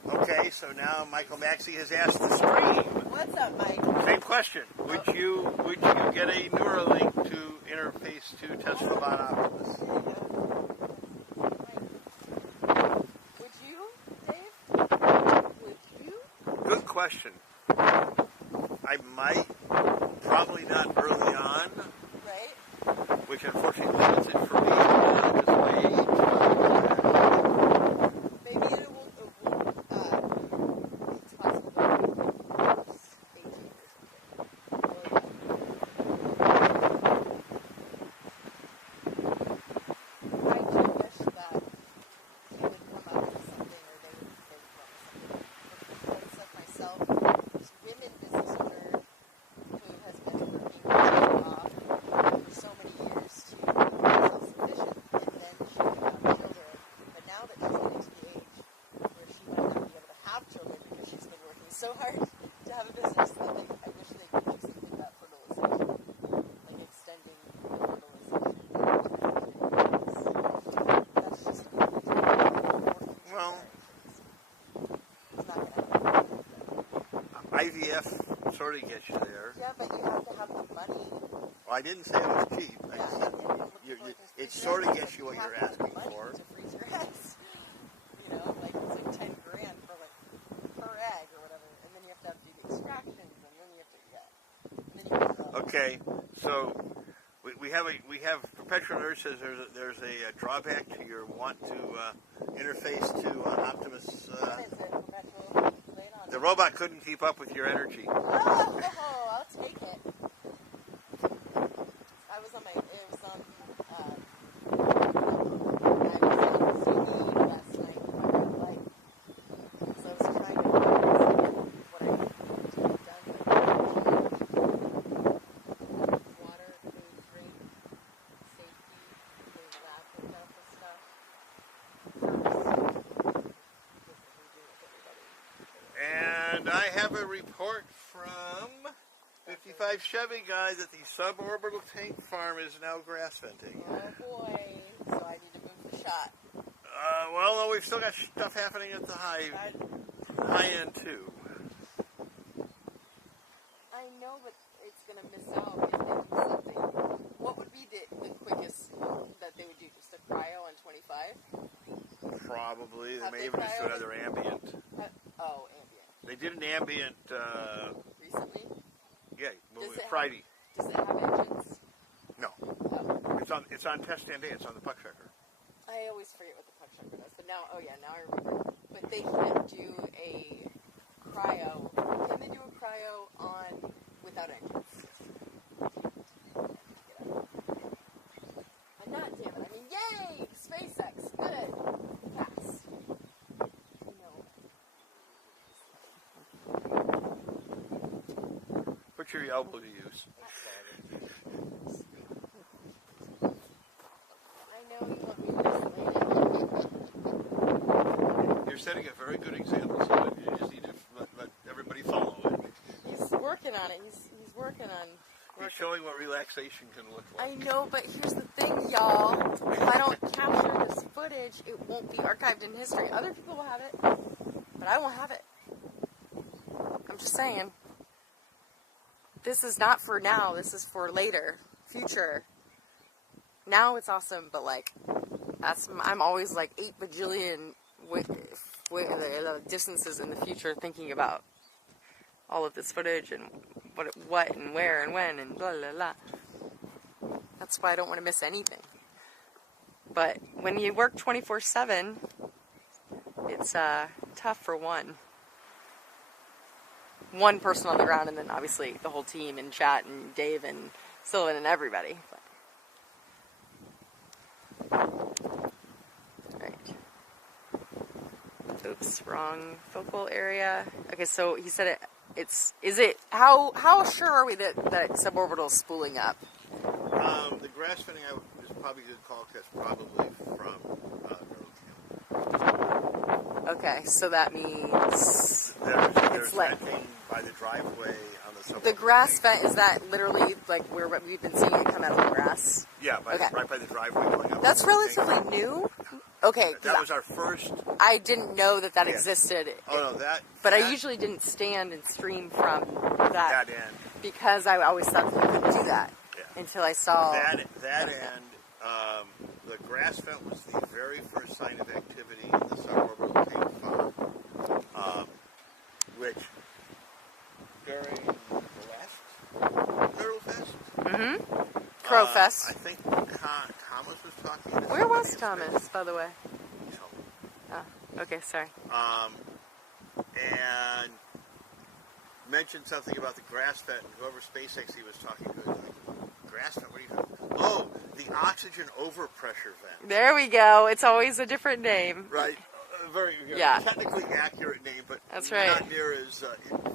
Okay, so now Michael Maxey has asked the stream. What's up, Mike? Same question. Would you get a Neuralink to interface to Tesla Bot Optimus? Would you, Dave? Would you? Good question. I might. Probably not early on, Right? which unfortunately limits it for me because of my age. Maybe it will it's possible that it will be 18 or something. I do wish that he would come up with something, or they would come up with something. Because like myself, this women business owner who has been working off for so many years to SDF sort of gets you there. Yeah, but you have to have the money. Well, I didn't say it was cheap. I Yeah, said it sort of gets you what you're asking money for. to freeze your eggs. You know, like it's like 10 grand for like per egg or whatever, and then you have to do the extractions, and then you have to and then you have to, Okay, so we have Perpetual Earth says there's a drawback to your want to interface to Optimus. What is it, Perpetual? Lay it on. The robot couldn't keep up with your energy. Oh, I'll take it. I was on my, it was on, I was on TV last night in my real life. So I was trying to what I needed to get done. Water, food, drink, safety, the lab medical stuff. And I have a report from 55 Chevy guy that the suborbital tank farm is now grass venting. Oh boy, so I need to move the shot. Well, no, we've still got stuff happening at the high end too. I know, but it's going to miss out if they do something. What would be the quickest that they would do? Just a cryo on 25? Probably. They Have may they even just do cryoed? another ambient. Ambient. They did an ambient, Recently? yeah, Does it Friday. Does it have engines? No. Oh. It's on test stand A. It's on the puck checker. I always forget what the puck checker does, but now I remember. But they can't do a cryo. Can they do a cryo on without engines? I'm not, damn it. I mean, yay! SpaceX. Good. Pass. No. Put your elbow to use. I know you want me to explain it. You're setting a very good example, so you just need to let everybody follow it. He's working on it. He's working on. He's showing what relaxation can look like. I know, but here's the thing, y'all. If I don't capture this footage, it won't be archived in history. Other people will have it, but I won't have it. I'm just saying. This is not for now. This is for later, future. Now it's awesome, but like, I'm always like 8 bajillion distances in the future thinking about all of this footage and what and where and when and blah blah blah. That's why I don't want to miss anything. But when you work 24/7, it's tough for one person on the ground, and then obviously the whole team and chat and Dave and Sylvan and everybody. Right. Oops, wrong focal area. Okay, so he said how sure are we that suborbital is spooling up? The grass fitting is probably a good call because probably from Neurokill. Okay, so that means there's venting by the driveway on the suburban. The grass vent, is that literally like where we've been seeing it come out of the grass? Yeah, right by the driveway going up. That's relatively new? Okay. That was our first. I didn't know that existed. Oh, no, But I usually didn't stand and stream from that end. Because I always thought that you couldn't do that until I saw... That end, the grass vent was the very first sign of activity in the suborbital tank farm, which during the last Turtle Fest, Crow Fest. I think Thomas was talking to Where was Thomas, by the way? So, Oh, okay, sorry. And mentioned something about the grass vent, and whoever SpaceX he was talking to was like, grass vent? What are you talking about? Oh, the oxygen overpressure vent. There we go. It's always a different name. Right. Very technically accurate name, but that's right. Not near as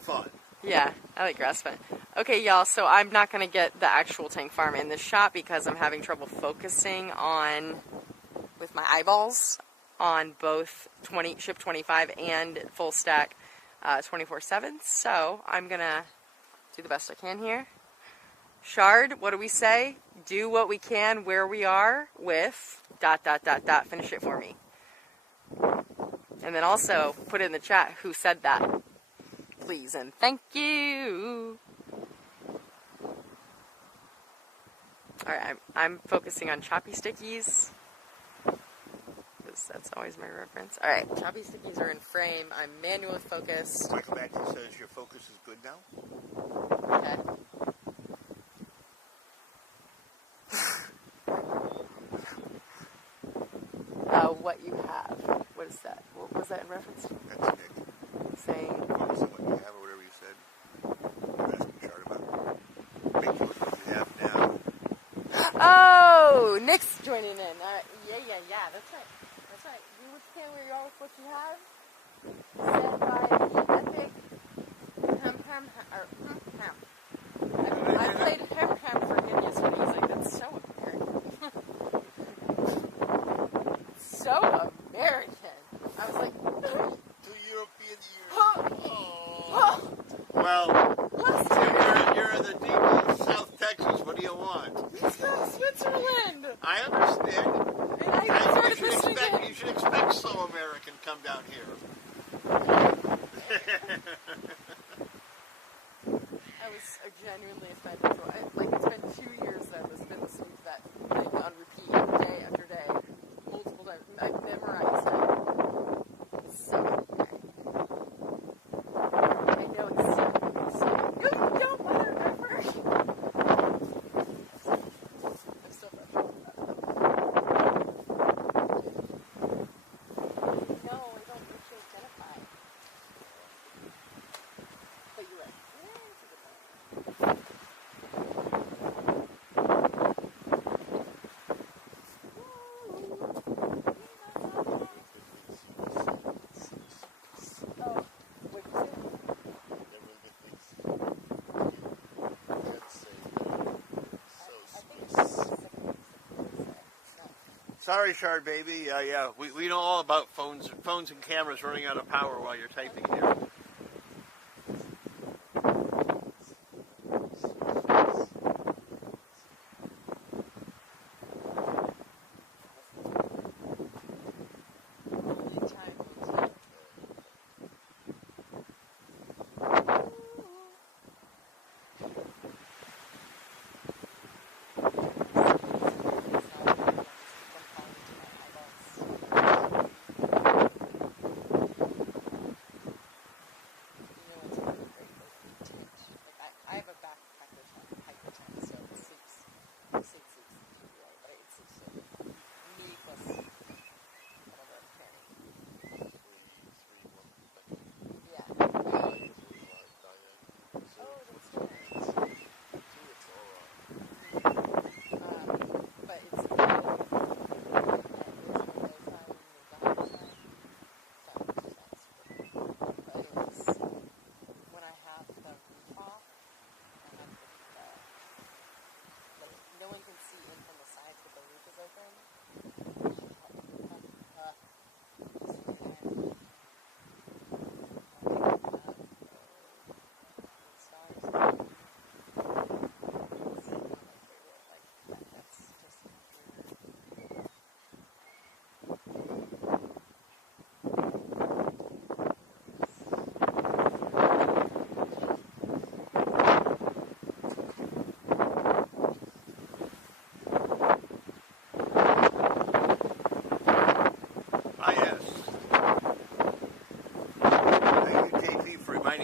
fun. Yeah, I like grass fed. Okay, y'all, so I'm not going to get the actual tank farm in this shot because I'm having trouble focusing with my eyeballs on both Ship 25 and Full Stack 24/7. So I'm going to do the best I can here. Shard, what do we say? Do what we can where we are with ... Finish it for me. And then also put in the chat who said that. please and thank you. Alright, I'm focusing on choppy stickies. That's always my reference. Alright, choppy stickies are in frame. I'm manually focused. Michael Matthews says your focus is good now. Okay. What you have. What is that? What was that in reference to? That's Nick. Saying. Focus on what you have or whatever you said. You're asking Chart about. Make what you have now. Oh, Nick's joining in. Yeah. That's right. Which can we are with what you have? Said by the epic I played Ham for him yesterday. He's like, that's so American. So American. I was like, 2 European years. Well, you're in the deep of South Texas. What do you want? He's from Switzerland. I understand. And I started listening to him. You should expect some American come down here. I was genuinely offended. So it's been 2 years that I've been listening to that thing on repeat day after day, multiple times. I've memorized it. It's so okay. I know it's so you don't whatever. I'm still frustrated about it. No, I don't need to identify. But you're right. Sorry, Shard baby. Yeah, we know all about phones and cameras running out of power while you're typing here.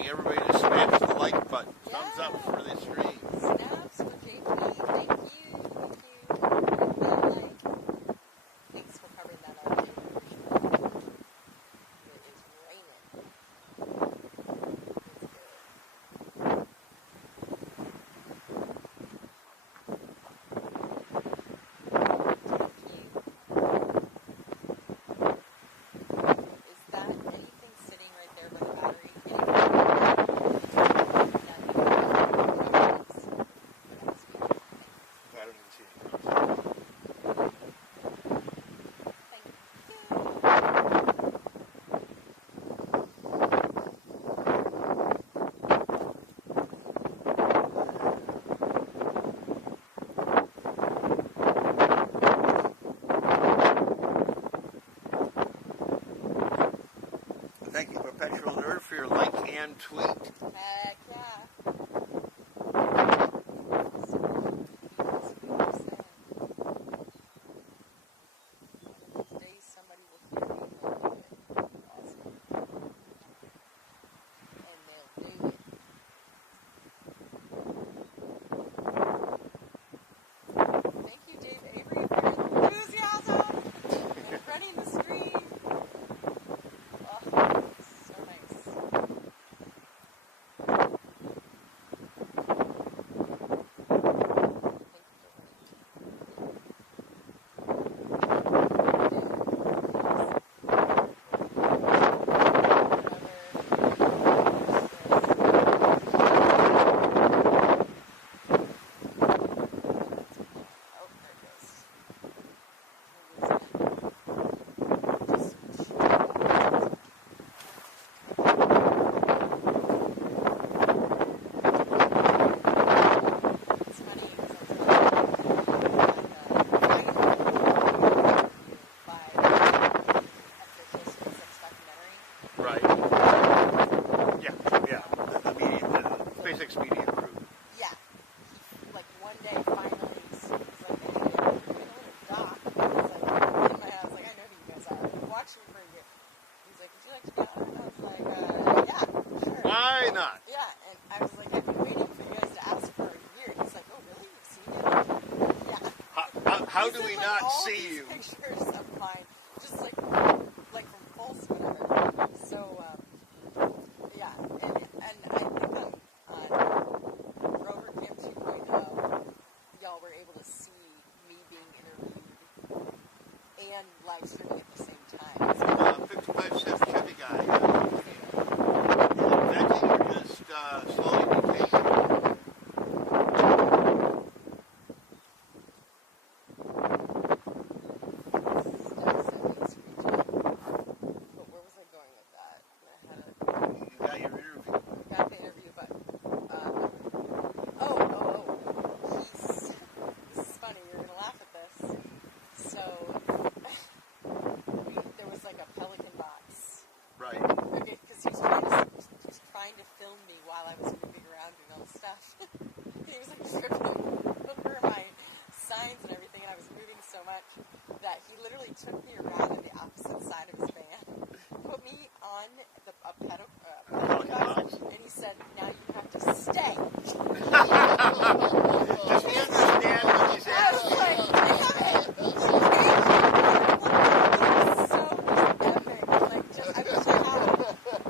Everybody to smash the like button. Thumbs up for the stream. Snaps for JP. Thank you. Thanks for covering that up. It is raining. Is that anything sitting right there by the battery? Thank you, Perpetual Nerd, for your like and tweet. Heck yeah. One of these days somebody will hear me and they'll do it. Awesome. And they'll do it. Thank you, Dave Avery, for your enthusiasm and running the stream. Oh, so nice. Right. Yeah, yeah. The media, the SpaceX media crew. Yeah. Like one day finally he's like, hey, we're going to dock. I was like, in my head, I was like, I know who you guys are. I've been watching for a year. He's like, would you like to be on it? I was like, yeah, sure. Why not? Yeah, and I was like, I've been waiting for you guys to ask for a year. He's like, oh, really? You've seen it? Yeah. How He's do in, we like, not all see these you? pictures of mine, just like from Pulse, whatever. So, yeah, and I think on Rover Camp 2.0, y'all were able to see me being interviewed and live streaming at the same time. So, 55 cent Chevy guy. Is it venting or just slowly decaking? but where was I going with that? You got your interview. Got the interview, but this is funny. You're gonna laugh at this. So there was like a Pelican box. Right. Okay, because he was trying to film me while I was moving around doing all the stuff. And he was like tripping over my signs and everything, and I was moving so much that he literally took me around on the opposite side of his van, put me on a Pelican box, and he said, "Now you have to stay." Does he understand what he's I was asking? like, I haven't. It was so epic. Like, just,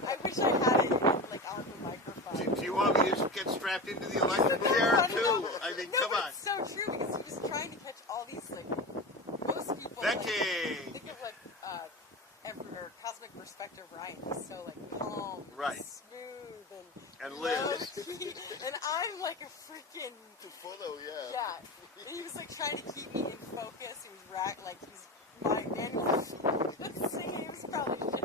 I wish I had it like on the microphone. Do you want me to get strapped into the electric chair too? I mean, No, come but on. it's so true because he was trying to catch all these like most people. Venting. Think of like or Cosmic Perspective Ryan. He's so like calm, Right. smooth, And and Liz. low-key. And I'm like a freaking Photo, yeah. yeah. And he was like trying to keep me in focus. He was he's my manual singing. He was probably shit.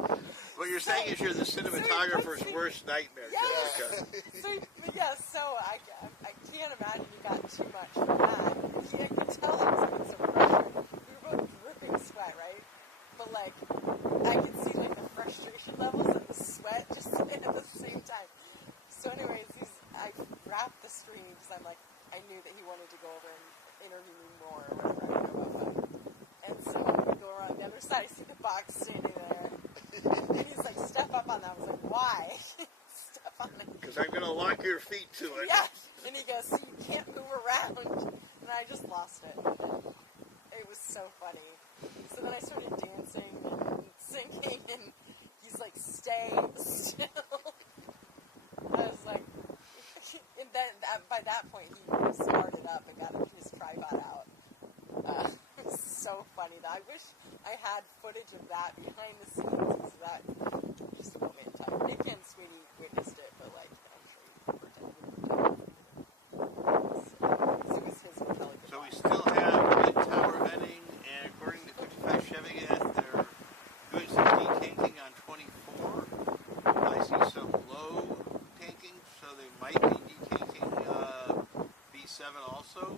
What you're saying is you're the cinematographer's worst nightmare, Yes. Jessica. So I can't imagine he got too much from that. And I could tell I was getting so frustrated. We were both dripping sweat, right? But like, I could see like the frustration levels and the sweat just at the same time. So anyways, I wrapped the stream because I knew that he wanted to go over and interview me more or whatever. I don't know about that. And so I go around the other side, I see the box standing there. And he's like, step up on that. I was like, why? Step on it. Because I'm going to lock your feet to it. Yeah. And he goes, so you can't move around. And I just lost it. It was so funny. So then I started dancing and singing, and he's like, stay still. I was like, and then by that point he started up and got his tripod out. It was so funny. I wish I had footage of that behind the scenes because that just a moment in time. Nick and Sweetie witnessed it, but like I'm sure he pretended. So it was his Pelican. So we still have good tower venting, and according to 55 Chevy, they're good 60 tanking on 24. I see some low tanking, so they might be detanking B7 also,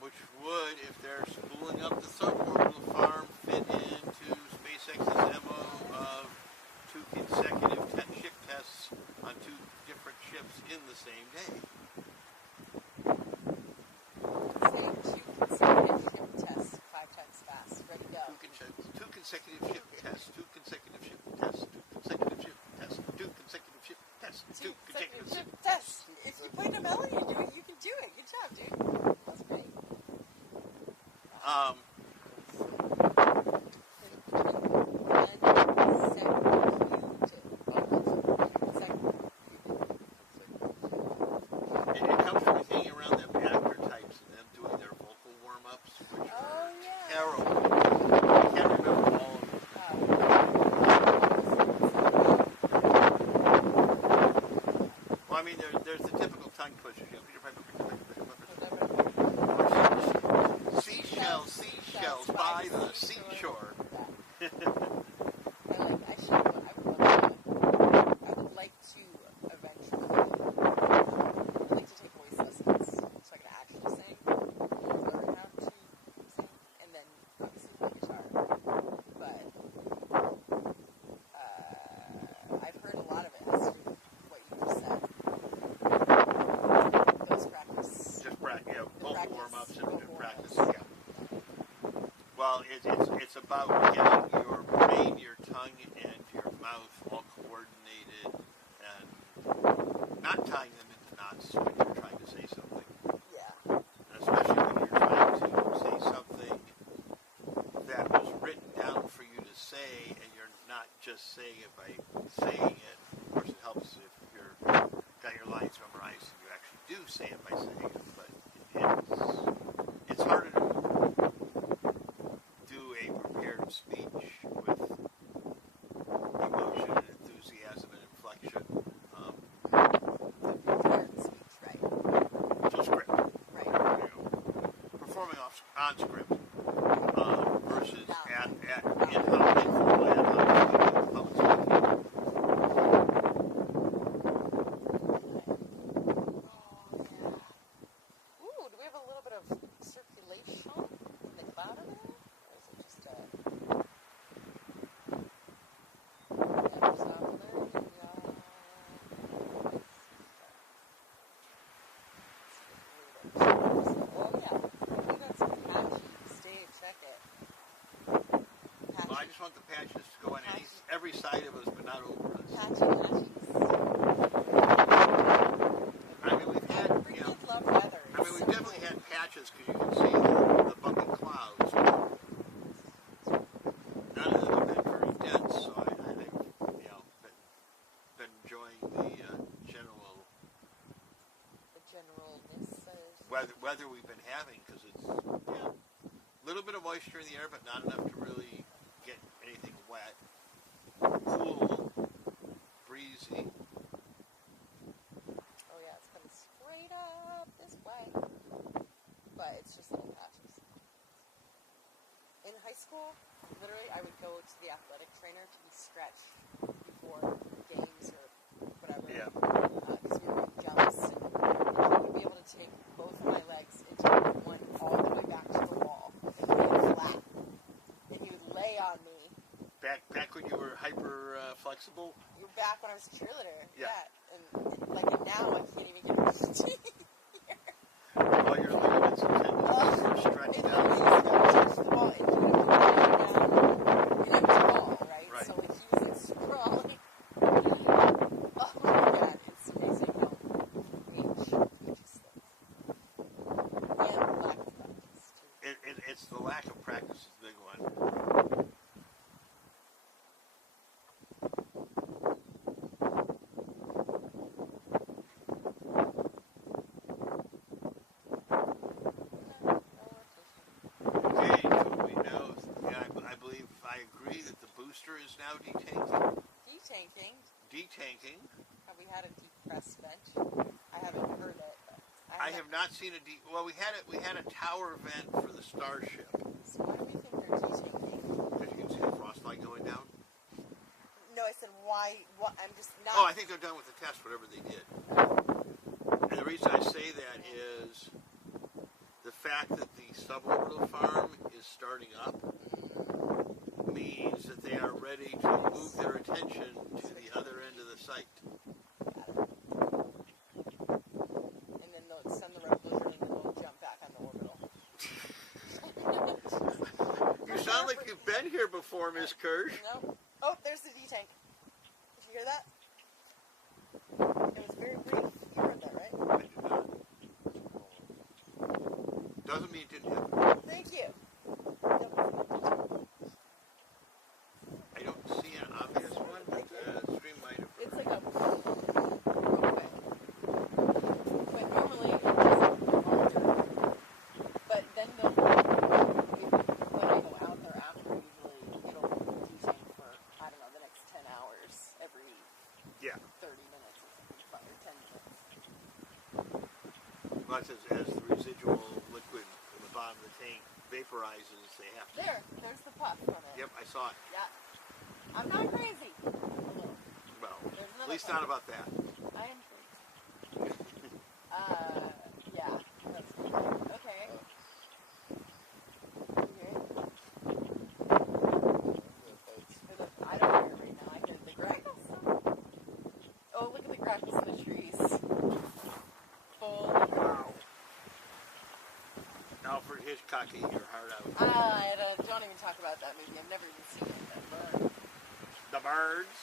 which would, if they're spooling up the suborbital farm, fit into SpaceX's MO of 2 consecutive ship tests on 2 ships in the same day. Say 2 consecutive ship tests 5 times fast. Ready, go. 2 consecutive ship tests. 2 consecutive ship tests. 2 consecutive ship tests. 2 consecutive ship tests. 2 consecutive ship tests. If you put a melody into it, you can do it. Good job, dude. That's great. It comes from hanging around them actor types and them doing their vocal warm-ups, which are terrible. I can't remember all of them. Well, I mean, there's the typical tongue pushers. You know, seashells by the seashore. I would like to eventually, I'd like to take voice lessons so I can actually sing, learn how to sing, and then obviously play guitar. But I've heard a lot of it has to do with what you just said. Those practice. Just practice, vocal practice, warm-ups vocal and practice. warm-ups. Yeah. Well, it's about getting your brain, your tongue, and your mouth all coordinated and not tying them into knots when you're trying to say something. Yeah. And especially when you're trying to say something that was written down for you to say, and you're not just saying it by saying it. Of course, it helps if you're got your lines memorized and you actually do say it by saying it. But it's harder to do a prepared speech with emotion and enthusiasm and inflection. Prepared speech, right. So script. Right. You know, performing on script versus at in-house informal ad-hoc public speaking. Ooh, do we have a little bit of circulation in the cloud over there? Or is it just a... Oh yeah, we got some patches. Dave, check it. Well, I just want the patches to go on every side of us, but not over us. Patches. I mean, we've had, you know, Kids love weather. I mean, we've definitely had patches because you can see the bumping clouds. None of them have been very dense, so I've you know, been enjoying the general weather we've been having because it's a little bit of moisture in the air, but not enough to really get anything wet. Cool, breezy. Oh yeah, it's coming straight up this way. But it's just little patches. In high school, literally, I would go to the athletic trainer to be stretched before games or whatever. Yeah. Because we were doing jumps, and he would be able to take both of my legs and take one all the way back to the wall and lay it flat. And he would lay on me. Back when you were hyper flexible. You were back when I was a cheerleader. Yeah. And now I can't even get my teeth here. All your ligaments and tendons are stretched out. And he would have to lay down. And I was tall, right? Right. So like he was like sprawling. Oh my god, it's amazing how age teaches things. And lack of practice too. It's the lack of practice is the big one. Okay, so we know, I believe I agree that the booster is now detanking. Detanking. Have we had a depressed vent? I haven't heard it. But I have not seen a well, we had a tower vent for the Starship. So why do we think they're detanking? Because you can see the frostbite going down. No, I said why. What? I'm just not. Oh, I think they're done with the test, whatever they did. And the reason I say that is the fact that the suborbital farm is starting up means that they are ready to move their attention to the other end of the site. been here before, Miss Kirsh. No. Oh, there's the D tank. Did you hear that? It was very brief. You heard that, right? I did not. Doesn't mean it didn't happen. Thank you. I don't see an obvious one, but the stream might have. It's like a okay. But normally it doesn't alter. But then they'll when I go out there after, usually it'll detank for I don't know the next 10 hours every 30 minutes or something, or 10 minutes. Well, it says as the residual liquid in the bottom of the tank vaporizes, they have to. There's the puff from it. Yep, I saw it. Yeah. I'm not crazy. A little. Well, There's at least puff. not about that. I am crazy. Yeah. That's cool. Okay. You hear it? I don't hear it right now. I hear the grackles. Oh, look at the grackles in the trees. Full. Wow. Alfred Hitchcocking your heart out. Don't even talk about that movie. I've never even seen it. The birds.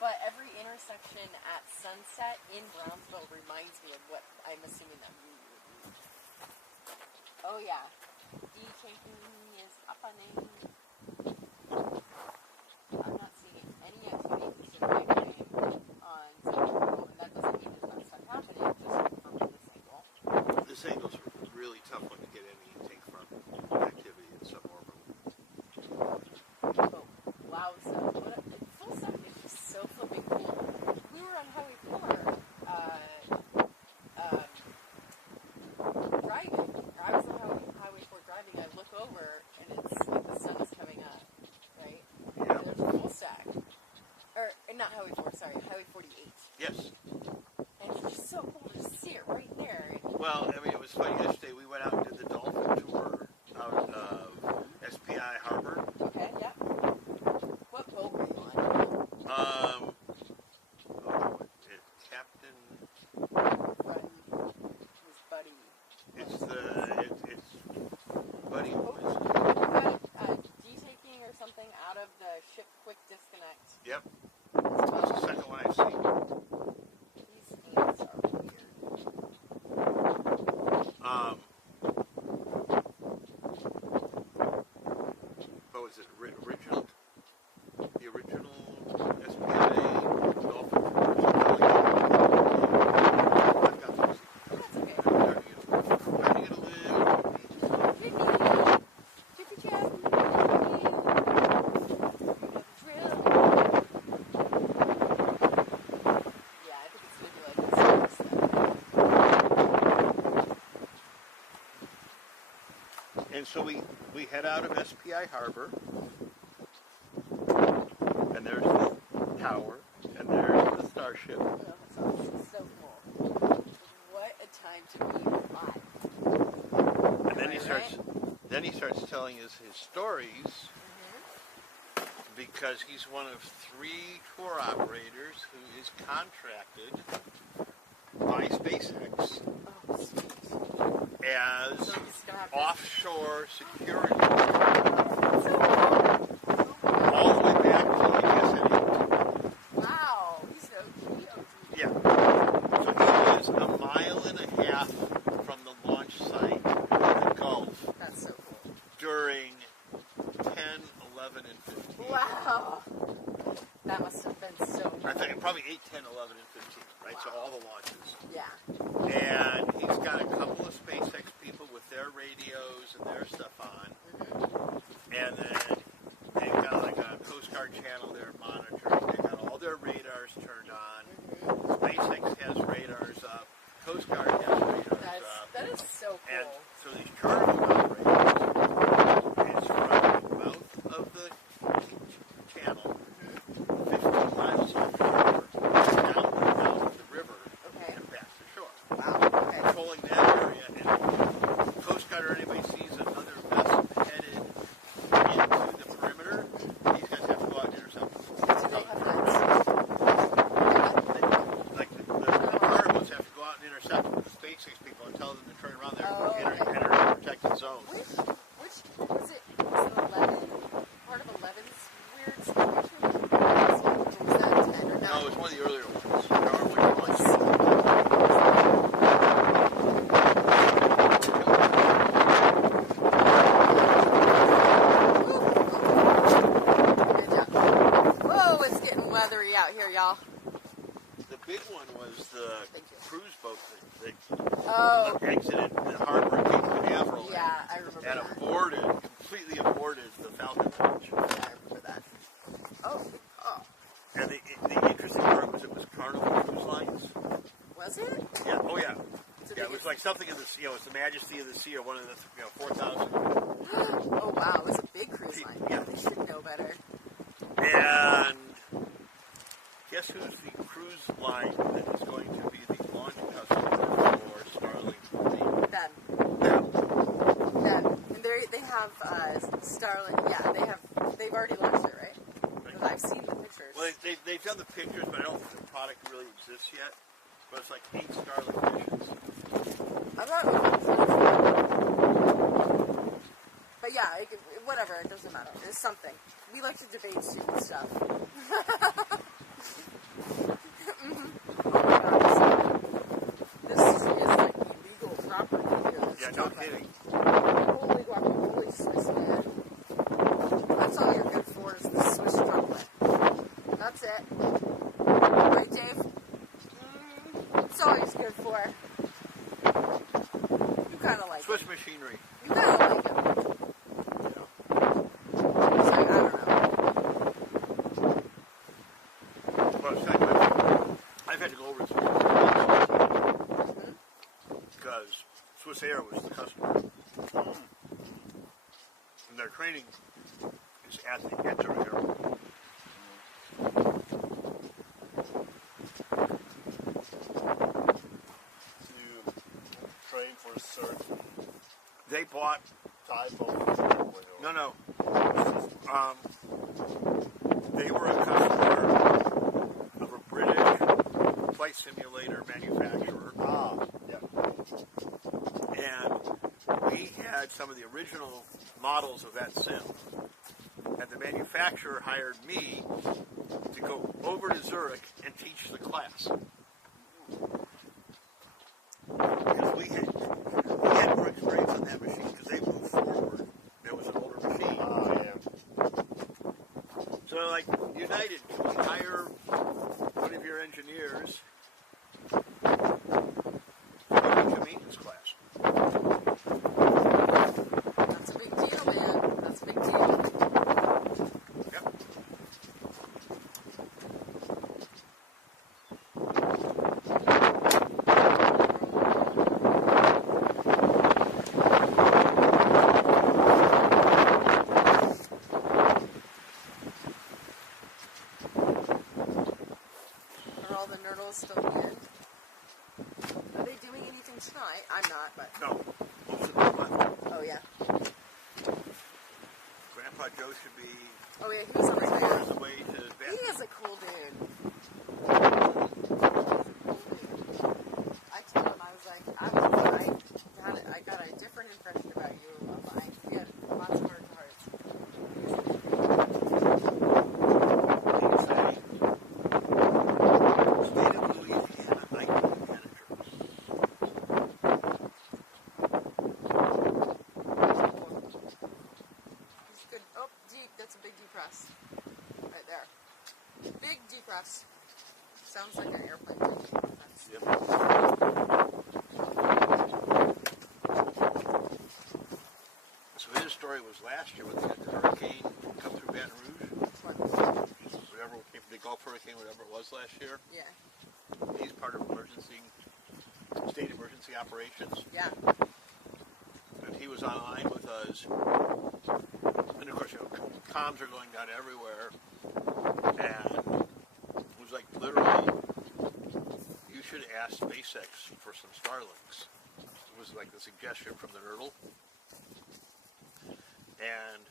But every intersection at sunset in Brownsville reminds me of what I'm assuming that movie would be. Oh yeah. D-tanking is happening. I'm not seeing any activity specifically on Central, and that doesn't mean there's not stuff happening, just from this angle. This angle's a really tough one to get any intake from activity in suborbital. Oh, loud stuff. Full stuff is just so flipping cool. We were on Highway 4, driving. I was on Highway 4 driving. I look over, and it's like the sun is coming up, right? Yeah. And there's a full stack. Or, not Highway 4, sorry, Highway 48. Yes. And it's just so cool to just see it right there. Well, I mean, it was funny. Yesterday we went out and did the dolphin tour out of SPI Harbor. Okay, yeah. What boat were you on? Captain. Run was Buddy. It's Buddy. Oh, D-taking or something out of the ship quick disconnect. Yep. That's the second one I've seen. These ants are weird. What was it? Original? The original SPI dolphin tours. I've got those. That's okay. Starting to get a little. Chippy Chap. You know the drill. Yeah, I think it's gonna be like this. And so we head out of SPI Harbor, and there's the tower, and there's the Starship. Oh, that's so cool. What a time to be alive. And then he starts telling us his stories, because he's one of 3 tour operators who is contracted by SpaceX Oh, sweet. as So he's gonna have offshore security, So cool. all the way back to, I guess, Wow. He's so cute. yeah. So he is a mile and a half from the launch site in the Gulf That's so cool. during 10, 11, and 15. Wow. That must have been so cool. I think probably 8, 10, 11, and 15, right? So all the launches. Yeah. And he's got a couple of SpaceX people with their radios and their stuff on. And then they've got like a Coast Guard channel they're monitoring. They've got all their radars turned on. SpaceX has radars up. Coast Guard has radars up. That is so cool. And so these charter operators is from the mouth of the channel, 15 miles offshore, down the river, Okay. and back to shore. Wow. Okay. Controlling that area, and Coast Guard or anybody sees another vessel headed into the perimeter, these guys have to go out and intercept them. Do they have guns? Like the charter boats have to go out and intercept them with the SpaceX people and tell them to turn around there Oh, and enter okay. a protected zone. Which was it? Was it 11? boat that Oh. exited the harbor in Cape Canaveral Yeah, I remember and that. completely aborted the Falcon launch. Yeah, I remember that. Oh. And the interesting part was it was Carnival Cruise Lines. Was it? Yeah. Oh yeah. So Yeah, it was like something in the sea. It was the Majesty of the Sea, or one of the 4,000. Oh wow, it was a big cruise line. Yeah. They should know better. And guess who's the cruise line that is going to be the launch customer for Starlink? Them. Them. And they have Starlink. Yeah, they've already launched it, right? Because I've seen the pictures. Well, they've done the pictures, but I don't think the product really exists yet. But it's like 8 Starlink missions. I'm not. But yeah, whatever. It doesn't matter. It's something. We like to debate stupid stuff. Oh my God, this is like illegal property here. Yeah, no kidding. Holy guacamole, Swiss man. That's all you're good for is the Swiss chocolate. That's it. Right, Dave? That's all he's good for. You kind of like Swiss it. machinery. You kind of like him. He's like, I don't know. Well, I've had to go over to because Swiss Air was the customer. And their training is at the airport. To train for a certain They bought type of no. They were a customer of a British flight simulator manufacturer. Yeah. And we had some of the original models of that sim. And the manufacturer hired me to go over to Zurich and teach the class. Because we had more experience on that machine because they moved forward. It was an older machine. Yeah. So like, United, can we hire one of your engineers to teach a maintenance class? That's a big deal, man. That's a big deal. Yep. Are all the nurdles still here? Are they doing anything tonight? I'm not, but... No, most of them left. Oh, yeah. Grandpa Joe should be Oh, yeah, he was on 3 the quarters of the way to He bed. is a cool dude. I told him, I was like, I got a different impression about you. We had lots of hard hearts. State of Louisiana night managers. He's good. Oh, deep. That's a big depress. Right there. Big depress. Sounds like an airplane taking depress. Yep. So his story was last year when they had the hurricane come through Baton Rouge. What? Whatever came, the Gulf hurricane, whatever it was last year. Yeah. He's part of state emergency operations. Yeah. And he was online with us. And of course, comms are going down everywhere. And it was like, literally, you should ask SpaceX for some Starlinks. It was like the suggestion from the Nerdle. And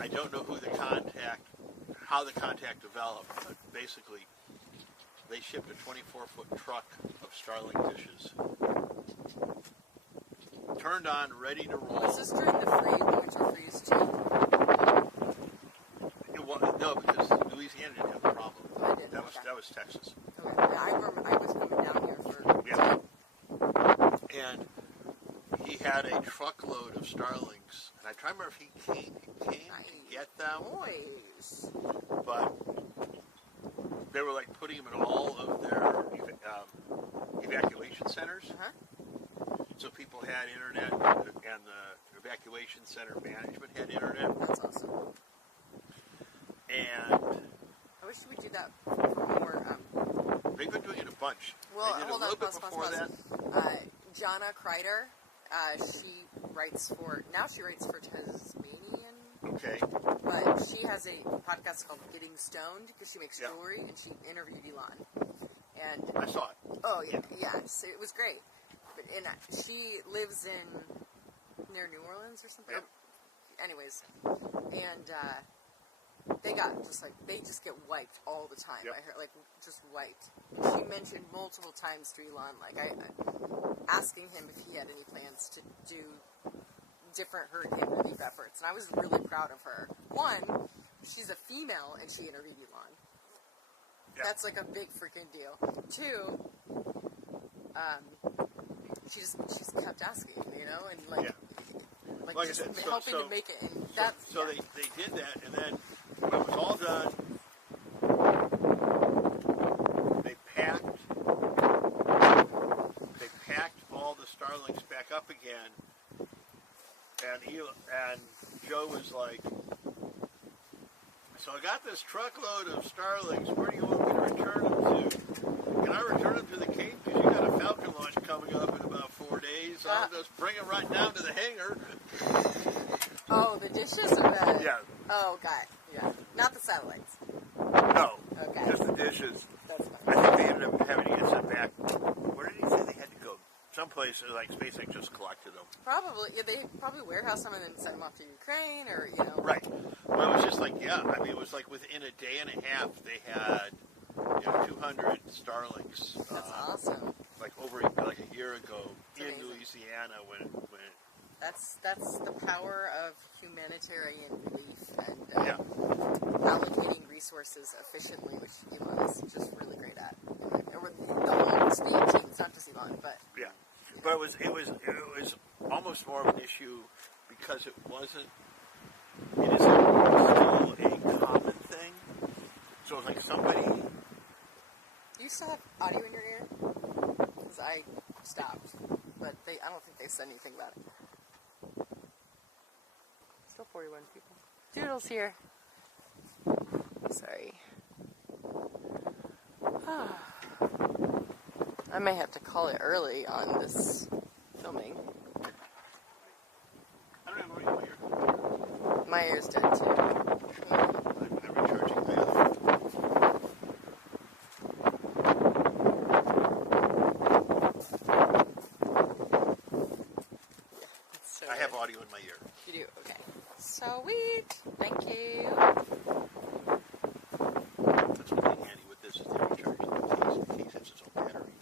I don't know how the contact developed, but basically, they shipped a 24-foot truck of Starlink dishes. Turned on, ready to roll. Was this during the winter freeze, too? No, because Louisiana didn't have the problem. I did. That Okay. was Texas. Okay. Yeah, I remember I was coming down here for... Yeah. And he had a truckload of Starlinks, and I try to remember if he came to get them, Boys. but they were like putting them in all of their evacuation centers. So people had internet, and the evacuation center management had internet. That's awesome. And I wish we do that for more. They've been doing it a bunch. Well, they did hold a on, little pause, bit before pause. that. Jana Kreider, she writes for Tasmanian. Okay. But she has a podcast called Getting Stoned because she makes Yeah. jewelry, and she interviewed Elon. And I saw it. oh yeah, so it was great. But she lives near New Orleans or something. Yeah. Anyways, and they just get wiped all the time. Yep. I heard just wiped. She mentioned multiple times to Elon, asking him if he had any plans to do different hurricane relief efforts, and I was really proud of her. One, she's a female and she interviewed Elon. Yeah. That's a big freaking deal. Two, she just kept asking, and Like I said, helping to make it. And that's so they did that, and then when it was all done, they packed all the Starlinks back up again, and Joe was like, "So I got this truckload of Starlinks. Where do you want me to return them to? Can I return them to the Cape? Because you got a Falcon launch coming up in about 4 days. So I'll just bring them right down to the hangar." Oh, the dishes or the... Yeah. Oh, got it. Yeah. Not the satellites. No. Okay. Just the dishes. That's I fine. think they ended up having to get sent back. Where did he say they had to go? Someplace like SpaceX just collected them. Probably. Yeah, they probably warehouse them and then send them off to Ukraine or, Right. Well, it was just it was within a day and a half they had 200 Starlinks. That's awesome. Over a year ago It's in amazing. Louisiana when That's the power of humanitarian relief and Yeah. allocating resources efficiently, which Elon is just really great at. Or the whole SPEED team, it's not just Elon, but yeah. But it was almost more of an issue because it isn't still a common thing. So it's like somebody. do you still have audio in your ear? Because I stopped, but I don't think they said anything about it. Still 41 people. Doodles here. Sorry. I may have to call it early on this filming. I don't have audio here. My ear's dead too. I'm recharging my other. So I have audio in my ear. You do? Okay. Sweet. Thank you. That's one thing handy with this is they recharge the case has its own battery.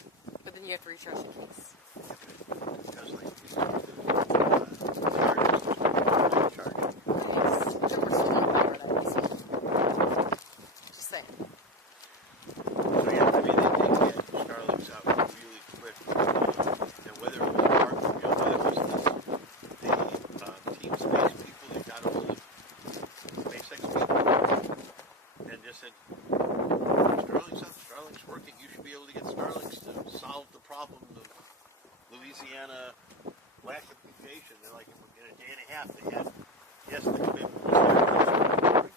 But then you have to recharge the case. Because charge. Nice. Which we're still on power that. Just saying. So yeah, they did get Starlinks out really quick. And whether it was whether it was the Team Space people that got all the SpaceX people and just said, Starlink's up, Starlink's working, you should be able to get Starlinks to solve the problem of Louisiana lack of communication. They're like, in a day and a half, they had, yes, the commitment was there.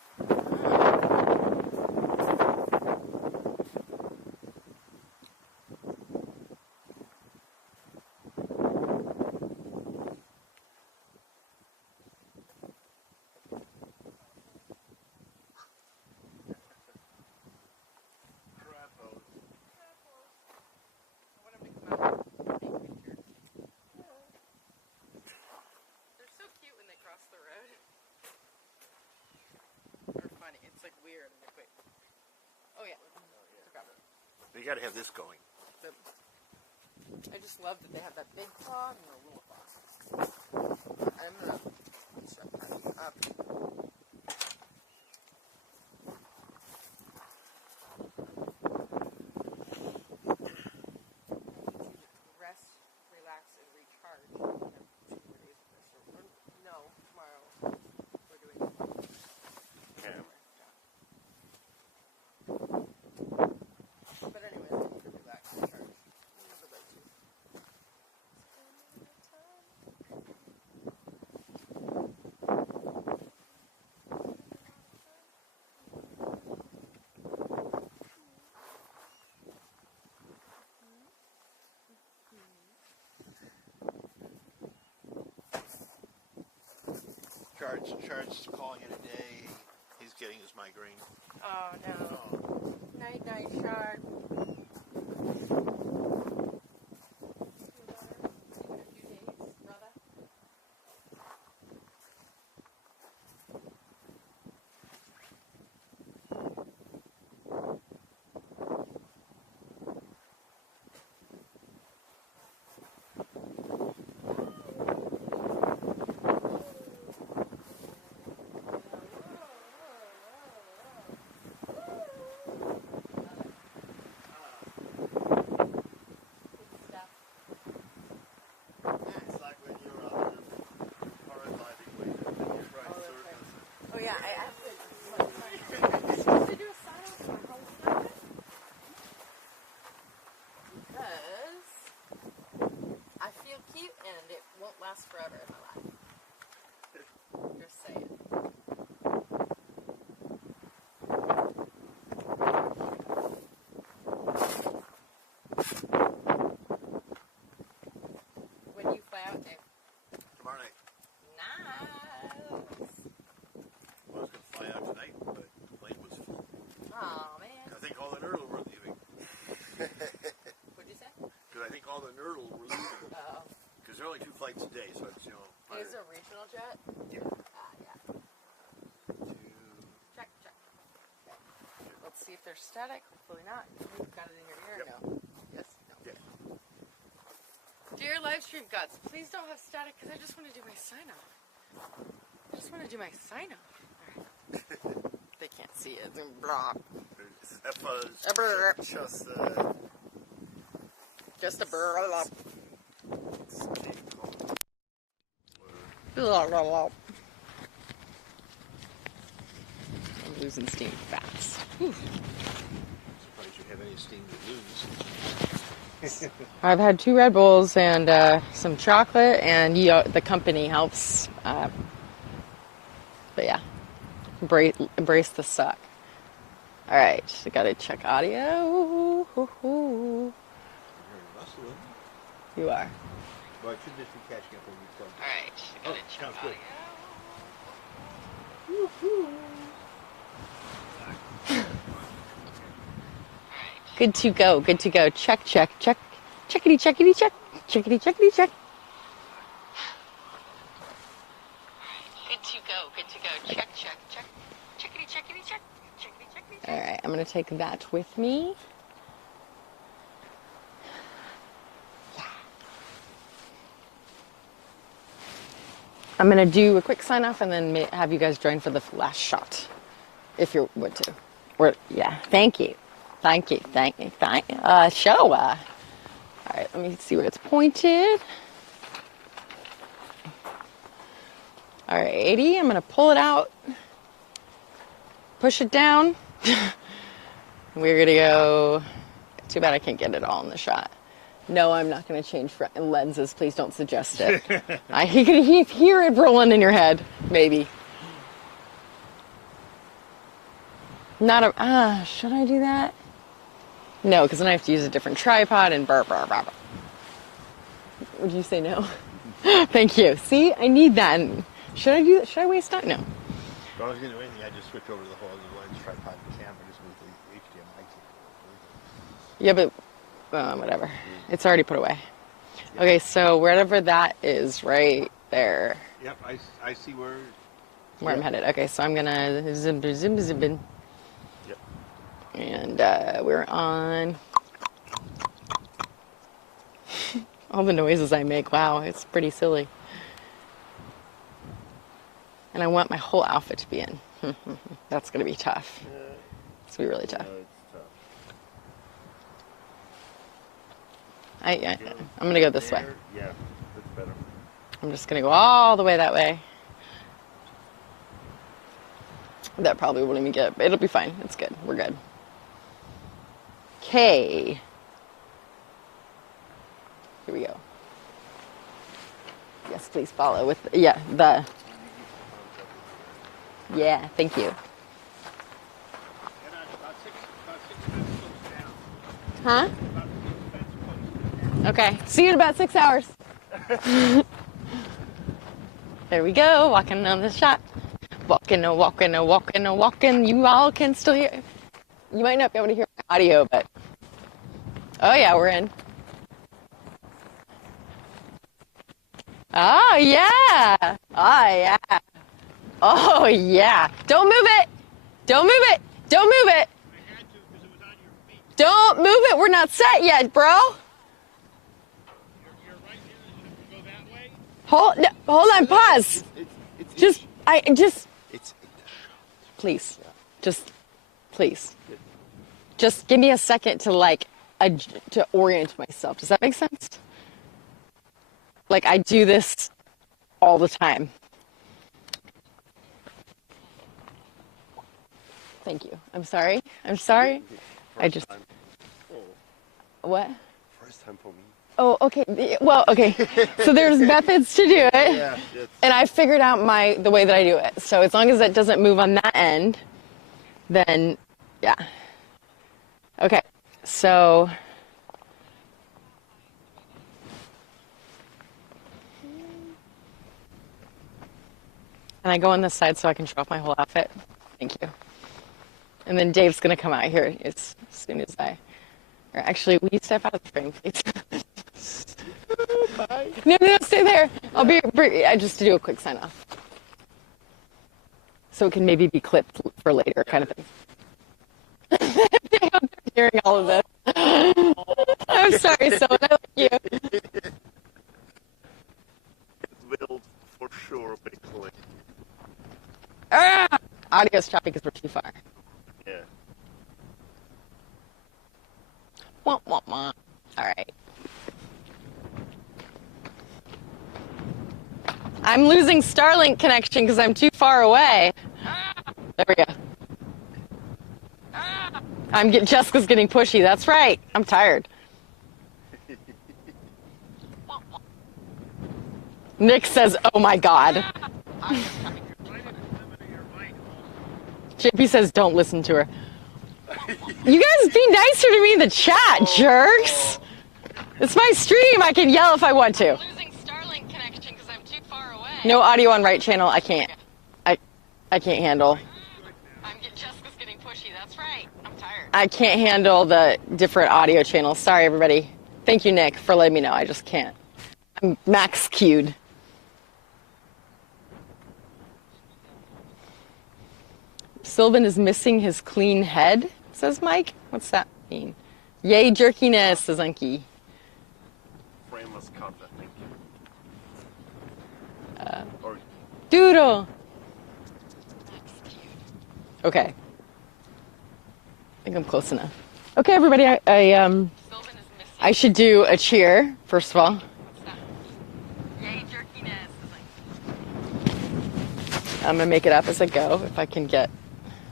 They're so cute when they cross the road. They're funny. It's weird. And they're quick. Oh yeah. You got to have this going. I just love that they have that big claw and a little claw. I'm gonna shut that up. Rest, relax, and recharge. We have 2 more days of this. No, tomorrow we're doing. Yeah. But anyways, I need to relax and recharge. Chart's calling it a day. He's getting his migraine. Oh no. Night night, Chart. It's like when you're out paragliding with Oh yeah, I have to. Supposed to do a sign off on how we start it? Because I feel cute and it won't last forever in my life. Just saying. When you fly out, Dave. Tomorrow night. Nice. I was going to fly out tonight, but the plane was full. Oh man. I think all the Nerdle were leaving. What'd you say? Because I think all the Nerdle were leaving. Oh. Because there are only 2 flights a day, so it's, you know. Is it a regional jet? Yeah. Yeah. Check, check. Okay. Let's see if they're static. Hopefully not. You've got it in your ear? Yep. No. Yes? No. Yeah. Dear live stream gods, please don't have static because I just want to do my sign off. I just want to do my sign off. Alright. They can't see it. Blah. That was Just a burr. I'm losing steam fast. Whew. Surprised you have any steam to lose. I've had 2 Red Bulls and some chocolate, and the company helps. But yeah, embrace the suck. All right, I gotta check audio. You're rustling. You are. Well, it should just be catching up when you plug. All right, I gotta check sounds audio. good. Good to go. Good to go. Check, check, check. Checkity, checkity, check. Checkity, checkity, check. Good to go. Good to go. Check, check, check. Checkity, checkity, check. Checkity, checkity, check. All right, I'm going to take that with me. I'm going to do a quick sign off and then have you guys join for the last shot, if you would to. Or, yeah, thank you. Thank you. Show. All right, let me see where it's pointed. All right, 80, I'm going to pull it out, push it down. We're going to go, too bad I can't get it all in the shot. No, I'm not going to change lenses. Please don't suggest it. You can hear it rolling in your head, maybe. Should I do that? No, because then I have to use a different tripod and blah, blah, blah, blah. Would you say no? Thank you. See, I need that. Should I do that? Should I waste time? No. If I was going to do anything, I'd just switch over to the whole other lens tripod and camera, just move the HDMI. Yeah, but whatever. It's already put away. Yeah. Okay, so wherever that is, right there. Yep, I see where I'm headed. Okay, so I'm gonna zim. Yep. And we're on. All the noises I make. Wow, it's pretty silly. And I want my whole outfit to be in. That's gonna be tough. It's gonna be really tough. I'm gonna go this way. Yeah, that's better. I'm just gonna go all the way that way. That probably won't even get, it'll be fine. It's good. We're good. Okay. Here we go. Yes, please follow with, yeah, thank you. Huh? Okay. See you in about 6 hours. There we go. Walking on the shot. Walking, walking, walking, walking. You all can still hear. You might not be able to hear my audio, but. Oh, yeah, we're in. Oh, yeah. Oh, yeah. Oh, yeah. Don't move it. Don't move it. Don't move it. Don't move it. We're not set yet, bro. Hold on. Pause. Please. Please. Just give me a second to to orient myself. Does that make sense? Like, I do this all the time. Thank you. I'm sorry. What? First time for me. Oh, okay. Well, okay. So there's methods to do it. Yeah. And I figured out the way that I do it. So as long as it doesn't move on that end, then, yeah. Okay. So... And I go on this side so I can show off my whole outfit. Thank you. And then Dave's going to come out here as soon as I... Or actually, will you step out of the frame, please? Bye. No, stay there. I'll be... just to do a quick sign-off. So it can maybe be clipped for later, kind of thing. I'm hearing all of this. I'm sorry, Someone. I like you. It will for sure be clicked. Audio's choppy because we're too far. Yeah. Wah, wah, wah. All right. I'm losing Starlink connection because I'm too far away. There we go. Jessica's getting pushy. That's right. I'm tired. Nick says, "Oh my God." JP says, "Don't listen to her." You guys be nicer to me in the chat, jerks. It's my stream. I can yell if I want to. Losing Starlink connection because I'm too far away. No audio on right channel. I can't. I can't handle. Jessica's getting pushy. That's right. I'm tired. I can't handle the different audio channels. Sorry, everybody. Thank you, Nick, for letting me know. I just can't. I'm max queued. Sylvan is missing his clean head, says Mike. What's that mean? Yay, jerkiness, says Unky. Frame was cut, I think. Doodle. Okay. I think I'm close enough. Okay, everybody, I should do a cheer, first of all. What's that? Yay, jerkiness. I'm going to make it up as I go, if I can get...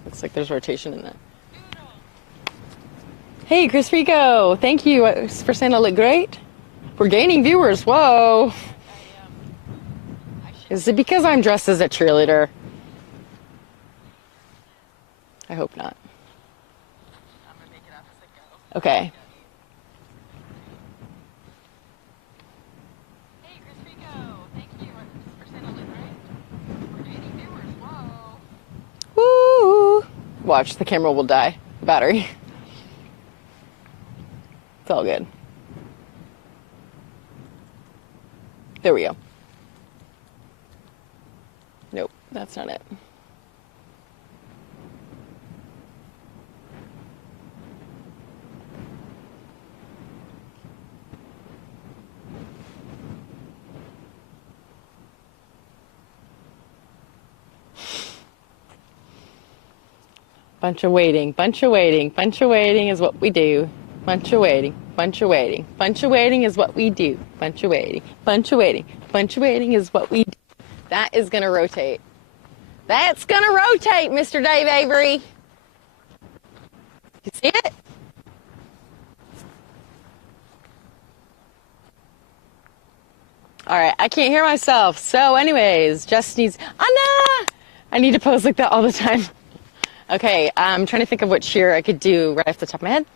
Looks like there's rotation in that. Hey, Chris Rico. Thank you for saying I look great. We're gaining viewers. Whoa. Is it because I'm dressed as a cheerleader? I hope not. I'm going to make it up as I go. Okay. Hey, Chris Rico. Thank you for saying I look great. We're gaining viewers. Whoa. Woo! Watch, the camera will die. The battery. It's all good. There we go. Nope, that's not it. Bunch of waiting is what we do. Bunch of waiting is what we do. Bunch of waiting is what we do. That is going to rotate. That's going to rotate, Mr. Dave Avery. You see it? All right, I can't hear myself. So anyways, Jess needs... Anna! I need to pose like that all the time. Okay, I'm trying to think of what cheer I could do right off the top of my head.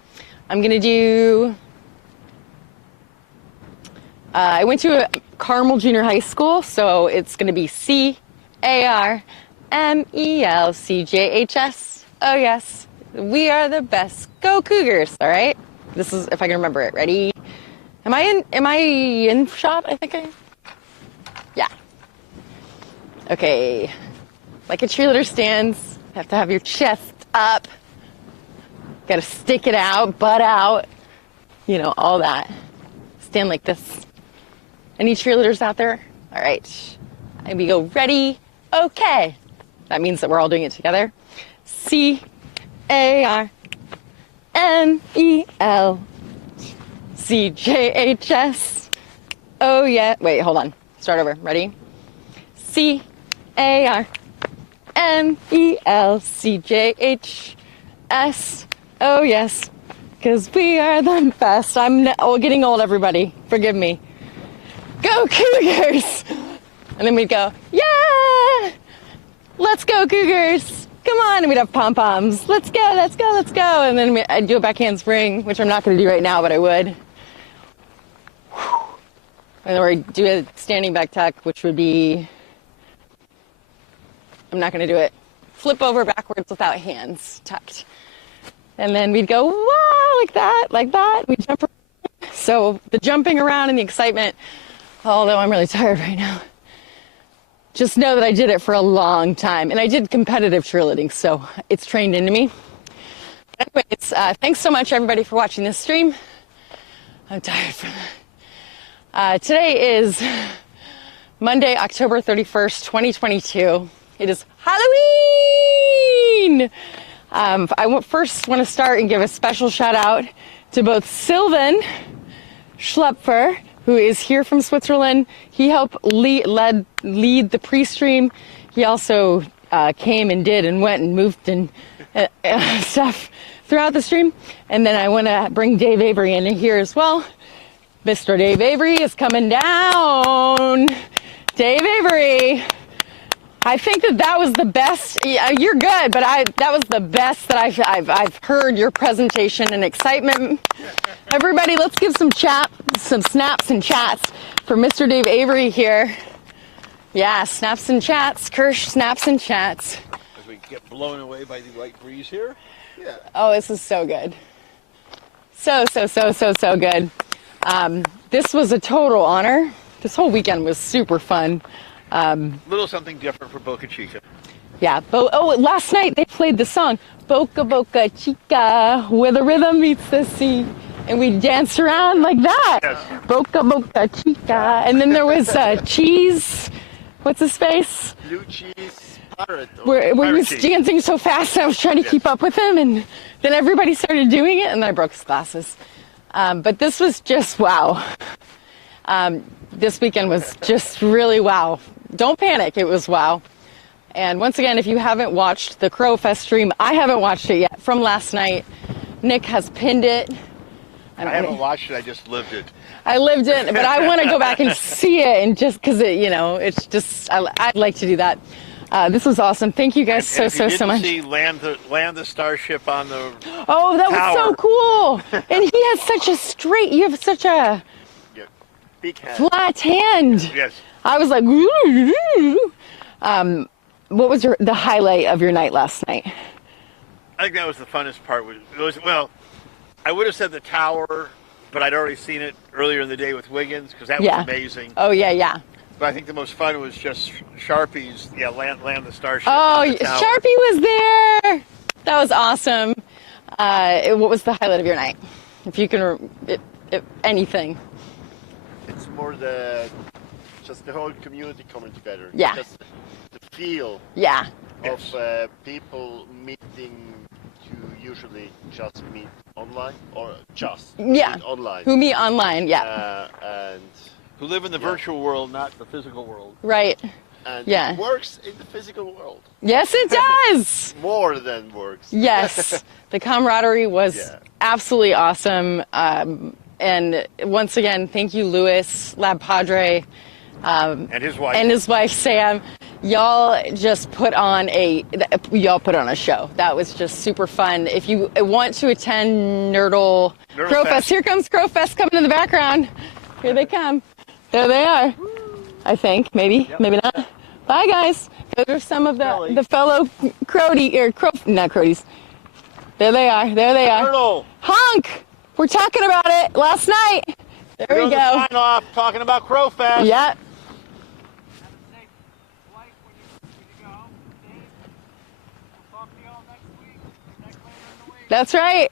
I'm going to do... I went to a Carmel Junior High School, so it's going to be CARMELCJHS. Oh, yes. We are the best. Go Cougars, all right? This is, if I can remember it. Ready? Am I in shot? I think yeah. Okay. Like a cheerleader stands, have to have your chest up. Got to stick it out, butt out. You know, all that. Stand like this. Any cheerleaders out there? All right. And we go, ready, okay. That means that we're all doing it together. CARMELCJHS. Oh, yeah. Wait, hold on. Start over. Ready? CARMELCJHS. Oh, yes. Because we are the best. I'm getting old, everybody. Forgive me. Go Cougars! And then we'd go, yeah! Let's go Cougars! Come on! And we'd have pom-poms. Let's go, let's go, let's go! And then I'd do a back handspring, which I'm not going to do right now, but I would. And then we'd do a standing back tuck, which would be... I'm not going to do it. Flip over backwards without hands tucked. And then we'd go, wow, like that. We'd jump around. So the jumping around and the excitement, although I'm really tired right now, just know that I did it for a long time. And I did competitive cheerleading, so it's trained into me. Anyways, thanks so much, everybody, for watching this stream. I'm tired from that. Today is Monday, October 31st, 2022. It is Halloween! I first want to start and give a special shout out to both Sylvan Schlepfer, who is here from Switzerland. He helped lead the pre-stream. He also came and did and went and moved and stuff throughout the stream. And then I want to bring Dave Avery in here as well. Mr. Dave Avery is coming down. Dave Avery. I think that was the best. Yeah, you're good, but that was the best that I've heard your presentation and excitement. Everybody, let's give some snaps and chats for Mr. Dave Avery here. Yeah, snaps and chats. Kirsh, snaps and chats. As we get blown away by the light breeze here. Yeah. Oh, this is so good. So good. This was a total honor. This whole weekend was super fun. Little something different for Boca Chica. Yeah. Last night they played the song Boca Boca Chica, where the rhythm meets the sea, and we danced around like that. Yes. Boca Boca Chica, and then there was cheese. What's his face? Blue cheese parrot. Where he was cheese. dancing so fast, and I was trying to keep up with him, and then everybody started doing it, and then I broke his glasses. But this was just wow. This weekend was just really wow. Don't panic, it was wow. And once again, if you haven't watched the Crow Fest stream, I haven't watched it yet, from last night. Nick has pinned it. I haven't watched it, I just lived it. I lived it, but I want to go back and see it, and just because it's just, I'd like to do that. This was awesome. Thank you guys so much. See land the starship on the Oh, that tower. was so cool. And he has such you have such a Big hand. flat hand. Yes. I was like, what was the highlight of your night last night? I think that was the funnest part. Well, I would have said the tower, but I'd already seen it earlier in the day with Wiggins, because that was amazing. Oh, yeah. But I think the most fun was just Sharpie's, land the starship. Oh, on the tower. Sharpie was there. That was awesome. What was the highlight of your night? If you can, if anything. It's more just the whole community coming together. Yeah. Just the feel Yeah. of people meeting to usually just meet online or just meet online. Who meet online, yeah. And Who live in the virtual world, not the physical world. Right. and Yeah. it works in the physical world Yes, it does. more than works. Yes. The camaraderie was absolutely awesome. And once again, thank you, Louis, Lab Padre, And his wife. and his wife Sam. Y'all just put on a show. That was just super fun. If you want to attend Crowfest, here comes Crowfest coming in the background. Here they come. There they are. I think, maybe, Yep. maybe not. Bye, guys. Those are some of the fellow not Crodies. There they are. There they are. Turtle. Honk! We're talking about it last night. There we go. Sign off talking about Crowfest. Yep. That's right.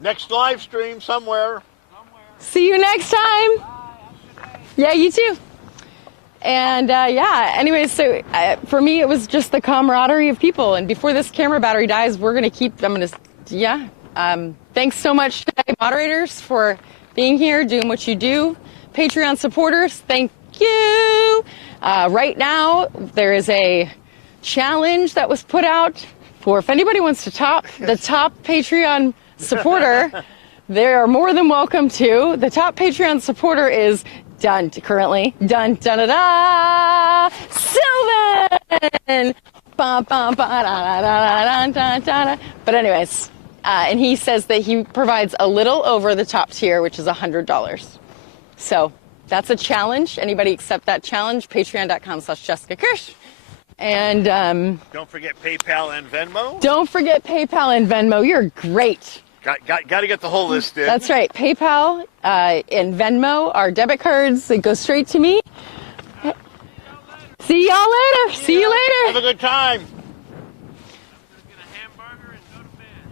Next live stream somewhere. See you next time. Yeah, you too. And yeah, anyways, so for me, it was just the camaraderie of people. And before this camera battery dies, we're going to keep, thanks so much today, moderators, for being here, doing what you do. Patreon supporters, thank you. Right now, there is a challenge that was put out for if anybody wants to top the top Patreon supporter, they are more than welcome to. The top Patreon supporter is currently Sylvan. But anyways, and he says that he provides a little over the top tier, which is $100. So that's a challenge. Anybody accept that challenge? Patreon.com/Jessica Kirsh. And don't forget PayPal and Venmo. Don't forget PayPal and Venmo. You're great. Got to get the whole list in. That's right. PayPal and Venmo are debit cards. They go straight to me. See y'all later. See you later. Have a good time.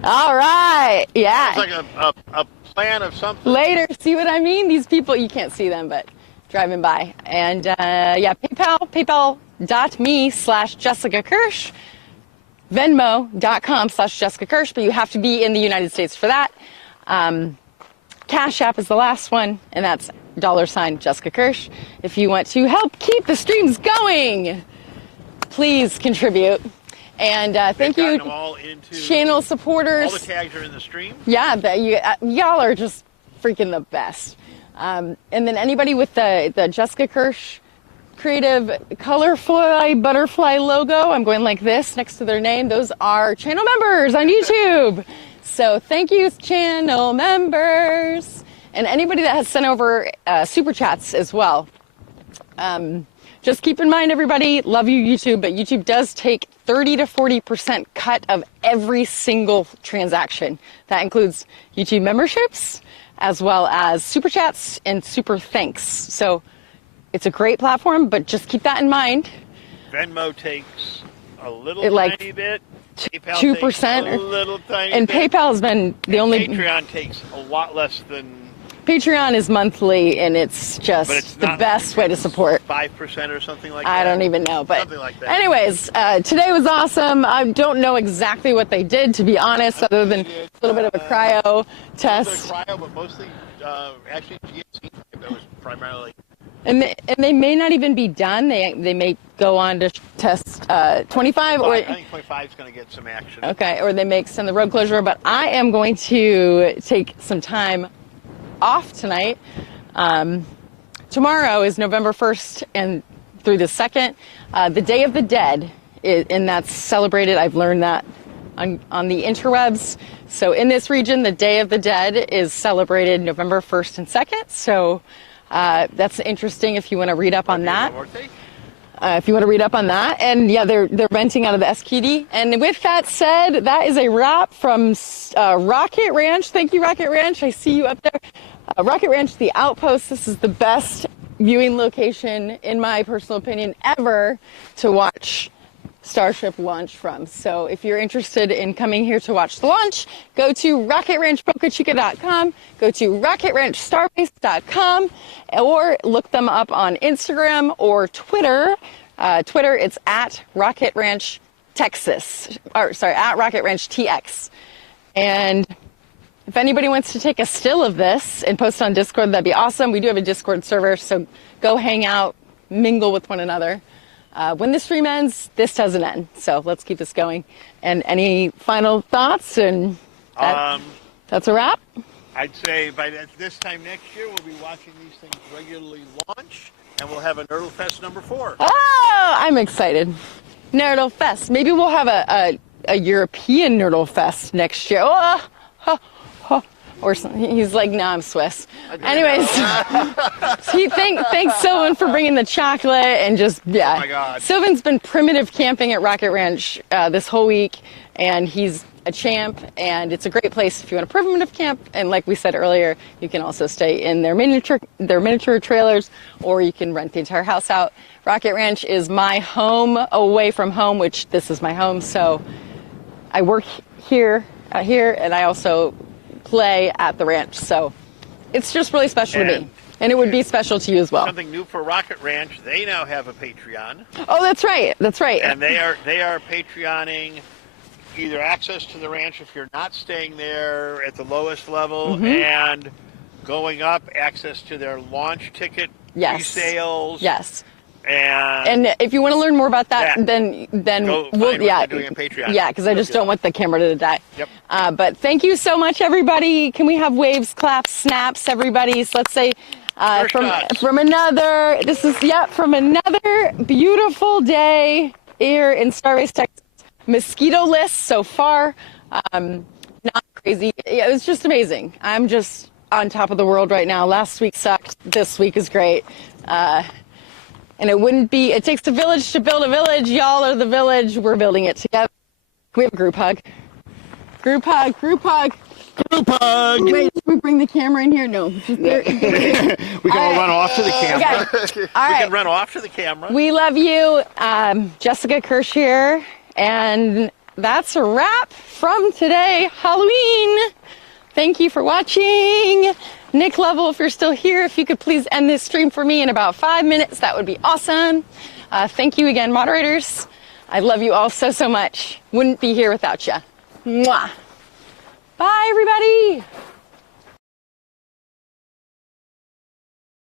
All right. Yeah. Sounds like a plan of something. Later. See what I mean? These people, you can't see them, but driving by. And yeah, PayPal.me/Jessica Kirsh. Venmo.com/Jessica Kirsh, but you have to be in the United States for that. Cash App is the last one, and that's $Jessica Kirsh. If you want to help keep the streams going, please contribute. And thank you, channel supporters. All the tags are in the stream. Yeah, y'all are just freaking the best. And then anybody with the Jessica Kirsh creative colorful butterfly logo, I'm going like this next to their name. Those are channel members on YouTube. So thank you, channel members. And anybody that has sent over super chats as well. Just keep in mind, everybody, love you, YouTube, but YouTube does take 30 to 40% cut of every single transaction. That includes YouTube memberships, as well as super chats and super thanks. So it's a great platform, but just keep that in mind. Venmo takes a little tiny bit. PayPal 2% takes a little tiny and bit. PayPal has been the only. Patreon takes a lot less than. Patreon is monthly, and it's just the best way to support. 5% or something like that. I don't even know, but something like that. Anyways, today was awesome. I don't know exactly what they did, to be honest, other than a little bit of a cryo test. Cryo, but mostly actually GSC. That was primarily. And they may not even be done. They may go on to test 25 or. I think 25 is going to get some action. Okay, or they may extend the road closure. But I am going to take some time off tonight. Tomorrow is November 1st and through the 2nd, the Day of the Dead, and that's celebrated. I've learned that on the interwebs. So in this region, the Day of the Dead is celebrated November 1st and 2nd. So. That's interesting if you want to read up on that. If you want to read up on that. And yeah, they're renting out of the SQD. And with that said, that is a wrap from Rocket Ranch. Thank you, Rocket Ranch. I see you up there. Rocket Ranch, the Outpost. This is the best viewing location, in my personal opinion, ever to watch Starship launch from. So if you're interested in coming here to watch the launch, go to rocketranchbocachica.com, go to rocketranchstarbase.com, or look them up on Instagram or Twitter. Twitter, it's at Rocket Ranch Texas, or sorry, at Rocket Ranch TX. And if anybody wants to take a still of this and post on Discord, that'd be awesome. We do have a Discord server, so go hang out, mingle with one another. When the stream ends, this doesn't end. So let's keep this going. And any final thoughts? And that's a wrap. I'd say by this time next year, we'll be watching these things regularly launch, and we'll have a Nerdle Fest number 4. Oh, I'm excited. Nerdle Fest. Maybe we'll have a European Nerdle Fest next year. Oh, Or he's like, no, I'm Swiss. Anyways, thanks Sylvan for bringing the chocolate and just, yeah. Oh my God. Sylvan's been primitive camping at Rocket Ranch this whole week, and he's a champ, and it's a great place if you want a primitive camp. And like we said earlier, you can also stay in their miniature trailers, or you can rent the entire house out. Rocket Ranch is my home away from home, which this is my home, so I work out here, and I also play at the ranch, so it's just really special to me, and it would be special to you as well. Something new for Rocket Ranch, they now have a Patreon. Oh, that's right, and they are Patreoning either access to the ranch if you're not staying there at the lowest level, and going up, access to their launch ticket resales. Yes. And if you want to learn more about that, then we'll doing a Patreon. Yeah, because I just don't want the camera to die. Yep. But thank you so much, everybody. Can we have waves, claps, snaps, everybody? So let's say from another beautiful day here in Starbase, Texas. Mosquito-less so far. Not crazy. Yeah, it was just amazing. I'm just on top of the world right now. Last week sucked. This week is great. And it takes a village to build a village. Y'all are the village. We're building it together. Can we have a group hug? Group hug. Group hug. Group hug. Wait, should we bring the camera in here? No. We can all run off to the camera. Okay. All right. We can run off to the camera. We love you. Jessica Kirsh here. And that's a wrap from today, Halloween. Thank you for watching. Nick Level, if you're still here, if you could please end this stream for me in about 5 minutes, that would be awesome. Thank you again, moderators. I love you all so, so much. Wouldn't be here without you. Mwah. Bye, everybody.